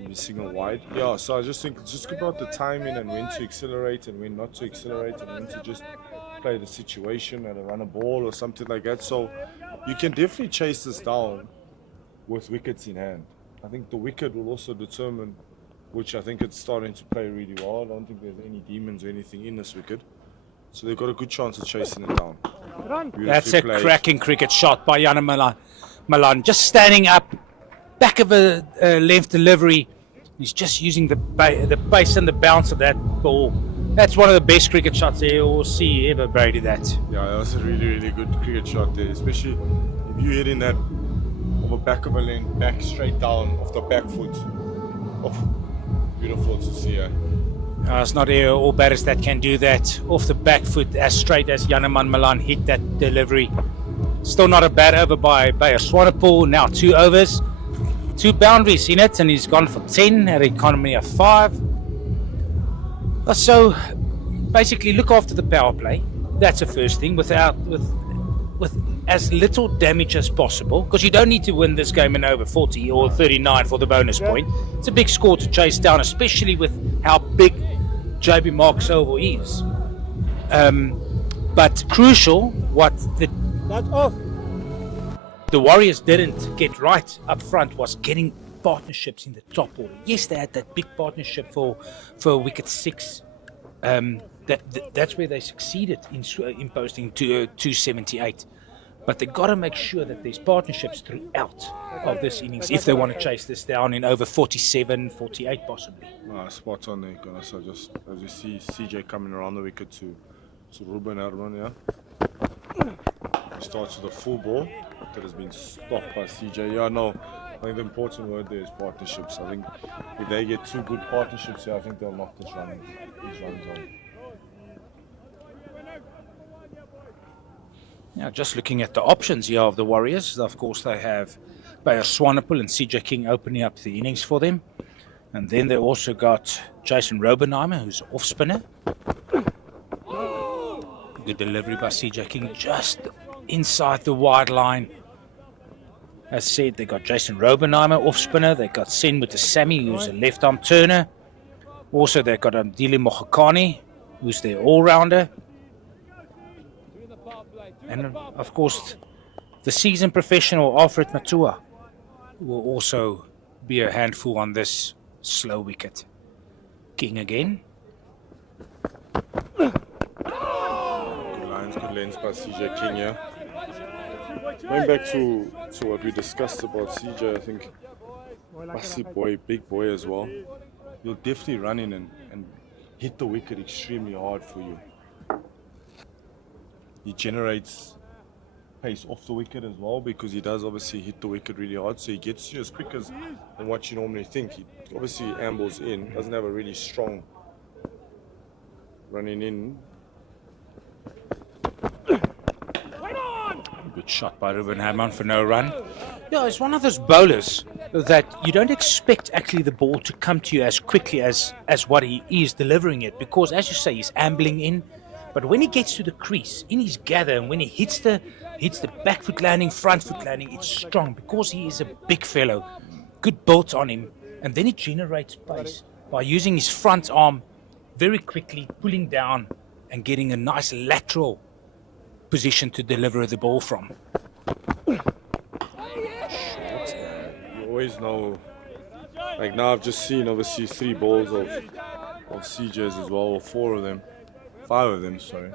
missing a wide. Yeah, so I just think it's just about the timing and when to accelerate and when not to accelerate and when to just play the situation and run a ball or something like that. So you can definitely chase this down with wickets in hand. I think the wicket will also determine, which I think it's starting to play really well. I don't think there's any demons or anything in this wicket. So they've got a good chance of chasing it down. That's a cracking cricket shot by Yana Malan. Just standing up, back of a length delivery. He's just using the pace and the bounce of that ball. That's one of the best cricket shots you'll see ever, Brady, that. Yeah, that was a really, really good cricket shot there. Especially if you hit in that over back of a lane, back straight down off the back foot. Oh, beautiful to see, eh? It's not all batters that can do that off the back foot as straight as Yanaman Malan hit that delivery. Still not a bad over by Swanepoel. Now 2 overs, 2 boundaries in it, and he's gone for 10 at an economy of 5. So basically look after the power play. That's the first thing, with as little damage as possible, because you don't need to win this game in over 40 or 39 for the bonus point. It's a big score to chase down, especially with how big JB Mark's oval is. But crucial, what the Warriors didn't get right up front was getting partnerships in the top order. Yes, they had that big partnership for wicket 6. That's where they succeeded in posting to 278. But they've got to make sure that there's partnerships throughout of this innings if they want to chase this down in over 47, 48 possibly. Spot on there, Gunnar. So just as you see CJ coming around the wicket to Ruben Herman, yeah. He starts with a full ball that has been stopped by CJ. Yeah, no, I think the important word there is partnerships. I think if they get 2 good partnerships here, I think they'll knock these runs on. Now, just looking at the options here of the Warriors, of course they have Bayer Swanepoel and CJ King opening up the innings for them. And then they also got Jason Robenheimer, who's an off spinner. Good delivery by CJ King, just inside the wide line. As said, they got Jason Robenheimer, off spinner. They got Sen with the Sammy, who's a left arm turner. Also, they got Dili Mohakani, who's their all rounder. And of course, the seasoned professional Alfred Matua will also be a handful on this slow wicket. King again. Good lines, good lens by CJ King, yeah. Going back to what we discussed about CJ, I think massive boy, big boy as well. He'll definitely run in and hit the wicket extremely hard for you. He generates pace off the wicket as well, because he does obviously hit the wicket really hard, so he gets you as quick as than what you normally think. He obviously ambles in, doesn't have a really strong running in. Good shot by Ruben Herman for no run. Yeah, he's one of those bowlers that you don't expect actually the ball to come to you as quickly as what he is delivering it, because as you say, he's ambling in. But when he gets to the crease, in his gather, and when he hits the back foot landing, front foot landing, it's strong because he is a big fellow, good built on him, and then he generates pace by using his front arm very quickly, pulling down and getting a nice lateral position to deliver the ball from. You always know, like now I've just seen obviously 3 balls of CJs as well, or 4 of them, 5 of them, sorry.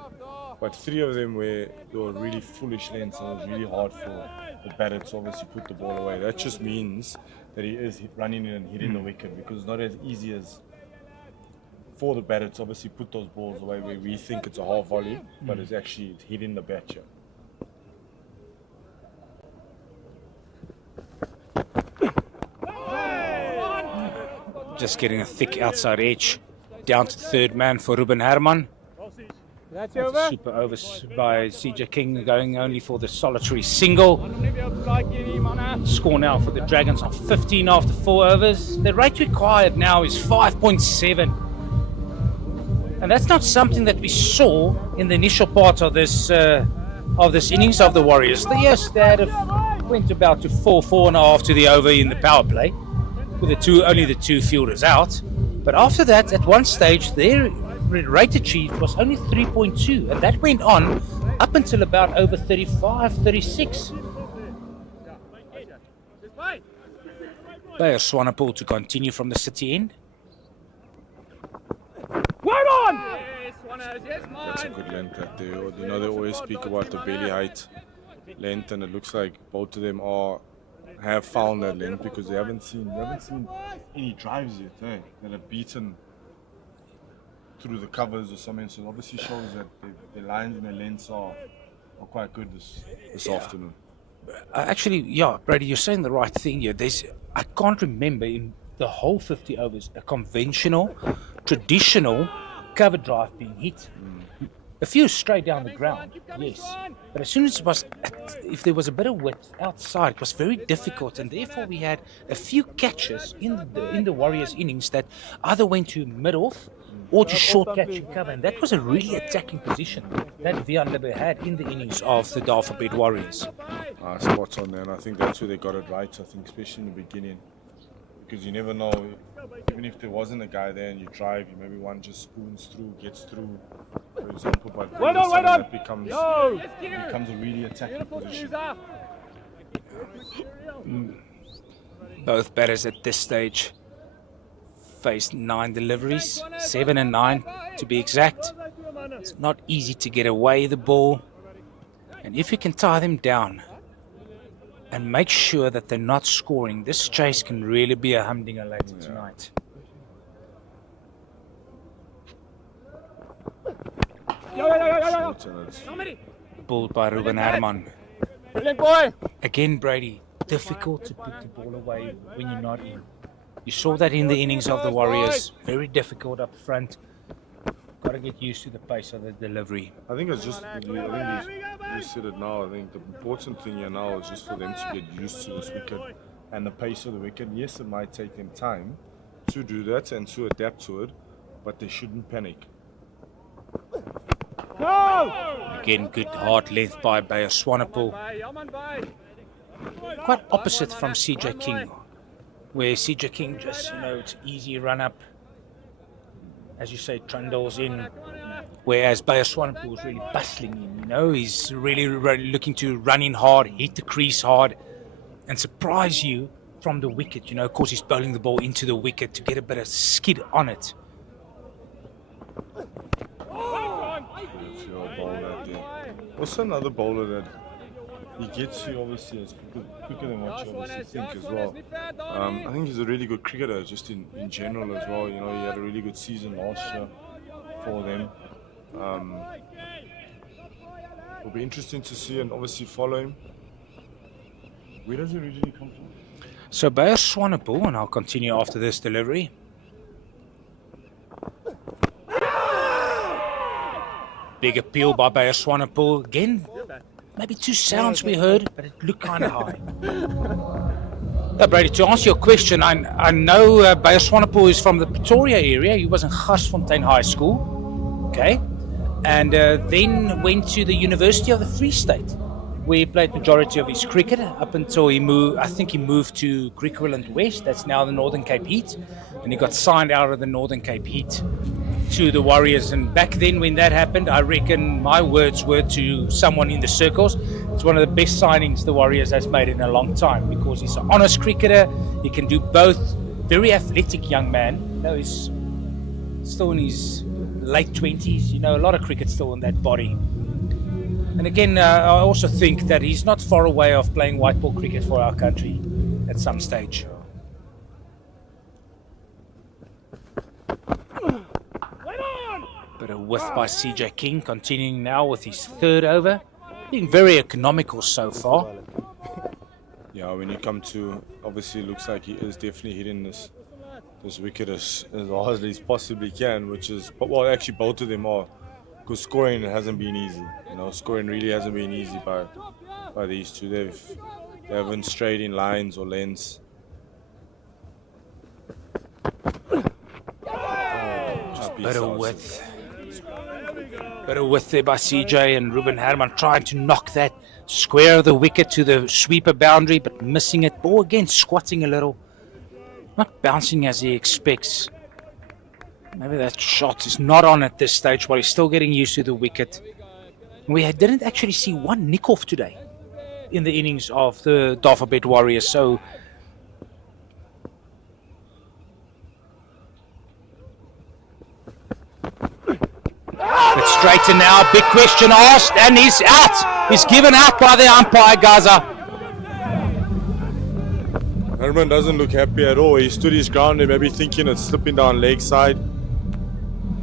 But 3 of them where they were really foolish lengths and it was really hard for the batter to obviously put the ball away. That just means that he is running in and hitting the wicket, because it's not as easy as for the batter to obviously put those balls away where we think it's a half volley, but it's actually hitting the bat here. Just getting a thick outside edge down to third man for Ruben Herman. That's That's a over. super over by CJ King, going only for the solitary single. Score now for the Dragons on 15 after 4 overs. The rate required now is 5.7. And that's not something that we saw in the initial part of this innings of the Warriors. Yes, they went about to 4.5 to the over in the power play, with only the 2 fielders out. But after that, at one stage, their rate achieved was only 3.2, and that went on up until about over 35, 36. Bayer Swanepoel to continue from the city end. That's a good length that they, you know, they always speak about the belly height length, and it looks like both of them have found that length, because they haven't seen any drives yet, that have beaten through the covers or something. So it obviously shows that the lines and the lengths are quite good this afternoon. Actually, yeah, Brady, you're saying the right thing here. I can't remember in the whole 50 overs a conventional, traditional cover drive being hit. A few straight down the ground, yes. But as soon as if there was a bit of width outside, it was very difficult, and therefore we had a few catches in the Warriors' innings that either went to mid-off or to short catch and cover, and that was a really attacking position that Vian Libbe had in the innings of the Dafabet Warriors. Spot on there, and I think that's where they got it right, I think, especially in the beginning. Because you never know, even if there wasn't a guy there and you drive, maybe one just spoons through, gets through, for example, but that becomes a really attacking position. Both batters at this stage faced 9 deliveries, 7 and 9 to be exact. It's not easy to get away the ball, and if you can tie them down and make sure that they're not scoring, this chase can really be a humdinger later tonight. Ball by Ruben Herman. Again, Brady, difficult to put the ball away when you're not in. You saw that in the innings of the Warriors. Very difficult up front. Got to get used to the pace of the delivery. I think it's just, you said it now, I think the important thing here now is just for them to get used to this wicket and the pace of the wicket. Yes, it might take them time to do that and to adapt to it, but they shouldn't panic. Again, good hard length by Bayer Swanepoel. Quite opposite from CJ King, where CJ King just, it's easy run up. As you say, trundles in, whereas Bayer Swanepoel is really bustling in, he's really looking to run in hard, hit the crease hard, and surprise you from the wicket, of course he's bowling the ball into the wicket to get a bit of skid on it. Also another bowler that he gets you obviously is quicker than what you obviously think as well. I think he's a really good cricketer just in general as well. He had a really good season last year for them. It'll be interesting to see and obviously follow him. Where does he originally come from? So Bayer Swanepoel, and I'll continue after this delivery. Big appeal by Bayer Swanepoel. Again, maybe 2 sounds we heard, but it looked kind of high. Brady, to answer your question, I know Bayer Swanepoel is from the Pretoria area. He was in Garsfontein High School, okay, and then went to the University of the Free State, where he played majority of his cricket up until he moved. I think he moved to Griqualand West. That's now the Northern Cape Heat, and he got signed out of the Northern Cape Heat to the Warriors. And back then, when that happened, I reckon my words were to someone in the circles, it's one of the best signings the Warriors has made in a long time, because he's an honest cricketer. He can do both. Very athletic young man. You know, he's still in his late 20s. You know, a lot of cricket still in that body. And again, I also think that he's not far away of playing white ball cricket for our country at some stage. But a whiff by CJ King, continuing now with his third over. Being very economical so far. Yeah, when you come to, obviously it looks like he is definitely hitting this wicket as hard as he possibly can, which is, well, actually both of them are, because scoring hasn't been easy. You know, scoring really hasn't been easy by these two. They haven't strayed in lines or lengths. Bit of width there by CJ, and Ruben Herman trying to knock that square of the wicket to the sweeper boundary, but missing it. Ball again squatting a little, not bouncing as he expects. Maybe that shot is not on at this stage, while he's still getting used to the wicket. We didn't actually see one nick-off today in the innings of the Dafabet Warriors, so it's straighten now. Big question asked, and he's out. He's given out by the umpire, Gaza. Herman doesn't look happy at all. He stood his ground there, maybe thinking it's slipping down leg side.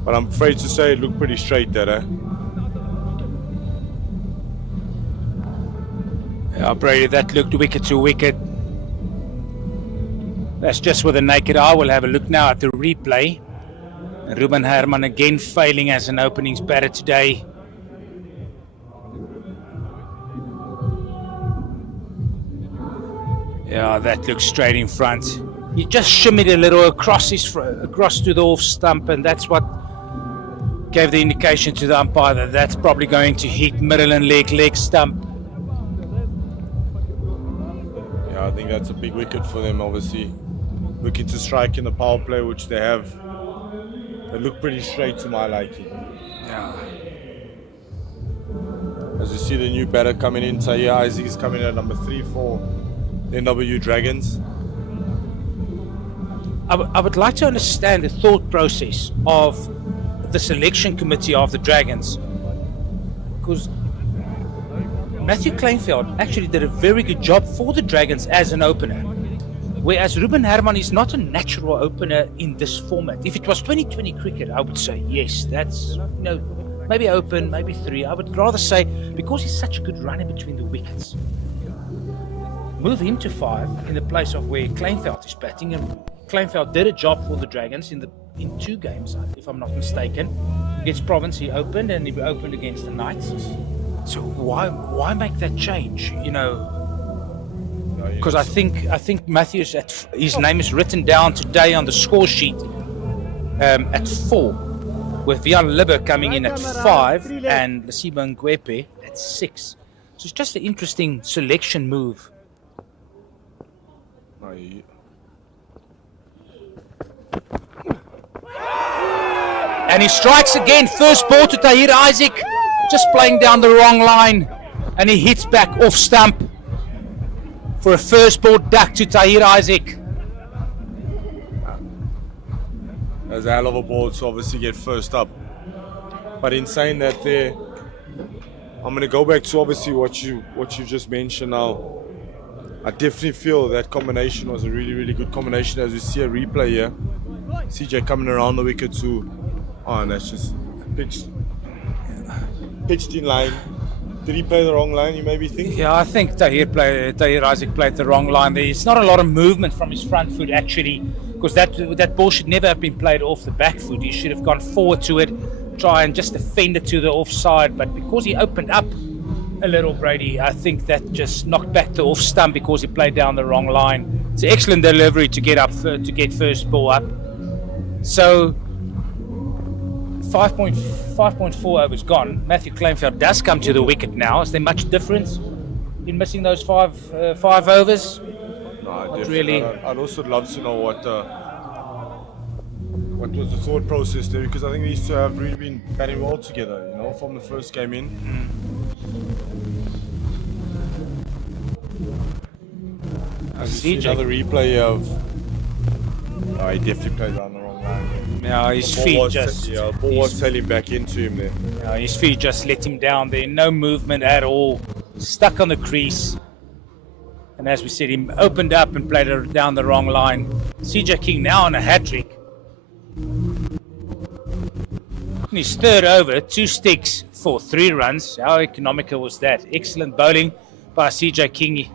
But I'm afraid to say it looked pretty straight there, eh? Yeah, Brady, that looked wicket to wicket. That's just with the naked eye. We'll have a look now at the replay. Ruben Herman again failing as an openings batter today. Yeah, that looks straight in front. He just shimmied a little across to the off stump, and that's what gave the indication to the umpire that that's probably going to hit middle and leg stump. Yeah, I think that's a big wicket for them, obviously. Looking to strike in the power play, which they have. They look pretty straight to my liking. Yeah. As you see the new batter coming in, Tahir Isaac is coming at number 3 for NWU Dragons. I would like to understand the thought process of the selection committee of the Dragons, because Matthew Kleinveld actually did a very good job for the Dragons as an opener, whereas Ruben Herman is not a natural opener in this format. If it was 2020 cricket, I would say yes, that's, maybe open, maybe 3. I would rather say, because he's such a good runner between the wickets, move him to 5 in the place of where Kleinveld is batting. And Kleinveld did a job for the Dragons in 2 games, if I'm not mistaken. Against Province he opened, and he opened against the Knights. So why make that change? Because I think Matthews, his name is written down today on the score sheet at 4, with Vian Libber coming in at 5 and Lesiba Ngwepe at 6. So it's just an interesting selection move. And he strikes again. First ball to Tahir Isaac, just playing down the wrong line, and he hits back off stump for a first ball duck to Tahir Isaac. That's a hell of a ball to obviously get first up. But in saying that there, I'm going to go back to obviously what you just mentioned now. I definitely feel that combination was a really, really good combination. As we see a replay here, CJ coming around the wicket too. Oh, and that's just pitched in line. Did he play the wrong line, you maybe think? Yeah, I think Tahir Isaac played the wrong line. There's not a lot of movement from his front foot actually, because that ball should never have been played off the back foot. He should have gone forward to it, try and just defend it to the offside. But because he opened up a little, Brady, I think that just knocked back the off stump because he played down the wrong line. It's an excellent delivery to get up to get first ball up. So 5.4 overs gone. Matthew Kleinveld does come to the wicket now. Is there much difference in missing those five overs? No, Not really. I'd also love to know what was the thought process there, because I think these two have really been batting well together, you know, from the first game in. CJ. Another replay of. Oh, he definitely played on the wrong line. Now his feet ball was sailing back into him there. his feet just let him down there. No movement at all. Stuck on the crease. And as we said, he opened up and played it down the wrong line. CJ King now on a hat-trick. In his third over, 2 sticks for 3 runs. How economical was that? Excellent bowling by CJ King.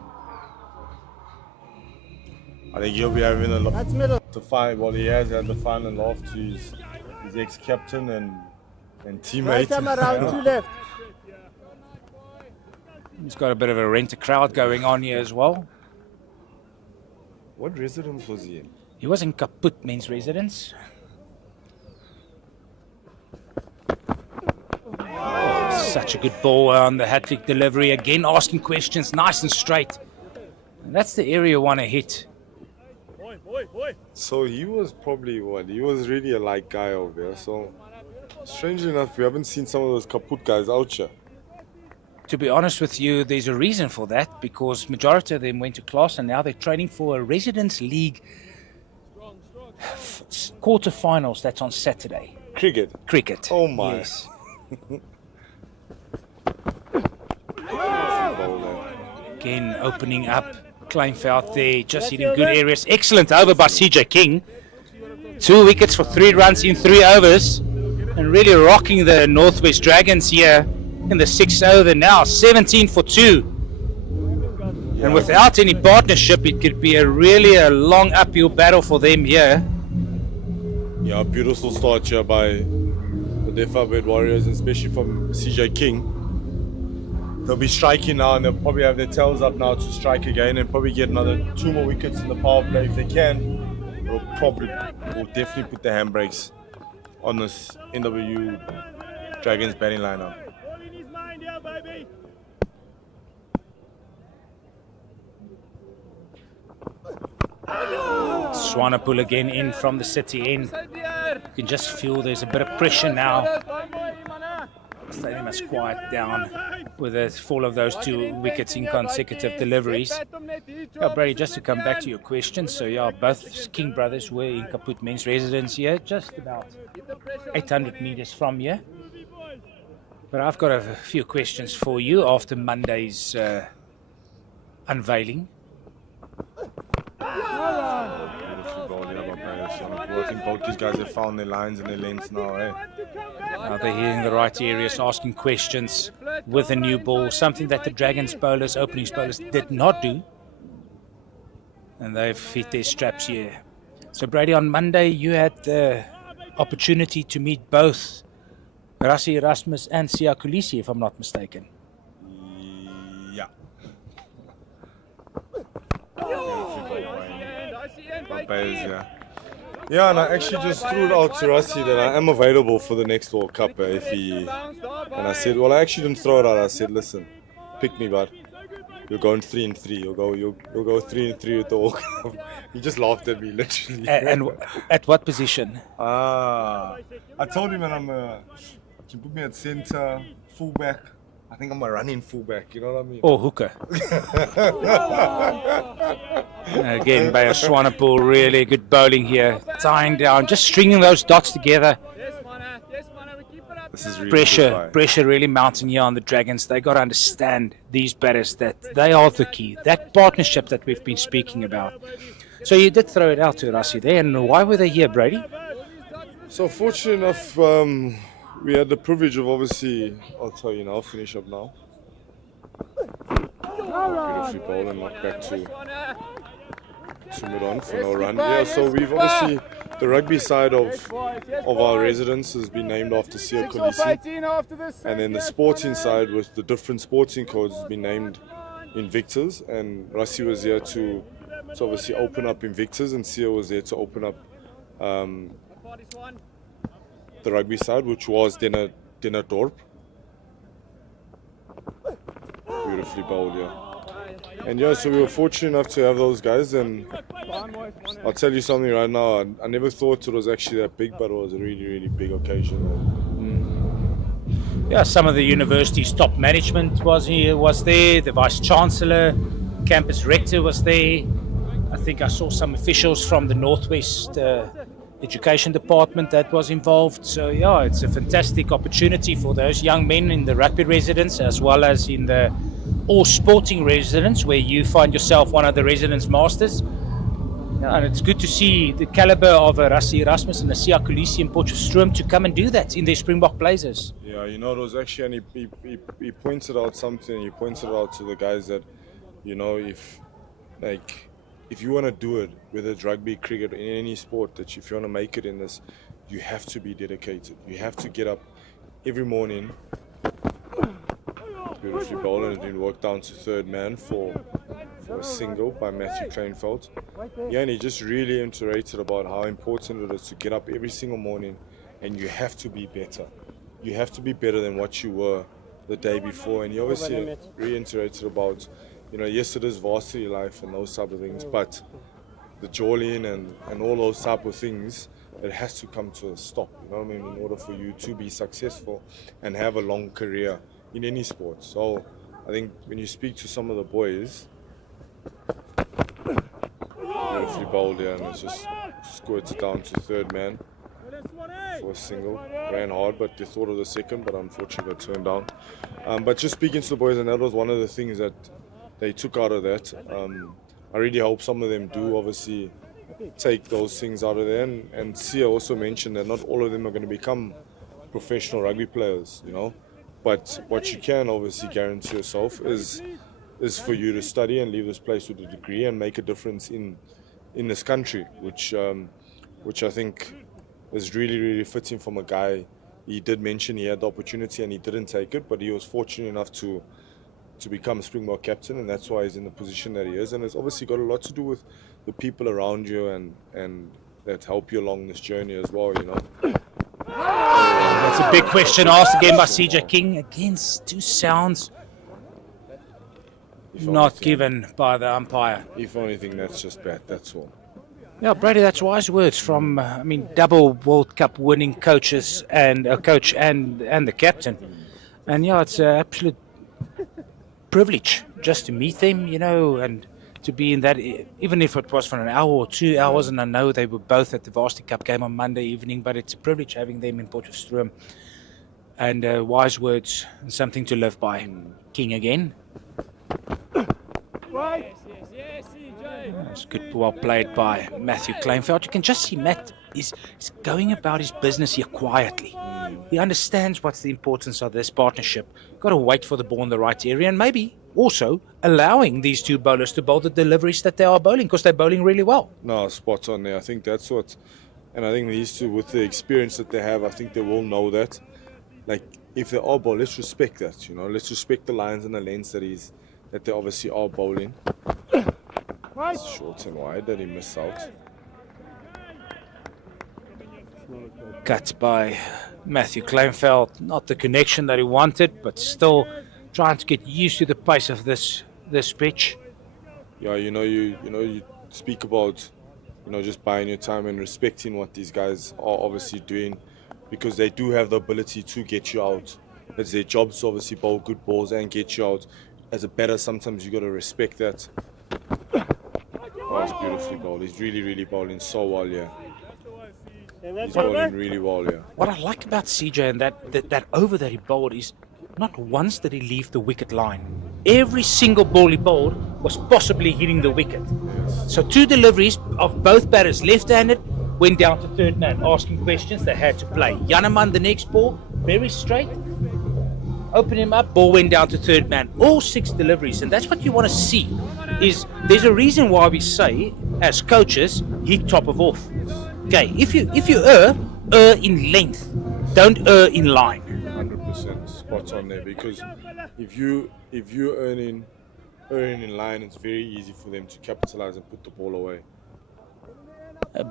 I think he'll be having a lot to find. Well, he has had the final laugh to his ex-captain and teammate. Right time around, 2 left. He's got a bit of a rent-a-crowd going on here as well. What residence was he in? He was in Kaput men's residence. Such a good ball on the hat-trick delivery. Again, asking questions nice and straight. And that's the area you want to hit. So he was probably what? He was really a light guy over there. So strangely enough, we haven't seen some of those Kaput guys out here. To be honest with you, there's a reason for that, because majority of them went to class and now they're training for a Residence League quarterfinals. That's on Saturday. Cricket. Oh my. Yes. Again, opening up. Kleinveld there, just hitting good areas. Excellent over by CJ King. 2 wickets for 3 runs in 3 overs. And really rocking the Northwest Dragons here in the 6th over now. 17 for 2. And without any partnership, it could be a long uphill battle for them here. Yeah, beautiful start here by the Dafabet Warriors, especially from CJ King. They'll be striking now, and they'll probably have their tails up now to strike again and probably get another 2 more wickets in the power play if they can. They'll definitely put the handbrakes on this NWU Dragons batting lineup. Swanepoel again in from the city end. You can just feel there's a bit of pressure now. The stadium has quieted down with the fall of those 2 wickets in consecutive deliveries. Yeah, Brady, just to come back to your question, so yeah, both King brothers were in Kaput men's residence here, just about 800 meters from here. But I've got a few questions for you after Monday's unveiling. I think both these guys have found their lines and their lengths now, eh? Now they're hitting the right areas, asking questions with a new ball, something that the Dragons bowlers, opening bowlers, did not do. And they've hit their straps here. So Brady, on Monday you had the opportunity to meet both Rassie Erasmus and Siya Kolisi, if I'm not mistaken. Yeah. Yeah, and I actually just threw it out to Rassie that I am available for the next World Cup if he. And I said, well, I actually didn't throw it out. I said, listen, pick me, bud. You're going 3 and 3. You'll go 3 and 3 with the World Cup. He just laughed at me, literally. And at what position? I told him that you put me at centre, fullback. I think I'm a running fullback, you know what I mean? Or hooker. Again, by a Swanepoel, really good bowling here. Tying down, just stringing those dots together. This is really Pressure really mounting here on the Dragons. They got to understand, these batters, that they are the key. That partnership that we've been speaking about. So you did throw it out to Rassie there, and why were they here, Brady? So fortunate enough, we had the privilege of obviously, I'll tell you now, I'll finish up now. Beautifully ball and knock back to mid-on for no run. Yeah, so we've obviously, the rugby side of our residence has been named after Siya Kolisi. And then the sporting side with the different sporting codes has been named Invictors. And Rassie was here to obviously open up Invictus, and Sia was there to open up the rugby side, which was Dinner Dorp. Beautifully bowled, yeah. And yeah, so we were fortunate enough to have those guys, and I'll tell you something right now, I never thought it was actually that big, but it was a really, really big occasion. Yeah, some of the university's top management was there, the Vice-Chancellor, campus rector was there. I think I saw some officials from the Northwest Education Department that was involved. So yeah, it's a fantastic opportunity for those young men in the rugby residence as well as in the all sporting residence, where you find yourself one of the residence masters. Yeah, and it's good to see the caliber of a Rassie Erasmus and a Sia Kolisi and Potchefstroom to come and do that in their Springbok blazers. Yeah, you know, it was actually, and he pointed out something. He pointed out to the guys that, you know, if you want to do it, whether it's rugby, cricket, in any sport, that if you want to make it in this, you have to be dedicated. You have to get up every morning. Beautifully bowled, and it's been worked down to third man for a single by Matthew Kleinveld. Yeah, and he just really iterated about how important it is to get up every single morning, and you have to be better. You have to be better than what you were the day before. And he obviously reiterated about, you know, yes, it is varsity life and those type of things, but the jawline and all those type of things, it has to come to a stop, you know what I mean, in order for you to be successful and have a long career in any sport. So I think when you speak to some of the boys, beautifully bowled here, and it's just squirted down to third man for a single. Ran hard, but they thought of the second, but unfortunately got turned down. But just speaking to the boys, and that was one of the things that they took out of that. I really hope some of them do obviously take those things out of there. And Sia also mentioned that not all of them are going to become professional rugby players, you know. But what you can obviously guarantee yourself is for you to study and leave this place with a degree and make a difference in this country, which I think is really, really fitting from a guy. He did mention he had the opportunity and he didn't take it, but he was fortunate enough to become a Springbok captain, and that's why he's in the position that he is. And it's obviously got a lot to do with the people around you and that help you along this journey as well, you know. That's a big question asked again by CJ King. Against two sounds not given by the umpire. If anything, that's just bad, that's all. Yeah, Brady, that's wise words from, double World Cup winning coaches and a coach and the captain. And yeah, it's an absolute privilege just to meet them, you know, and to be in that, even if it was for an hour or 2 hours, and I know they were both at the Varsity Cup game on Monday evening, but it's a privilege having them in Potchefstroom. And wise words and something to live by. King again. That's good, well played by Matthew Kleinveld. You can just see Matt is going about his business here quietly. He understands what's the importance of this partnership. Got to wait for the ball in the right area, and maybe also allowing these two bowlers to bowl the deliveries that they are bowling, because they're bowling really well. No, spot on there. I think that's what, and I think these two, with the experience that they have, I think they will know that. Like, if they are bowling, let's respect that, you know. Let's respect the lines and the lengths that they obviously are bowling. It's short and wide that he missed out. Cut by Matthew Kleinveld. Not the connection that he wanted, but still trying to get used to the pace of this pitch. Yeah, you speak about, just buying your time and respecting what these guys are obviously doing, because they do have the ability to get you out. It's their job to obviously bowl good balls and get you out. As a batter, sometimes you got to respect that. Oh, it's beautifully bowled. He's really, really bowling so well, yeah. He's bowling really well, yeah. What I like about CJ and that over that he bowled is not once did he leave the wicket line. Every single ball he bowled was possibly hitting the wicket. Yes. So two deliveries of both batters left-handed went down to third man, asking questions they had to play. Janneman, the next ball, very straight. Open him up, ball went down to third man. All 6 deliveries, and that's what you want to see. Is there's a reason why we say, as coaches, hit top of off. Okay, if you err in length, don't err in line. 100% spot on there, because if you're earning earning in line, it's very easy for them to capitalize and put the ball away.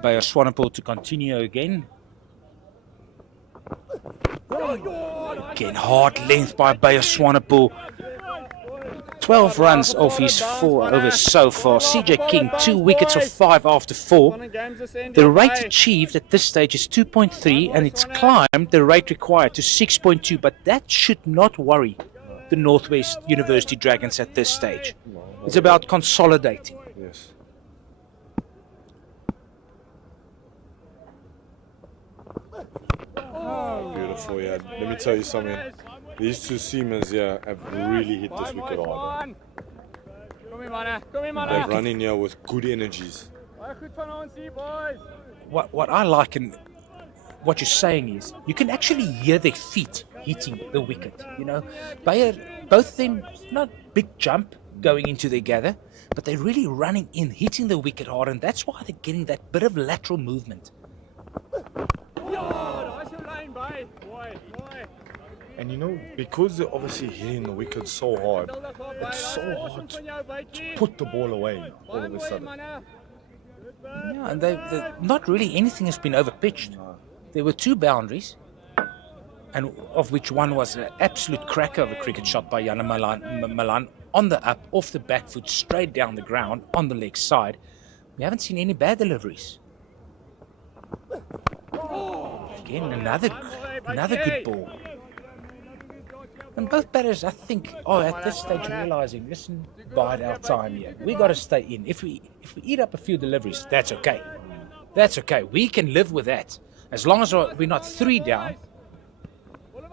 By a Swanepoel to continue again. Again, hard length by Bayer Swanepoel. 12 runs off his 4 overs so far. CJ King, 2 wickets of 5 after 4. The rate achieved at this stage is 2.3 and it's climbed the rate required to 6.2, but that should not worry the Northwest University Dragons at this stage. It's about consolidating. Yes. Beautiful, yeah. Let me tell you something. These two seamers here have really hit this wicket hard. They're running here with good energies. What I like and what you're saying is you can actually hear their feet hitting the wicket. You know, both of them, not big jump going into their gather, but they're really running in, hitting the wicket hard, and that's why they're getting that bit of lateral movement. And you know, because they're obviously hitting the wicket so hard, it's so hard to put the ball away all of a sudden. Yeah, and they not really anything has been overpitched. There were 2 boundaries, and of which one was an absolute cracker of a cricket shot by Yana Malan on the up, off the back foot, straight down the ground, on the leg side. We haven't seen any bad deliveries. Again, another good ball. And both batters, I think, are at this stage realizing, listen, bide our time here. We got to stay in. If we eat up a few deliveries, that's okay. That's okay. We can live with that. As long as we're not 3 down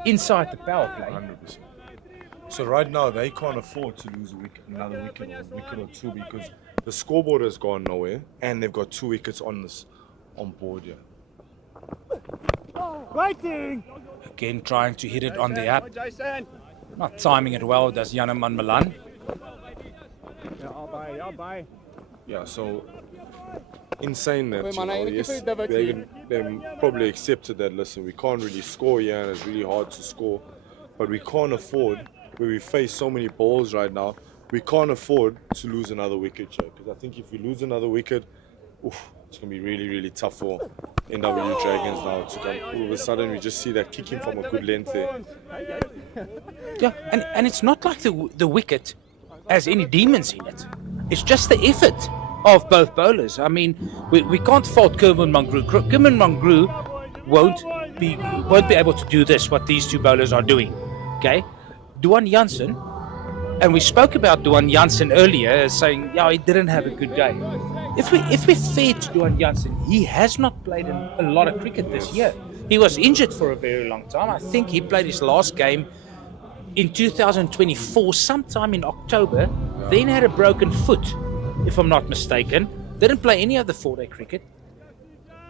inside the power play. 100%. So right now, they can't afford to lose another wicket or 2 because the scoreboard has gone nowhere and they've got 2 wickets on board here. Waiting! Again, trying to hit it on the up. Not timing it well, does Yanaman Malan. Yeah, so in saying that, you know, yes, they probably accepted that, listen, we can't really score here and it's really hard to score, but we can't afford, where we face so many balls right now, we can't afford to lose another wicket here, because I think if we lose another wicket, it's going to be really, really tough for NWU Dragons now to come. All of a sudden, we just see that kicking from a good length there. Yeah, and it's not like the wicket has any demons in it. It's just the effort of both bowlers. I mean, we can't fault Kerman Mangru. Kerman Mangru won't be able to do this, what these 2 bowlers are doing. Okay? Duan Jansen, and we spoke about Duan Jansen earlier, saying, yeah, he didn't have a good day. If we're fair to Duan Jansen, he has not played a lot of cricket this year. He was injured for a very long time. I think he played his last game in 2024, sometime in October. Then had a broken foot, if I'm not mistaken. Didn't play any other 4-day cricket.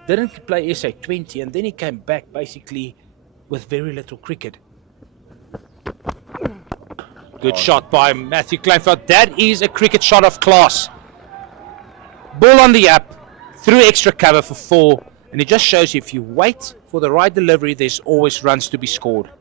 Didn't play SA20, and then he came back basically with very little cricket. Good shot by Matthew Kleinveld. That is a cricket shot of class. Ball on the up, through extra cover for 4, and it just shows you if you wait for the right delivery, there's always runs to be scored.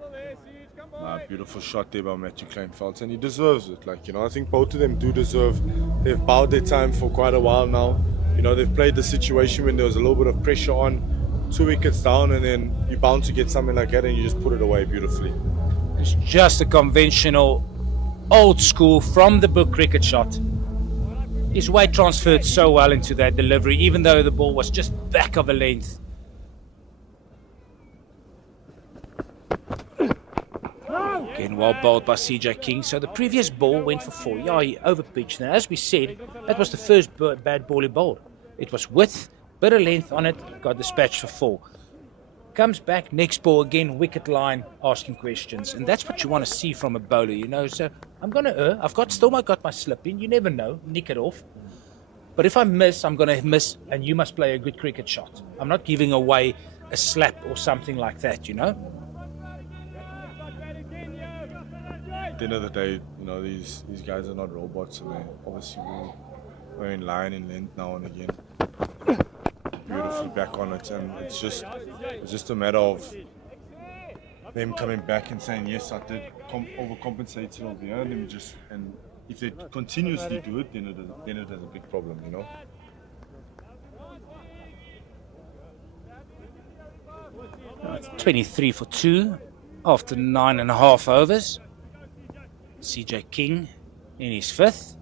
Beautiful shot there by Matthew Kleinveld, and he deserves it. Like, you know, I think both of them do deserve. They've bowed their time for quite a while now. You know, they've played the situation when there was a little bit of pressure on, 2 wickets down, and then you're bound to get something like that, and you just put it away beautifully. It's just a conventional, old school, from the book cricket shot. His weight transferred so well into that delivery, even though the ball was just back of a length. Again, well bowled by CJ King. So the previous ball went for 4. Yeah, he overpitched. Now, as we said, that was the first bad ball he bowled. It was width, bit of length on it, got dispatched for 4. Comes back, next ball again, wicket line, asking questions. And that's what you want to see from a bowler, you know. So I'm going to err. I've still got my slip in. You never know. Nick it off. But if I miss, I'm going to miss, and you must play a good cricket shot. I'm not giving away a slap or something like that, you know. At the end of the day, you know, these guys are not robots, and they obviously we're in line in length now and again. Beautifully back on it, and it's just a matter of them coming back and saying, yes, I did overcompensate over here, and if they continuously do it, then it is a big problem, you know. 23 for 2 after 9.5 overs. CJ King in his 5th.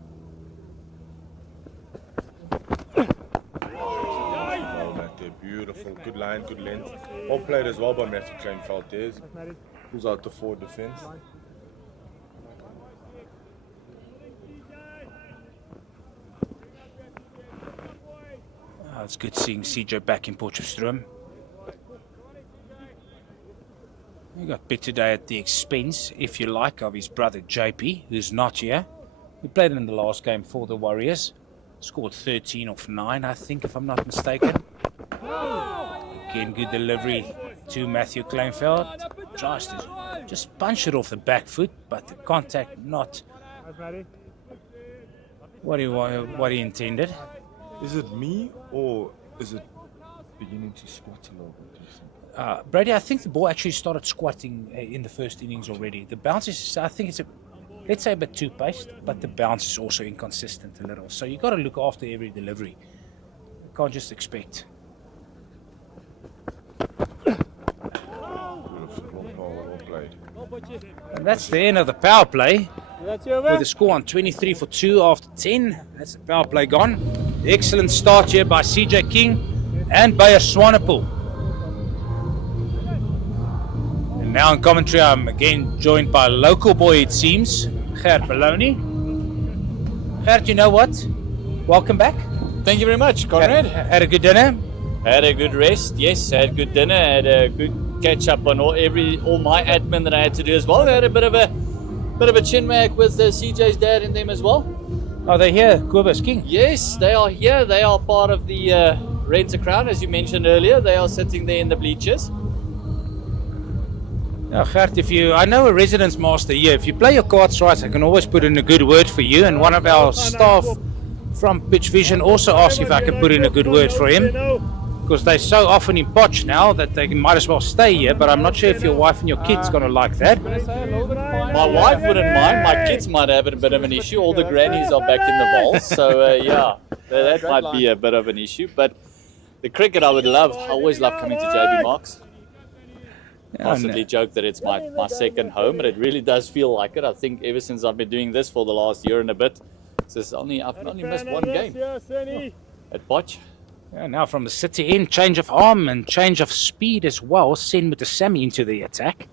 Well, Matthew, beautiful, good line, good length. Well played as well by Matthew Kleinfeld. There's who's out the forward defense. It's good seeing CJ back in Potchefstroom. He got bit today at the expense, if you like, of his brother JP, who's not here. He played in the last game for the Warriors. Scored 13 off 9, I think, if I'm not mistaken. Again, good delivery to Matthew Kleinfeld. Tries to just punch it off the back foot, but the contact not what he intended. Is it me or is it beginning to squat a little bit? Brady, I think the ball actually started squatting in the first innings already. The bounce is, I think it's let's say a bit too paced, but the bounce is also inconsistent a little. So you got to look after every delivery. You can't just expect. And that's the end of the power play. With the score on 23 for 2 after 10. That's the power play gone. Excellent start here by CJ King and Bayer Swanepoel. And now in commentary, I'm again joined by a local boy, it seems, Gert Maloney. Gert, you know what? Welcome back. Thank you very much, Conrad. Had a good dinner? Had a good rest, yes. Had good dinner. Had a good catch up on all my admin that I had to do as well. I had a bit of a chin wag with CJ's dad and them as well. Are they here, Kobus King? Yes, they are here. They are part of the Rent a Crown, as you mentioned earlier. They are sitting there in the bleachers. Now, Gert, I know a residence master here. If you play your cards right, I can always put in a good word for you. And one of our staff from Pitch Vision also asked if I could put in a good word for him. Because they're so often in Potch now that they might as well stay here. But I'm not sure if your wife and your kids going to like that. My wife wouldn't mind. My kids might have a bit of an issue. All the grannies are back in the vaults. So, yeah, that might be a bit of an issue. But the cricket I would love. I always love coming to JB Marks. Constantly joke that it's my second home, but it really does feel like it. I think ever since I've been doing this for the last year and a bit, I've only missed one game at Potch. Yeah, now from the city in, change of arm and change of speed as well. Send with the Sammy into the attack.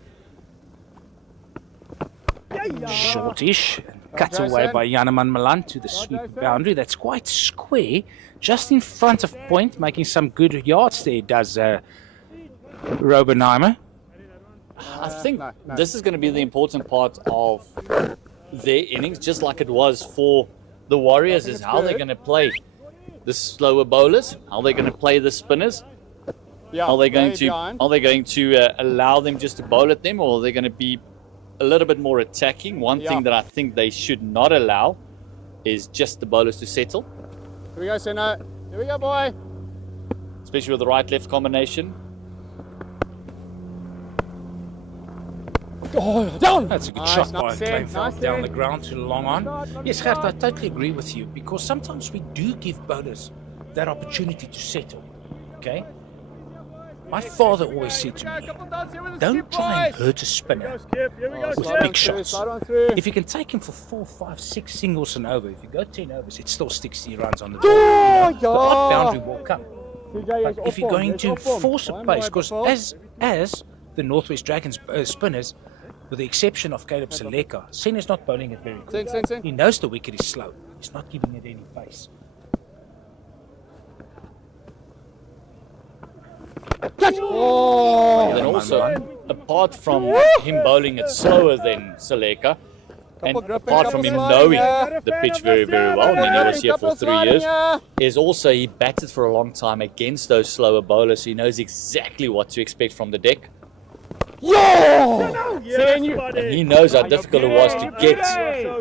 Shortish, cut away by Janeman Milan to the sweep boundary. That's quite square, just in front of point, making some good yards there, does Robenheimer. I think this is going to be the important part of their innings, just like it was for the Warriors, is how they're going to play the slower bowlers, how they're going to play the spinners. Are they going to allow them just to bowl at them, or are they going to be a little bit more attacking? One thing that I think they should not allow is just the bowlers to settle. Here we go, Senna. Here we go, boy. Especially with the right-left combination. Down! That's a good shot by Kleinfeld down the ground to long on. Yes, Gert, I totally agree with you, because sometimes we do give bowlers that opportunity to settle. Okay? My father always said to me, don't try and hurt a spinner with big shots. If you can take him for 4, 5, 6 singles and over, if you go 10 overs, it still 60 runs on the board. The odd boundary will come. But if you're going to force a pace, because as the Northwest Dragons spinners, with the exception of Caleb Seleka, Senna's not bowling it very quick. He knows the wicket is slow. He's not giving it any pace. And also, apart from him bowling it slower than Seleka, and apart from him knowing the pitch very, very well, I mean, he was here for 3 years, is also he batted for a long time against those slower bowlers, so he knows exactly what to expect from the deck. And he knows how difficult it was to get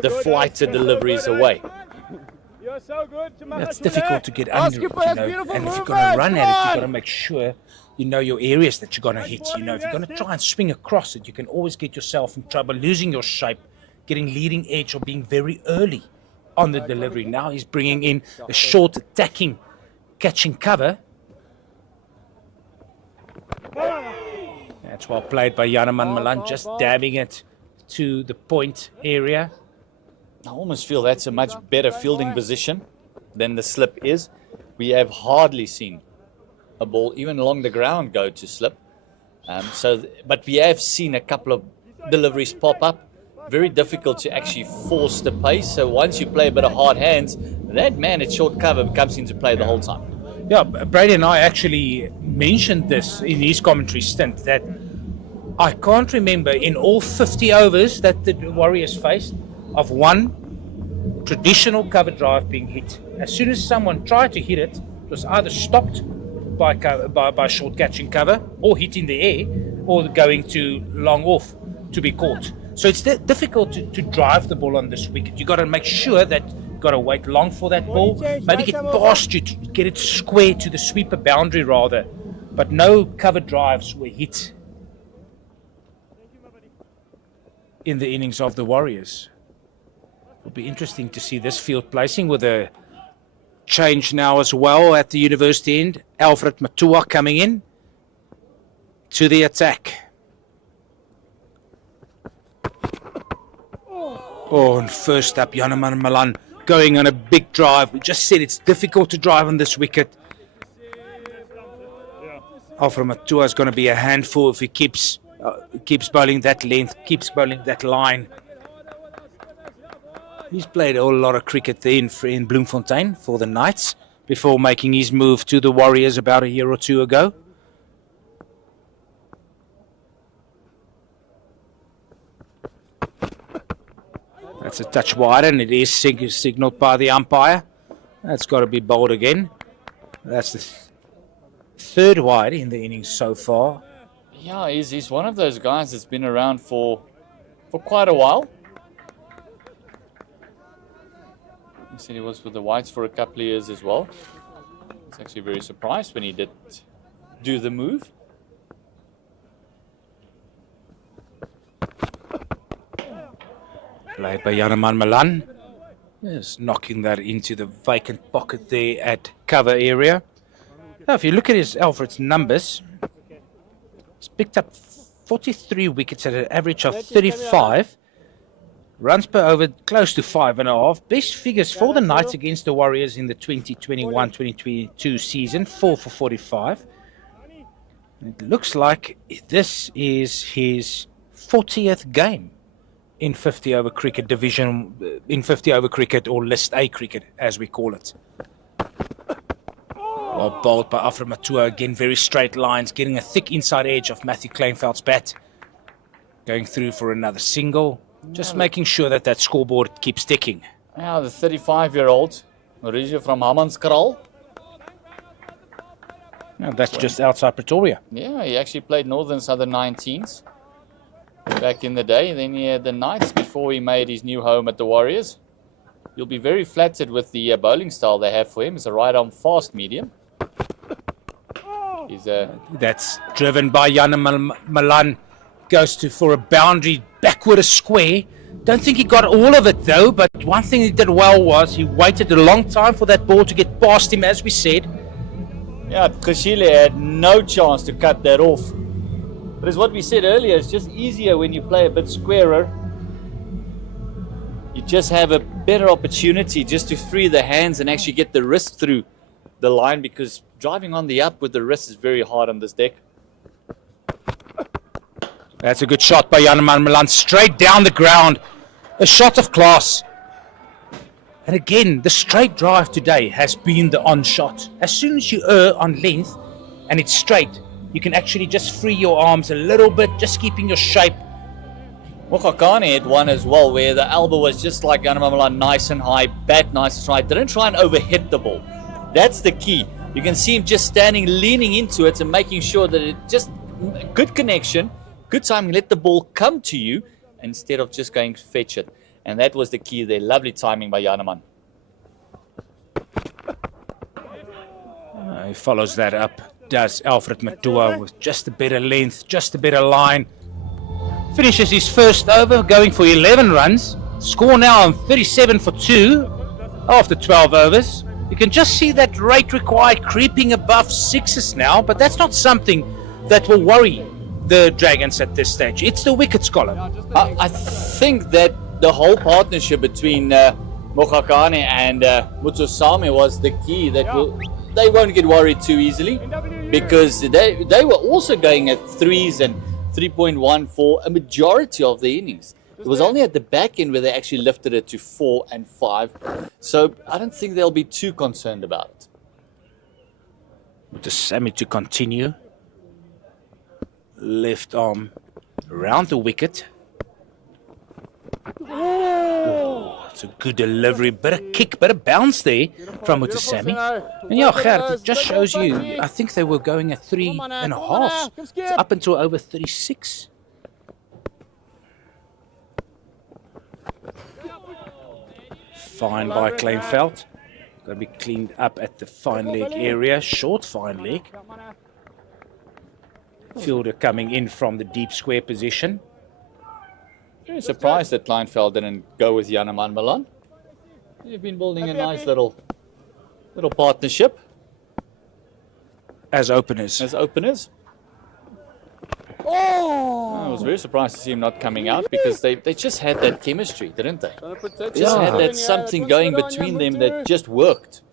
the flighted deliveries away. It's difficult to get under it, and if you're going to run at it, you've got to make sure you know your areas that you're going to hit. If you're going to try and swing across it, you can always get yourself in trouble, losing your shape, getting leading edge or being very early on the delivery. Now he's bringing in a short attacking, catching cover. That's well played by Janeman Milan, just dabbing it to the point area. I almost feel that's a much better fielding position than the slip is. We have hardly seen a ball, even along the ground, go to slip. But we have seen a couple of deliveries pop up. Very difficult to actually force the pace. So once you play a bit of hard hands, that man at short cover comes into play the whole time. Yeah, Brady and I actually mentioned this in his commentary stint, that I can't remember in all 50 overs that the Warriors faced of one traditional cover drive being hit. As soon as someone tried to hit it, it was either stopped by short catching cover, or hit in the air, or going to long off to be caught. So it's difficult to drive the ball on this wicket. You got to make sure that you got to wait long for that ball, maybe get past you to get it square to the sweeper boundary rather. But no cover drives were hit in the innings of the Warriors. It'll be interesting to see this field placing with a change now as well at the university end. Alfred Matua coming in to the attack. Oh, and first up, Janeman Milan going on a big drive. We just said it's difficult to drive on this wicket. Alfred Matua is going to be a handful if he keeps bowling that length, keeps bowling that line. He's played a whole lot of cricket in Bloemfontein for the Knights before making his move to the Warriors about a year or two ago. That's a touch wide, and it is signalled by the umpire. That's got to be bowled again. That's the third wide in the innings so far. Yeah, he's one of those guys that's been around for quite a while. He said he was with the Whites for a couple of years as well. I was actually very surprised when he did do the move. Played by Janeman Milan. Just knocking that into the vacant pocket there at cover area. Now, if you look at Alfred's numbers, he's picked up 43 wickets at an average of 35. Runs per over close to 5.5. Best figures for the Knights against the Warriors in the 2021-2022 season, 4 for 45. And it looks like this is his 40th game in 50 over cricket division, in 50 over cricket, or List A cricket as we call it. Well bowled by Alfred Matua, again very straight lines, getting a thick inside edge of Matthew Kleinveld's bat. Going through for another single, just making sure that scoreboard keeps ticking. Now the 35-year-old, Mauricio from Hammanskraal. Now that's just outside Pretoria. Yeah, he actually played Northern Southern 19s back in the day. Then he had the Knights before he made his new home at the Warriors. You'll be very flattered with the bowling style they have for him. It's a right-arm fast medium. That's driven by Janeman Milan. Goes for a boundary, backward a square. Don't think he got all of it though, but one thing he did well was he waited a long time for that ball to get past him, as we said. Yeah, Kashile had no chance to cut that off. But as what we said earlier, it's just easier when you play a bit squarer. You just have a better opportunity just to free the hands and actually get the wrist through the line, because driving on the up with the wrist is very hard on this deck. That's a good shot by Janeman Milan, straight down the ground. A shot of class. And again, the straight drive today has been the on shot. As soon as you err on length and it's straight, you can actually just free your arms a little bit, just keeping your shape. Mokakane had one as well, where the elbow was just like Janeman Milan, nice and high, bat nice and high. Didn't try and overhit the ball. That's the key. You can see him just standing, leaning into it and making sure that it just good connection. Good timing, let the ball come to you instead of just going to fetch it. And that was the key there. Lovely timing by Janeman. He follows that up, does Alfred Matua, with just a better length, just a better line. finishes his first over, going for 11 runs. Score now on 37 for 2 after 12 overs. You can just see that rate required creeping above 6s now, but that's not something that will worry the Dragons at this stage. It's the wickets column. I think that the whole partnership between Mokhakane and Mutusame was the key. They won't get worried too easily, because they were also going at 3s and 3.1 for a majority of the innings. It was only at the back end where they actually lifted it to 4 and 5. So I don't think they'll be too concerned about it. Mutusame to continue. Left arm around the wicket. Oh, it's a good delivery, bit of kick, bit of bounce there from Mutusame. And yeah, Gert, it just shows you, I think they were going at 3.5. It's up until over 36. Fine by Kleinveld. Got to be cleaned up at the fine leg area, short fine leg. Fielder coming in from the deep square position. Very surprised that Kleinveld didn't go with Janeman Malan. They've been building a nice little partnership as openers. I was very surprised to see him not coming out, because they just had that chemistry, didn't they? Just had that something going between them that just worked.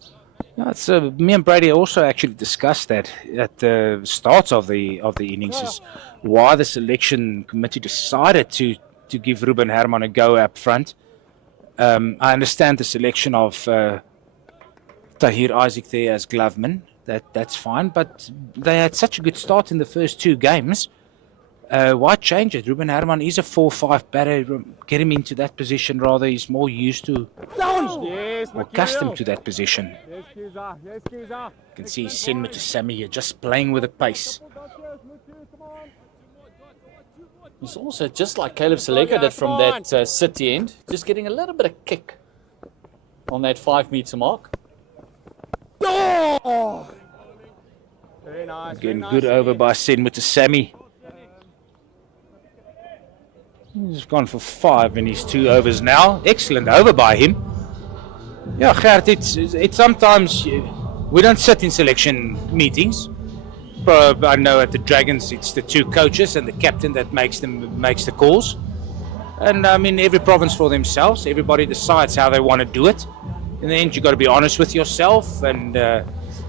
Yeah, it's, me and Brady also actually discussed that at the start of the innings, is why the selection committee decided to give Ruben Herman a go up front. I understand the selection of Tahir Isaac there as gloveman. That's fine, but they had such a good start in the first 2 games. Why change it? Ruben Herman is a 4-5 batter. Get him into that position rather. He's more used to, more accustomed to that position. You can see Sen Mutusame here just playing with the pace. He's also, just like Caleb Seleka did from that city end, just getting a little bit of kick on that 5-meter mark. Again, good over by Sen Mutusame. He's gone for 5 in his 2 overs now. Excellent over by him. Yeah, Gert, it's sometimes we don't sit in selection meetings. But I know at the Dragons it's the 2 coaches and the captain that makes the calls. And I mean, every province for themselves. Everybody decides how they want to do it. In the end, you've got to be honest with yourself. And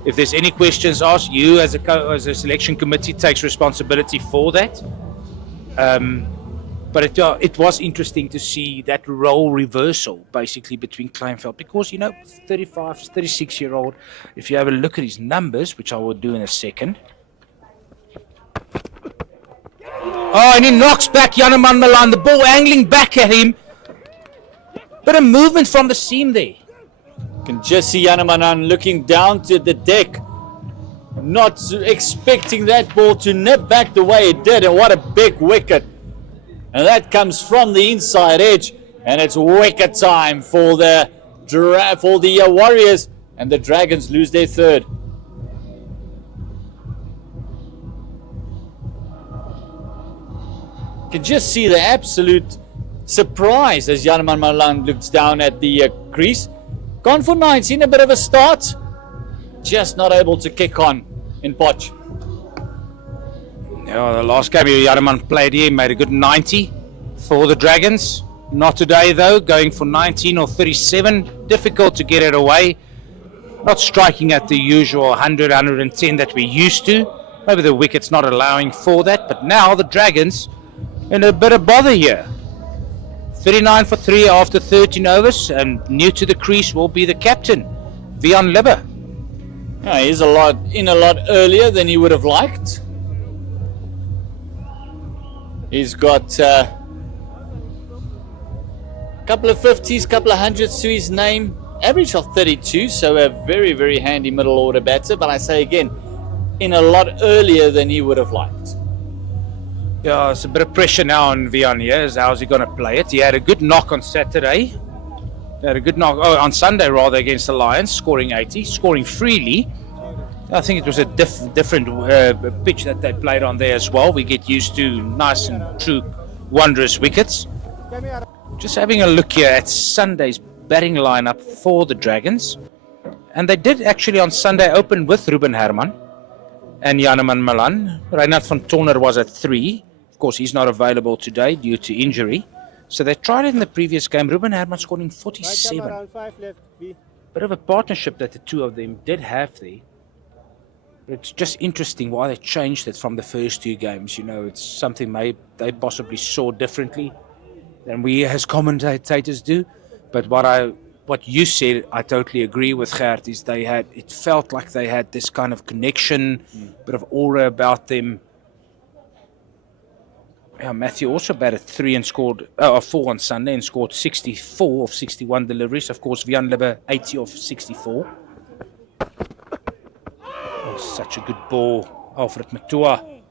if there's any questions asked, you as a selection committee takes responsibility for that. But it was interesting to see that role reversal, basically, between Kleinveld. Because, 35, 36-year-old, if you have a look at his numbers, which I will do in a second. Oh, and he knocks back Janeman Malan. The ball angling back at him. Bit of movement from the seam there. You can just see Janeman Malan looking down to the deck, not expecting that ball to nip back the way it did. And what a big wicket. And that comes from the inside edge, and it's wicket time for the Warriors, and the Dragons lose their 3rd. You can just see the absolute surprise as Janeman Malan looks down at the crease. Gone for 19, a bit of a start, just not able to kick on in Potch. Yeah, the last game Janeman played here made a good 90 for the Dragons. Not today though, going for 19 or 37. Difficult to get it away. Not striking at the usual 100, 110 that we're used to. Maybe the wicket's not allowing for that, but now the Dragons in a bit of bother here. 39 for 3 after 13 overs, and new to the crease will be the captain, Vian Libber. Yeah, he's a lot earlier than he would have liked. He's got a couple of 50s, couple of 100s to his name. Average of 32, so a very, very handy middle order batter. But I say again, in a lot earlier than he would have liked. Yeah, it's a bit of pressure now on Vian here. How's he going to play it? He had a good knock on Saturday. He had a good knock on Sunday rather against the Lions, scoring 80, scoring freely. I think it was a different pitch that they played on there as well. We get used to nice and true Wanderers wickets. Just having a look here at Sunday's batting lineup for the Dragons. And they did actually on Sunday open with Ruben Herman and Janeman Malan. Reinhard van Tonner was at 3. Of course, he's not available today due to injury. So they tried it in the previous game. Ruben Herman scoring 47. Bit of a partnership that the two of them did have there. It's just interesting why they changed it from the first 2 games. You know, it's something they possibly saw differently than we as commentators do. But what you said, I totally agree with Gert, is it felt like they had this kind of connection, bit of aura about them. Yeah, Matthew also batted 3 and scored 4 on Sunday and scored 64 of 61 deliveries. Of course, Vian Libbe 80 of 64. Oh, such a good ball, Alfred Matua.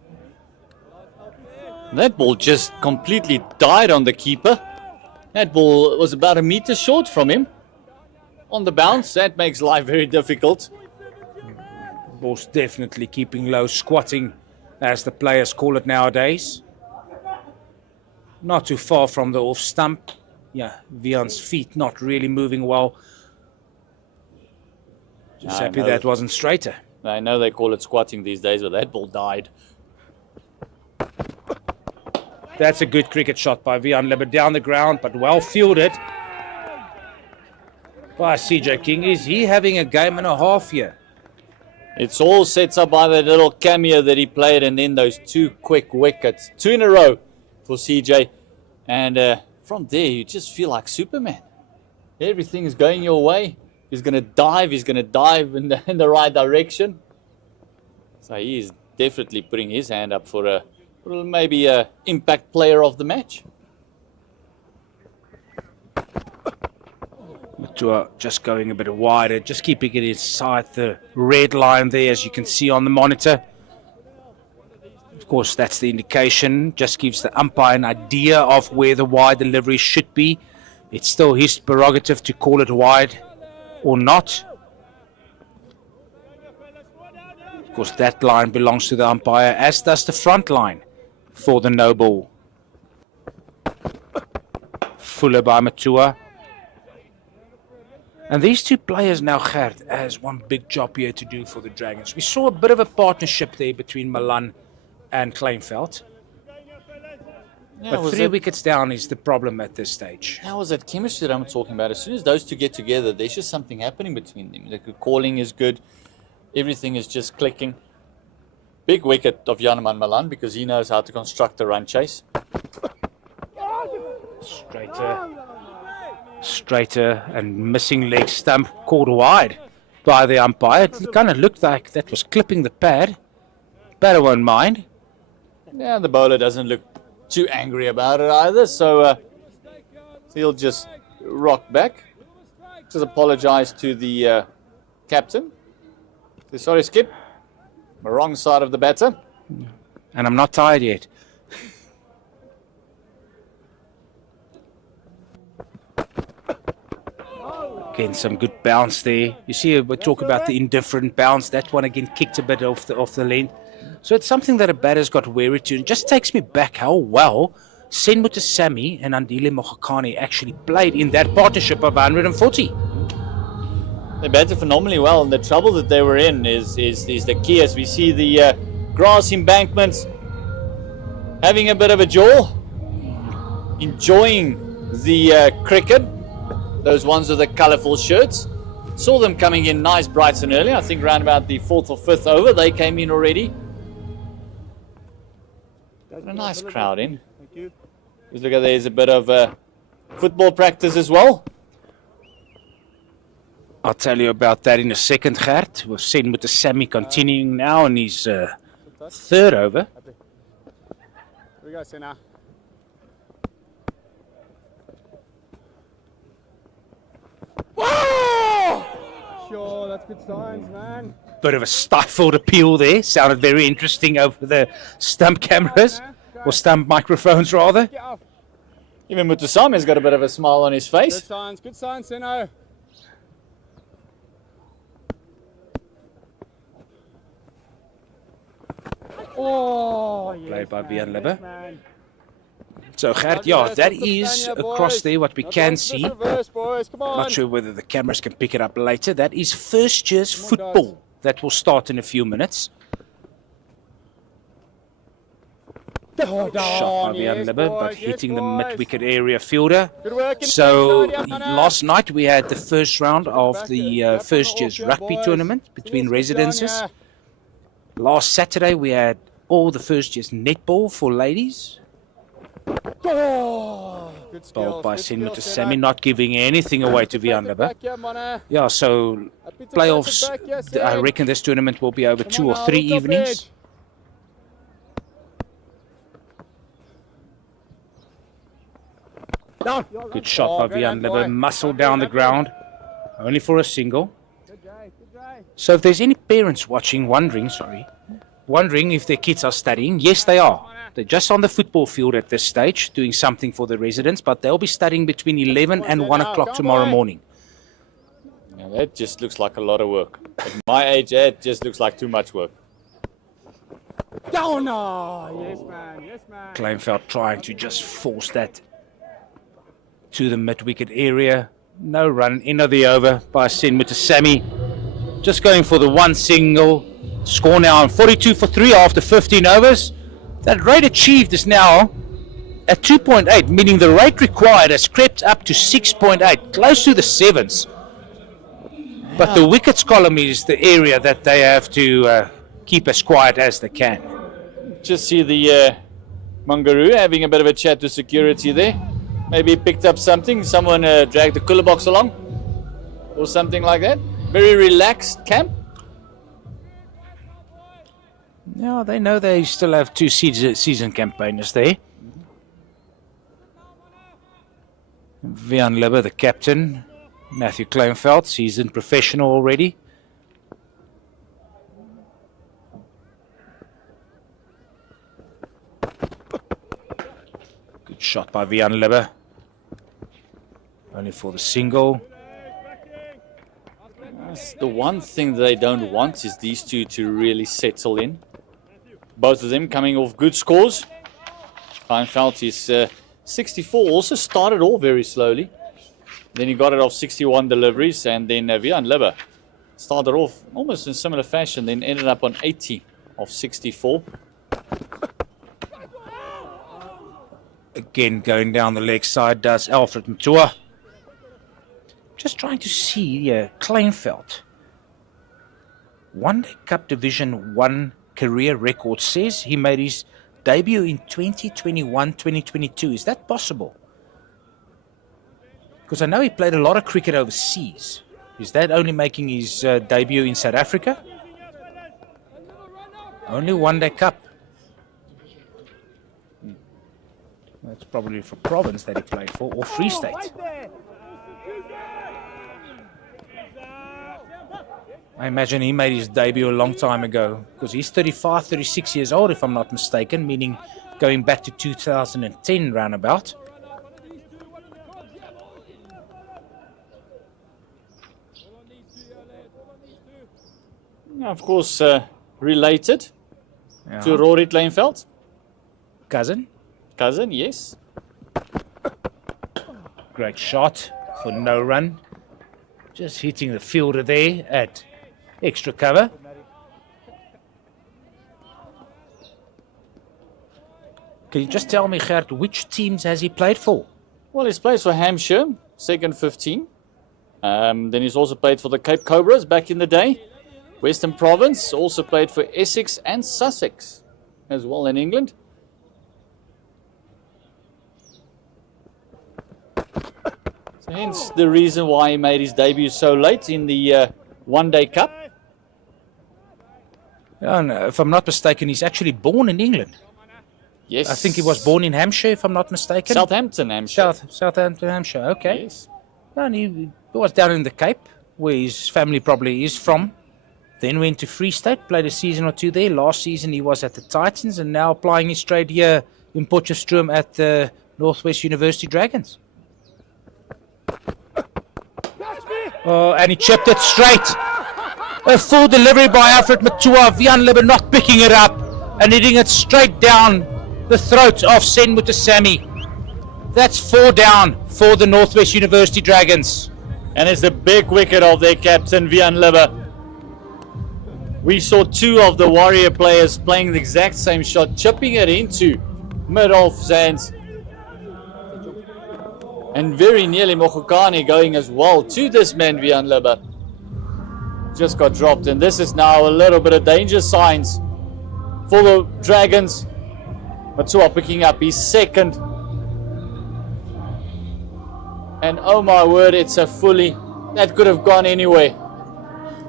That ball just completely died on the keeper. That ball was about a meter short from him. On the bounce, that makes life very difficult. Ball's definitely keeping low, squatting, as the players call it nowadays. Not too far from the off stump. Yeah, Vian's feet not really moving well. Just happy that wasn't straighter. I know they call it squatting these days, but that ball died. That's a good cricket shot by Vian Libbe down the ground, but well fielded by CJ King. Is he having a game and a half here? It's all set up by that little cameo that he played, and then those 2 quick wickets. 2 in a row for CJ. And from there, you just feel like Superman. Everything is going your way. He's going to dive in the right direction. So he is definitely putting his hand up for maybe a impact player of the match. Matua just going a bit wider, just keeping it inside the red line there, as you can see on the monitor. Of course, that's the indication, just gives the umpire an idea of where the wide delivery should be. It's still his prerogative to call it wide or not. Of course, that line belongs to the umpire, as does the front line for the no ball. Fuller by Matua. And these 2 players now, Gert, has one big job here to do for the Dragons. We saw a bit of a partnership there between Malan and Kleinveld. Yeah, but 3 wickets down is the problem at this stage. How was that chemistry that I'm talking about? As soon as those 2 get together, there's just something happening between them. The calling is good. Everything is just clicking. Big wicket of Janeman Malan because he knows how to construct a run chase. Straighter and missing leg stump called wide by the umpire. It kind of looked like that was clipping the pad. Batter won't mind. Yeah, the bowler doesn't look too angry about it either, so he'll just rock back. Just apologize to the captain. Sorry, Skip. The wrong side of the batter. And I'm not tired yet. Again, some good bounce there. You see, we talk about the indifferent bounce. That one again kicked a bit off the length. So it's something that a batter's got wary to. It just takes me back how well Senmuta Sami and Andile Mogakane actually played in that partnership of 140. They batted phenomenally well, and the trouble that they were in is the key. As we see the grass embankments having a bit of a jaw, enjoying the cricket. Those ones with the colourful shirts. Saw them coming in nice, bright and early. I think around about the 4th or 5th over, they came in already. A nice crowd in. Thank you. Just look at there's a bit of football practice as well. I'll tell you about that in a second, Gert. We've seen with the Sami continuing now in his 3rd over. Here we go, Senna. Whoa! Sure, that's good signs, man. Bit of a stifled appeal there. Sounded very interesting over the stump cameras, or stump microphones rather. Get up. Even Mutusami's got a bit of a smile on his face. Good signs, Senna. Oh, yes, Played by man, Vian Libbe. yes, man. So Gert, yeah, that is across there what we can see. Not sure whether the cameras can pick it up later. That is first year's football that will start in a few minutes. Shot by the Unlibber, but hitting the mid-wicket area fielder. So last night we had the first round of the first year's rugby tournament between residences. Last Saturday we had all the first year's netball for ladies. Bowled by Senmutter Sammy, not giving anything away to the Unlibber. Yeah, so playoffs, I reckon this tournament will be over 2 or 3 evenings. Good shot by the Unlibber, muscle down the ground, only for a single. So if there's any parents watching wondering if their kids are studying, yes they are. They're just on the football field at this stage, doing something for the residents, but they'll be studying between 11 and 1 o'clock tomorrow morning. Yeah, that just looks like a lot of work. At my age, it just looks like too much work. Oh, no. Yes, man. Yes, man. Kleinveld trying to just force that to the mid-wicket area. No run, end of the over by Senmutter Sammy. Just going for the one single. Score now on 42 for 3 after 15 overs. That rate achieved is now at 2.8, meaning the rate required has crept up to 6.8, close to the 7s. But the wickets column is the area that they have to keep as quiet as they can. Just see the Mangaroo having a bit of a chat to security there. Maybe picked up something, someone dragged the cooler box along or something like that. Very relaxed camp. Yeah, they know they still have 2 season campaigners there. The Unlibber, the captain, Matthew Kleinveld, seasoned professional already. Good shot by the Unlibber. Only for the single. That's the one thing they don't want is these two to really settle in. Both of them coming off good scores. Kleinveld is 64, also started off very slowly. Then he got it off 61 deliveries, and then the Unlibber started off almost in similar fashion, then ended up on 80 of 64. Again, going down the leg side does Alfred Matua. Just trying to see Kleinveld. One Day Cup Division 1 career record says he made his debut in 2021-2022. Is that possible? Because I know he played a lot of cricket overseas. Is that only making his debut in South Africa? Only One Day Cup. That's probably for Province that he played for, or Free State. I imagine he made his debut a long time ago, because he's 35, 36 years old, if I'm not mistaken, meaning going back to 2010 roundabout. Of course, related to Rory Kleinveld. Cousin, yes. great shot for no run. Just hitting the fielder there at extra cover. Can you just tell me, Gert, which teams has he played for? Well, he's played for Hampshire, second 15. Then he's also played for the Cape Cobras back in the day. Western Province, also played for Essex and Sussex as well in England. So hence the reason why he made his debut so late in the One Day Cup. And, if I'm not mistaken, he's actually born in England. Yes. I think he was born in Hampshire, if I'm not mistaken. Southampton, Hampshire. Southampton, Hampshire, okay. Yes. And he was down in the Cape, where his family probably is from. Then went to Free State, played a season or two there. Last season he was at the Titans, and now applying his trade here in Potchefstroom at the Northwest University Dragons. Oh, and he chipped it straight. A full delivery by Alfred Matua. The Unlibber not picking it up and hitting it straight down the throat of Senmutter Sammy. That's 4 down for the Northwest University Dragons. And it's the big wicket of their captain, Vian Libber. We saw 2 of the Warrior players playing the exact same shot, chipping it into mid-off hands. And very nearly Mokokane going as well to this man, Vian Libber. Just got dropped, and this is now a little bit of danger signs for the Dragons. Matua picking up his second. And oh my word, it's a fully. That could have gone anywhere.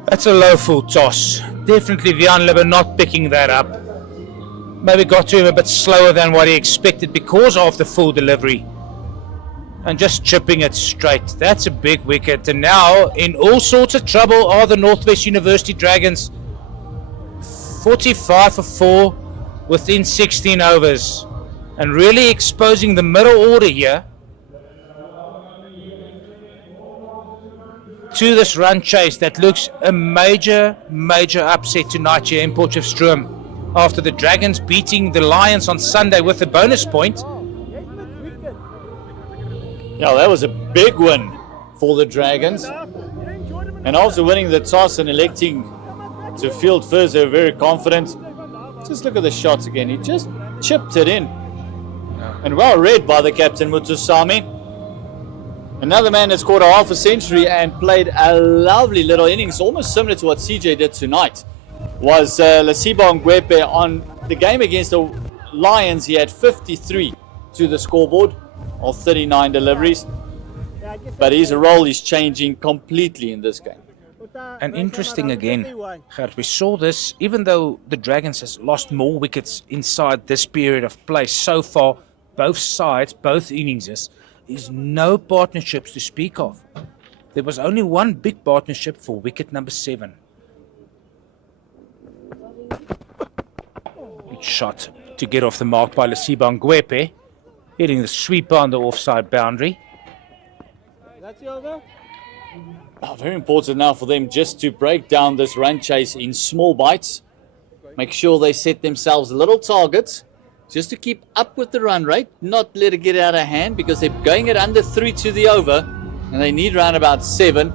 That's a low full toss. Definitely Vian Libber not picking that up. Maybe got to him a bit slower than what he expected because of the full delivery. And just chipping it straight. That's a big wicket. And now in all sorts of trouble are the Northwest University Dragons. 45 for 4 within 16 overs. And really exposing the middle order here to this run chase that looks a major upset tonight here in Potchefstroom after the Dragons beating the Lions on Sunday with a bonus point. Yeah, that was a big win for the Dragons. And after winning the toss and electing to field first, they were very confident. Just look at the shots again. He just chipped it in. And well read by the captain, Mutusami. Another man that scored a half a century and played a lovely little innings, almost similar to what CJ did tonight, was Lasiba Ngwepe. On the game against the Lions, he had 53 to the scoreboard of 39 deliveries. But his role is changing completely in this game. And interesting again, Gert, we saw this, even though the Dragons has lost more wickets inside this period of play so far, both sides, both innings, is no partnerships to speak of. There was only one big partnership for wicket number 7. Big shot to get off the mark by Lasiba Ngwepe, hitting the sweeper on the offside boundary. That's the over. Very important now for them just to break down this run chase in small bites. Make sure they set themselves little targets just to keep up with the run rate, not let it get out of hand, because they're going at under 3 to the over and they need around about 7.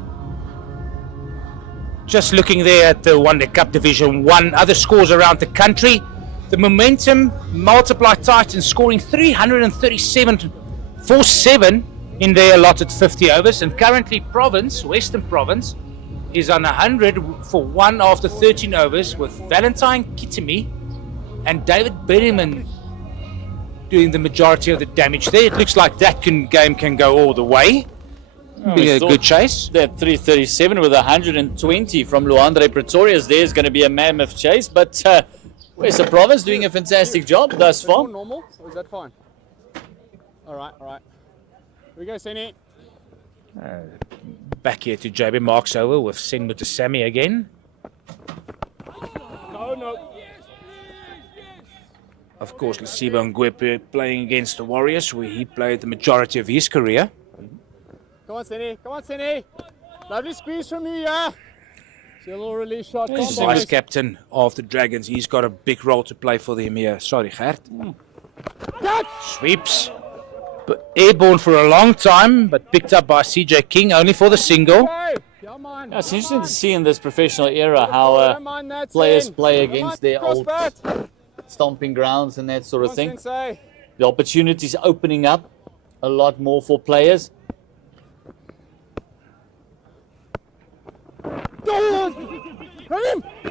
Just looking there at the One Day Cup Division 1, other scores around the country. The Momentum Multiply Titans scoring 337 for 7 in their allotted 50 overs. And currently Western Province, is on 100 for 1 after 13 overs with Valentine Kitimi and David Berryman doing the majority of the damage there. It looks like that game can go all the way. Be a good chase. That 337 with 120 from Luandre Pretorius there is going to be a mammoth chase, but Western Province doing a fantastic job thus far. Normal, or is that fine? All right. Here we go, Seni. Back here to JB Marks over with Sen Mutusami again. No. Of course, Lasiba Ngwepe playing against the Warriors, where he played the majority of his career. Come on, Seni. Lovely squeeze from you, yeah. See a little release shot. This is vice captain of the Dragons. He's got a big role to play for them here. Sorry, Gert. Sweeps. But airborne for a long time, but picked up by CJ King only for the single. Hey, Yeah, it's interesting to see in this professional era how players play against their old stomping grounds and that sort of thing. The opportunities opening up a lot more for players.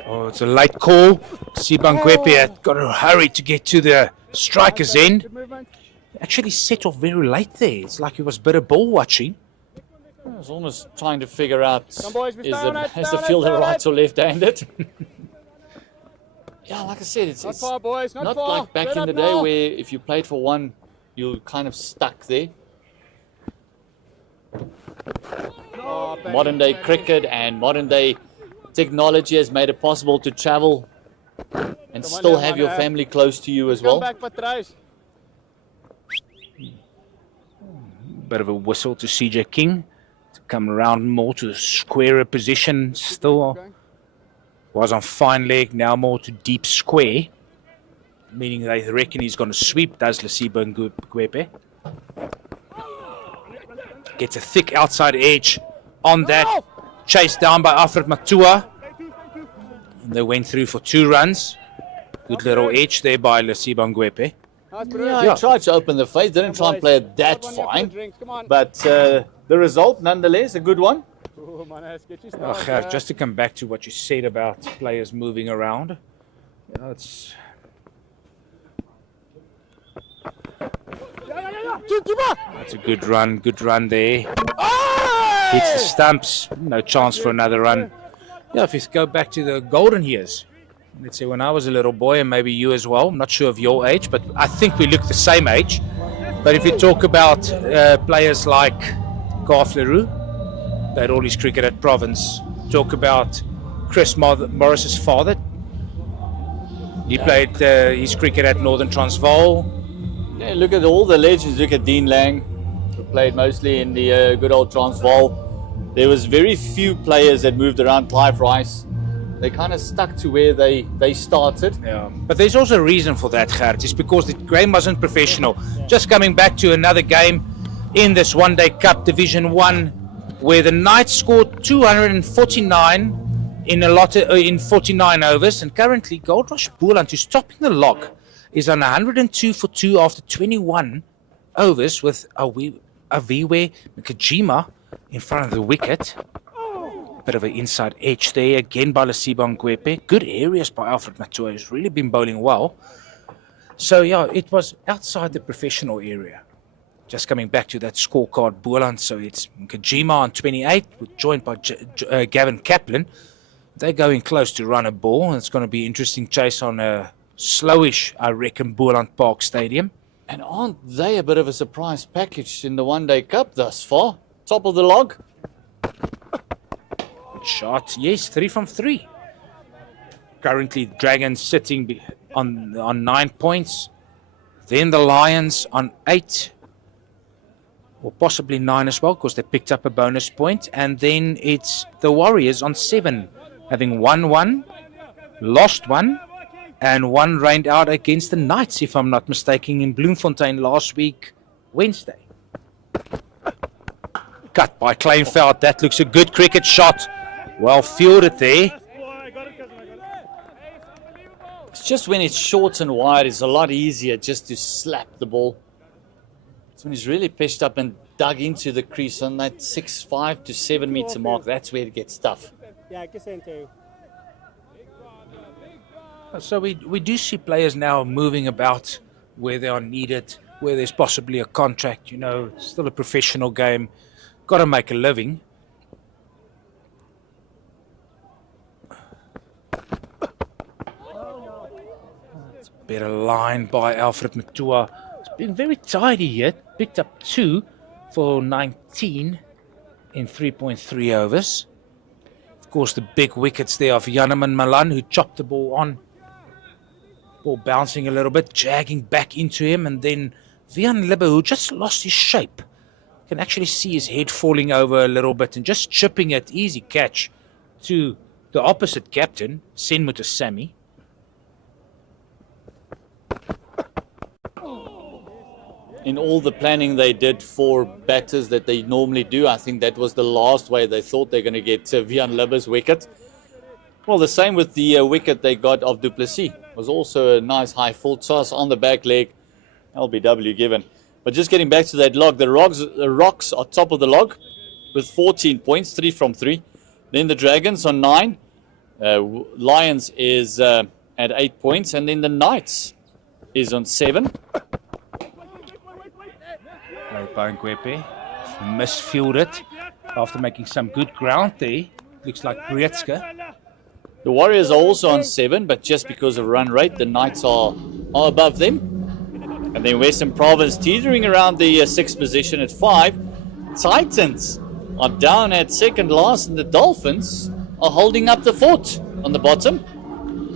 Oh, it's a late call. Lasiba Ngwepe had got to hurry to get to the striker's end. Actually set off very late there. It's like he was a bit of ball watching. I was almost trying to figure out, is boys, the fielder right or left-handed? Yeah, like I said, it's Not far, boys. Not not far. like back Straight in the up day now. where if you played for one, you're kind of stuck there. Oh, bang, Modern day bang. cricket and modern day technology has made it possible to travel and still have your family close to you as Come well. back, Patrijs. Bit of a whistle to CJ King to come around more to the squarer position. Still was on fine leg, now more to deep square, meaning they reckon he's going to sweep, does Lasiba Ngwepe. gets a thick outside edge on that. Chased down by Alfred Matua. And they went through for 2 runs. Good little edge there by Lesiba Ngwepe. Yeah, he tried to open the face, didn't try and play it that fine. But the result, nonetheless, a good one. Just to come back to what you said about players moving around. It's... That's a good run there. Hits the stumps, no chance for another run. Yeah, if you go back to the golden years, let's say when I was a little boy, and maybe you as well, I'm not sure of your age, but I think we look the same age. But if you talk about players like Garth Leroux, played all his cricket at Province. Talk about Chris Morris's father. He played his cricket at Northern Transvaal. Yeah, look at all the legends. Look at Dean Lang, who played mostly in the good old Transvaal. There was very few players that moved around. Clive Rice. They kind of stuck to where they started. Yeah, but there's also a reason for that, Gert. It's because the game wasn't professional. Just coming back to another game in this one-day cup, Division 1, where the Knights scored 249 in 49 overs, and currently Gold Rush Boland, who's topping the log, is on 102 for 2 after 21 overs with Aviwe Mkajima in front of the wicket. Bit of an inside edge there again by Lesiba Ngwepe. Good areas by Alfred Matua, who's really been bowling well. So yeah, it was outside the professional area. Just coming back to that scorecard, Boland. So it's Nkajima on 28, joined by Gavin Kaplan. They're going close to run a ball, and it's going to be an interesting chase on a slowish, I reckon, Boland Park Stadium. And aren't they a bit of a surprise package in the one-day cup thus far? Top of the log. Shot, yes, 3 from 3. Currently, Dragons sitting on 9 points. Then the Lions on 8, or possibly 9 as well, because they picked up a bonus point. And then it's the Warriors on 7, having won 1, lost 1, and 1 rained out against the Knights, if I'm not mistaken, in Bloemfontein last week, Wednesday. Cut by Kleinveld. That looks a good cricket shot. Well fielded there. It's just when it's short and wide, it's a lot easier just to slap the ball. It's when he's really pitched up and dug into the crease on that 6.5 to 7 meter mark. That's where it gets tough. So we do see players now moving about where they are needed, where there's possibly a contract. You know, it's still a professional game. Got to make a living. Better line by Alfred Matua. It's been very tidy yet. Picked up 2 for 19 in 3.3 overs. Of course, the big wickets there of Janeman Malan, who chopped the ball on. Ball bouncing a little bit, jagging back into him, and then Vian Libbe, who just lost his shape. You can actually see his head falling over a little bit and just chipping it. Easy catch to the opposite captain, Senmuta Sami. In all the planning they did for batters that they normally do, I think that was the last way they thought they're going to get Vian Libbe's wicket. Well, the same with the wicket they got of Du Plessis. It was also a nice high full toss on the back leg. LBW given. But just getting back to that log, the Rocks are top of the log with 14 points, 3 from 3. Then the Dragons on 9. Lions is at 8 points. And then the Knights is on 7. Played by Ngwepe. Misfielded after making some good ground there. Looks like Breetske. The Warriors are also on 7, but just because of run rate, the Knights are above them. And then Western Province teetering around the 6th position at 5. Titans are down at second last, and the Dolphins are holding up the fort on the bottom.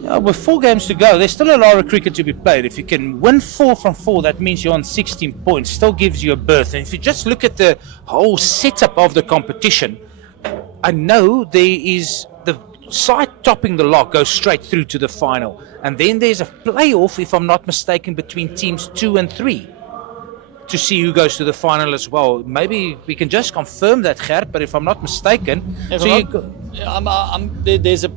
Yeah, with 4 games to go, there's still a lot of cricket to be played. If you can win 4 from 4, that means you're on 16 points. Still gives you a berth. And if you just look at the whole setup of the competition, I know there is the side topping the log goes straight through to the final. And then there's a playoff, if I'm not mistaken, between teams 2 and 3. to see who goes to the final as well. Maybe we can just confirm that, Gert, but if I'm not mistaken, If so I'm you not- go- there's a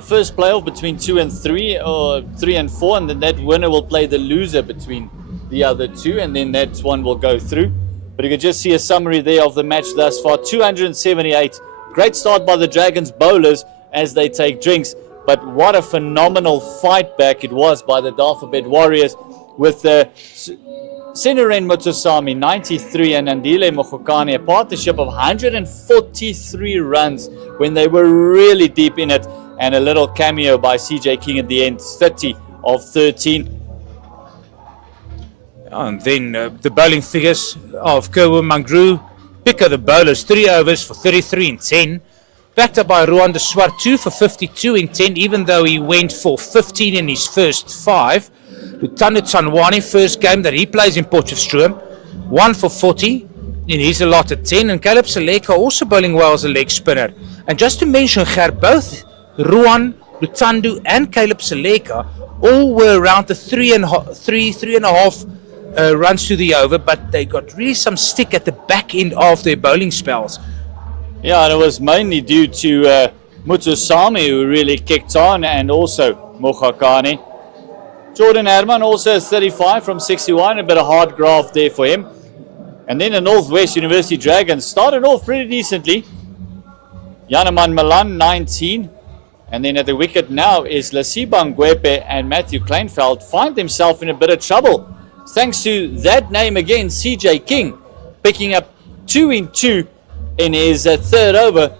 first playoff between 2 and 3, or 3 and 4, and then that winner will play the loser between the other two, and then that one will go through. But you can just see a summary there of the match thus far. 278. Great start by the Dragons bowlers as they take drinks. But what a phenomenal fight back it was by the Dafabet Warriors with Sinuren Mutusami 93 and Andile Mokhokane, a partnership of 143 runs when they were really deep in it, and a little cameo by CJ King at the end, 30 of 13. And then the bowling figures of Kerwin Mangru. Pick of the bowlers, 3 overs for 33 in 10. Backed up by Ruan de Swart, 2 for 52 in 10, even though he went for 15 in his first 5. Lutando Tsanwani, first game that he plays in Potchefstroom, 1 for 40 in his allotted 10. And Caleb Seleka also bowling well as a leg spinner. And just to mention, Ger, both Ruan, Lutando and Caleb Seleka all were around the 3.5 runs to the over, but they got really some stick at the back end of their bowling spells. Yeah, and it was mainly due to Mutusami, who really kicked on, and also Mokhokane. Jordan Herman also has 35 from 61, a bit of hard graft there for him. And then the Northwest University Dragons started off pretty decently. Yanaman Milan, 19. And then at the wicket now is Lasiba Ngwepe and Matthew Kleinfeld find themselves in a bit of trouble. Thanks to that name again, CJ King, picking up 2 in 2 in his third over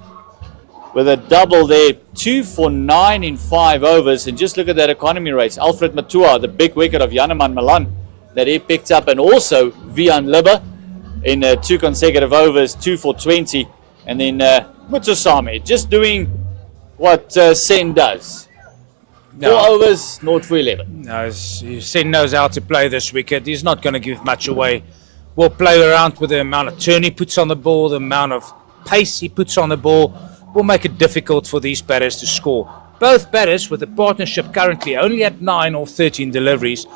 with a double there, 2 for 9 in 5 overs. And just look at that economy rates. Alfred Matua, the big wicket of Yanaman Milan that he picked up, and also Vian Libba in 2 consecutive overs, 2 for 20. And then Mutusami just doing what Sen does. 4 overs, 0 for 11. No, Sen knows how to play this wicket. He's not going to give much away. We'll play around with the amount of turn he puts on the ball, the amount of pace he puts on the ball. Will make it difficult for these batters to score. Both batters, with the partnership currently only at 9 or 13 deliveries,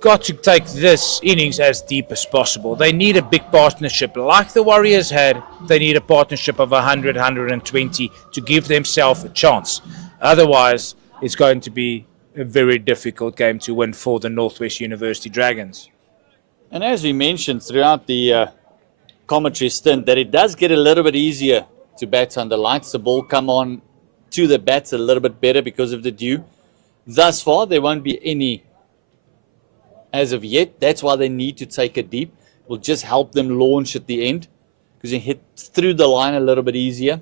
got to take this innings as deep as possible. They need a big partnership like the Warriors had. They need a partnership of 100, 120 to give themselves a chance. Otherwise, it's going to be a very difficult game to win for the Northwest University Dragons. And as we mentioned throughout the commentary stint, that it does get a little bit easier to bat under lights. The ball come on to the bats a little bit better because of the dew. Thus far, there won't be any as of yet. That's why they need to take it deep. It will just help them launch at the end because you hit through the line a little bit easier.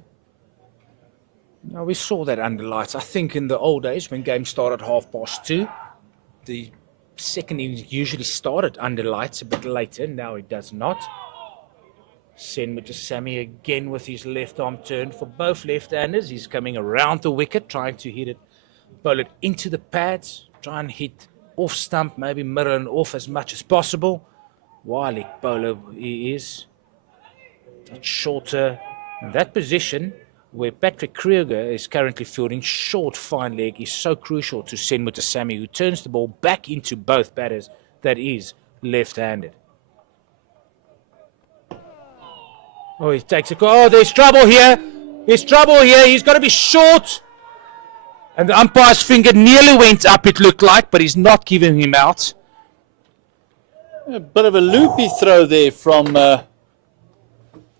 Now, we saw that under lights. I think in the old days when games started 2:30, the second innings usually started under lights a bit later. Now it does not. Sen Mutusami again with his left arm turn for both left-handers. He's coming around the wicket, trying to hit it, bowl it into the pads, try and hit off stump, maybe middle and off as much as possible. Wily bowler he is. Touch shorter. And that position where Patrick Kruger is currently fielding short fine leg is so crucial to Sen Mutusami, who turns the ball back into both batters, that is left-handed. Oh, he takes a call. Oh, there's trouble here. There's trouble here. He's got to be short. And the umpire's finger nearly went up, it looked like, but he's not giving him out. A bit of a loopy throw there from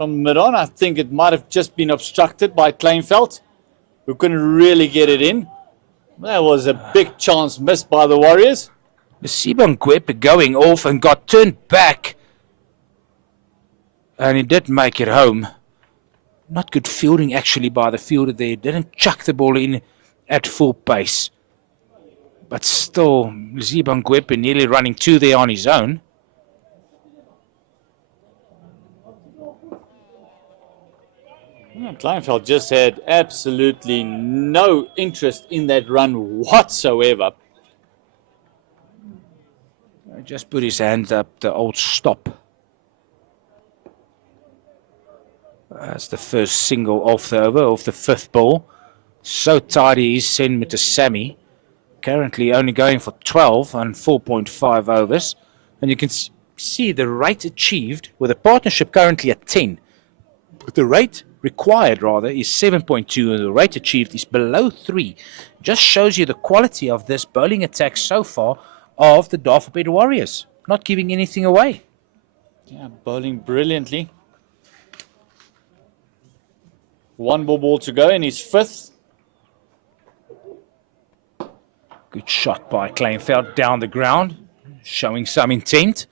Miron. I think it might have just been obstructed by Kleinfeld, who couldn't really get it in. That was a big chance missed by the Warriors. Lasiba Ngwepe going off and got turned back. And he did make it home. Not good fielding actually by the fielder there. Didn't chuck the ball in at full pace. But still, Lasiba Ngwepe nearly running 2 there on his own. Kleinfeld just had absolutely no interest in that run whatsoever. Just put his hand up, the old stop. That's the first single off the over, off the 5th ball. So tidy is Sen Mutusami. Currently only going for 12 on 4.5 overs. And you can see the rate achieved with a partnership currently at 10. The rate required, rather, is 7.2, and the rate achieved is below 3. Just shows you the quality of this bowling attack so far of the Dafabet Warriors. Not giving anything away. Yeah, bowling brilliantly. One more ball to go in his fifth. Good shot by Kleinveld down the ground, showing some intent.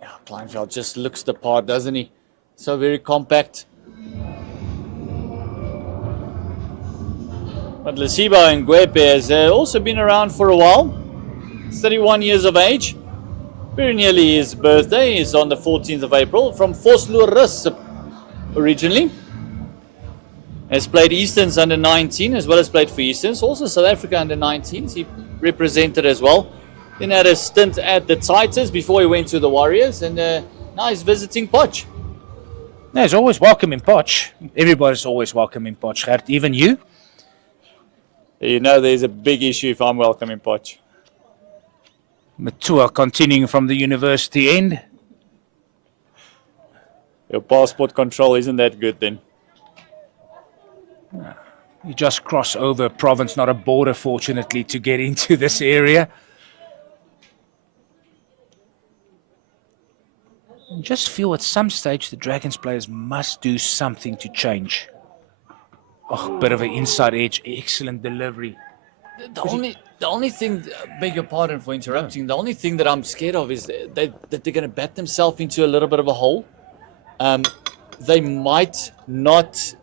Yeah, Kleinveld just looks the part, doesn't he? So very compact. But Lesibo and Ngwepe has also been around for a while. 31 years of age. Very nearly his birthday is on the 14th of April. From Vosloorus originally. Has played Easterns under 19 as well as played for Easterns. Also South Africa under 19s. He represented as well. Then had a stint at the Titans before he went to the Warriors. And now he's visiting Potch. No, he's always welcome in Potch. Everybody's always welcome in Potch, Gert. Even you. You know there's a big issue if I'm welcome in Potch. Matua continuing from the university end. Your passport control isn't that good then. You just cross over a province, not a border, fortunately, to get into this area. I just feel at some stage the Dragons players must do something to change. Oh, bit of an inside edge, excellent delivery. The only thing, beg your pardon for interrupting, the only thing that I'm scared of is that they're going to bat themselves into a little bit of a hole. They might not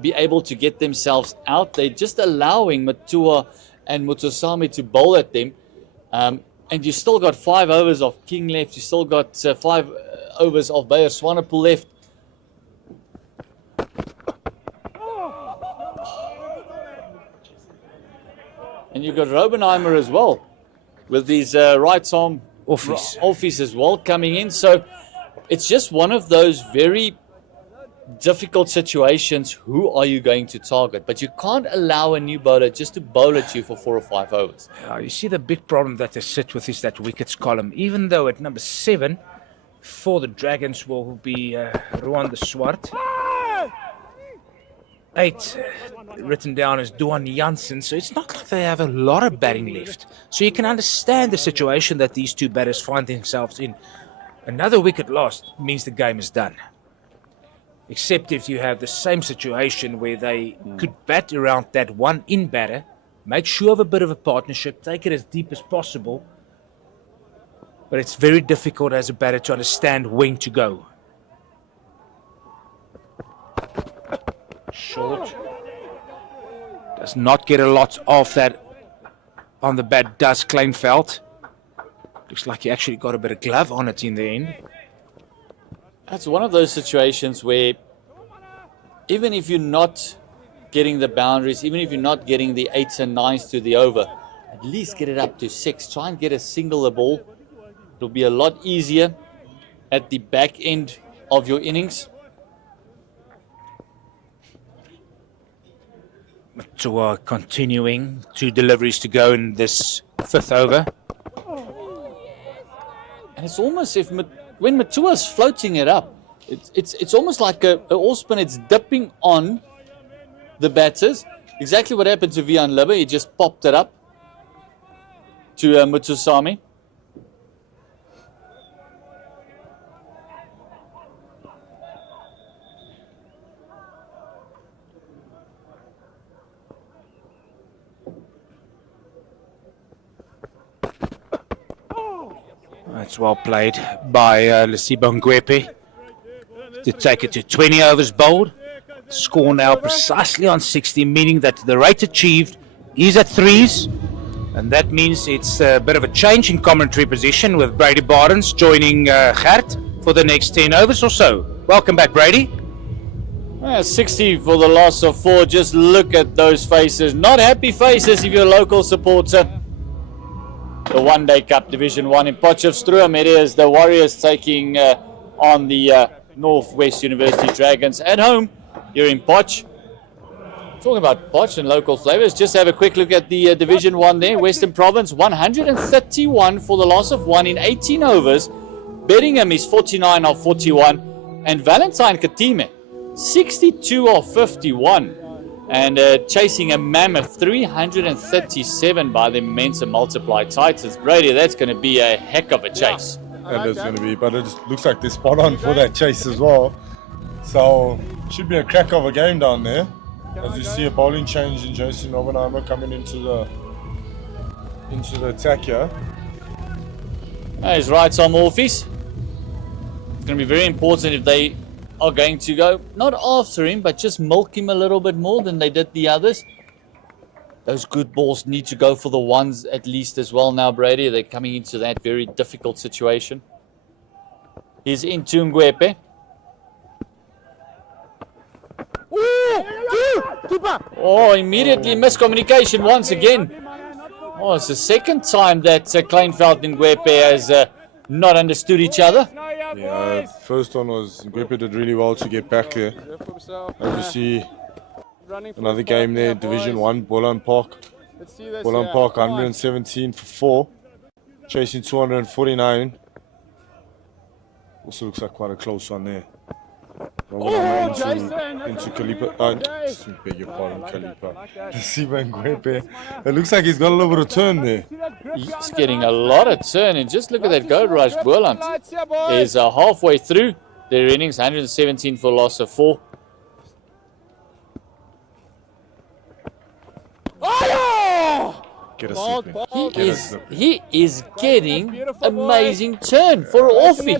be able to get themselves out. They're just allowing Matua and Mutusami to bowl at them. And you still got 5 overs of King left. You still got 5 overs of Bayer Swanepoel left. And you've got Robenheimer as well, with these right arm offies as well coming in. So it's just one of those very difficult situations. Who are you going to target? But you can't allow a new bowler just to bowl at you for 4 or 5 overs. You see, the big problem that they sit with is that wickets column. Even though at number 7 for the Dragons will be Ruan de Swart. 8 written down as Duan Janssen, so it's not like they have a lot of batting left. So you can understand the situation that these two batters find themselves in. Another wicket lost means the game is done. Except if you have the same situation where they could bat around that one in batter, make sure of a bit of a partnership, take it as deep as possible. But it's very difficult as a batter to understand when to go. Short. Does not get a lot of that on the bat, does Kleinveld. Looks like he actually got a bit of glove on it in the end. That's one of those situations where even if you're not getting the boundaries, even if you're not getting the 8s and 9s to the over, at least get it up to 6. Try and get a single the ball. It'll be a lot easier at the back end of your innings. Matua continuing, 2 deliveries to go in this 5th over. And it's almost if when Matua's floating it up, it's almost like a all spin. It's dipping on the batters. Exactly what happened to Vian Libbe. He just popped it up to Mutusami. That's well played by Lesibo Ngwepe to take it to 20 overs bowled. Score now precisely on 60, meaning that the rate achieved is at 3s. And that means it's a bit of a change in commentary position with Brady Barnes joining Gert for the next 10 overs or so. Welcome back, Brady. 60 for the loss of 4. Just look at those faces. Not happy faces if you're a local supporter. The One Day Cup Division 1 in Potchefstroom. It is the Warriors taking on the Northwest University Dragons at home here in Potch. Talking about Potch and local flavors, just have a quick look at the Division 1 there. Western Province, 131 for the loss of 1 in 18 overs. Bedingham is 49 of 41. And Valentine Katime, 62 of 51. And chasing a mammoth 337 by the Mensa Multiply Titans. Brady, that's going to be a heck of a chase. That is going to be, but it looks like they're spot on for that chase as well. So, should be a crack of a game down there. As you see a bowling change in Jason Oppenheimer coming into the attack here. His rights are Morpheus. It's going to be very important if they are going to go, not after him, but just milk him a little bit more than they did the others. Those good balls need to go for the ones at least as well now, Brady. They're coming into that very difficult situation. He's into Ngwepe. Oh, immediately miscommunication once again. Oh, it's the second time that Kleinveld and Ngwepe has not understood each other. Yeah, first one was Ngwepe did really well to get back there. As you see, another game there, Division 1, Boland Park. Boland Park 117 for 4, chasing 249. Also looks like quite a close one there. Into Kalipa. Beg your pardon, Kalipa. Siba Ngwepe. It looks like he's got a little bit of turn there. He's getting a lot of turn, and just look at that gold rush. Boland is halfway through their innings, 117 for a loss of 4. Get a slip in. He is getting amazing turn for an offie.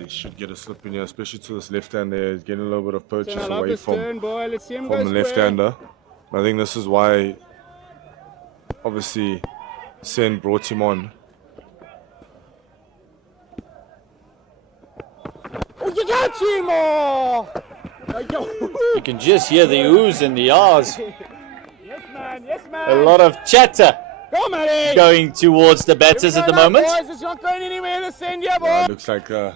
He should get a slip in here, especially to this left-hander. He's getting a little bit of purchase away from the left-hander. I think this is why, obviously, Sen brought him on. You got him! You can just hear the oohs and the ahs. Yes, man. A lot of chatter Go, Matty! going towards the batters at the moment. Boys, it's not going anywhere. Let's send you, boy. It looks like the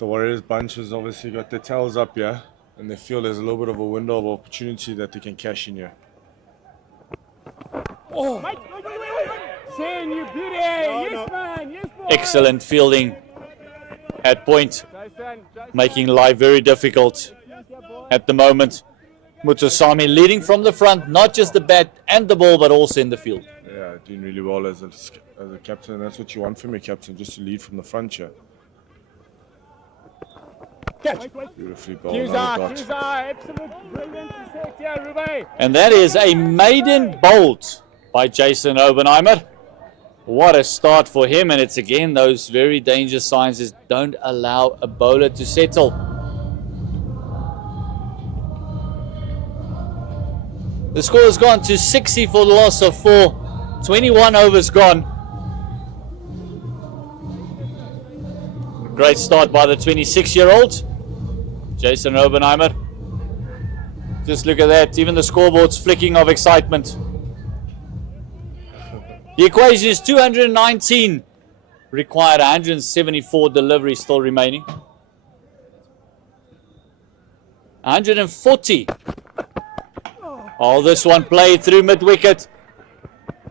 Warriors bunch has obviously got their tails up here, and they feel there's a little bit of a window of opportunity that they can cash in here. Oh, Sen, you beauty! Yes, man. Yes, boy. Excellent fielding at point, making life very difficult at the moment. Mutusami leading from the front, not just the bat and the ball, but also in the field. Yeah, doing really well as a captain. That's what you want from your captain, just to lead from the front here. Catch. Beautifully bowled. Absolute brilliant here, Ruby. And that is a maiden bolt by Jason Oppenheimer. What a start for him, and it's again those very dangerous signs is don't allow a bowler to settle. The score has gone to 60 for the loss of 4. 21 overs gone. Great start by the 26-year-old, Jason Oppenheimer. Just look at that, even the scoreboard's flicking of excitement. The equation is 219. Required 174 deliveries still remaining. 140. Oh, this one played through mid-wicket.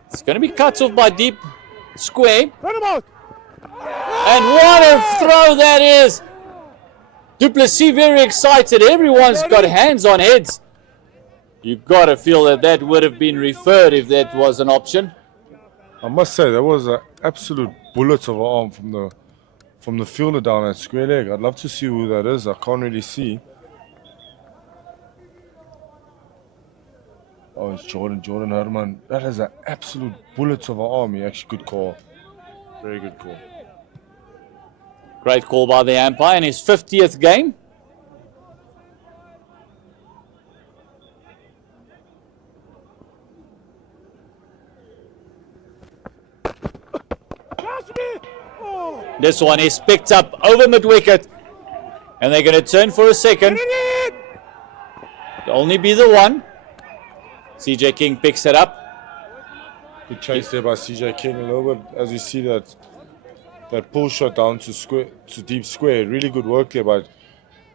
It's going to be cut off by deep square. Run him out. And what a throw that is. Duplessis very excited. Everyone's got hands on heads. You've got to feel that that would have been referred if that was an option. I must say, that was an absolute bullet of an arm from the fielder down at square leg. I'd love to see who that is. I can't really see. Oh, it's Jordan Herman. That is an absolute bullet of an arm. He actually good call. Very good call. Great call by the umpire in his 50th game. This one is picked up over mid-wicket. And they're going to turn for a second. It'll only be the one. CJ King picks it up. Good chase there by CJ King a little bit. As you see that pull shot down to deep square. Really good work there by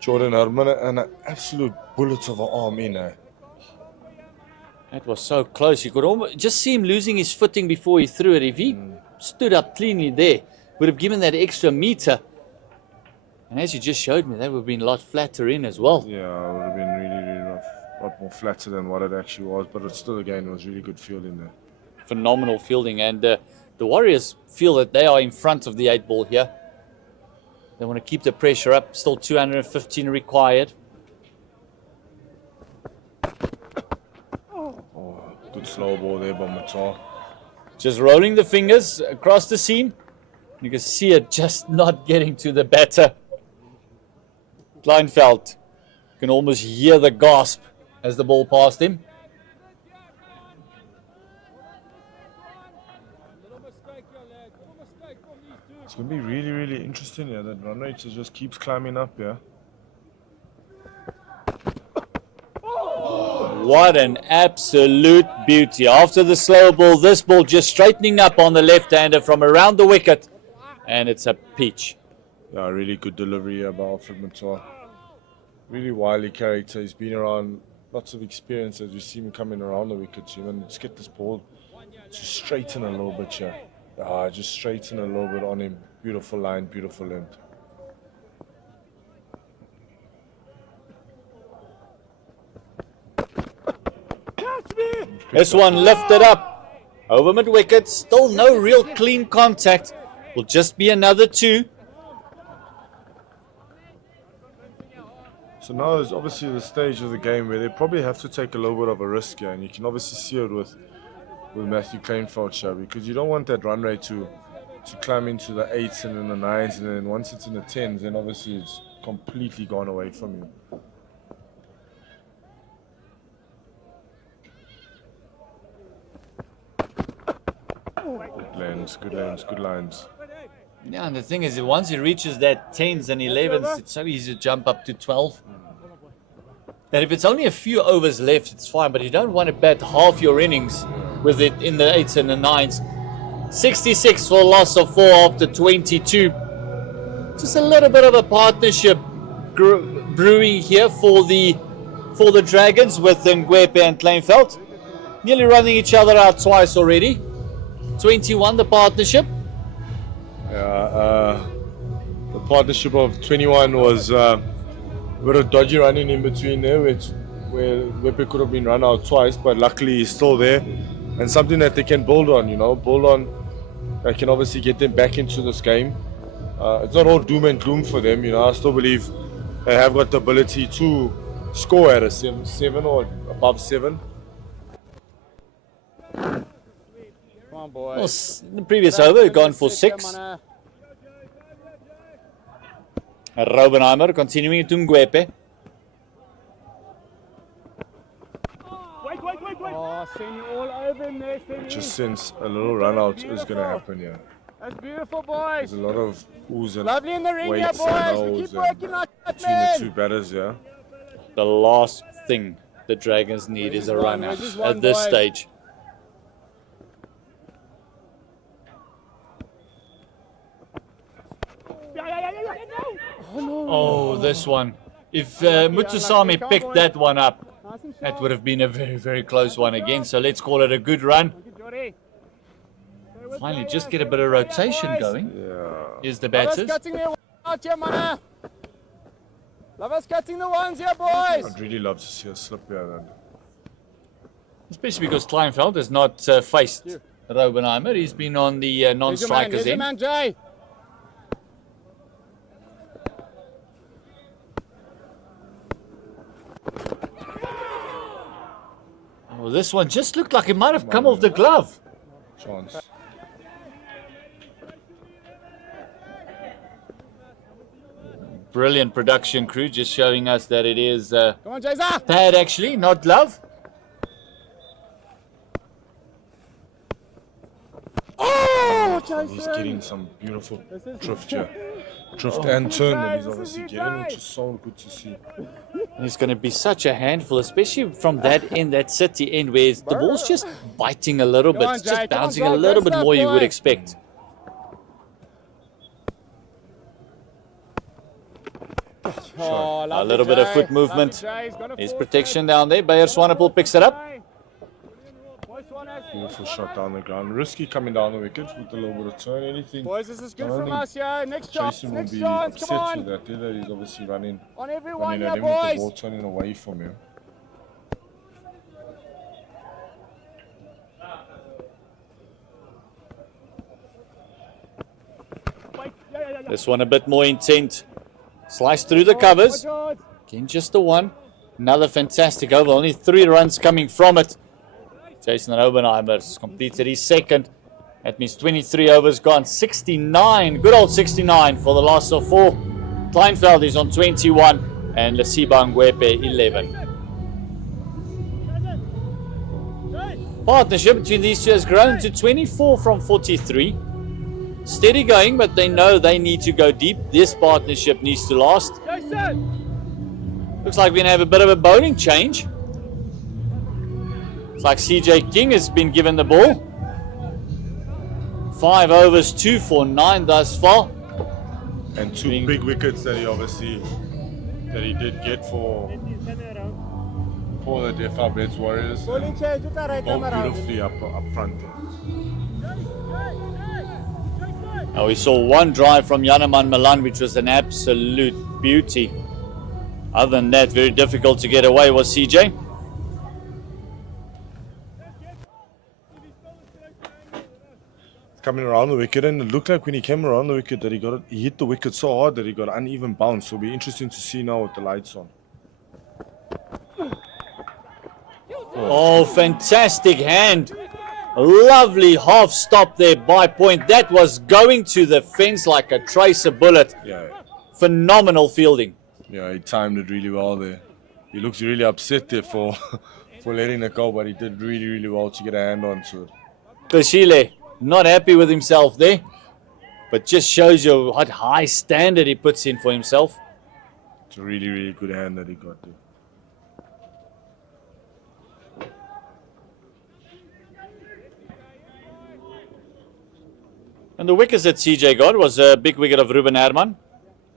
Jordan Herman. And an absolute bullet of an arm in there. That was so close. You could almost just see him losing his footing before he threw it. If he stood up cleanly there, would have given that extra meter. And as you just showed me, that would have been a lot flatter in as well. Yeah, it would have been really rough. A lot more flatter than what it actually was, but it's still, again, it was really good fielding there. Phenomenal fielding. And the Warriors feel that they are in front of the 8 ball here. They want to keep the pressure up. Still 215 required. Oh, good slow ball there by Matar. Just rolling the fingers across the seam. You can see it just not getting to the batter. Kleinveld. You can almost hear the gasp as the ball passed him. It's going to be really interesting here. That run rate just keeps climbing up here. What an absolute beauty. After the slow ball, this ball just straightening up on the left-hander from around the wicket. And it's a peach. Yeah, really good delivery here by Alfred Matar. Really wily character. He's been around, lots of experience as we see him coming around the wickets. And just get this ball to straighten a little bit here. Just straighten a little bit on him. Beautiful line, beautiful length. This one lifted up over mid-wicket. Still no real clean contact. Will just be another 2. So now is obviously the stage of the game where they probably have to take a little bit of a risk here, and you can obviously see it with Matthew Kleinveld here, because you don't want that run rate to climb into the 8s and then the 9s, and then once it's in the 10s, then obviously it's completely gone away from you. Good lines, good lines. Yeah, and the thing is, that once he reaches that 10s and 11s, it's so easy to jump up to 12. And if it's only a few overs left, it's fine, but you don't want to bat half your innings with it in the 8s and the 9s. 66 for a loss of 4 after 22. Just a little bit of a partnership brewing here for the Dragons with Ngwepe and Kleinveld. Nearly running each other out twice already. 21 the partnership. Yeah, the partnership of 21 was a bit of dodgy running in between there, where Wepe could have been run out twice, but luckily he's still there, and something that they can build on, that can obviously get them back into this game. It's not all doom and gloom for them, I still believe they have got the ability to score at a 7 or above 7. Well, in the previous over, gone for 6. Raubenheimer continuing to Ngwepe. Just sense a little run out is going to happen here. That's beautiful, boys. There's a lot of oohs and Lovely in the ring here, weights boys. and We nose keep working like that, between the man. 2 batters, yeah. The last thing the Dragons need is a run out at this stage. Oh, this one. If Mutusami picked that one up, that would have been a very close one again. So let's call it a good run. Finally, just get a bit of rotation going. Here's the batters. Lovers cutting the ones here, boys. I'd really love to see a slip here then. Especially because Kleinveld has not faced Raubenheimer. He's been on the non-strikers end. Man, Jay. Oh, this one just looked like it might have come off the glove. Chance. Brilliant production crew, just showing us that it is Come on, Jason. pad actually, not glove. Oh, He's getting some beautiful drift here. Drift and turn that he's obviously getting, which is so good to see. It's going to be such a handful, especially from that end, that city end, where the ball's just biting a little bit, it's just bouncing a little bit more you would expect. Oh, A little bit of foot movement. His protection down there. Bayer Swanepoel picks it up. Beautiful shot down the ground. Risky coming down the wicket with a little bit of turn. Anything. Boys, this is good I don't from think us here. Next chance, Jason will next be chance, come upset with on. that. Either he's obviously running On everyone at here, him with the boys. ball turning away from him. This one a bit more intent. Slice through the covers. Again, just the one. Another fantastic over. Only 3 runs coming from it. Jason Obenheimer's completed his second. That means 23 overs gone. 69. Good old 69 for the last of 4. Kleinveld is on 21. And Lesiba Ngwepe 11. Partnership between these two has grown to 24 from 43. Steady going, but they know they need to go deep. This partnership needs to last. Looks like we're going to have a bit of a bowling change. It's like CJ King has been given the ball. 5 overs, 2 for 9 thus far. And 2 big wickets that he did get for the Dafabet Warriors. Bowling change with that right Both time around. beautifully up front there. Now we saw one drive from Yanaman Milan, which was an absolute beauty. Other than that, very difficult to get away was CJ. Coming around the wicket, and it looked like when he came around the wicket that he hit the wicket so hard that he got an uneven bounce. So it'll be interesting to see now with the lights on. Oh, fantastic hand. Lovely half stop there by Point. That was going to the fence like a tracer bullet. Yeah, Phenomenal fielding. yeah, he timed it really well there. He looks really upset there for letting it go, but he did really, really well to get a hand onto it. Kashile, not happy with himself there, but just shows you what high standard he puts in for himself. It's a really, really good hand that he got there. And the wickets that CJ got was a big wicket of Ruben Herman,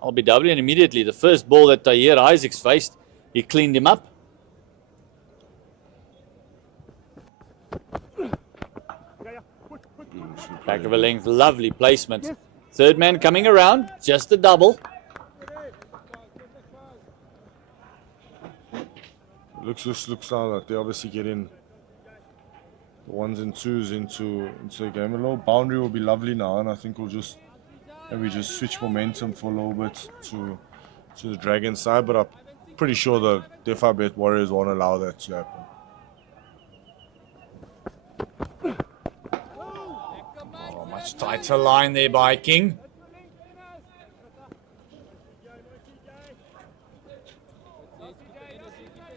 LBW, and immediately the first ball that Tahir Isaacs faced, he cleaned him up. Back of a length, lovely placement. Third man coming around, just a double. Looks now that they're obviously getting the 1s and 2s into the game. A little boundary will be lovely now, and I think we'll just switch momentum for a little bit to the Dragon side. But I'm pretty sure the Dafabet Warriors won't allow that to happen. Oh, much tighter line there by King.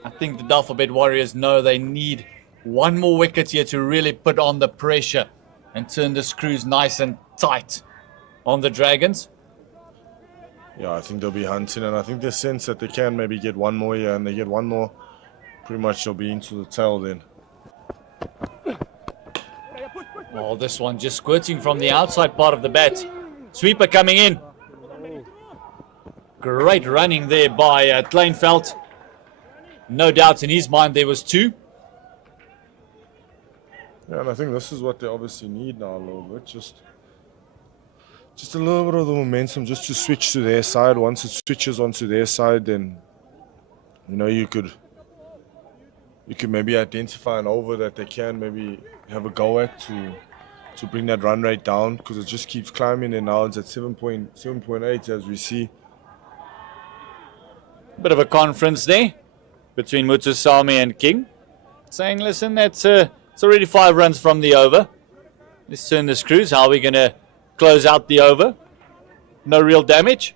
I think the Dafabet Warriors know they need one more wicket here to really put on the pressure and turn the screws nice and tight on the Dragons. Yeah, I think they'll be hunting, and I think they sense that they can maybe get one more here, and they get one more, pretty much they'll be into the tail then. Oh, this one just squirting from the outside part of the bat. Sweeper coming in. Great running there by Kleinveld. No doubt in his mind there was 2. Yeah, and I think this is what they obviously need now a little bit. Just a little bit of the momentum just to switch to their side. Once it switches onto their side, then you could maybe identify an over that they can maybe have a go at to bring that run rate down, because it just keeps climbing, and now it's at 7.8 as we see. Bit of a conference there between Mutusami and King, saying, listen, it's already 5 runs from the over. Let's turn the screws. How are we going to close out the over? No real damage.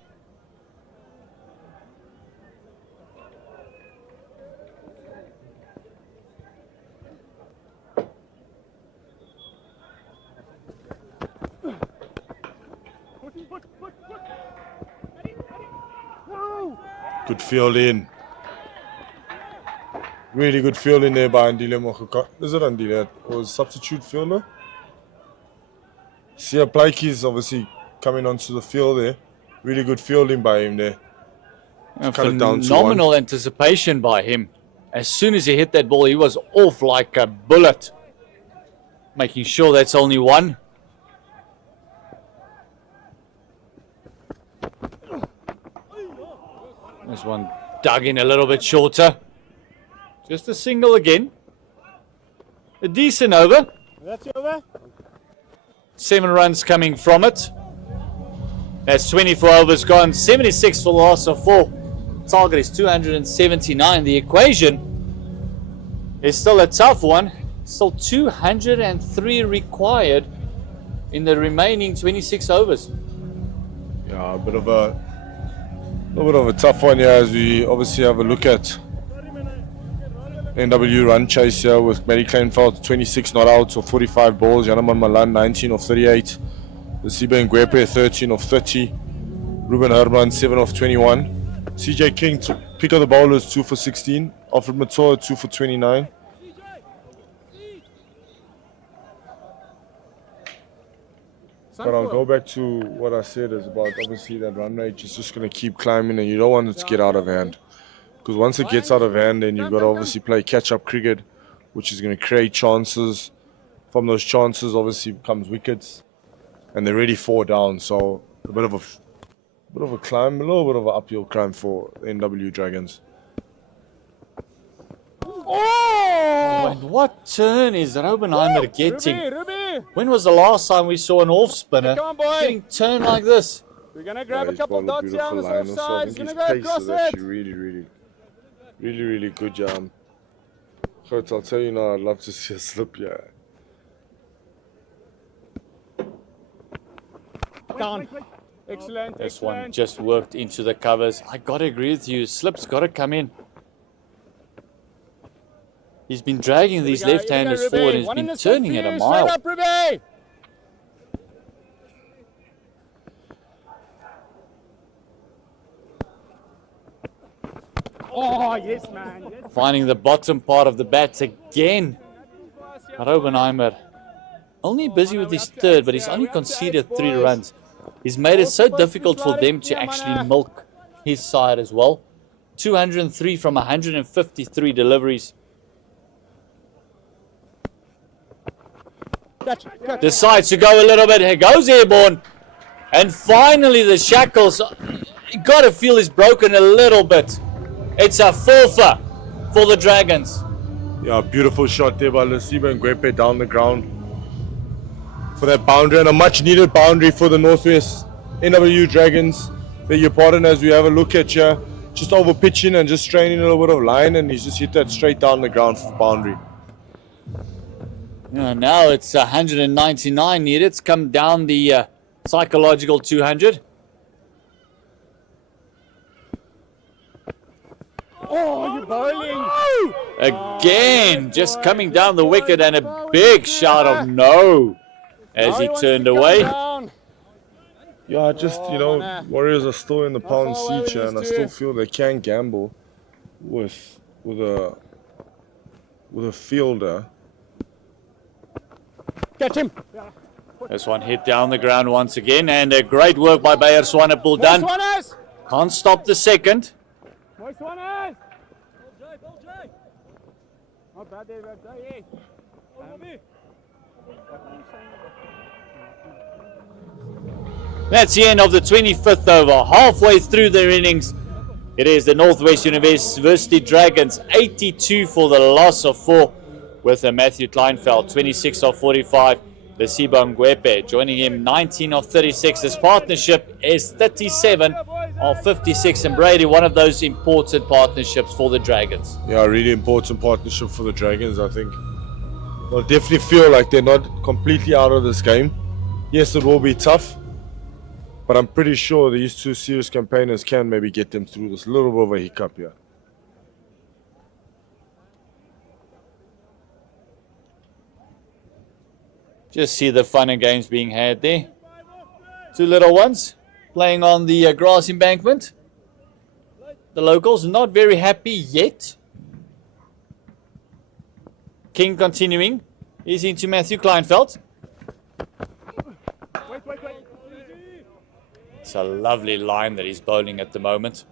Good field in. Really good fielding there by Andile Mokuka. Is it Andile? Or substitute fielder? Sia Plaiki is obviously coming onto the field there. Really good fielding by him there. Cut it down to 1. Phenomenal anticipation by him. As soon as he hit that ball, he was off like a bullet. making sure that's only one. This one dug in a little bit shorter. Just a single again. A decent over. That's over. 7 runs coming from it. That's 24 overs gone. 76 for the loss of 4. Target is 279. The equation is still a tough one. Still 203 required in the remaining 26 overs. Yeah, a little bit of a tough one here as we obviously have a look at NWU run chase here with Matty Kleinveld 26 not outs of 45 balls, Janaman Malan 19 of 38, Lesiba Ngwepe 13 of 30, Ruben Herman 7 of 21, CJ King pick of the bowlers 2 for 16, Alfred Matoa 2 for 29. But I'll go back to what I said is about obviously that run rate is just going to keep climbing and you don't want it to get out of hand. Because once it gets out of hand, then you've got to obviously play catch-up cricket, which is going to create chances. From those chances, obviously, comes wickets. And they're already 4 down, so a bit of a climb, a little bit of an uphill climb for the NWU Dragons. Oh! And what turn is Robenheimer getting? Ruby! When was the last time we saw an off spinner Come on, boy. getting turned like this? We're going to grab a He's couple bowled a dots here on beautiful the line soft also. I side. He's think going his to go pace across is it. actually really good, Jan. But I'll tell you now, I'd love to see a slip here. Down. Excellent, This one excellent. just worked into the covers. I got to agree with you. Slip's got to come in. He's been dragging these Here we go, left-handers Ruby. forward and he's One in been the turning at a fuse. mile. Straight up, Ruby. Oh, yes, man. Yes. Finding the bottom part of the bats again. Robenheimer only busy with his third, but he's only conceded 3 runs. He's made it so difficult for them to actually milk his side as well. 203 from 153 deliveries. Catch. Decides to go a little bit. He goes airborne. And finally the shackles, you got to feel is broken a little bit. It's a forfeit for the Dragons. Yeah, beautiful shot there by Lesiba Ngwepe down the ground for that boundary, and a much needed boundary for the Northwest NWU Dragons. Beg your pardon as we have a look at you. Just over pitching and just straining a little bit of line, and he's just hit that straight down the ground for the boundary. Yeah, now it's 199 needed. It's come down the psychological 200. Oh, you're bowling. Again, just coming down the wicket and a big shout of no as he turned away. Yeah, just, you know, Warriors are still in the pound seat here, and I still feel they can gamble with a fielder. Catch him. This one hit down the ground once again, and a great work by Bayer Swanepoel done. Swaners. Can't stop the second. Mooi Swaners. Not bad there, yeah. That's the end of the 25th over. Halfway through their innings, it is the Northwest University Dragons 82 for the loss of 4 with a Matthew Kleinveld 26 of 45. Lesiba Ngwepe joining him 19 of 36. This partnership is 37 of 56, and Brady, one of those important partnerships for the Dragons. Yeah, a really important partnership for the Dragons, I think. They'll definitely feel like they're not completely out of this game. Yes, it will be tough, but I'm pretty sure these 2 serious campaigners can maybe get them through this little bit of a hiccup here. Just see the fun and games being had there. 2 little ones playing on the grass embankment. The locals not very happy yet. King continuing. He's into Matthew Kleinveld. It's a lovely line that he's bowling at the moment.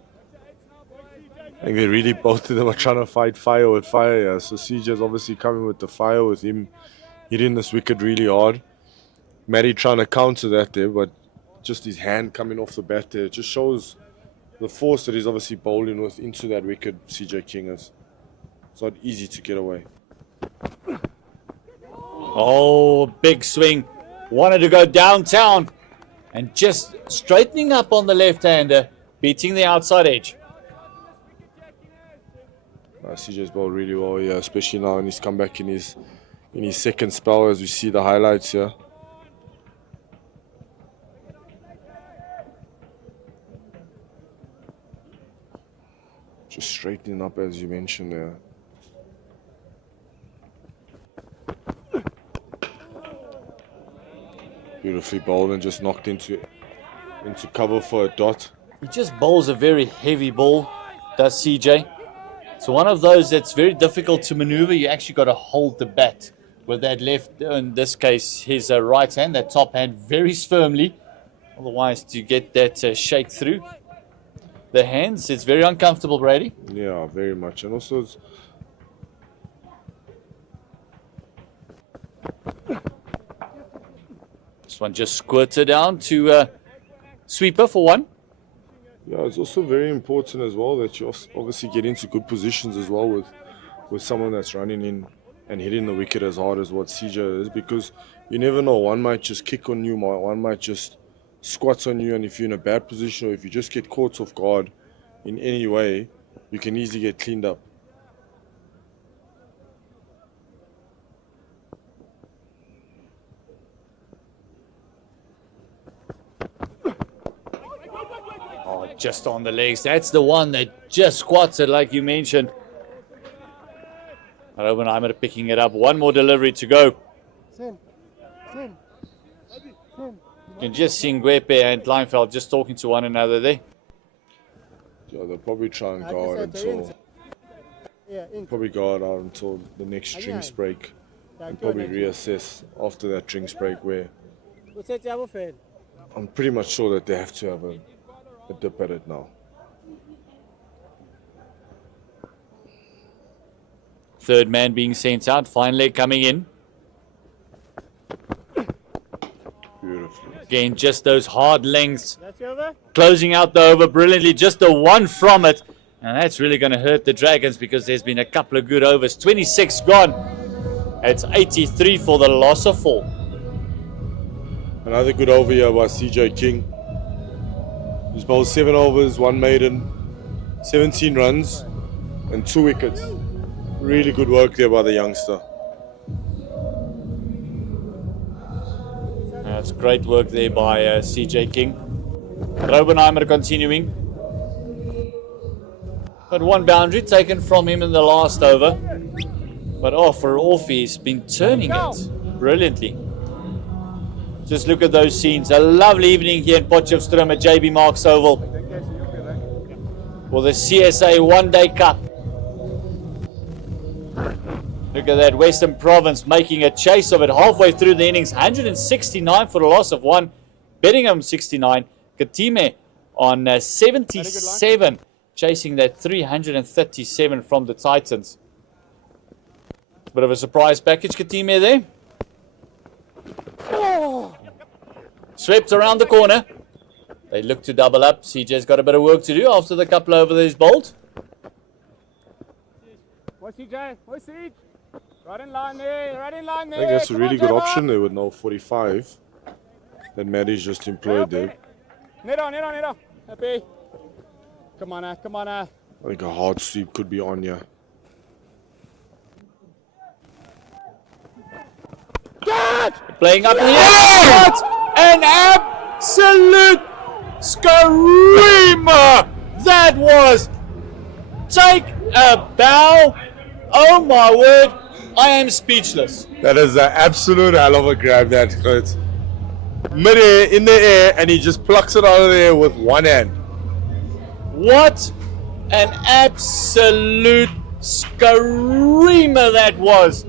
I think they really, both of them are trying to fight fire with fire here. So CJ's obviously coming with the fire with him hitting this wicket really hard. Matty trying to counter that there, but just his hand coming off the bat there, it just shows the force that he's obviously bowling with into that wicket. CJ King is. It's not easy to get away. Oh, big swing. Wanted to go downtown and just straightening up on the left-hander, beating the outside edge. CJ's bowled really well here, especially now when he's come back in his second spell, as we see the highlights here. Just straightening up, as you mentioned there. Beautifully bowled and just knocked into cover for a dot. He just bowls a very heavy ball, does CJ. So one of those that's very difficult to maneuver. You actually got to hold the bat with that left, in this case, his right hand, that top hand, very firmly. Otherwise, to get that shake through the hands, it's very uncomfortable, Brady. Yeah, very much. And also, it's this one just squirted down to sweeper for one. yeah, it's also very important as well that you obviously get into good positions as well with someone that's running in and hitting the wicket as hard as what CJ is, because you never know. One might just kick on you, one might just squat on you, and if you're in a bad position or if you just get caught off guard in any way, you can easily get cleaned up. Oh, just on the legs. That's the one that just squats it, like you mentioned. Oppenheimer picking it up. One more delivery to go. You can just see Ngwepe and Kleinfeld just talking to one another there. Yeah, they'll probably try and guard until the next drinks break, and probably reassess after that drinks break, where I'm pretty much sure that they have to have a dip at it now. Third man being sent out. Fine leg coming in. Beautiful. Again, just those hard lengths. Closing out the over brilliantly. Just the one from it. And that's really going to hurt the Dragons because there's been a couple of good overs. 26 gone. It's 83 for the loss of 4. Another good over here by CJ King. He's bowled 7 overs, 1 maiden, 17 runs, and 2 wickets. Really good work there by the youngster. That's great work there by CJ King. Oppenheimer continuing. But one boundary taken from him in the last over. But for off, he's been turning it brilliantly. Just look at those scenes. A lovely evening here in Potchefstroom at JB Marks Oval for the CSA One-Day Cup. Look at that, Western Province making a chase of it halfway through the innings. 169 for the loss of 1. Bedingham 69. Katime on 77, chasing that 337 from the Titans. Bit of a surprise package, Katime there. Swept around the corner. They look to double up. CJ's got a bit of work to do after the couple over he's bowled. What's CJ? What's Siege? Right in line there, right in line there. I think that's a really good option there with no 45 that Matty's just employed there. Nero. Happy. Come on now. I think a hard sweep could be on here. Playing up in the air. An absolute screamer that was. Take a bow. Oh my word. I am speechless. That is an absolute hell of a grab, that hurts. Mid-air, in the air, and he just plucks it out of there with one hand. What an absolute screamer that was.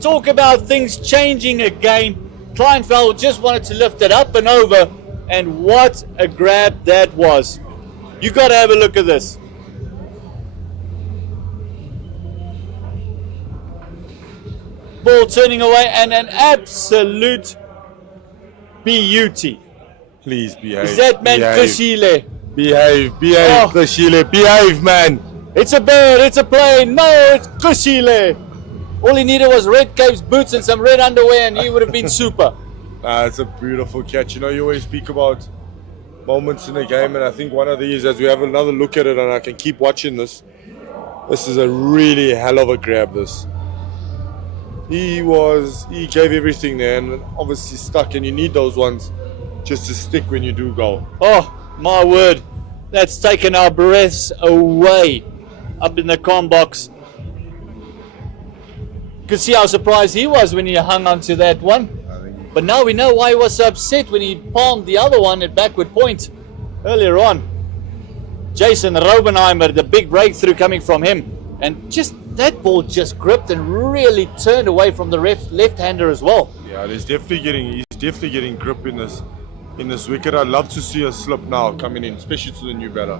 Talk about things changing again. Kleinfeld just wanted to lift it up and over, and what a grab that was. You got to have a look at this. ball turning away, and an absolute beauty. Please behave. Is that man Kushile? Behave, Oh. Kushile, behave, man. It's a bird, it's a plane. No, it's Kushile. All he needed was red capes, boots, and some red underwear, and he would have been super. It's a beautiful catch. You know, you always speak about moments in the game, and I think one of these, as we have another look at it, and I can keep watching this, this is a really hell of a grab, this. He gave everything there, and obviously stuck, and you need those ones just to stick when you do go. Oh, my word. That's taken our breaths away up in the com box. You could see how surprised he was when he hung onto that one. But now we know why he was so upset when he palmed the other one at backward point earlier on. Jason Robenheimer, the big breakthrough coming from him. And just that ball just gripped and really turned away from the left-hander as well. Yeah, he's definitely getting grip in this wicket. I'd love to see a slip now coming in, especially to the new batter.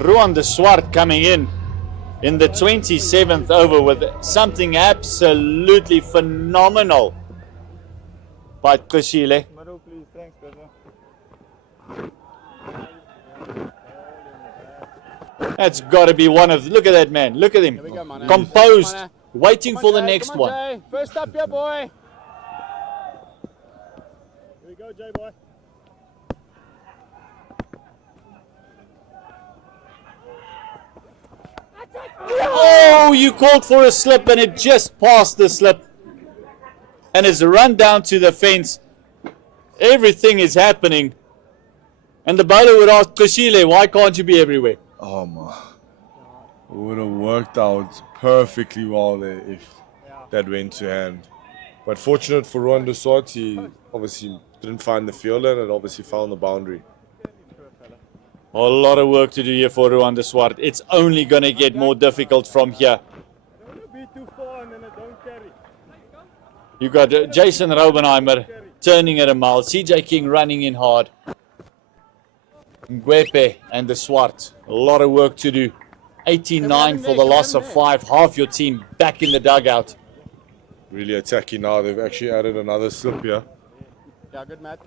Ruan de Swart coming in the 27th over with something absolutely phenomenal by Kushile. That's got to be one of, look at that man, look at him, composed, waiting for the next one. Jay. First up here, boy. Here we go, Jay, boy. Oh, you called for a slip and it just passed the slip. And it's run down to the fence. Everything is happening. And the bowler would ask Kushile, why can't you be everywhere? Oh my. It would have worked out perfectly well there if that went to hand. But fortunate for Ruan de Swart, he obviously didn't find the fielder and obviously found the boundary. A lot of work to do here for Ruan de Swart. It's only going to get more difficult from here. Don't be too far and then don't carry. You got Jason Robenheimer turning at a mile. CJ King running in hard. Ngwepe and de Swart. A lot of work to do. 89 for the loss of 5. Half your team back in the dugout. Really attacking now. They've actually added another slip here. Yeah, good, Matt.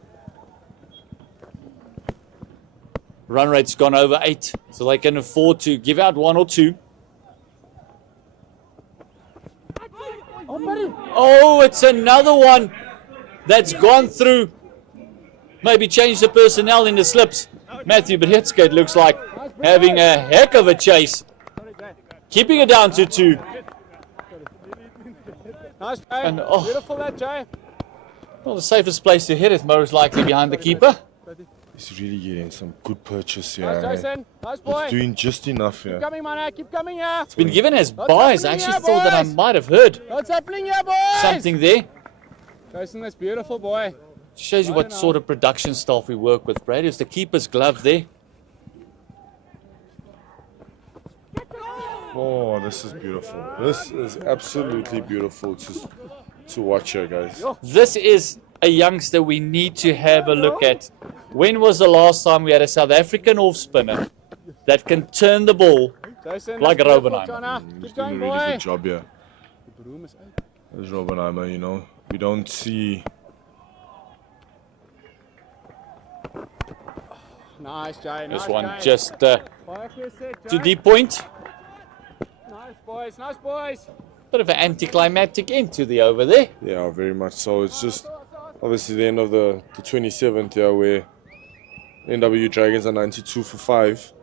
Run rate's gone over 8, so they can afford to give out 1 or 2. Oh, it's another one that's gone through. Maybe change the personnel in the slips. Matthew Britska, it looks like, having a heck of a chase. Keeping it down to 2. Nice, Jay. And, Beautiful, that, Jay. Well, the safest place to hit is most likely behind the keeper. He's really getting some good purchase here. Nice, Jason. Nice, boy. He's doing just enough here. Keep coming, man. Keep coming here. It's been given as buys. I happening actually here, thought that I boys? might have heard What's happening here, boys? something there. Jason, that's beautiful, boy. Shows you what sort of production staff we work with, Brad. It's the keeper's glove there. Oh, this is beautiful. This is absolutely beautiful to watch here, guys. This is a youngster we need to have a look at. When was the last time we had a South African off spinner that can turn the ball Jason, like that's beautiful, Robenheimer? Jana. He's Keep doing going, a really boy. good job here. There's Robenheimer, you know. We don't see... Nice, Jay. This Nice, one Jay. just Quiet for a sec, to Jay. deep point. Nice, boys. Nice, boys. Bit of an anticlimactic end to the over there. Yeah, very much so. It's just obviously the end of the 27th here where NWU Dragons are 92 for 5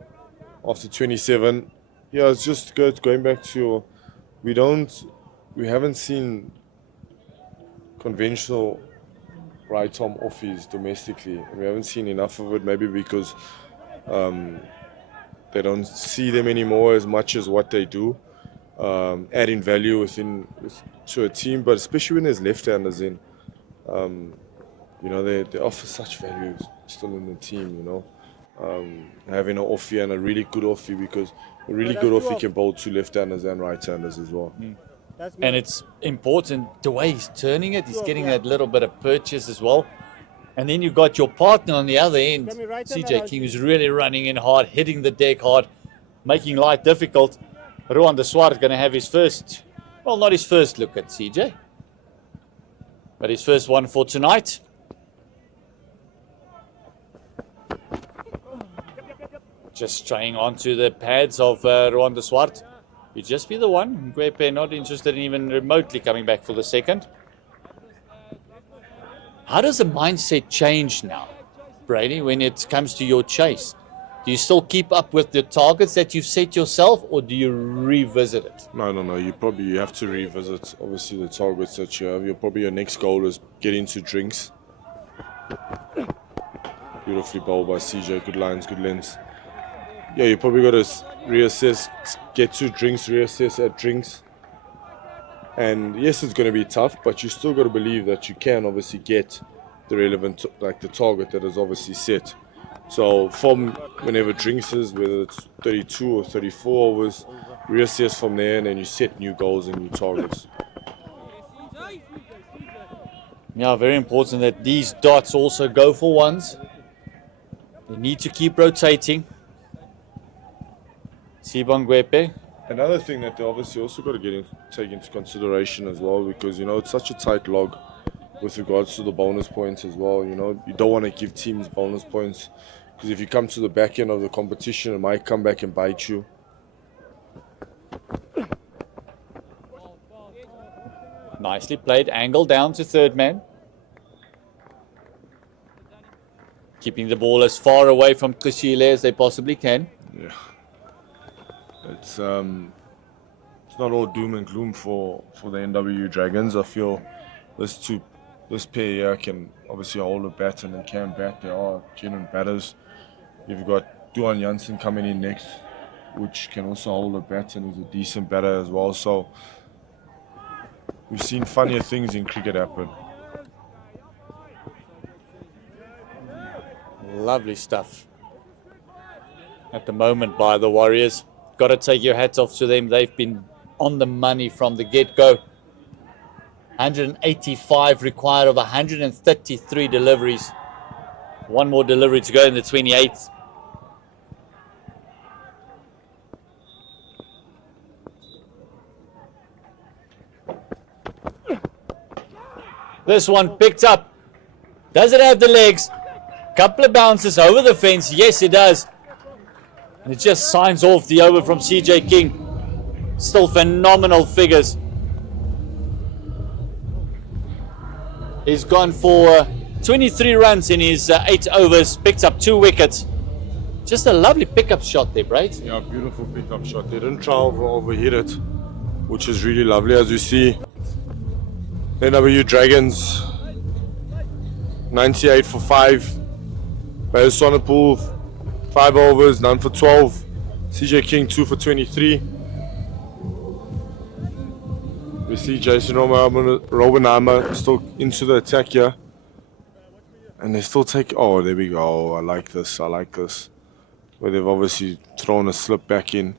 after 27. Yeah, it's just good. Going back to your, we haven't seen conventional right arm offies domestically. We haven't seen enough of it, maybe because they don't see them anymore as much as what they do, adding value to a team, but especially when there's left-handers in, you know, they offer such value still in the team, you know, having an offie and a really good offie, because a really good offie can bowl 2 left-handers and right-handers as well. And it's important the way he's turning it. He's getting that little bit of purchase as well. And then you've got your partner on the other end, Come here, right there, CJ Melody. King, who's really running in hard, hitting the deck hard, making life difficult. Rowan de Swart going to have his first, well, not his first look at CJ, but his first one for tonight. Just straying onto the pads of Rowan de Swart. You'd just be the one. Ngwepe not interested in even remotely coming back for the second. How does the mindset change now, Brady, when it comes to your chase? Do you still keep up with the targets that you've set yourself, or do you revisit it? No. You have to revisit, obviously, the targets that you have. Your next goal is get into drinks. Beautifully bowled by CJ. Good lines, good lengths. Yeah, you probably got to reassess, get to drinks, reassess at drinks. And yes, it's going to be tough, but you still got to believe that you can obviously get the relevant, like the target that is obviously set. So from whenever drinks is, whether it's 32 or 34 overs, reassess from there, and then you set new goals and new targets. Yeah, very important that these dots also go for ones. They need to keep rotating. Sibong Ngwepe. Another thing that they obviously also got to take into consideration as well, because it's such a tight log with regards to the bonus points as well. You don't want to give teams bonus points, because if you come to the back end of the competition, it might come back and bite you. Nicely played, angle down to third man. Keeping the ball as far away from Kushile as they possibly can. Yeah. It's not all doom and gloom for the NWU Dragons. I feel this pair here can obviously hold a bat and they can bat. They are genuine batters. You've got Duan Janssen coming in next, which can also hold a bat and is a decent batter as well. So we've seen funnier things in cricket happen. Lovely stuff at the moment by the Warriors. Got to take your hats off to them. They've been on the money from the get-go. 185 required of 133 deliveries. One more delivery to go in the 28th. This one picked up. Does it have the legs? Couple of bounces over the fence. Yes, it does. And it just signs off the over from CJ King. Still phenomenal figures. He's gone for 23 runs in his 8 overs, picked up 2 wickets. Just a lovely pickup shot there, right? Yeah, beautiful pickup shot. They didn't try overhit it, which is really lovely. As you see, NWU Dragons 98 for 5. Bail Sonnepool 5 overs, none for 12. CJ King 2 for 23. We see Jason Robbenheimer still into the attack here. And they still take, oh, there we go. I like this. Where they've obviously thrown a slip back in.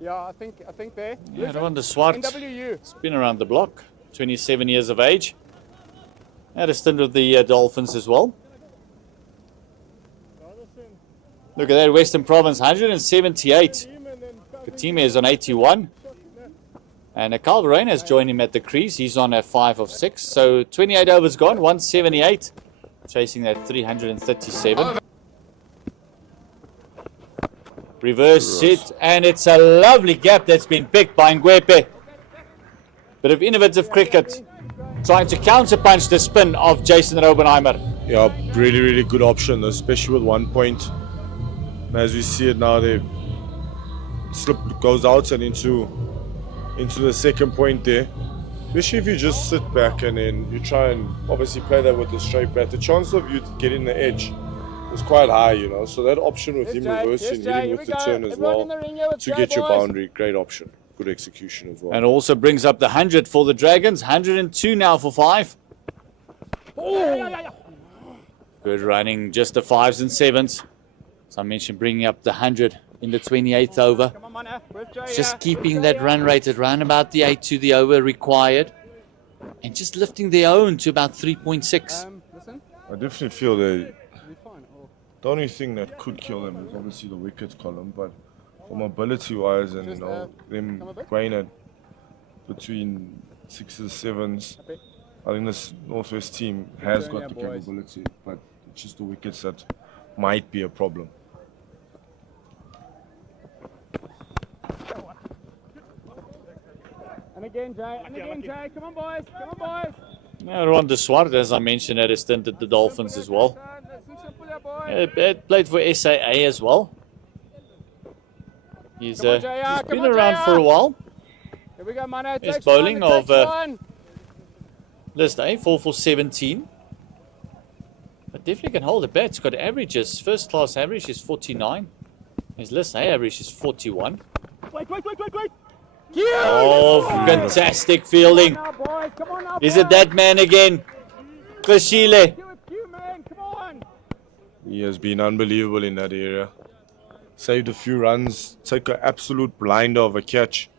Yeah, I think there. Yeah, Rowan de Swart. NWU. It's been around the block. 27 years of age. Had a stint with the Dolphins as well. Look at that, Western Province, 178. Katime is on 81. And Carl Verreynne has joined him at the crease. He's on a 5 of 6. So 28 overs gone, 178. Chasing that 337. Reverse hit, and it's a lovely gap that's been picked by Ngwepe. Bit of innovative cricket, trying to counterpunch the spin of Jason Robbenheimer. Yeah, really, really good option, especially with 1 point. As we see it now, the slip goes out and into the second point there. Especially if you just sit back and then you try and obviously play that with the straight bat. The chance of you getting the edge is quite high, So that option with him reversing, hitting with the turn as well to get your boundary, great option. Good execution as well. And also brings up the 100 for the Dragons. 102 now for 5. Good running, just the 5s and 7s. As I mentioned, bringing up the 100 in the 28th over. Just keeping that run rate at around about the 8 to the over required. and just lifting their own to about 3.6. Listen. I definitely feel that You'll be fine. Oh. the only thing that could kill them is obviously the wicket column, but from ability-wise and Just, them come a bit. going at between 6s, 7s, Happy? I think this Northwest team has Turn got here, the boys. capability, but it's just the wickets that might be a problem. And again, Jay. And again, Jay. Come on, boys. Come on, boys. Now, Ron de Swart, as I mentioned, had a stint at the Dolphins as well. Played for SAA as well. He's Come on, JR, he's come been on, around JR. for a while. Here we go, Mano. There's Takes bowling one, of, takes one. List A, 4 for 17. But definitely can hold a bat. It's got averages. First class average is 49. His list A average is 41. Wait. Oh, fantastic fielding. Come on now, boys. Come on now, Is it boys. that man again? Klashile. You, man. Come on. He has been unbelievable in that area. Saved a few runs, took an absolute blinder of a catch.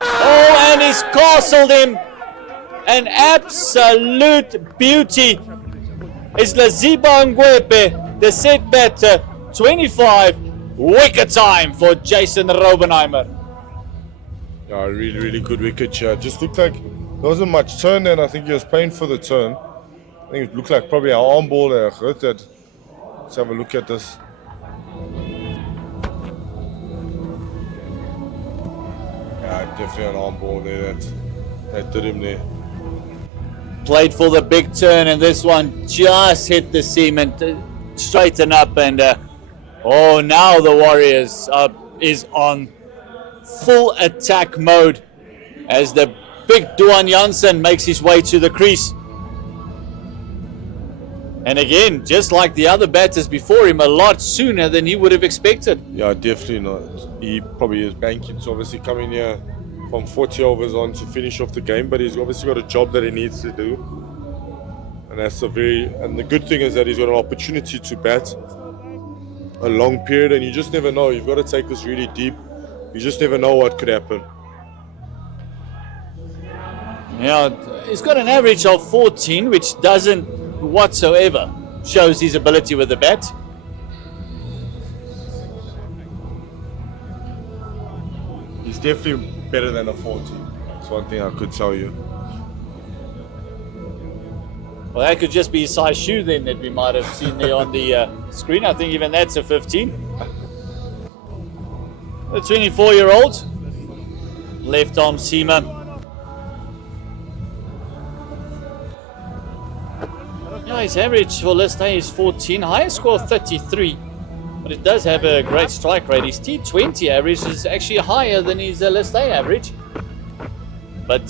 Oh, and he's castled him. An absolute beauty. Is Laziba Ngwepe, the set batter, 25. Wicket time for Jason Robenheimer. Yeah, really, really good wicket here. Just looked like there wasn't much turn then. I think he was playing for the turn. I think it looked like probably an arm ball there. Let's have a look at this. Yeah, definitely an arm ball there. That did him there. Played for the big turn, and this one just hit the seam and straighten up. And oh, now the Warriors is on full attack mode as the big Duan Janssen makes his way to the crease. And again, just like the other batters before him, a lot sooner than he would have expected. Yeah, definitely not. He probably is banking to obviously come in here from 40 overs on to finish off the game, but he's obviously got a job that he needs to do. And that's and the good thing is that he's got an opportunity to bat a long period, and you just never know. You've got to take this really deep. You just never know what could happen. Yeah, he's got an average of 14, which doesn't whatsoever shows his ability with the bat. He's definitely better than a 40. That's one thing I could tell you. Well, that could just be his size shoe then that we might have seen there on the screen. I think even that's a 15. The 24-year-old left arm seamer. Yeah, his average for list A is 14, highest score 33, but it does have a great strike rate. His T20 average is actually higher than his list A average, but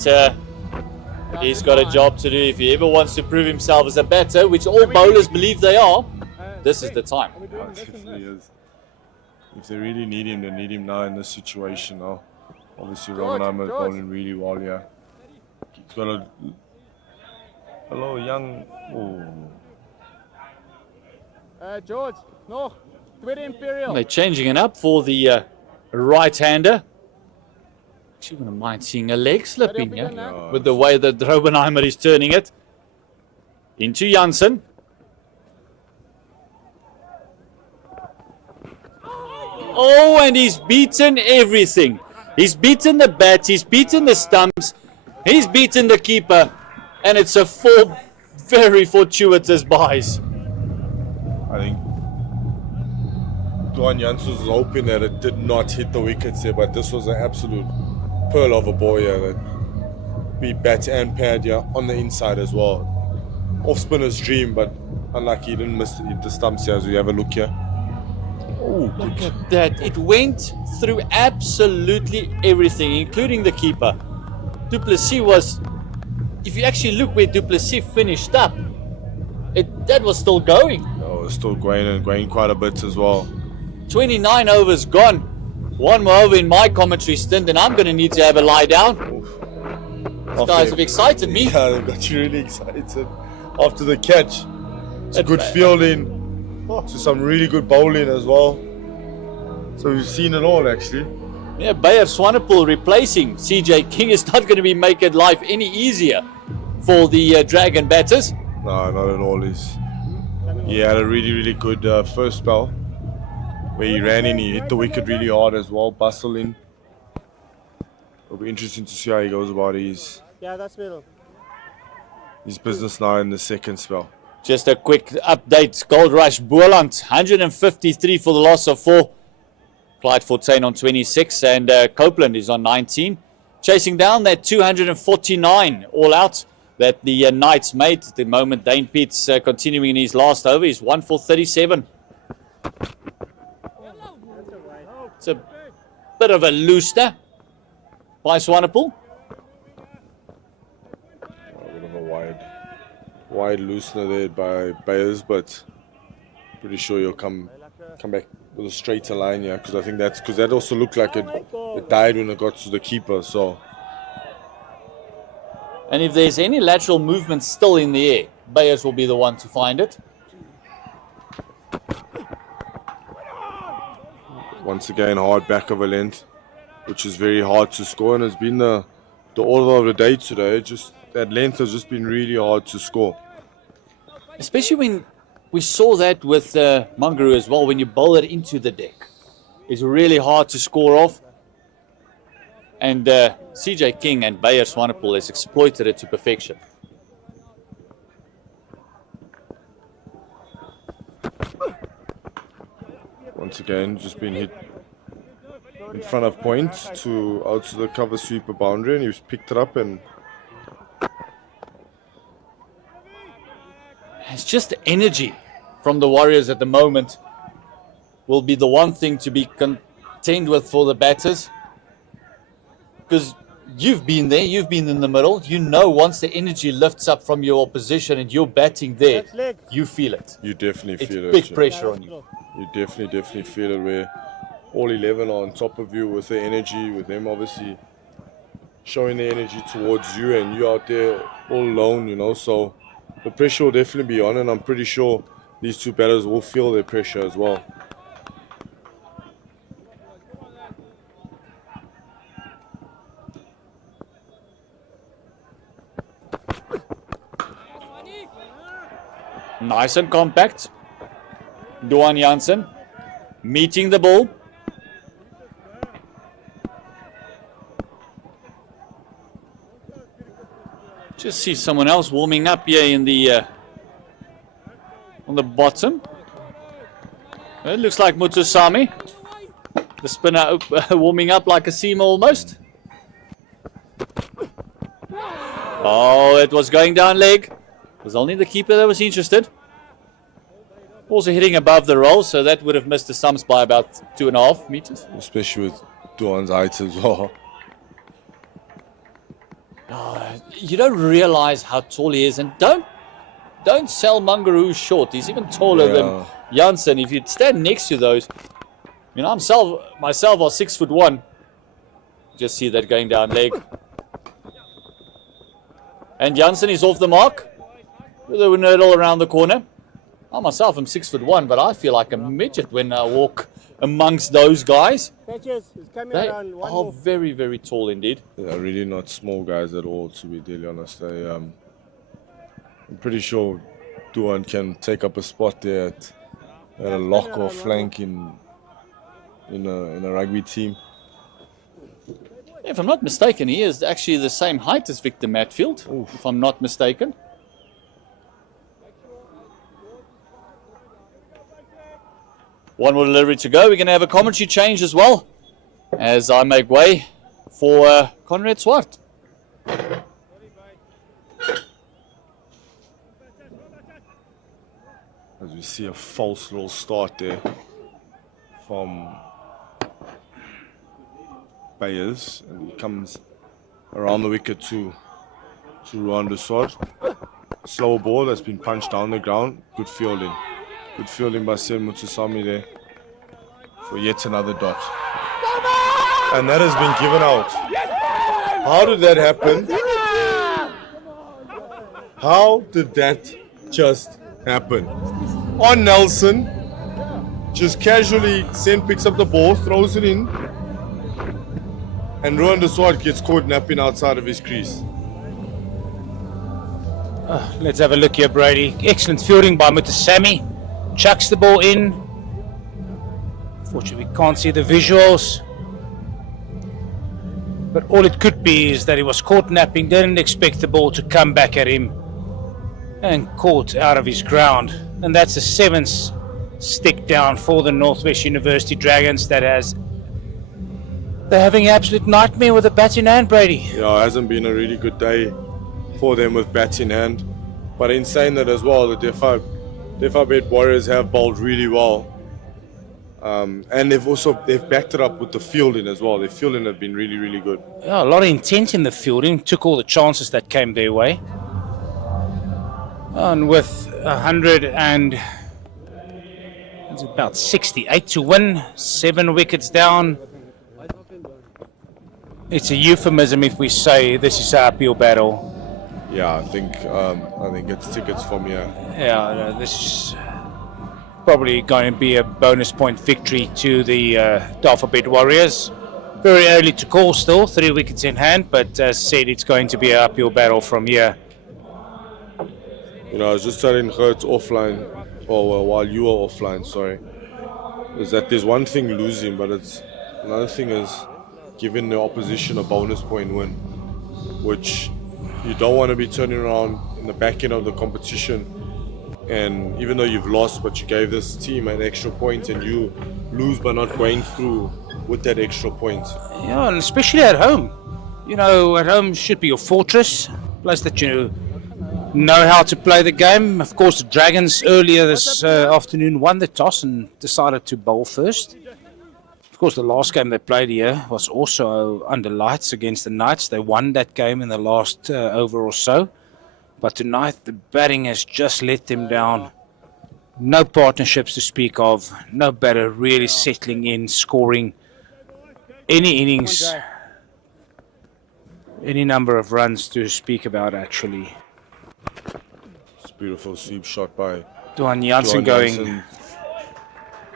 he's got a job to do if he ever wants to prove himself as a batter, which all bowlers believe they are. This is the time. It definitely is. If they really need him, they need him now in this situation now. Obviously, Robenheimer is bowling really well here. He's got a hello, young. Oh. George, nog. Tweede Imperial. They're changing it up for the right-hander. Actually, wouldn't mind seeing a leg slip in here with the way that Robenheimer is turning it. Into Janssen. Oh, and he's beaten everything. He's beaten the bat, he's beaten the stumps, he's beaten the keeper, and it's a 4 very fortuitous buys. I think Duan Janssen was hoping that it did not hit the wickets there, but this was an absolute pearl of a ball here that we bat and pad here on the inside as well. Off spinner's dream, but unlucky he didn't miss the stumps here as we have a look here. Oh, Look at that. It went through absolutely everything, including the keeper. Duplessis was, if you actually look where Duplessis finished up, that was still going. no, it's still going and going quite a bit as well. 29 overs gone. One more over in my commentary stint, and I'm going to need to have a lie down. These guys have excited me. Yeah, they've got you really excited after the catch. It's a good fielding, to some really good bowling as well. So we've seen it all actually. Yeah, Bayer Swanepoel replacing CJ King is not going to be making life any easier for the Dragon batters. No, not at all. He had a really good first spell where he ran in, he hit the wicket really hard as well, bustle in. It'll be interesting to see how he goes about his business now in the second spell. Just a quick update. Gold Rush Boland, 153 for the loss of 4. Clyde Fortuin on 26 and Copeland is on 19. Chasing down that 249 all out that the Knights made at the moment. Dane Peets continuing in his last over. He's 1 for 37. It's a bit of a looster by Swanepoel. A bit of a wide loosener there by Bayers, but pretty sure he'll come back with a straighter line, yeah, because I think that also looked like it died when it got to the keeper. So, and if there's any lateral movement still in the air, Bayers will be the one to find it. once again, hard back of a length, which is very hard to score, and it's been the order of the day today. Just that length has just been really hard to score. Especially when we saw that with Mangaru as well, when you bowl it into the deck. It's really hard to score off. And CJ King and Bayer Swanepoel has exploited it to perfection. Once again, just been hit in front of point out to the cover sweeper boundary, and he's picked it up, and it's just energy from the Warriors at the moment will be the one thing to be contend with for the batters. Because you've been there, you've been in the middle. You know once the energy lifts up from your opposition and you're batting there, you feel it. you definitely feel it. It's big pressure on you. You definitely feel it, where all 11 are on top of you with their energy, with them obviously showing their energy towards you, and you out there all alone, you know. So the pressure will definitely be on, and I'm pretty sure these two batters will feel their pressure as well. Nice and compact. Duan Jansen meeting the ball. Just see someone else warming up here in the on the bottom. It looks like Mutusami, the spinner, warming up like a seam almost. Oh, it was going down leg. It was only the keeper that was interested. Also hitting above the roll, so that would have missed the stumps by about 2.5 meters. Especially with Duan's height as well. You don't realize how tall he is, and don't sell Mangaru short. He's even taller than Jansen. If you stand next to those, I mean, myself are 6'1". Just see that going down leg. And Jansen is off the mark with a nerdle around the corner. I myself am 6'1", but I feel like a midget when I walk amongst those guys. They are very, very tall indeed. They're really not small guys at all, to be really honest. I'm pretty sure Duan can take up a spot there at a lock or flank in a rugby team. If I'm not mistaken, he is actually the same height as Victor Matfield, if I'm not mistaken. One more delivery to go. We're going to have a commentary change as well as I make way for Conrad Swart. As we see a false little start there from Bayers, and he comes around the wicket to Rwanda Swart. Slow ball that's been punched down the ground. Good fielding. Good fielding by Sen Mutusami there for yet another dot. And that has been given out. How did that happen? How did that just happen? On Nelson, just casually picks up the ball, throws it in, and Rowan de Swart gets caught napping outside of his crease. Let's have a look here, Brady. Excellent fielding by Mutasami. Chucks the ball in. Fortunately, we can't see the visuals. But all it could be is that he was caught napping, didn't expect the ball to come back at him, and caught out of his ground. And that's the 7th stick down for the Northwest University Dragons. They're having an absolute nightmare with the bat in hand, Brady. Yeah, it hasn't been a really good day for them with bats in hand. But in saying that as well, the Dafabet Warriors have bowled really well. And they've backed it up with the fielding as well. Their fielding have been really, really good. Yeah, a lot of intent in the fielding. Took all the chances that came their way. And with 68 to win, 7 wickets down. It's a euphemism if we say this is our uphill battle. Yeah, I think it's tickets from here. Yeah, this is probably going to be a bonus point victory to the Dafabet Warriors. Very early to call still, 3 wickets in hand, but as said, it's going to be an uphill battle from here. You know, I was just telling Hertz offline, while you were offline, sorry, is that there's one thing losing, but another thing is giving the opposition a bonus point win, which you don't want to be turning around in the back end of the competition, and even though you've lost, but you gave this team an extra point and you lose by not going through with that extra point. Yeah, and especially at home. You know, at home should be your fortress, place that you know how to play the game. Of course, the Dragons earlier this afternoon won the toss and decided to bowl first. Of course, the last game they played here was also under lights against the Knights. They won that game in the last over or so. But tonight, the batting has just let them down. No partnerships to speak of. No batter really settling in, scoring any innings, any number of runs to speak about, actually. It's a beautiful sweep shot by Duan Janssen going.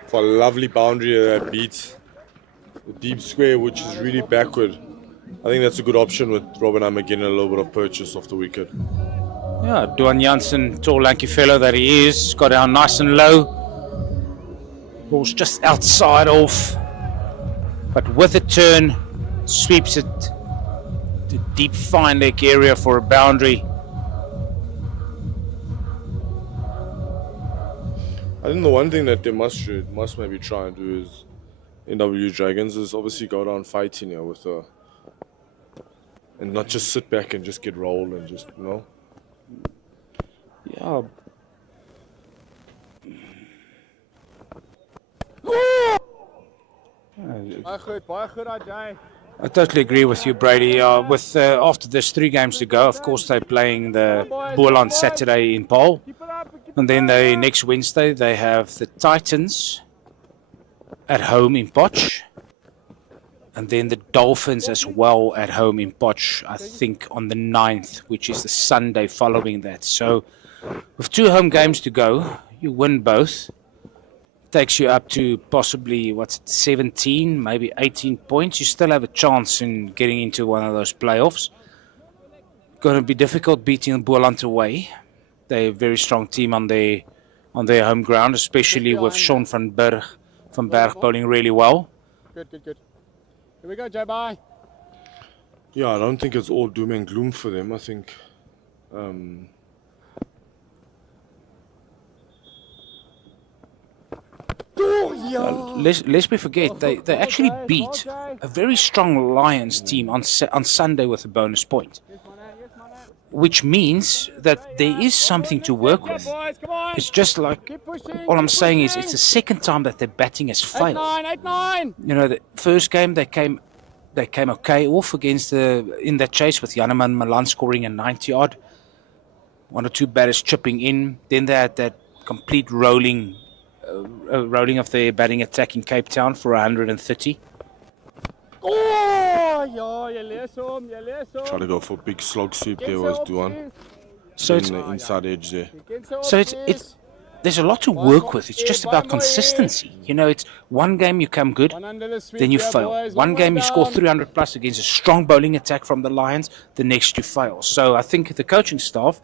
For a lovely boundary that beats the deep square, which is really backward. I think that's a good option with Robin Hammer getting a little bit of purchase off the wicket. Yeah, Duan Janssen, tall, lanky fellow that he is, got down nice and low. Ball's just outside off, but with a turn, sweeps it to deep fine leg area for a boundary. I think the one thing that they must maybe try and do is NWU Dragons is obviously go down fighting here with and not just sit back and just get rolled and just, you know. Yeah. I totally agree with you, Brady. With after there's 3 games to go, of course they're playing the Boland Saturday in Paarl, and then next Wednesday they have the Titans at home in Potch, and then the Dolphins as well at home in Potch, I think on the 9th, which is the Sunday following that. So with 2 home games to go, you win both. Takes you up to possibly, 17, maybe 18 points. You still have a chance in getting into one of those playoffs. Going to be difficult beating Boland away. They're a very strong team on their home ground, especially with Sean van Berg bowling really well. Good. Here we go, J-Bye. Yeah, I don't think it's all doom and gloom for them. I think Lest we forget, they actually beat a very strong Lions team on Sunday with a bonus point, which means that there is something to work with. It's just like, all I'm saying is it's the second time that their batting has failed. 8-9. You know, the first game they came okay off against in that chase with Janeman Milan scoring a 90-odd. 1 or 2 batters chipping in. Then they had that complete rolling of their batting attack in Cape Town for 130. try to go for a big slog sweep there was Duan. So it's in the inside edge there. So there's a lot to work with. It's just about consistency. You know, it's one game you come good, One under the sweep then you here, fail. boys. One game you score down. 300 plus against a strong bowling attack from the Lions, the next you fail. So I think the coaching staff,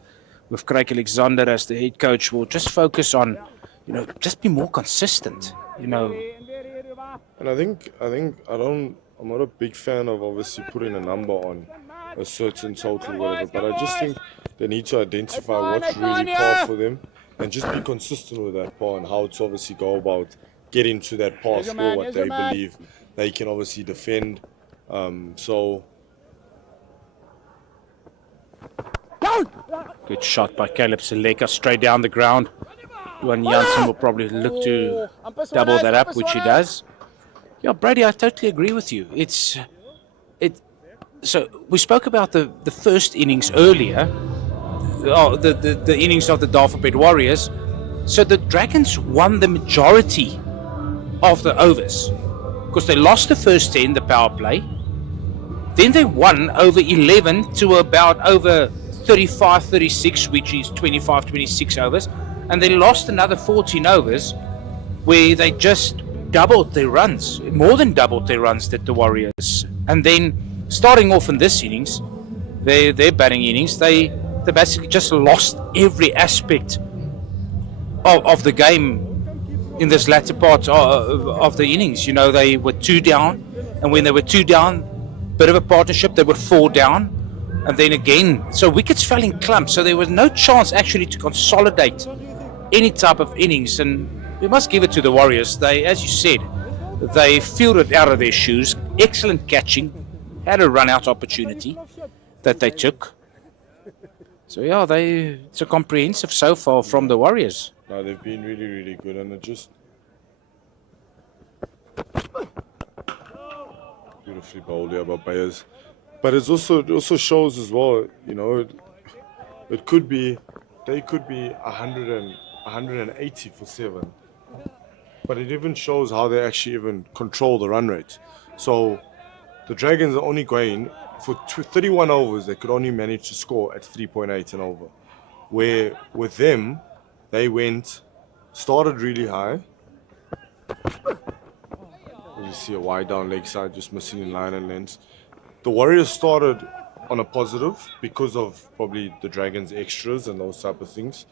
with Craig Alexander as the head coach, will just focus on, you know, just be more consistent. You know, And I'm not a big fan of obviously putting a number on a certain total, whatever. But I just think they need to identify what's really par for them and just be consistent with that par and how to obviously go about getting to that par score, what they believe they can obviously defend. good shot by Caleb Seleka straight down the ground. Johan Janssen will probably look to double that up, which he does. Yeah, Brady, I totally agree with you. So we spoke about the first innings earlier, the innings of the Dafabet Warriors. So the Dragons won the majority of the overs because they lost the first 10, the power play. Then they won over 11 to about over 35, 36, which is 25, 26 overs. And they lost another 14 overs where they just doubled their runs, more than doubled their runs, did the Warriors. And then starting off in this innings, their batting innings, they basically just lost every aspect of the game in this latter part of the innings. You know, they were 2 down, and when they were 2 down, bit of a partnership, they were 4 down, and then again, so wickets fell in clumps, so there was no chance actually to consolidate any type of innings. And we must give it to the Warriors. They, as you said, they fielded out of their shoes, excellent catching, had a run-out opportunity that they took. So yeah, it's a comprehensive so far from the Warriors. No, they've been really, really good, and it just beautifully bowled here by Bayers. But it also shows as well, you know, they could be 180 for 7. But it even shows how they actually even control the run rate. So the Dragons are only going for 31 overs, they could only manage to score at 3.8 and over. Where with them, they started really high. You see a wide down leg side, just missing in line and length. The Warriors started on a positive because of probably the Dragons' extras and those type of things,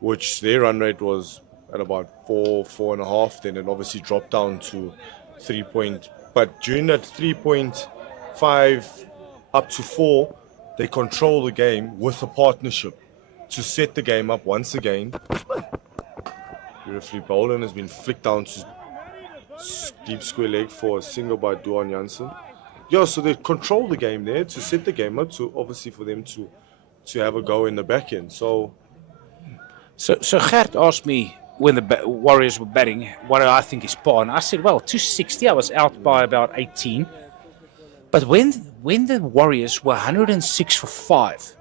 which their run rate was at about 4.5. Then it obviously dropped down to 3 point. But during that 3.5 up to 4, they control the game with a partnership to set the game up once again. Beautifully bowled and has been flicked down to deep square leg for a single by Johan Janssen. Yeah, so they control the game there to set the game up to obviously for them to have a go in the back end. So Gert asked me when the Warriors were batting what I think is par, and I said, well, 260. I was out by about 18. But when the Warriors were 106 for 5,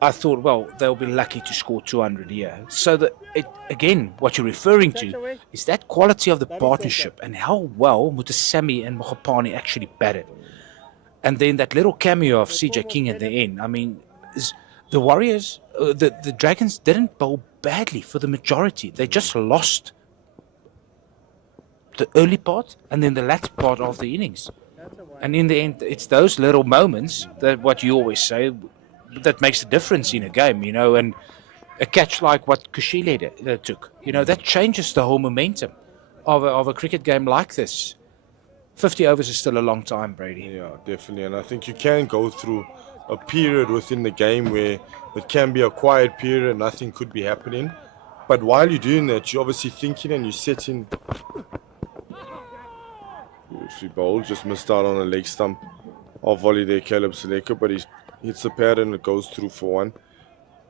I thought, well, they'll be lucky to score 200 here. So again, what you're referring to is that quality of the partnership and how well Mutasamy and Mohapani actually batted. And then that little cameo of CJ King at the end. I mean, the Warriors, the Dragons didn't bowl badly for the majority. They just lost the early part and then the latter part of the innings. And in the end, it's those little moments that what you always say that makes the difference in a game, you know. And a catch like what Kushile took, you know, that changes the whole momentum of a cricket game like this. 50 overs is still a long time, Brady. yeah, definitely. And I think you can go through a period within the game where it can be a quiet period and nothing could be happening. But while you're doing that, you're obviously thinking and you're setting. Beautifully bowled, just missed out on a leg stump. Off volley there, Caleb Seleka, but he hits the pad and it goes through for 1.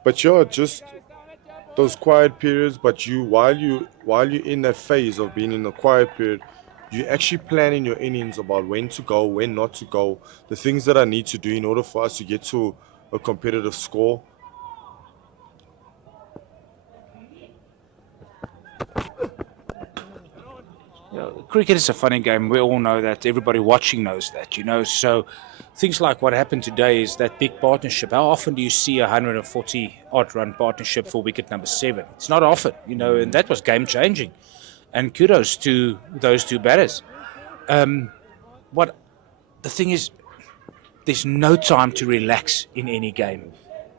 But yeah, just those quiet periods. But while you're in that phase of being in the quiet period, you're actually planning your innings about when to go, when not to go, the things that I need to do in order for us to get to a competitive score. Yeah, cricket is a funny game. We all know that. Everybody watching knows that, So things like what happened today is that big partnership. How often do you see a 140-odd run partnership for wicket number 7? It's not often, and that was game-changing. And kudos to those two batters. The thing is, there's no time to relax in any game.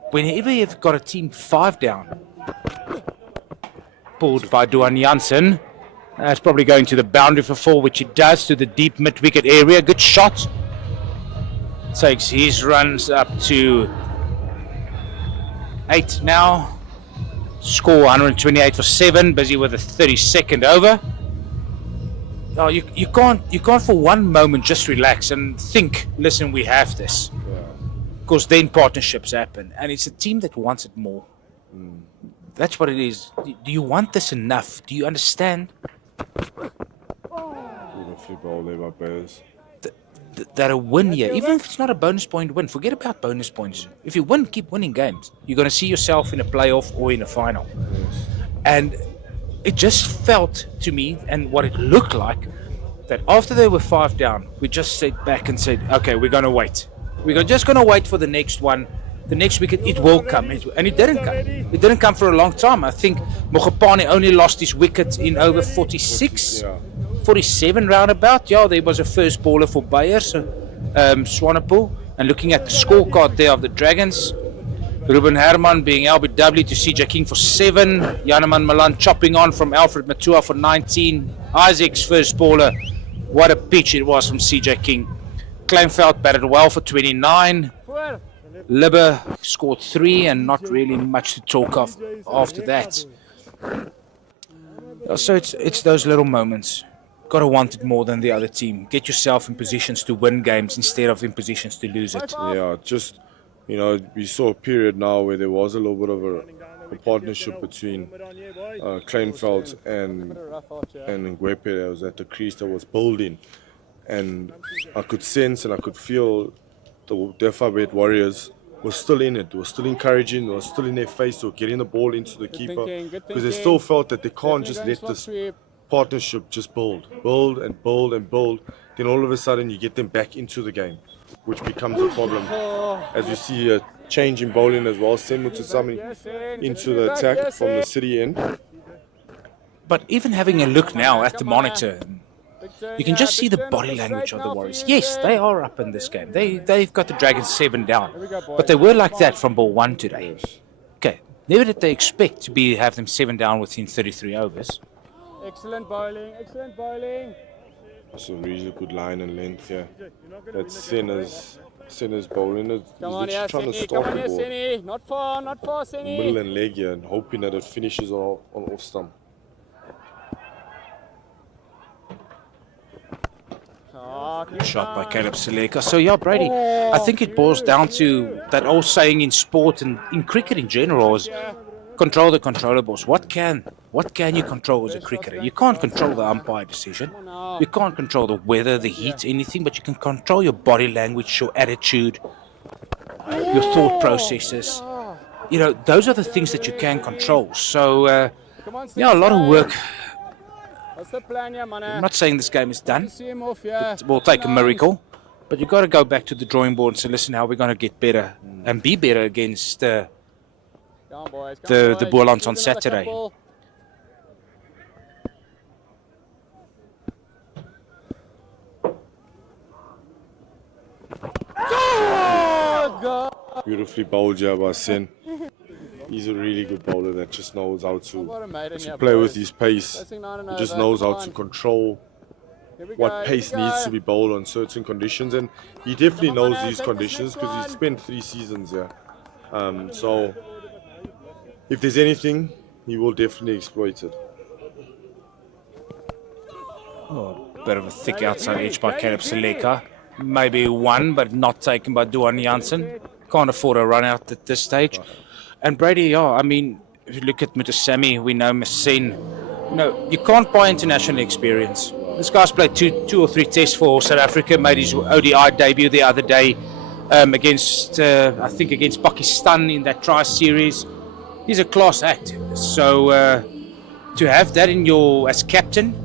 Whenever you've got a team 5 down, pulled by Duan Janssen, it's probably going to the boundary for 4, which it does, to the deep mid-wicket area. Good shot. Takes his runs up to 8 now. Score 128 for 7. Busy with the 32nd over. Oh, you can't for one moment just relax and think, listen, we have this. Because then partnerships happen. And it's a team that wants it more. That's what it is. Do you want this enough? Do you understand? Beautifully bowled there by Bears. That a win here, even if it's not a bonus point win, forget about bonus points. If you win, keep winning games. You're going to see yourself in a playoff or in a final. Yes. And it just felt to me, and what it looked like, that after they were 5 down, we just sat back and said, okay, we're going to wait. We're just going to wait for the next one. The next wicket, it will come. And it didn't come. It didn't come for a long time. I think Mokopane only lost his wicket in over 46, 47 roundabout. Yeah, there was a first baller for Beyers, Swanepoel. And looking at the scorecard there of the Dragons, Ruben Herman being LBW to CJ King for 7. Janeman Malan chopping on from Alfred Matua for 19. Isaac's first baller. What a pitch it was from CJ King. Kleinveld batted well for 29. Libber scored 3 and not really much to talk of after that. So it's those little moments. Got to want it more than the other team. Get yourself in positions to win games instead of in positions to lose it. Yeah, just, we saw a period now where there was a little bit of a partnership between Kleinveld and Ngwepe that was at the crease that was building. And I could sense and I could feel the Dafabet Warriors were still in it. They were still encouraging. They were still in their face. They were getting the ball into the keeper. Because they still felt that they can't just let this partnership just build and build and build. Then all of a sudden you get them back into the game, which becomes a problem. As you see a change in bowling as well. Send Mutusami into the attack from the city end. But even having a look now at the monitor, you can just see the body language of the Warriors. Yes, they are up in this game. They've got the Dragons 7 down. But they were like that from ball 1 today. Okay, never did they expect to have them 7 down within 33 overs. Excellent bowling, excellent bowling. That's a really good line and length here. That's Senna's bowling. He's literally trying to stop the ball. Senny. Not far, Senny. Middle and leg here and hoping that it finishes on off stump. Shot by Caleb Seleka. So yeah, Brady, I think it boils down to that old saying in sport and in cricket in general is control the controllables. What can you control as a cricketer? You can't control the umpire decision. You can't control the weather, the heat, anything, but you can control your body language, your attitude, your thought processes. Those are the things that you can control. So a lot of work. What's the plan here, man? I'm not saying this game is done. It will take a miracle. But you've got to go back to the drawing board and say, listen, how are we going to get better and be better against the Boerlands on Saturday? Beautifully bowled here by Sen. He's a really good bowler that just knows how to play with his pace. He just knows how to control what pace needs to be bowled on certain conditions. And he definitely knows these conditions because he's spent 3 seasons here. So if there's anything, he will definitely exploit it. Bit of a thick outside edge by Caleb Seleka. Maybe 1, but not taken by Duan Janssen. Can't afford a run out at this stage. And Brady, if you look at Mutusami, we know Masin. You can't buy international experience. This guy's played two or three tests for South Africa, made his ODI debut the other day against Pakistan in that tri series. He's a class act. So to have that in as captain,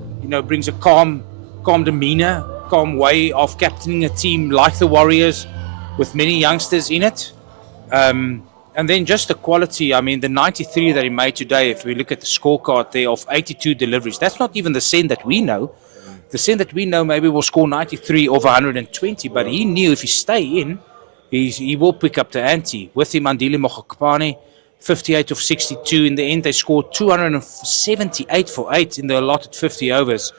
brings a calm calm demeanor, calm way of captaining a team like the Warriors with many youngsters in it. And then just the quality, I mean, the 93 that he made today, if we look at the scorecard there of 82 deliveries, that's not even the Sen that we know. The Sen that we know maybe will score 93 over 120, but he knew if he stay in, he will pick up the ante. With him, Andile Mokokpane, 58 of 62. In the end, they scored 278 for 8 in the allotted 50 overs.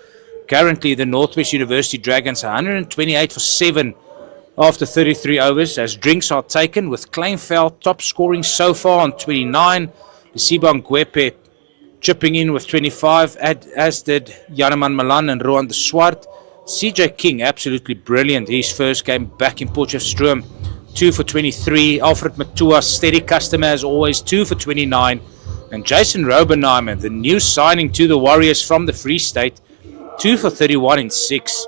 Currently, the Northwest University Dragons 128 for 7 after 33 overs as drinks are taken, with Kleinveld top scoring so far on 29. Sibang Gwepe chipping in with 25, as did Janeman Malan and Rowan de Swart. CJ King, absolutely brilliant. His first game back in Potchefstroom, 2 for 23. Alfred Matua, steady customer as always, 2 for 29. And Jason Robenheimer, the new signing to the Warriors from the Free State, 2 for 31 in 6.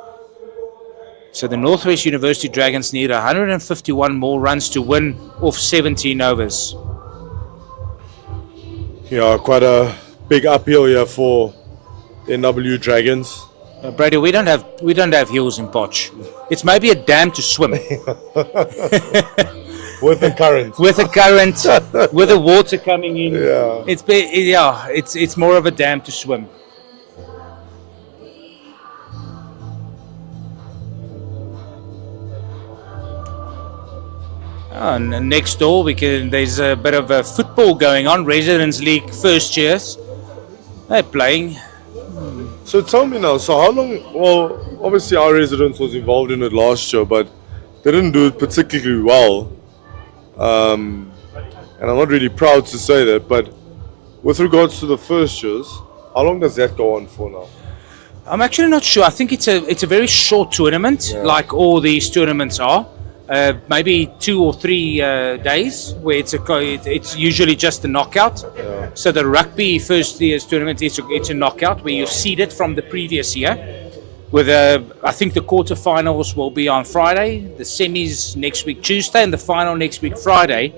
So the Northwest University Dragons need 151 more runs to win off 17 overs. Yeah, quite a big uphill here for the NWU Dragons. Brady, we don't have hills in Potch. It's maybe a dam to swim. With the current. With a current, with the water coming in. Yeah. It's more of a dam to swim. And next door, there's a bit of a football going on. Residence League first years, they're playing. So tell me now, so how long, well, obviously our residence was involved in it last year, but they didn't do it particularly well. And I'm not really proud to say that, but with regards to the first years, how long does that go on for now? I'm actually not sure. I think it's a very short tournament, like all these tournaments are. Maybe 2 or 3 days, where it's usually just a knockout. Yeah. So the rugby first year's tournament, it's a knockout where you're seeded from the previous year. With I think the quarterfinals will be on Friday, the semis next week Tuesday, and the final next week Friday.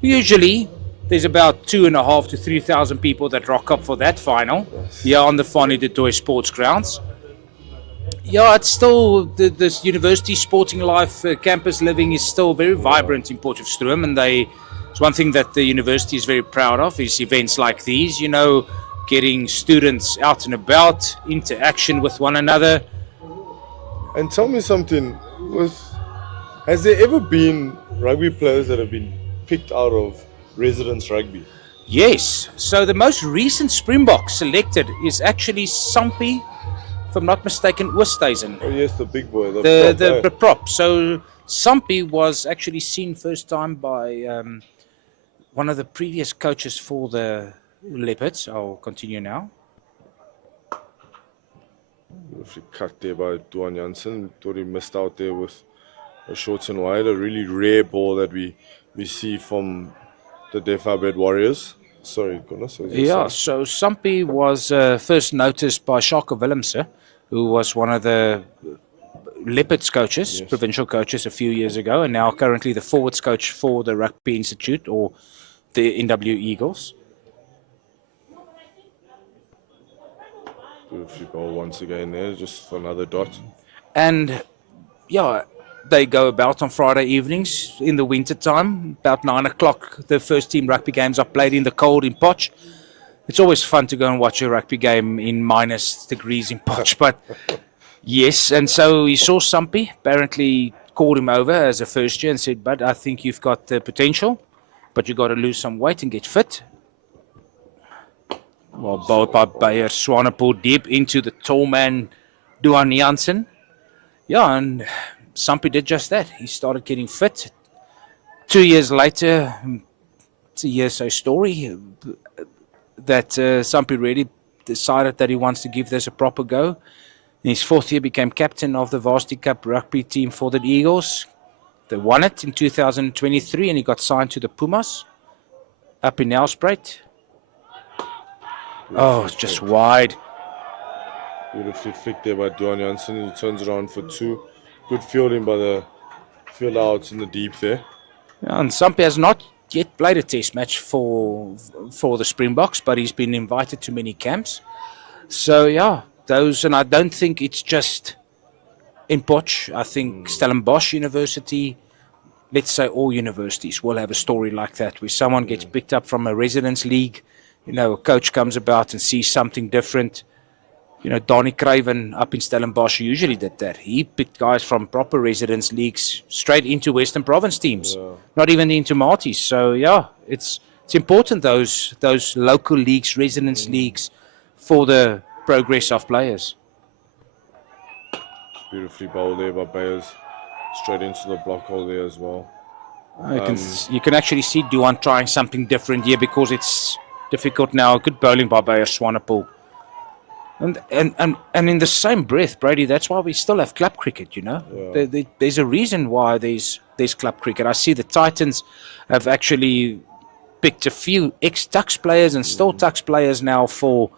Usually there's about 2,500 to 3,000 people that rock up for that final. Here on the Fani de Toy Sports Grounds. Yeah, it's still this university sporting life, campus living is still very vibrant in Potchefstroom, and it's one thing that the university is very proud of is events like these. You know, getting students out and about, interaction with one another. And tell me something, has there ever been rugby players that have been picked out of residence rugby? Yes. So the most recent Springbok selected is actually Sampi, if I'm not mistaken, Oosthuizen. Oh yes, the big boy, The prop. So Sampi was actually seen first time by one of the previous coaches for the Leopards. I'll continue now. Cut there by Duan Jansen. Thought he missed out there with a short and wide. A really rare ball that we see from the Dafabet Warriors. Sorry, goodness. Yeah, so Sampi was first noticed by Shaka Willemse, who was one of the Leopards coaches, provincial coaches a few years ago, and now currently the forwards coach for the Rugby Institute or the NWU Eagles. Beautiful ball once again there, just for another dot. And yeah, they go about on Friday evenings in the winter time, about 9 o'clock. The first team rugby games are played in the cold in Potch. It's always fun to go and watch a rugby game in minus degrees in Potch, but yes. And so he saw Sampi, apparently called him over as a first year and said, "Bud, I think you've got the potential, but you got to lose some weight and get fit." Well, bowled by Bayer Swanepoel deep into the tall man, Duan Jansen. Yeah, and Sampi did just that. He started getting fit. 2 years later, it's a hearsay story, that Sampi really decided that he wants to give this a proper go. In his 4th year, became captain of the Varsity Cup rugby team for the Eagles. They won it in 2023, and he got signed to the Pumas up in Nelspruit. Oh, it's just wide. Beautifully flicked there by Duan Jansen. He turns around for 2. Good fielding by the field outs in the deep there. Yeah, and Sampi has not yet played a test match for the Springboks, but he's been invited to many camps. So yeah, and I don't think it's just in Potch. I think Stellenbosch University, let's say all universities will have a story like that, where someone gets picked up from a residence league, you know, a coach comes about and sees something different. You know, Donnie Craven up in Stellenbosch usually did that. He picked guys from proper residence leagues straight into Western Province teams, not even into Marties. So yeah, it's important, those local leagues, residence leagues, for the progress of players. Beautifully bowled there by Bayers. Straight into the block hole there as well. You can actually see Duan trying something different here because it's difficult now. Good bowling by Bayer Swanepoel. And in the same breath, Brady, that's why we still have club cricket, you know. There's a reason why there's club cricket. I see the Titans have actually picked a few ex-Tuks players and still Tuks players now for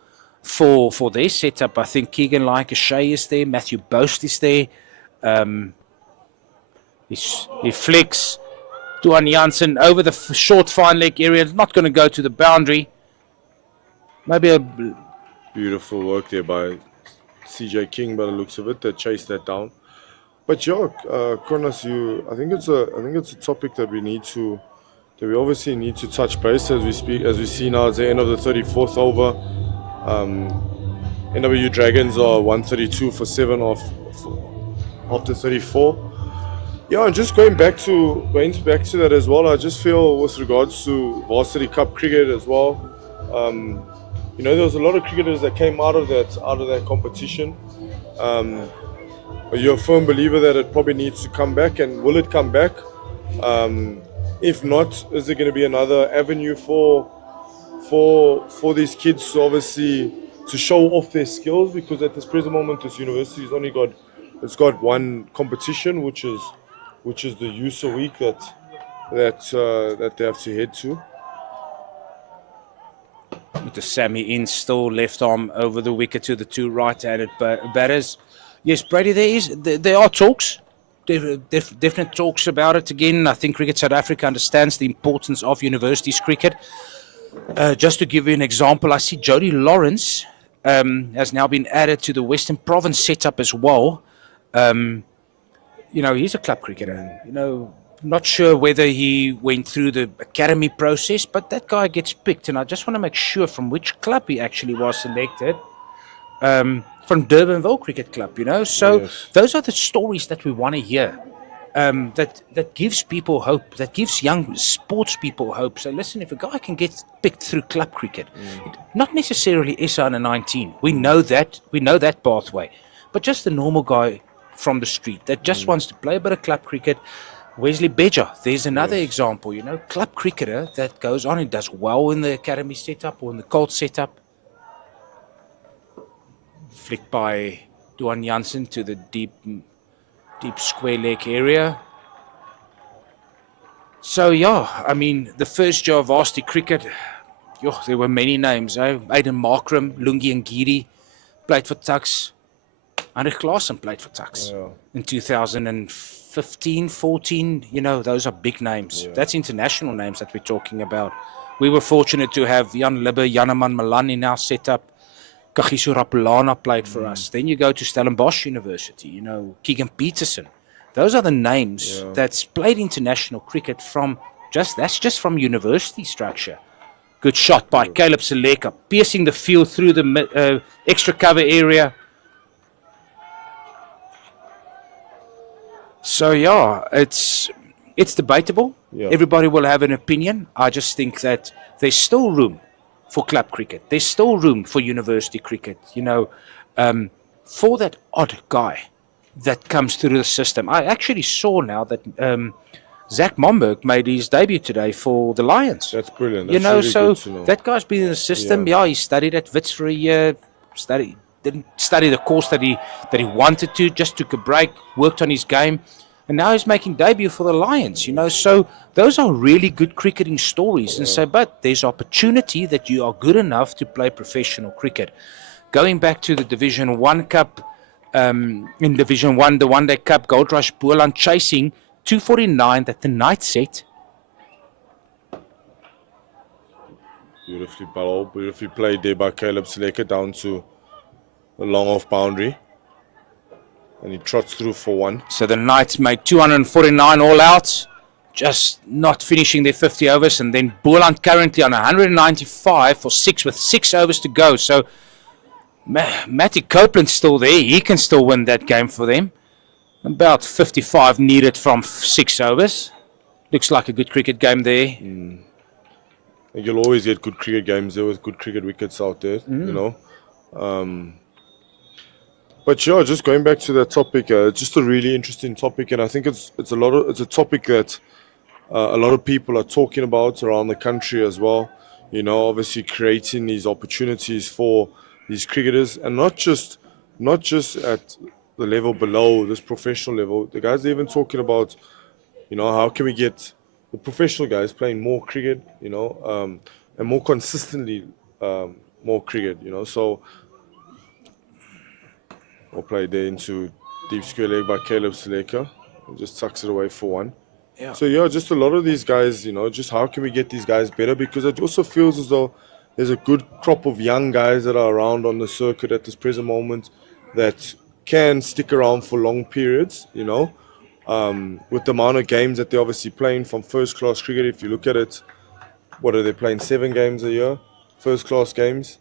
their setup. I think Keegan Lancashire is there, Matthew Boast is there. He flicks Duan Jansen over the short fine leg area. It's not going to go to the boundary. Maybe a Beautiful work there by CJ King by the looks of it, that chased that down. But yeah, Connors, I think it's a topic that we obviously need to touch base as we speak. As we see now, it's the end of the 34th over. NWU Dragons are 132 for 7 after 34. Yeah, and just going back to that as well, I just feel with regards to Varsity Cup cricket as well. You know, there was a lot of cricketers that came out of that competition. Are you a firm believer that it probably needs to come back, and will it come back? If not, is there going to be another avenue for these kids to obviously to show off their skills? Because at this present moment, this university has got one competition, which is the USA week that they have to head to. With the Sammy in still, left arm over the wicket to the two right-handed batters. Yes, Brady, there are talks. Definite talks about it again. I think Cricket South Africa understands the importance of universities cricket. Just to give you an example, I see Jody Lawrence has now been added to the Western Province setup as well. You know, he's a club cricketer. You know, not sure whether he went through the academy process, but that guy gets picked, and I just want to make sure from which club he actually was selected. From Durbanville Cricket Club, you know. So those are the stories that we want to hear. That gives people hope. That gives young sports people hope. So listen, if a guy can get picked through club cricket, not necessarily SA under 19. We know that pathway, but just the normal guy from the street that just wants to play a bit of club cricket. Wesley Bedger, there's another example, you know, club cricketer that goes on and does well in the academy setup or in the Colt setup. Flicked by Duan Jansen to the deep square leg area. So yeah, I mean, the first year of varsity cricket, there were many names. Aiden Markram, Lungi Ngiri played for Tuks. Heinrich Klaassen played for Tuks in 2015, 14. You know, those are big names. That's international names that we're talking about. We were fortunate to have Jan Libbe, Janeman Malan in our setup. Kagiso Rapulana played for us. Then you go to Stellenbosch University, you know, Keegan Peterson. Those are the names that's played international cricket that's just from university structure. Good shot by Caleb Seleka, piercing the field through the extra cover area. So yeah, it's debatable. Everybody will have an opinion. I just think that there's still room for club cricket. There's still room for university cricket, you know, for that odd guy that comes through the system. I actually saw now that Zach Momberg made his debut today for the Lions. That's brilliant. That's really so good to know. That guy's been in the system. Yeah, he studied at Wits for a year, didn't study the course that he wanted to, just took a break, worked on his game, and now he's making debut for the Lions, you know. So those are really good cricketing stories. And so, but there's opportunity that you are good enough to play professional cricket. Going back to the Division 1 Cup, in Division 1, the One Day Cup, Gold Rush Boland chasing 249 at the night set. Beautifully played there by Caleb Seleka down to the long off boundary. and he trots through for 1. So the Knights made 249 all out, just not finishing their 50 overs. And then Boland currently on 195 for 6 with 6 overs to go. So Matty Copeland's still there. He can still win that game for them. About 55 needed from 6 overs. Looks like a good cricket game there. You'll always get good cricket games there with good cricket wickets out there, you know. But yeah, just going back to that topic, it's just a really interesting topic, and I think it's a topic that a lot of people are talking about around the country as well. You know, obviously creating these opportunities for these cricketers, and not just at the level below this professional level. The guys are even talking about, you know, how can we get the professional guys playing more cricket, you know, and more consistently more cricket, you know. So we'll play there into deep square leg by Caleb Seleka. Just tucks it away for 1. Yeah. So yeah, just a lot of these guys, you know, just how can we get these guys better? Because it also feels as though there's a good crop of young guys that are around on the circuit at this present moment that can stick around for long periods, you know, with the amount of games that they're obviously playing from first-class cricket. If you look at it, what are they playing, 7 games a year, first-class games?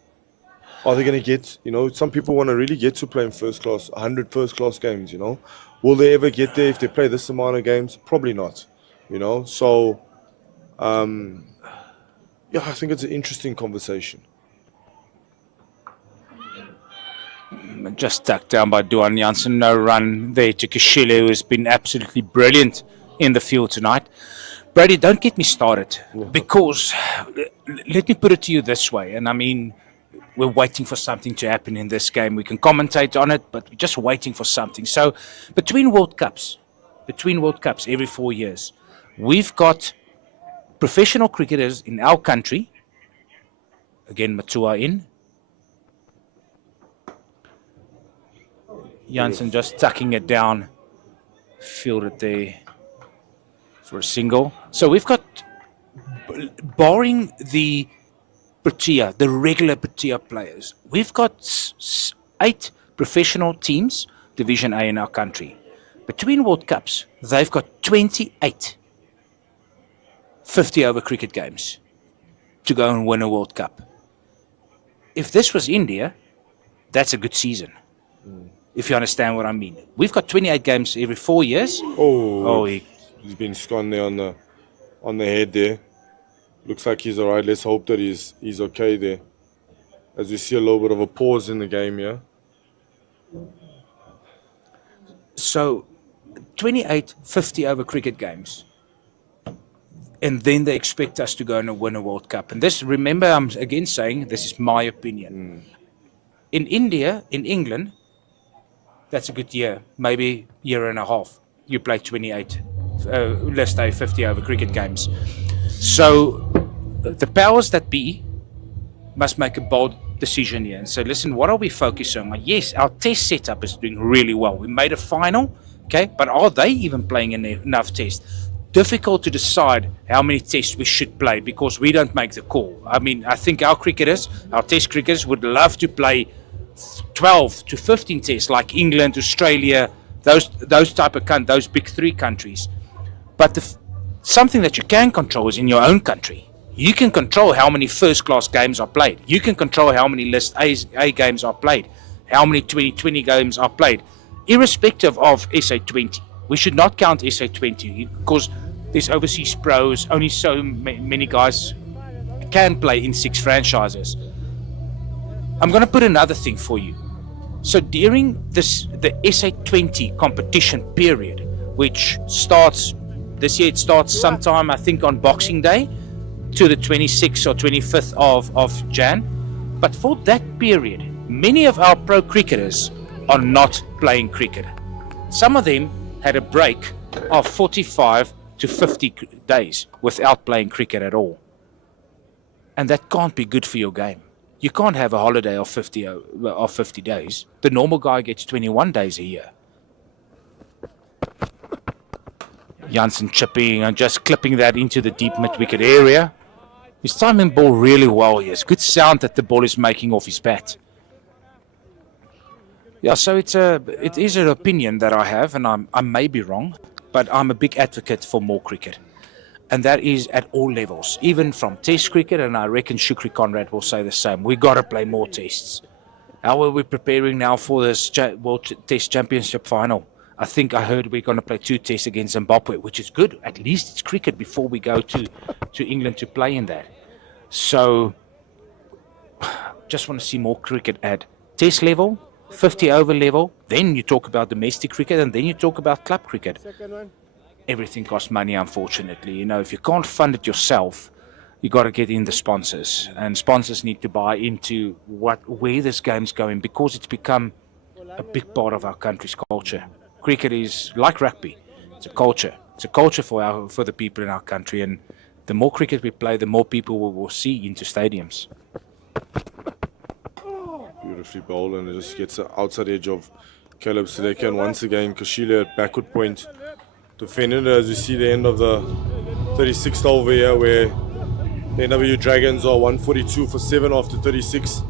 Are they going to get, you know, some people want to really get to playing first-class, 100 first-class games, you know. Will they ever get there if they play this amount of games? Probably not, you know. So, yeah, I think it's an interesting conversation. Just tucked down by Duan Janssen. No run there to Kishile, who has been absolutely brilliant in the field tonight. Brady, don't get me started, because let me put it to you this way, and I mean, we're waiting for something to happen in this game. We can commentate on it, but we're just waiting for something. So between World Cups every 4 years, we've got professional cricketers in our country. Again, Matua in. Janssen just tucking it down. Fielded there for a single. So we've got, barring the Protea, the regular Protea players, we've got 8 professional teams, Division A in our country. Between World Cups, they've got 28 50-over cricket games to go and win a World Cup. If this was India, that's a good season, if you understand what I mean. We've got 28 games every 4 years. He's been scone there on the head there. Looks like he's all right. Let's hope that he's okay there. As we see a little bit of a pause in the game here. So, 28 50-over cricket games. And then they expect us to go and win a World Cup. And this, remember, I'm again saying, this is my opinion. In India, in England, that's a good year, maybe year and a half. You play 28, let's say 50-over cricket games. So the powers that be must make a bold decision here and say, listen, what are we focusing on? Yes, our test setup is doing really well. We made a final, okay, but are they even playing enough tests? Difficult to decide how many tests we should play because we don't make the call. I mean, I think our cricketers, our test cricketers would love to play 12 to 15 tests like England, Australia, those type of those big 3 countries. But something that you can control is in your own country. You can control how many first-class games are played. You can control how many List A games are played, how many 2020 games are played, irrespective of SA20. We should not count SA20 because there's overseas pros. Only so many guys can play in 6 franchises. I'm going to put another thing for you. So during the SA20 competition period, which starts this year, it starts sometime, I think, on Boxing Day to the 26th or 25th of Jan. But for that period, many of our pro cricketers are not playing cricket. Some of them had a break of 45 to 50 days without playing cricket at all. And that can't be good for your game. You can't have a holiday of 50 days. The normal guy gets 21 days a year. Janssen chipping and just clipping that into the deep mid-wicket area. He's timing ball really well here. It's good sound that the ball is making off his bat. Yeah, so it is an opinion that I have, and I may be wrong, but I'm a big advocate for more cricket. And that is at all levels, even from Test cricket, and I reckon Shukri Conrad will say the same. We got to play more tests. How are we preparing now for this World Test Championship final? I think I heard we're going to play 2 tests against Zimbabwe, which is good. At least it's cricket before we go to England to play in that. So, just want to see more cricket at Test level, 50 over level. Then you talk about domestic cricket, and then you talk about club cricket. Second one. Everything costs money, unfortunately. You know, if you can't fund it yourself, you got to get in the sponsors, and sponsors need to buy into where this game's going, because it's become a big part of our country's culture. Cricket is like rugby; it's a culture. It's a culture for the people in our country, and the more cricket we play, the more people we will see into stadiums. Beautifully bowled, and it just gets the outside edge of Caleb Seleka, and once again Kashila at backward point defended, as you see the end of the 36th over here, where the NWU Dragons are 142 for 7 after 36.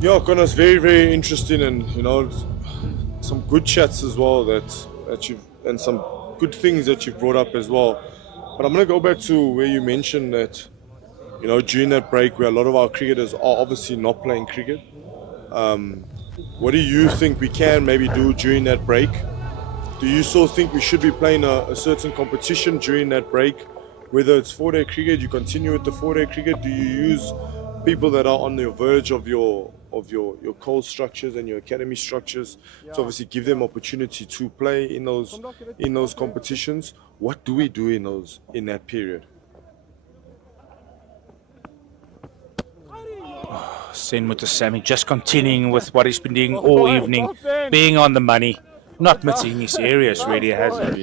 Yeah, Connor's very, very interesting, and you know, some good chats as well that you've, and some good things that you've brought up as well. But I'm going to go back to where you mentioned that, you know, during that break where a lot of our cricketers are obviously not playing cricket. What do you think we can maybe do during that break? Do you still think we should be playing a certain competition during that break? Whether it's 4-day cricket, you continue with the 4-day cricket. Do you use people that are on the verge of your cold structures and your academy structures to obviously give them opportunity to play in those competitions? What do we do in that period? Sen Mutasamy just continuing with what he's been doing all evening, being on the money, not missing his areas really.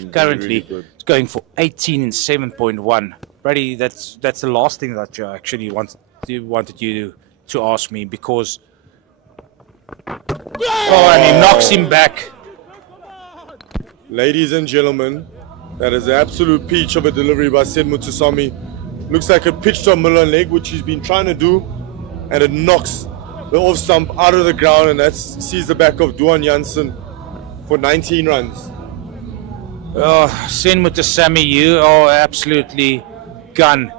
Currently it's going for 18 and 7.1. Brady, that's the last thing that I actually wanted you to ask me, because and he knocks him back. Ladies and gentlemen, that is an absolute peach of a delivery by Sen Mutasamy. Looks like a pitch to a middle leg, which he's been trying to do, and it knocks the off stump out of the ground, and that sees the back of Duan Jansen for 19 runs. Oh, Sen Mutasamy, you are absolutely gun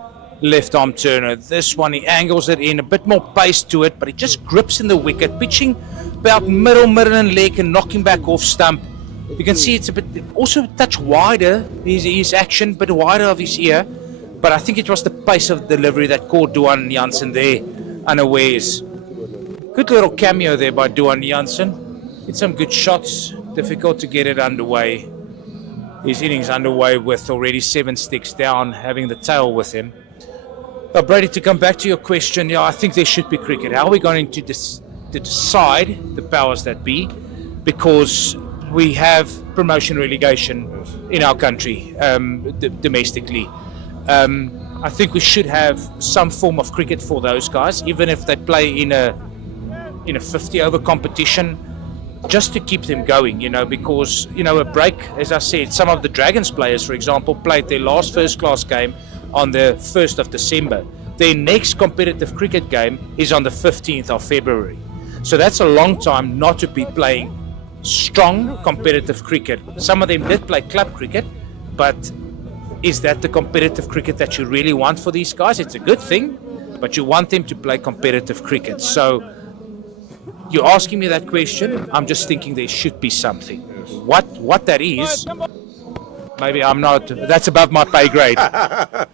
left arm turner. This one, he angles it in, a bit more pace to it, but he just grips in the wicket, pitching about middle and leg and knocking back off stump. You can see it's a bit, also a touch wider, his action, bit wider of his ear, but I think it was the pace of delivery that caught Duan Jansen there unawares. Good little cameo there by Duan Jansen. Hit some good shots, difficult to get it underway. His innings underway with already 7 sticks down, having the tail with him. But Brady, to come back to your question, yeah, I think there should be cricket. How are we going to decide, the powers that be, because we have promotion relegation in our country, domestically. I think we should have some form of cricket for those guys, even if they play in a 50-over competition, just to keep them going, because, a break, as I said, some of the Dragons players, for example, played their last first-class game on the 1st of December. Their next competitive cricket game is on the 15th of February. So that's a long time not to be playing strong competitive cricket. Some of them did play club cricket, but is that the competitive cricket that you really want for these guys? It's a good thing, but you want them to play competitive cricket. So you're asking me that question, I'm just thinking there should be something. What that is, maybe I'm not, that's above my pay grade. I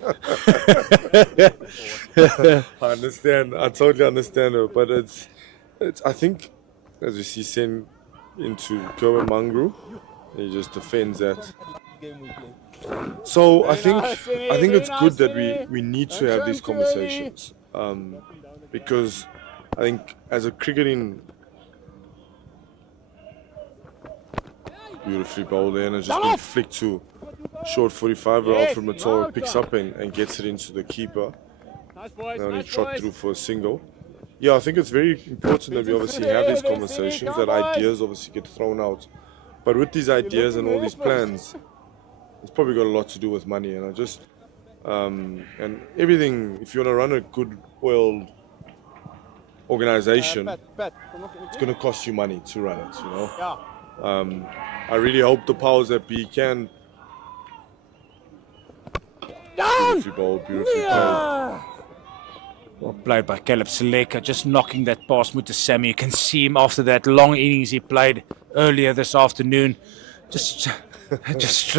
understand, I totally understand it, but it's I think, as you see, Sen into Kerwin Mangru, he just defends that. So I think it's good that we need to have these conversations, because I think as a cricketing, beautifully bowled there, and it's just been flicked to short 45, but Alfred Matoro picks up and gets it into the keeper. And only trot through for a single. Yeah, I think it's very important that we obviously have these conversations, that ideas obviously get thrown out. But with these ideas and all these plans, it's probably got a lot to do with money, and and everything. If you want to run a good oiled organization, Pat, kom op. it's going to cost you money to run it, you know. Ja. I really hope the powers that be can. Beautifully bowled, beautifully played. Well played by Caleb Seleka, just knocking that past Mutasami. You can see him after that long innings he played earlier this afternoon. Just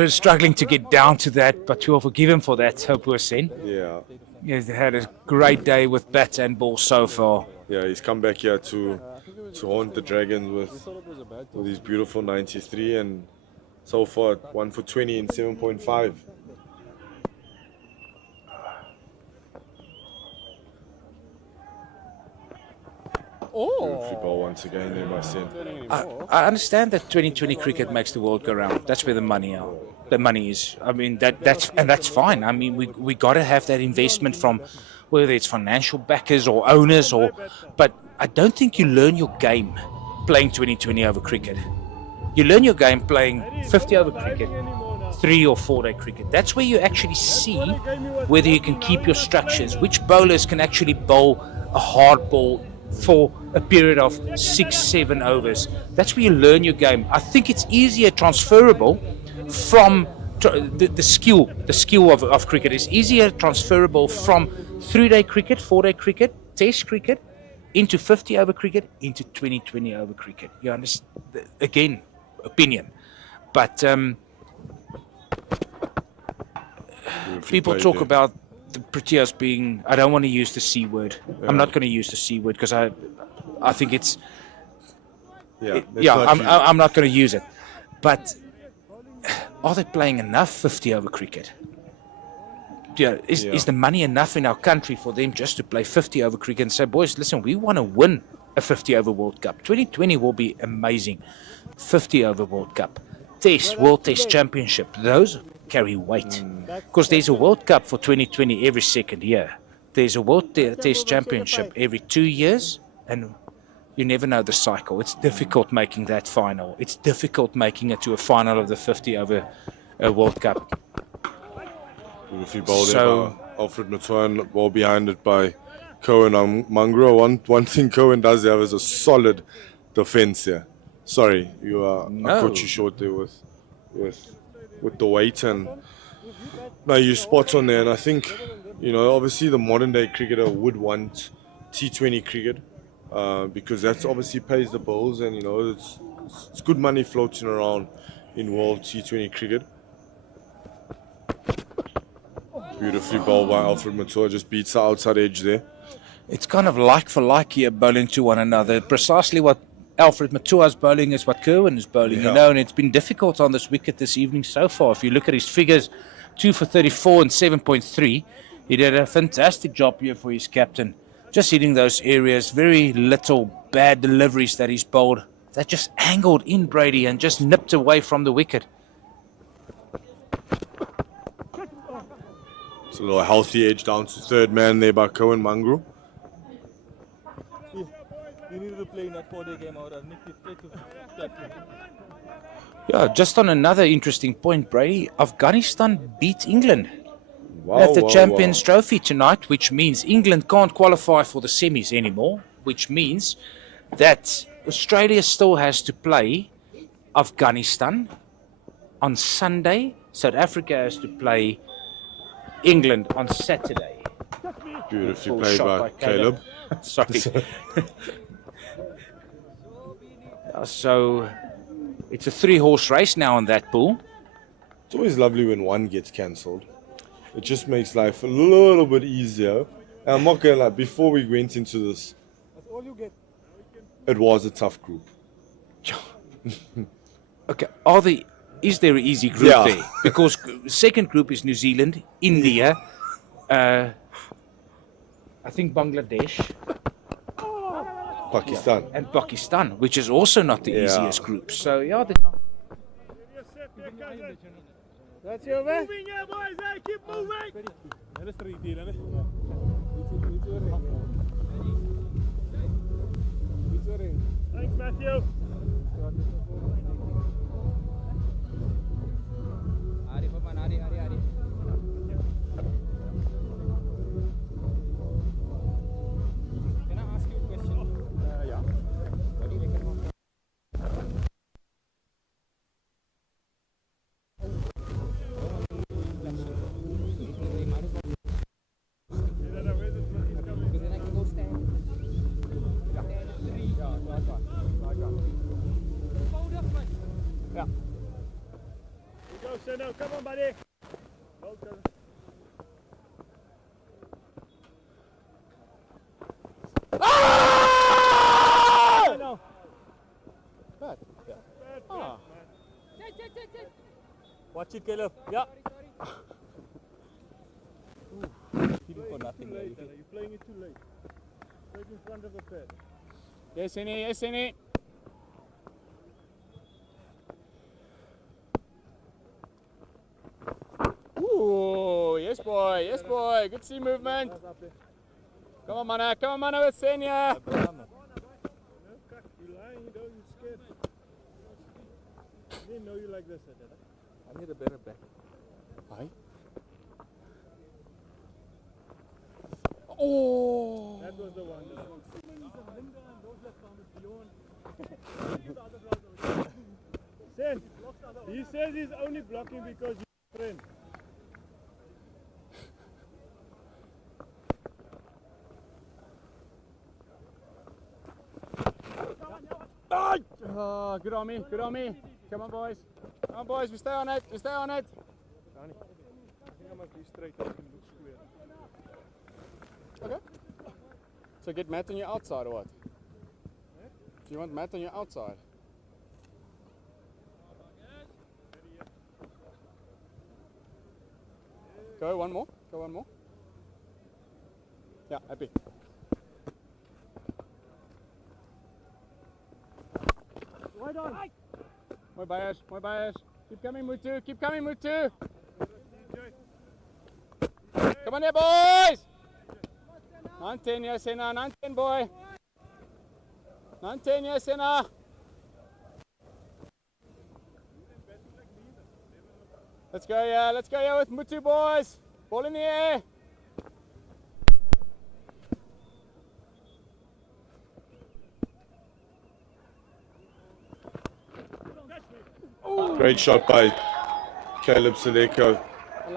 struggling to get down to that, but we'll forgive him for that, Hopu Sen. Yeah. He's had a great day with bat and ball so far. Yeah, he's come back here to haunt the Dragons with his beautiful 93, and so far 1 for 20 in 7.5. Beautifully ball once again there by Sen. I understand that 2020 cricket makes the world go round. That's where the money are. The money is. I mean that's fine. I mean we got to have that investment from whether it's financial backers or owners but I don't think you learn your game playing 2020 over cricket. You learn your game playing 50 over cricket, 3 or 4 day cricket. That's where you actually see whether you can keep your structures, which bowlers can actually bowl a hard ball for a period of 6-7 overs. That's where you learn your game. I think it's easier transferable from the skill of cricket is easier transferable from 3-day cricket, 4-day cricket, test cricket, into 50 over cricket, into 2020 over cricket. You understand? Again, opinion. But people talk about the Proteas being, I don't want to use the C word. Yeah. I'm not going to use the C word because I think it's, I'm not going to use it. But are they playing enough 50 over cricket? Is the money enough in our country for them just to play 50 over cricket and say, boys, listen, we want to win a 50 over World Cup. 2020 will be amazing. 50 over World Cup. World Test Championship. Those carry weight. Because there's a World Cup for 2020 every second year. There's a World Test Championship every 2 years, and you never know the cycle. It's difficult making that final. It's difficult making it to a final of the 50 over a World Cup. Beautifully bowled by Alfred Matuan, ball behind it by Cohen on Mangro. One thing Cohen does have is a solid defense here. Sorry, I caught you short there with the weight, and no, you spot on there. And I think, obviously the modern day cricketer would want T20 cricket because that's obviously pays the bills, and it's good money floating around in world T20 cricket. Beautifully bowled by Alfred Matua, just beats the outside edge there. It's kind of like for like here, bowling to one another. Precisely what Alfred Matua's bowling is what Kerwin is bowling, and it's been difficult on this wicket this evening so far. If you look at his figures, 2 for 34 and 7.3, he did a fantastic job here for his captain. Just hitting those areas, very little bad deliveries that he's bowled. That just angled in Brady and just nipped away from the wicket. It's a little healthy edge down to third man there by Cohen Mangru. You needed to play in that 4-day game out and Yeah, just on another interesting point, Brady, Afghanistan beat England at the Champions Trophy tonight, which means England can't qualify for the semis anymore, which means that Australia still has to play Afghanistan on Sunday. South Africa has to play England on Saturday. Beautifully played by Caleb. Sorry. So it's a 3-horse race now in that pool. It's always lovely when one gets cancelled. It just makes life a little bit easier. And I'm not gonna lie, before we went into this, it was a tough group. Okay, is there an easy group there? Because second group is New Zealand, India, I think Bangladesh, Pakistan. and Pakistan, which is also not the easiest group. So they're not. That's your way. Moving here, boys. Hey, keep moving. Thanks, Matthew. Can I ask you a question? now. Come on, buddy. Well done. Ah! No. Bad. Yeah. Ah. Watch it, Caleb. Yeah. Hitting for nothing. You're playing it too late. Right in front of the pad. Yes, Henny. Yes, Henny. Ooh, yes, boy. Yes, boy. Good sea movement. Come on, Mana. Come on, Mana with Senya. You're lying, you know, you're scared. I didn't know you like this, did I? I need a better back. Hi. Oh. That was the one. Sen, he says he's only blocking because you're a friend. Oh, good on me. Good on me. Come on, boys. Come on, boys. We stay on it. We stay on it. Danny, I think I must be straight up and look square. Okay. So get Matt on your outside or what? Do you want Matt on your outside? Go one more. Go one more. Yeah, happy. Right on. Mooi bias. Mooi bias. Keep coming, Mutu. Keep coming, Mutu. Come on here, boys. 19, yes, Senna. 19, boy. 19, yes, Senna. Let's go, yeah. Let's go, yeah, with Mutu, boys. Ball in the air. Great shot by Caleb Seleko.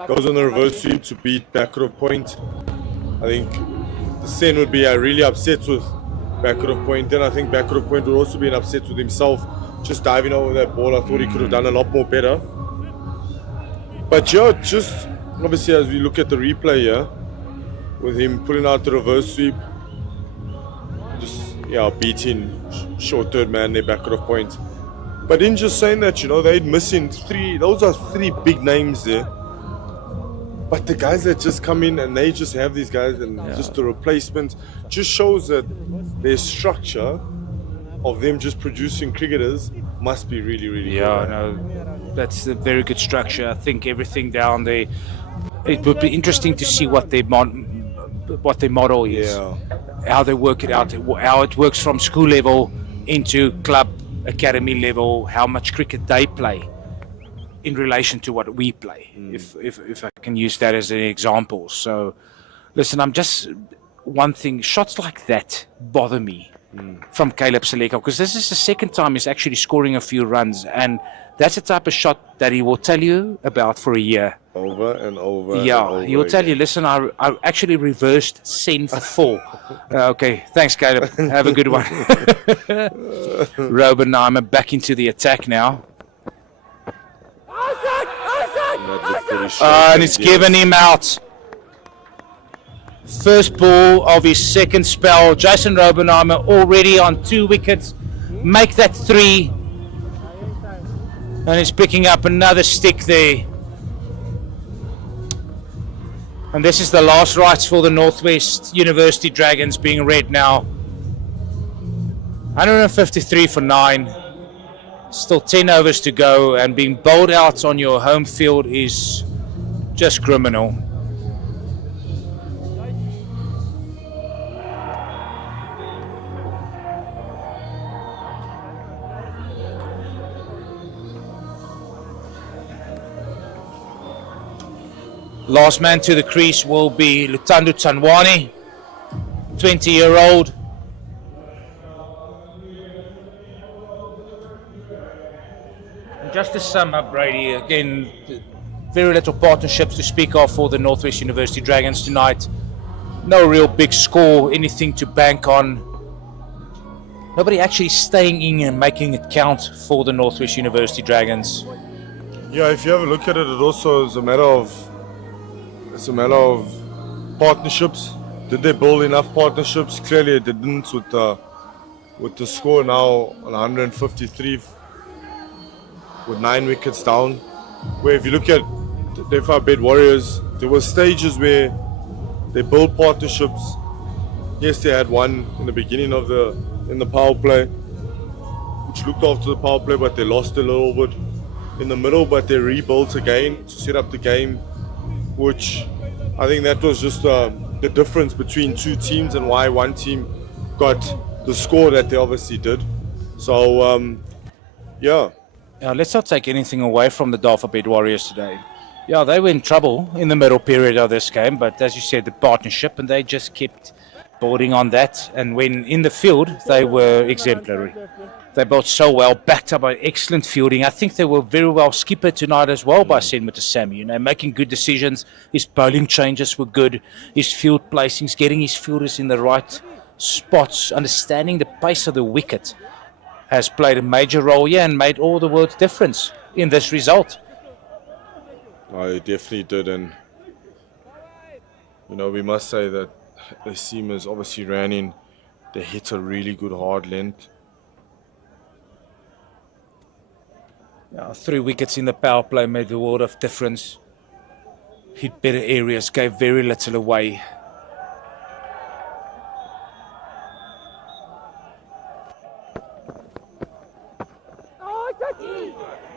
Goes on the reverse sweep to beat Backrow Point. I think the Sen would be really upset with Backrow Point. Then I think Backrow Point would also be upset with himself just diving over that ball. I thought he could have done a lot more better. But yeah, just obviously as we look at the replay here, with him pulling out the reverse sweep, just beating short third man there, Backrow Point. But in just saying that, you know, they're missing those are three big names there. But the guys that just come in and they just have these guys and just the replacement just shows that their structure of them just producing cricketers must be really, really good. Yeah, no, that's a very good structure. I think everything down there, it would be interesting to see what their model is, how they work it out, how it works from school level into club, academy level, how much cricket they play in relation to what we play, if I can use that as an example. So, listen, I'm just one thing, shots like that bother me from Caleb Seleko, because this is the second time he's actually scoring a few runs, and that's the type of shot that he will tell you about for a year. Over and over. Yeah, and over he will tell you, again. listen, I actually reversed send for 4. Okay, thanks, Caleb. Have a good one. Robenheimer back into the attack now. And it's given him out. First ball of his second spell. Jason Robenheimer already on 2 wickets. Make that 3. And he's picking up another stick there. And this is the last rights for the Northwest University Dragons being read now. 153 for 9. Still 10 overs to go, and being bowled out on your home field is just criminal. Last man to the crease will be Lutando Tanwani, 20-year-old. Just to sum up, Brady, again, very little partnerships to speak of for the Northwest University Dragons tonight. No real big score, anything to bank on. Nobody actually staying in and making it count for the Northwest University Dragons. Yeah, if you have a look at it, it also is a matter of partnerships. Did they build enough partnerships? Clearly, they didn't with the score now on 153 with 9 wickets down. Where if you look at the Dafabet Warriors, there were stages where they built partnerships. Yes, they had one in the beginning of in the power play, which looked after the power play, but they lost a little bit in the middle, but they rebuilt again to set up the game, which I think that was just the difference between two teams and why one team got the score that they obviously did. So, yeah. Let's not take anything away from the Dafabet Warriors today. Yeah, they were in trouble in the middle period of this game, but as you said, the partnership, and they just kept building on that. And when in the field, they were exemplary. They bowled so well, backed up by excellent fielding. I think they were very well skippered tonight as well by Sammy. You know, making good decisions. His bowling changes were good. His field placings, getting his fielders in the right spots, understanding the pace of the wicket has played a major role here and made all the world's difference in this result. Oh, they definitely did, and you know, we must say that the seamers obviously ran in. They hit a really good hard length. 3 wickets in the power play made a world of difference. Hit better areas, gave very little away.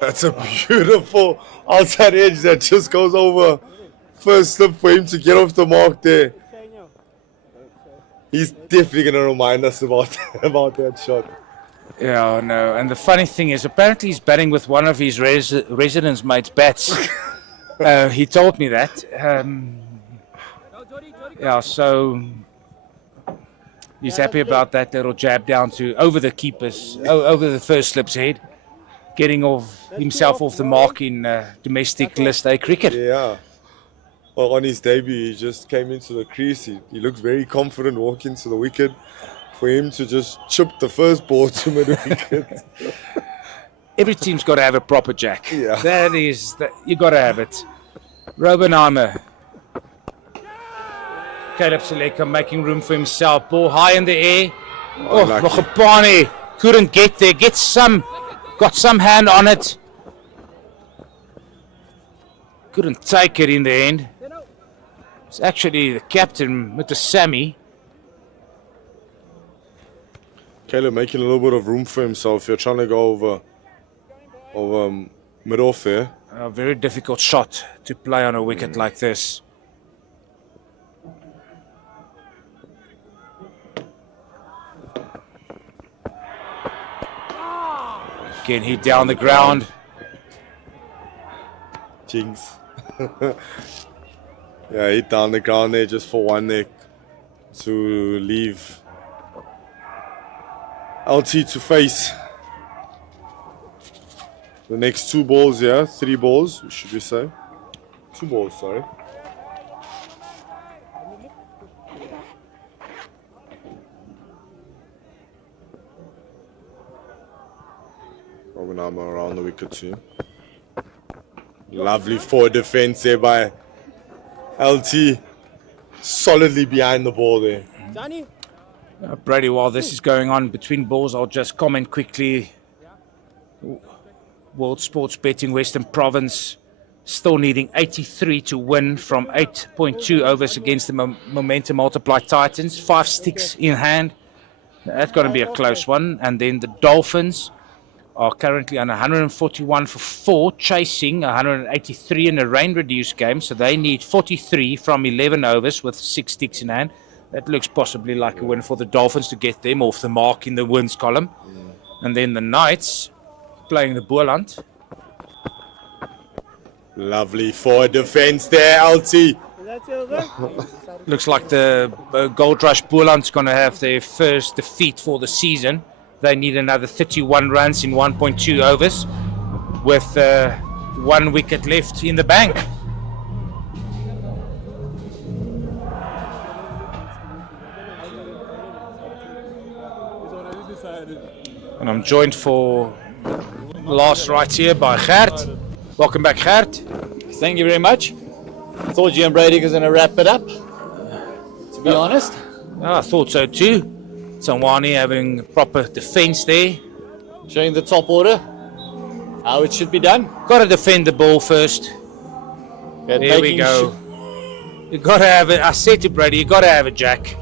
That's a beautiful outside edge that just goes over first slip for him to get off the mark there. He's definitely going to remind us about that shot. Yeah, no. And the funny thing is, apparently he's batting with one of his residence mates' bats. He told me that. Yeah, so he's happy about that little jab down to over the keeper's, over the first slip's head, getting himself off the mark in domestic List A cricket. Yeah. Well, on his debut, he just came into the crease. He looked very confident walking to the wicket. For him to just chip the first ball to mid-wicket. Every team's got to have a proper jack. Yeah. You got to have it. Robenheimer. Caleb Seleka making room for himself. Ball high in the air. Mokhapane couldn't get there. Got some hand on it. Couldn't take it in the end. It's actually the captain with the Sammy. Caleb making a little bit of room for himself. You're trying to go over mid-off there. A very difficult shot to play on a wicket like this. Again, hit down the ground. Jinx. Yeah, hit down the ground there just for one there to leave LT to face the next 2 balls, 3 balls, should we say? 2 balls, sorry. Robenheimer around the wicket too. Lovely forward defense there by LT. Solidly behind the ball there. Johnny? Brady, while this is going on between balls, I'll just comment quickly. World Sports Betting Western Province still needing 83 to win from 8.2 overs against the Momentum Multiply Titans. 5 sticks in hand. That's going to be a close one. And then the Dolphins are currently on 141 for 4, chasing 183 in a rain-reduced game. So they need 43 from 11 overs with 6 sticks in hand. That looks possibly like a win for the Dolphins to get them off the mark in the wins column. And then the Knights playing the Boerland. Lovely forward defense there, LT. Looks like the Gold Rush Boerland's going to have their first defeat for the season. They need another 31 runs in 1.2 overs with 1 wicket left in the bank. And I'm joined for last right here by Gert. Welcome back, Gert. Thank you very much. Thought you and Brady was going to wrap it up, to be honest. I thought so too. Tanwani having proper defence there. Showing the top order, how it should be done. Got to defend the ball first. And There we making go. You got to have it. I said to Brady, you got to have a jack.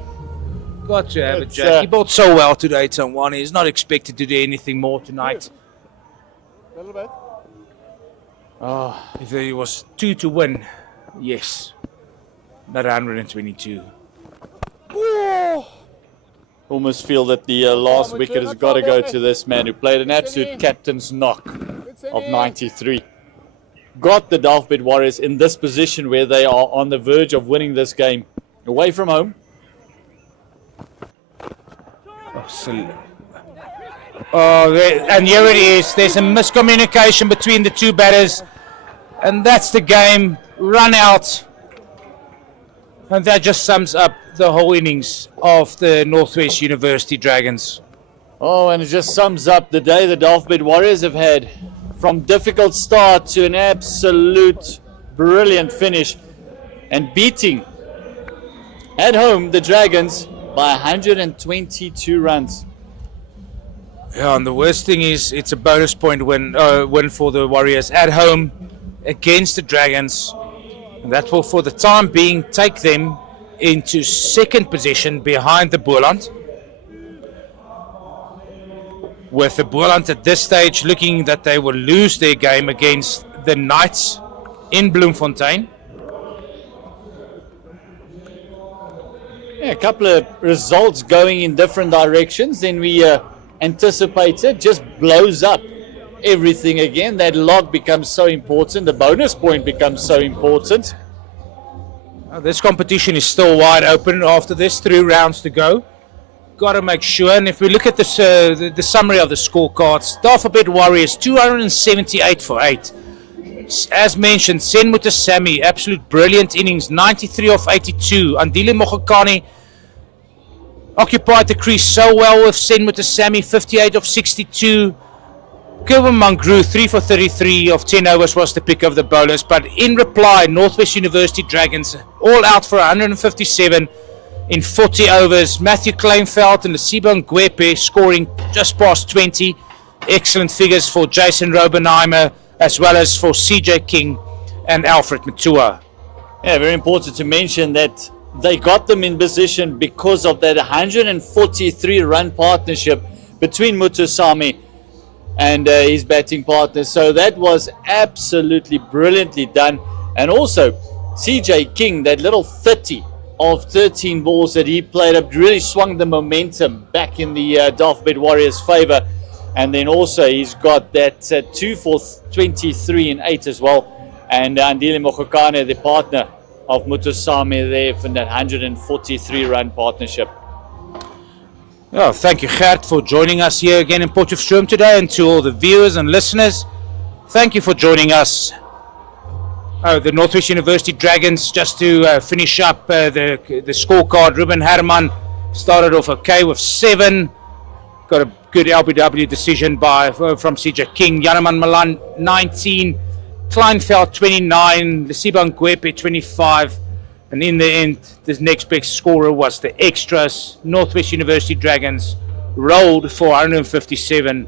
Got to have a It's, jack. He bowled so well today, Tanwani. He's not expected to do anything more tonight. A little bit. If there was 2 to win, yes. Not 122. Almost feel that the last wicket has got to go to this man who played an absolute captain's knock of 93. Got the Dafabet Warriors in this position where they are on the verge of winning this game away from home. And here it is. There's a miscommunication between the two batters. And that's the game. Run out. And that just sums up the whole innings of the Northwest University Dragons. Oh, and it just sums up the day the Dafabet Warriors have had. From difficult start to an absolute brilliant finish. And beating at home the Dragons by 122 runs. Yeah, and the worst thing is it's a bonus point win for the Warriors at home against the Dragons. And that will, for the time being, take them into second position behind the Boerland. With the Boerland at this stage looking that they will lose their game against the Knights in Bloemfontein. Yeah, a couple of results going in different directions than we anticipated. Just blows up everything again. That log becomes so important. The bonus point becomes so important. This competition is still wide open after this, 3 rounds to go. Got to make sure, and if we look at this, the summary of the scorecards, Dafabet Warriors 278 for 8. As mentioned, Senmuta Sami, absolute brilliant innings, 93 off 82. Andile Mogokane occupied the crease so well with Senmuta Sami, 58 off 62. Kirwan Mangru, 3 for 33 of 10 overs was the pick of the bowlers. But in reply, Northwest University Dragons all out for 157 in 40 overs. Matthew Kleinveld and Lesiba Ngwepe scoring just past 20. Excellent figures for Jason Robenheimer as well as for CJ King and Alfred Matua. Yeah, very important to mention that they got them in position because of that 143 run partnership between Mutusami and his batting partner. So that was absolutely brilliantly done. And also CJ King, that little 30 of 13 balls that he played up really swung the momentum back in the Dafabet Warriors' favor. And then also he's got that 2 for 23 in 8 as well. And Andile Mogokane, the partner of Mutusami there for that 143 run partnership. Oh, thank you, Gert, for joining us here again in Potchefstroom today, and to all the viewers and listeners, thank you for joining us. The Northwest University Dragons, just to finish up the scorecard, Ruben Herman started off okay with 7. Got a good LBW decision from CJ King. Janaman Malan, 19. Kleinveld, 29. Lesiba Ngwepe, 25. And in the end, the next big scorer was the extras. Northwest University Dragons rolled for 157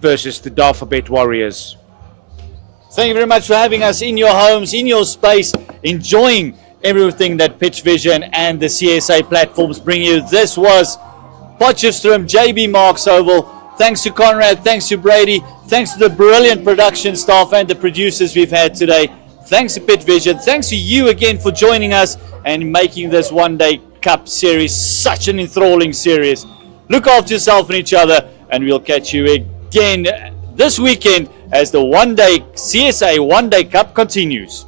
versus the Dafabet Warriors. Thank you very much for having us in your homes, in your space, enjoying everything that Pitch Vision and the CSA platforms bring you. This was Potchefstroom JB Marks Oval. Thanks to Conrad, thanks to Brady, thanks to the brilliant production staff and the producers we've had today. Thanks to Pitch Vision. Thanks to you again for joining us and making this One Day Cup series such an enthralling series. Look after yourself and each other, and we'll catch you again this weekend as the CSA One Day Cup continues.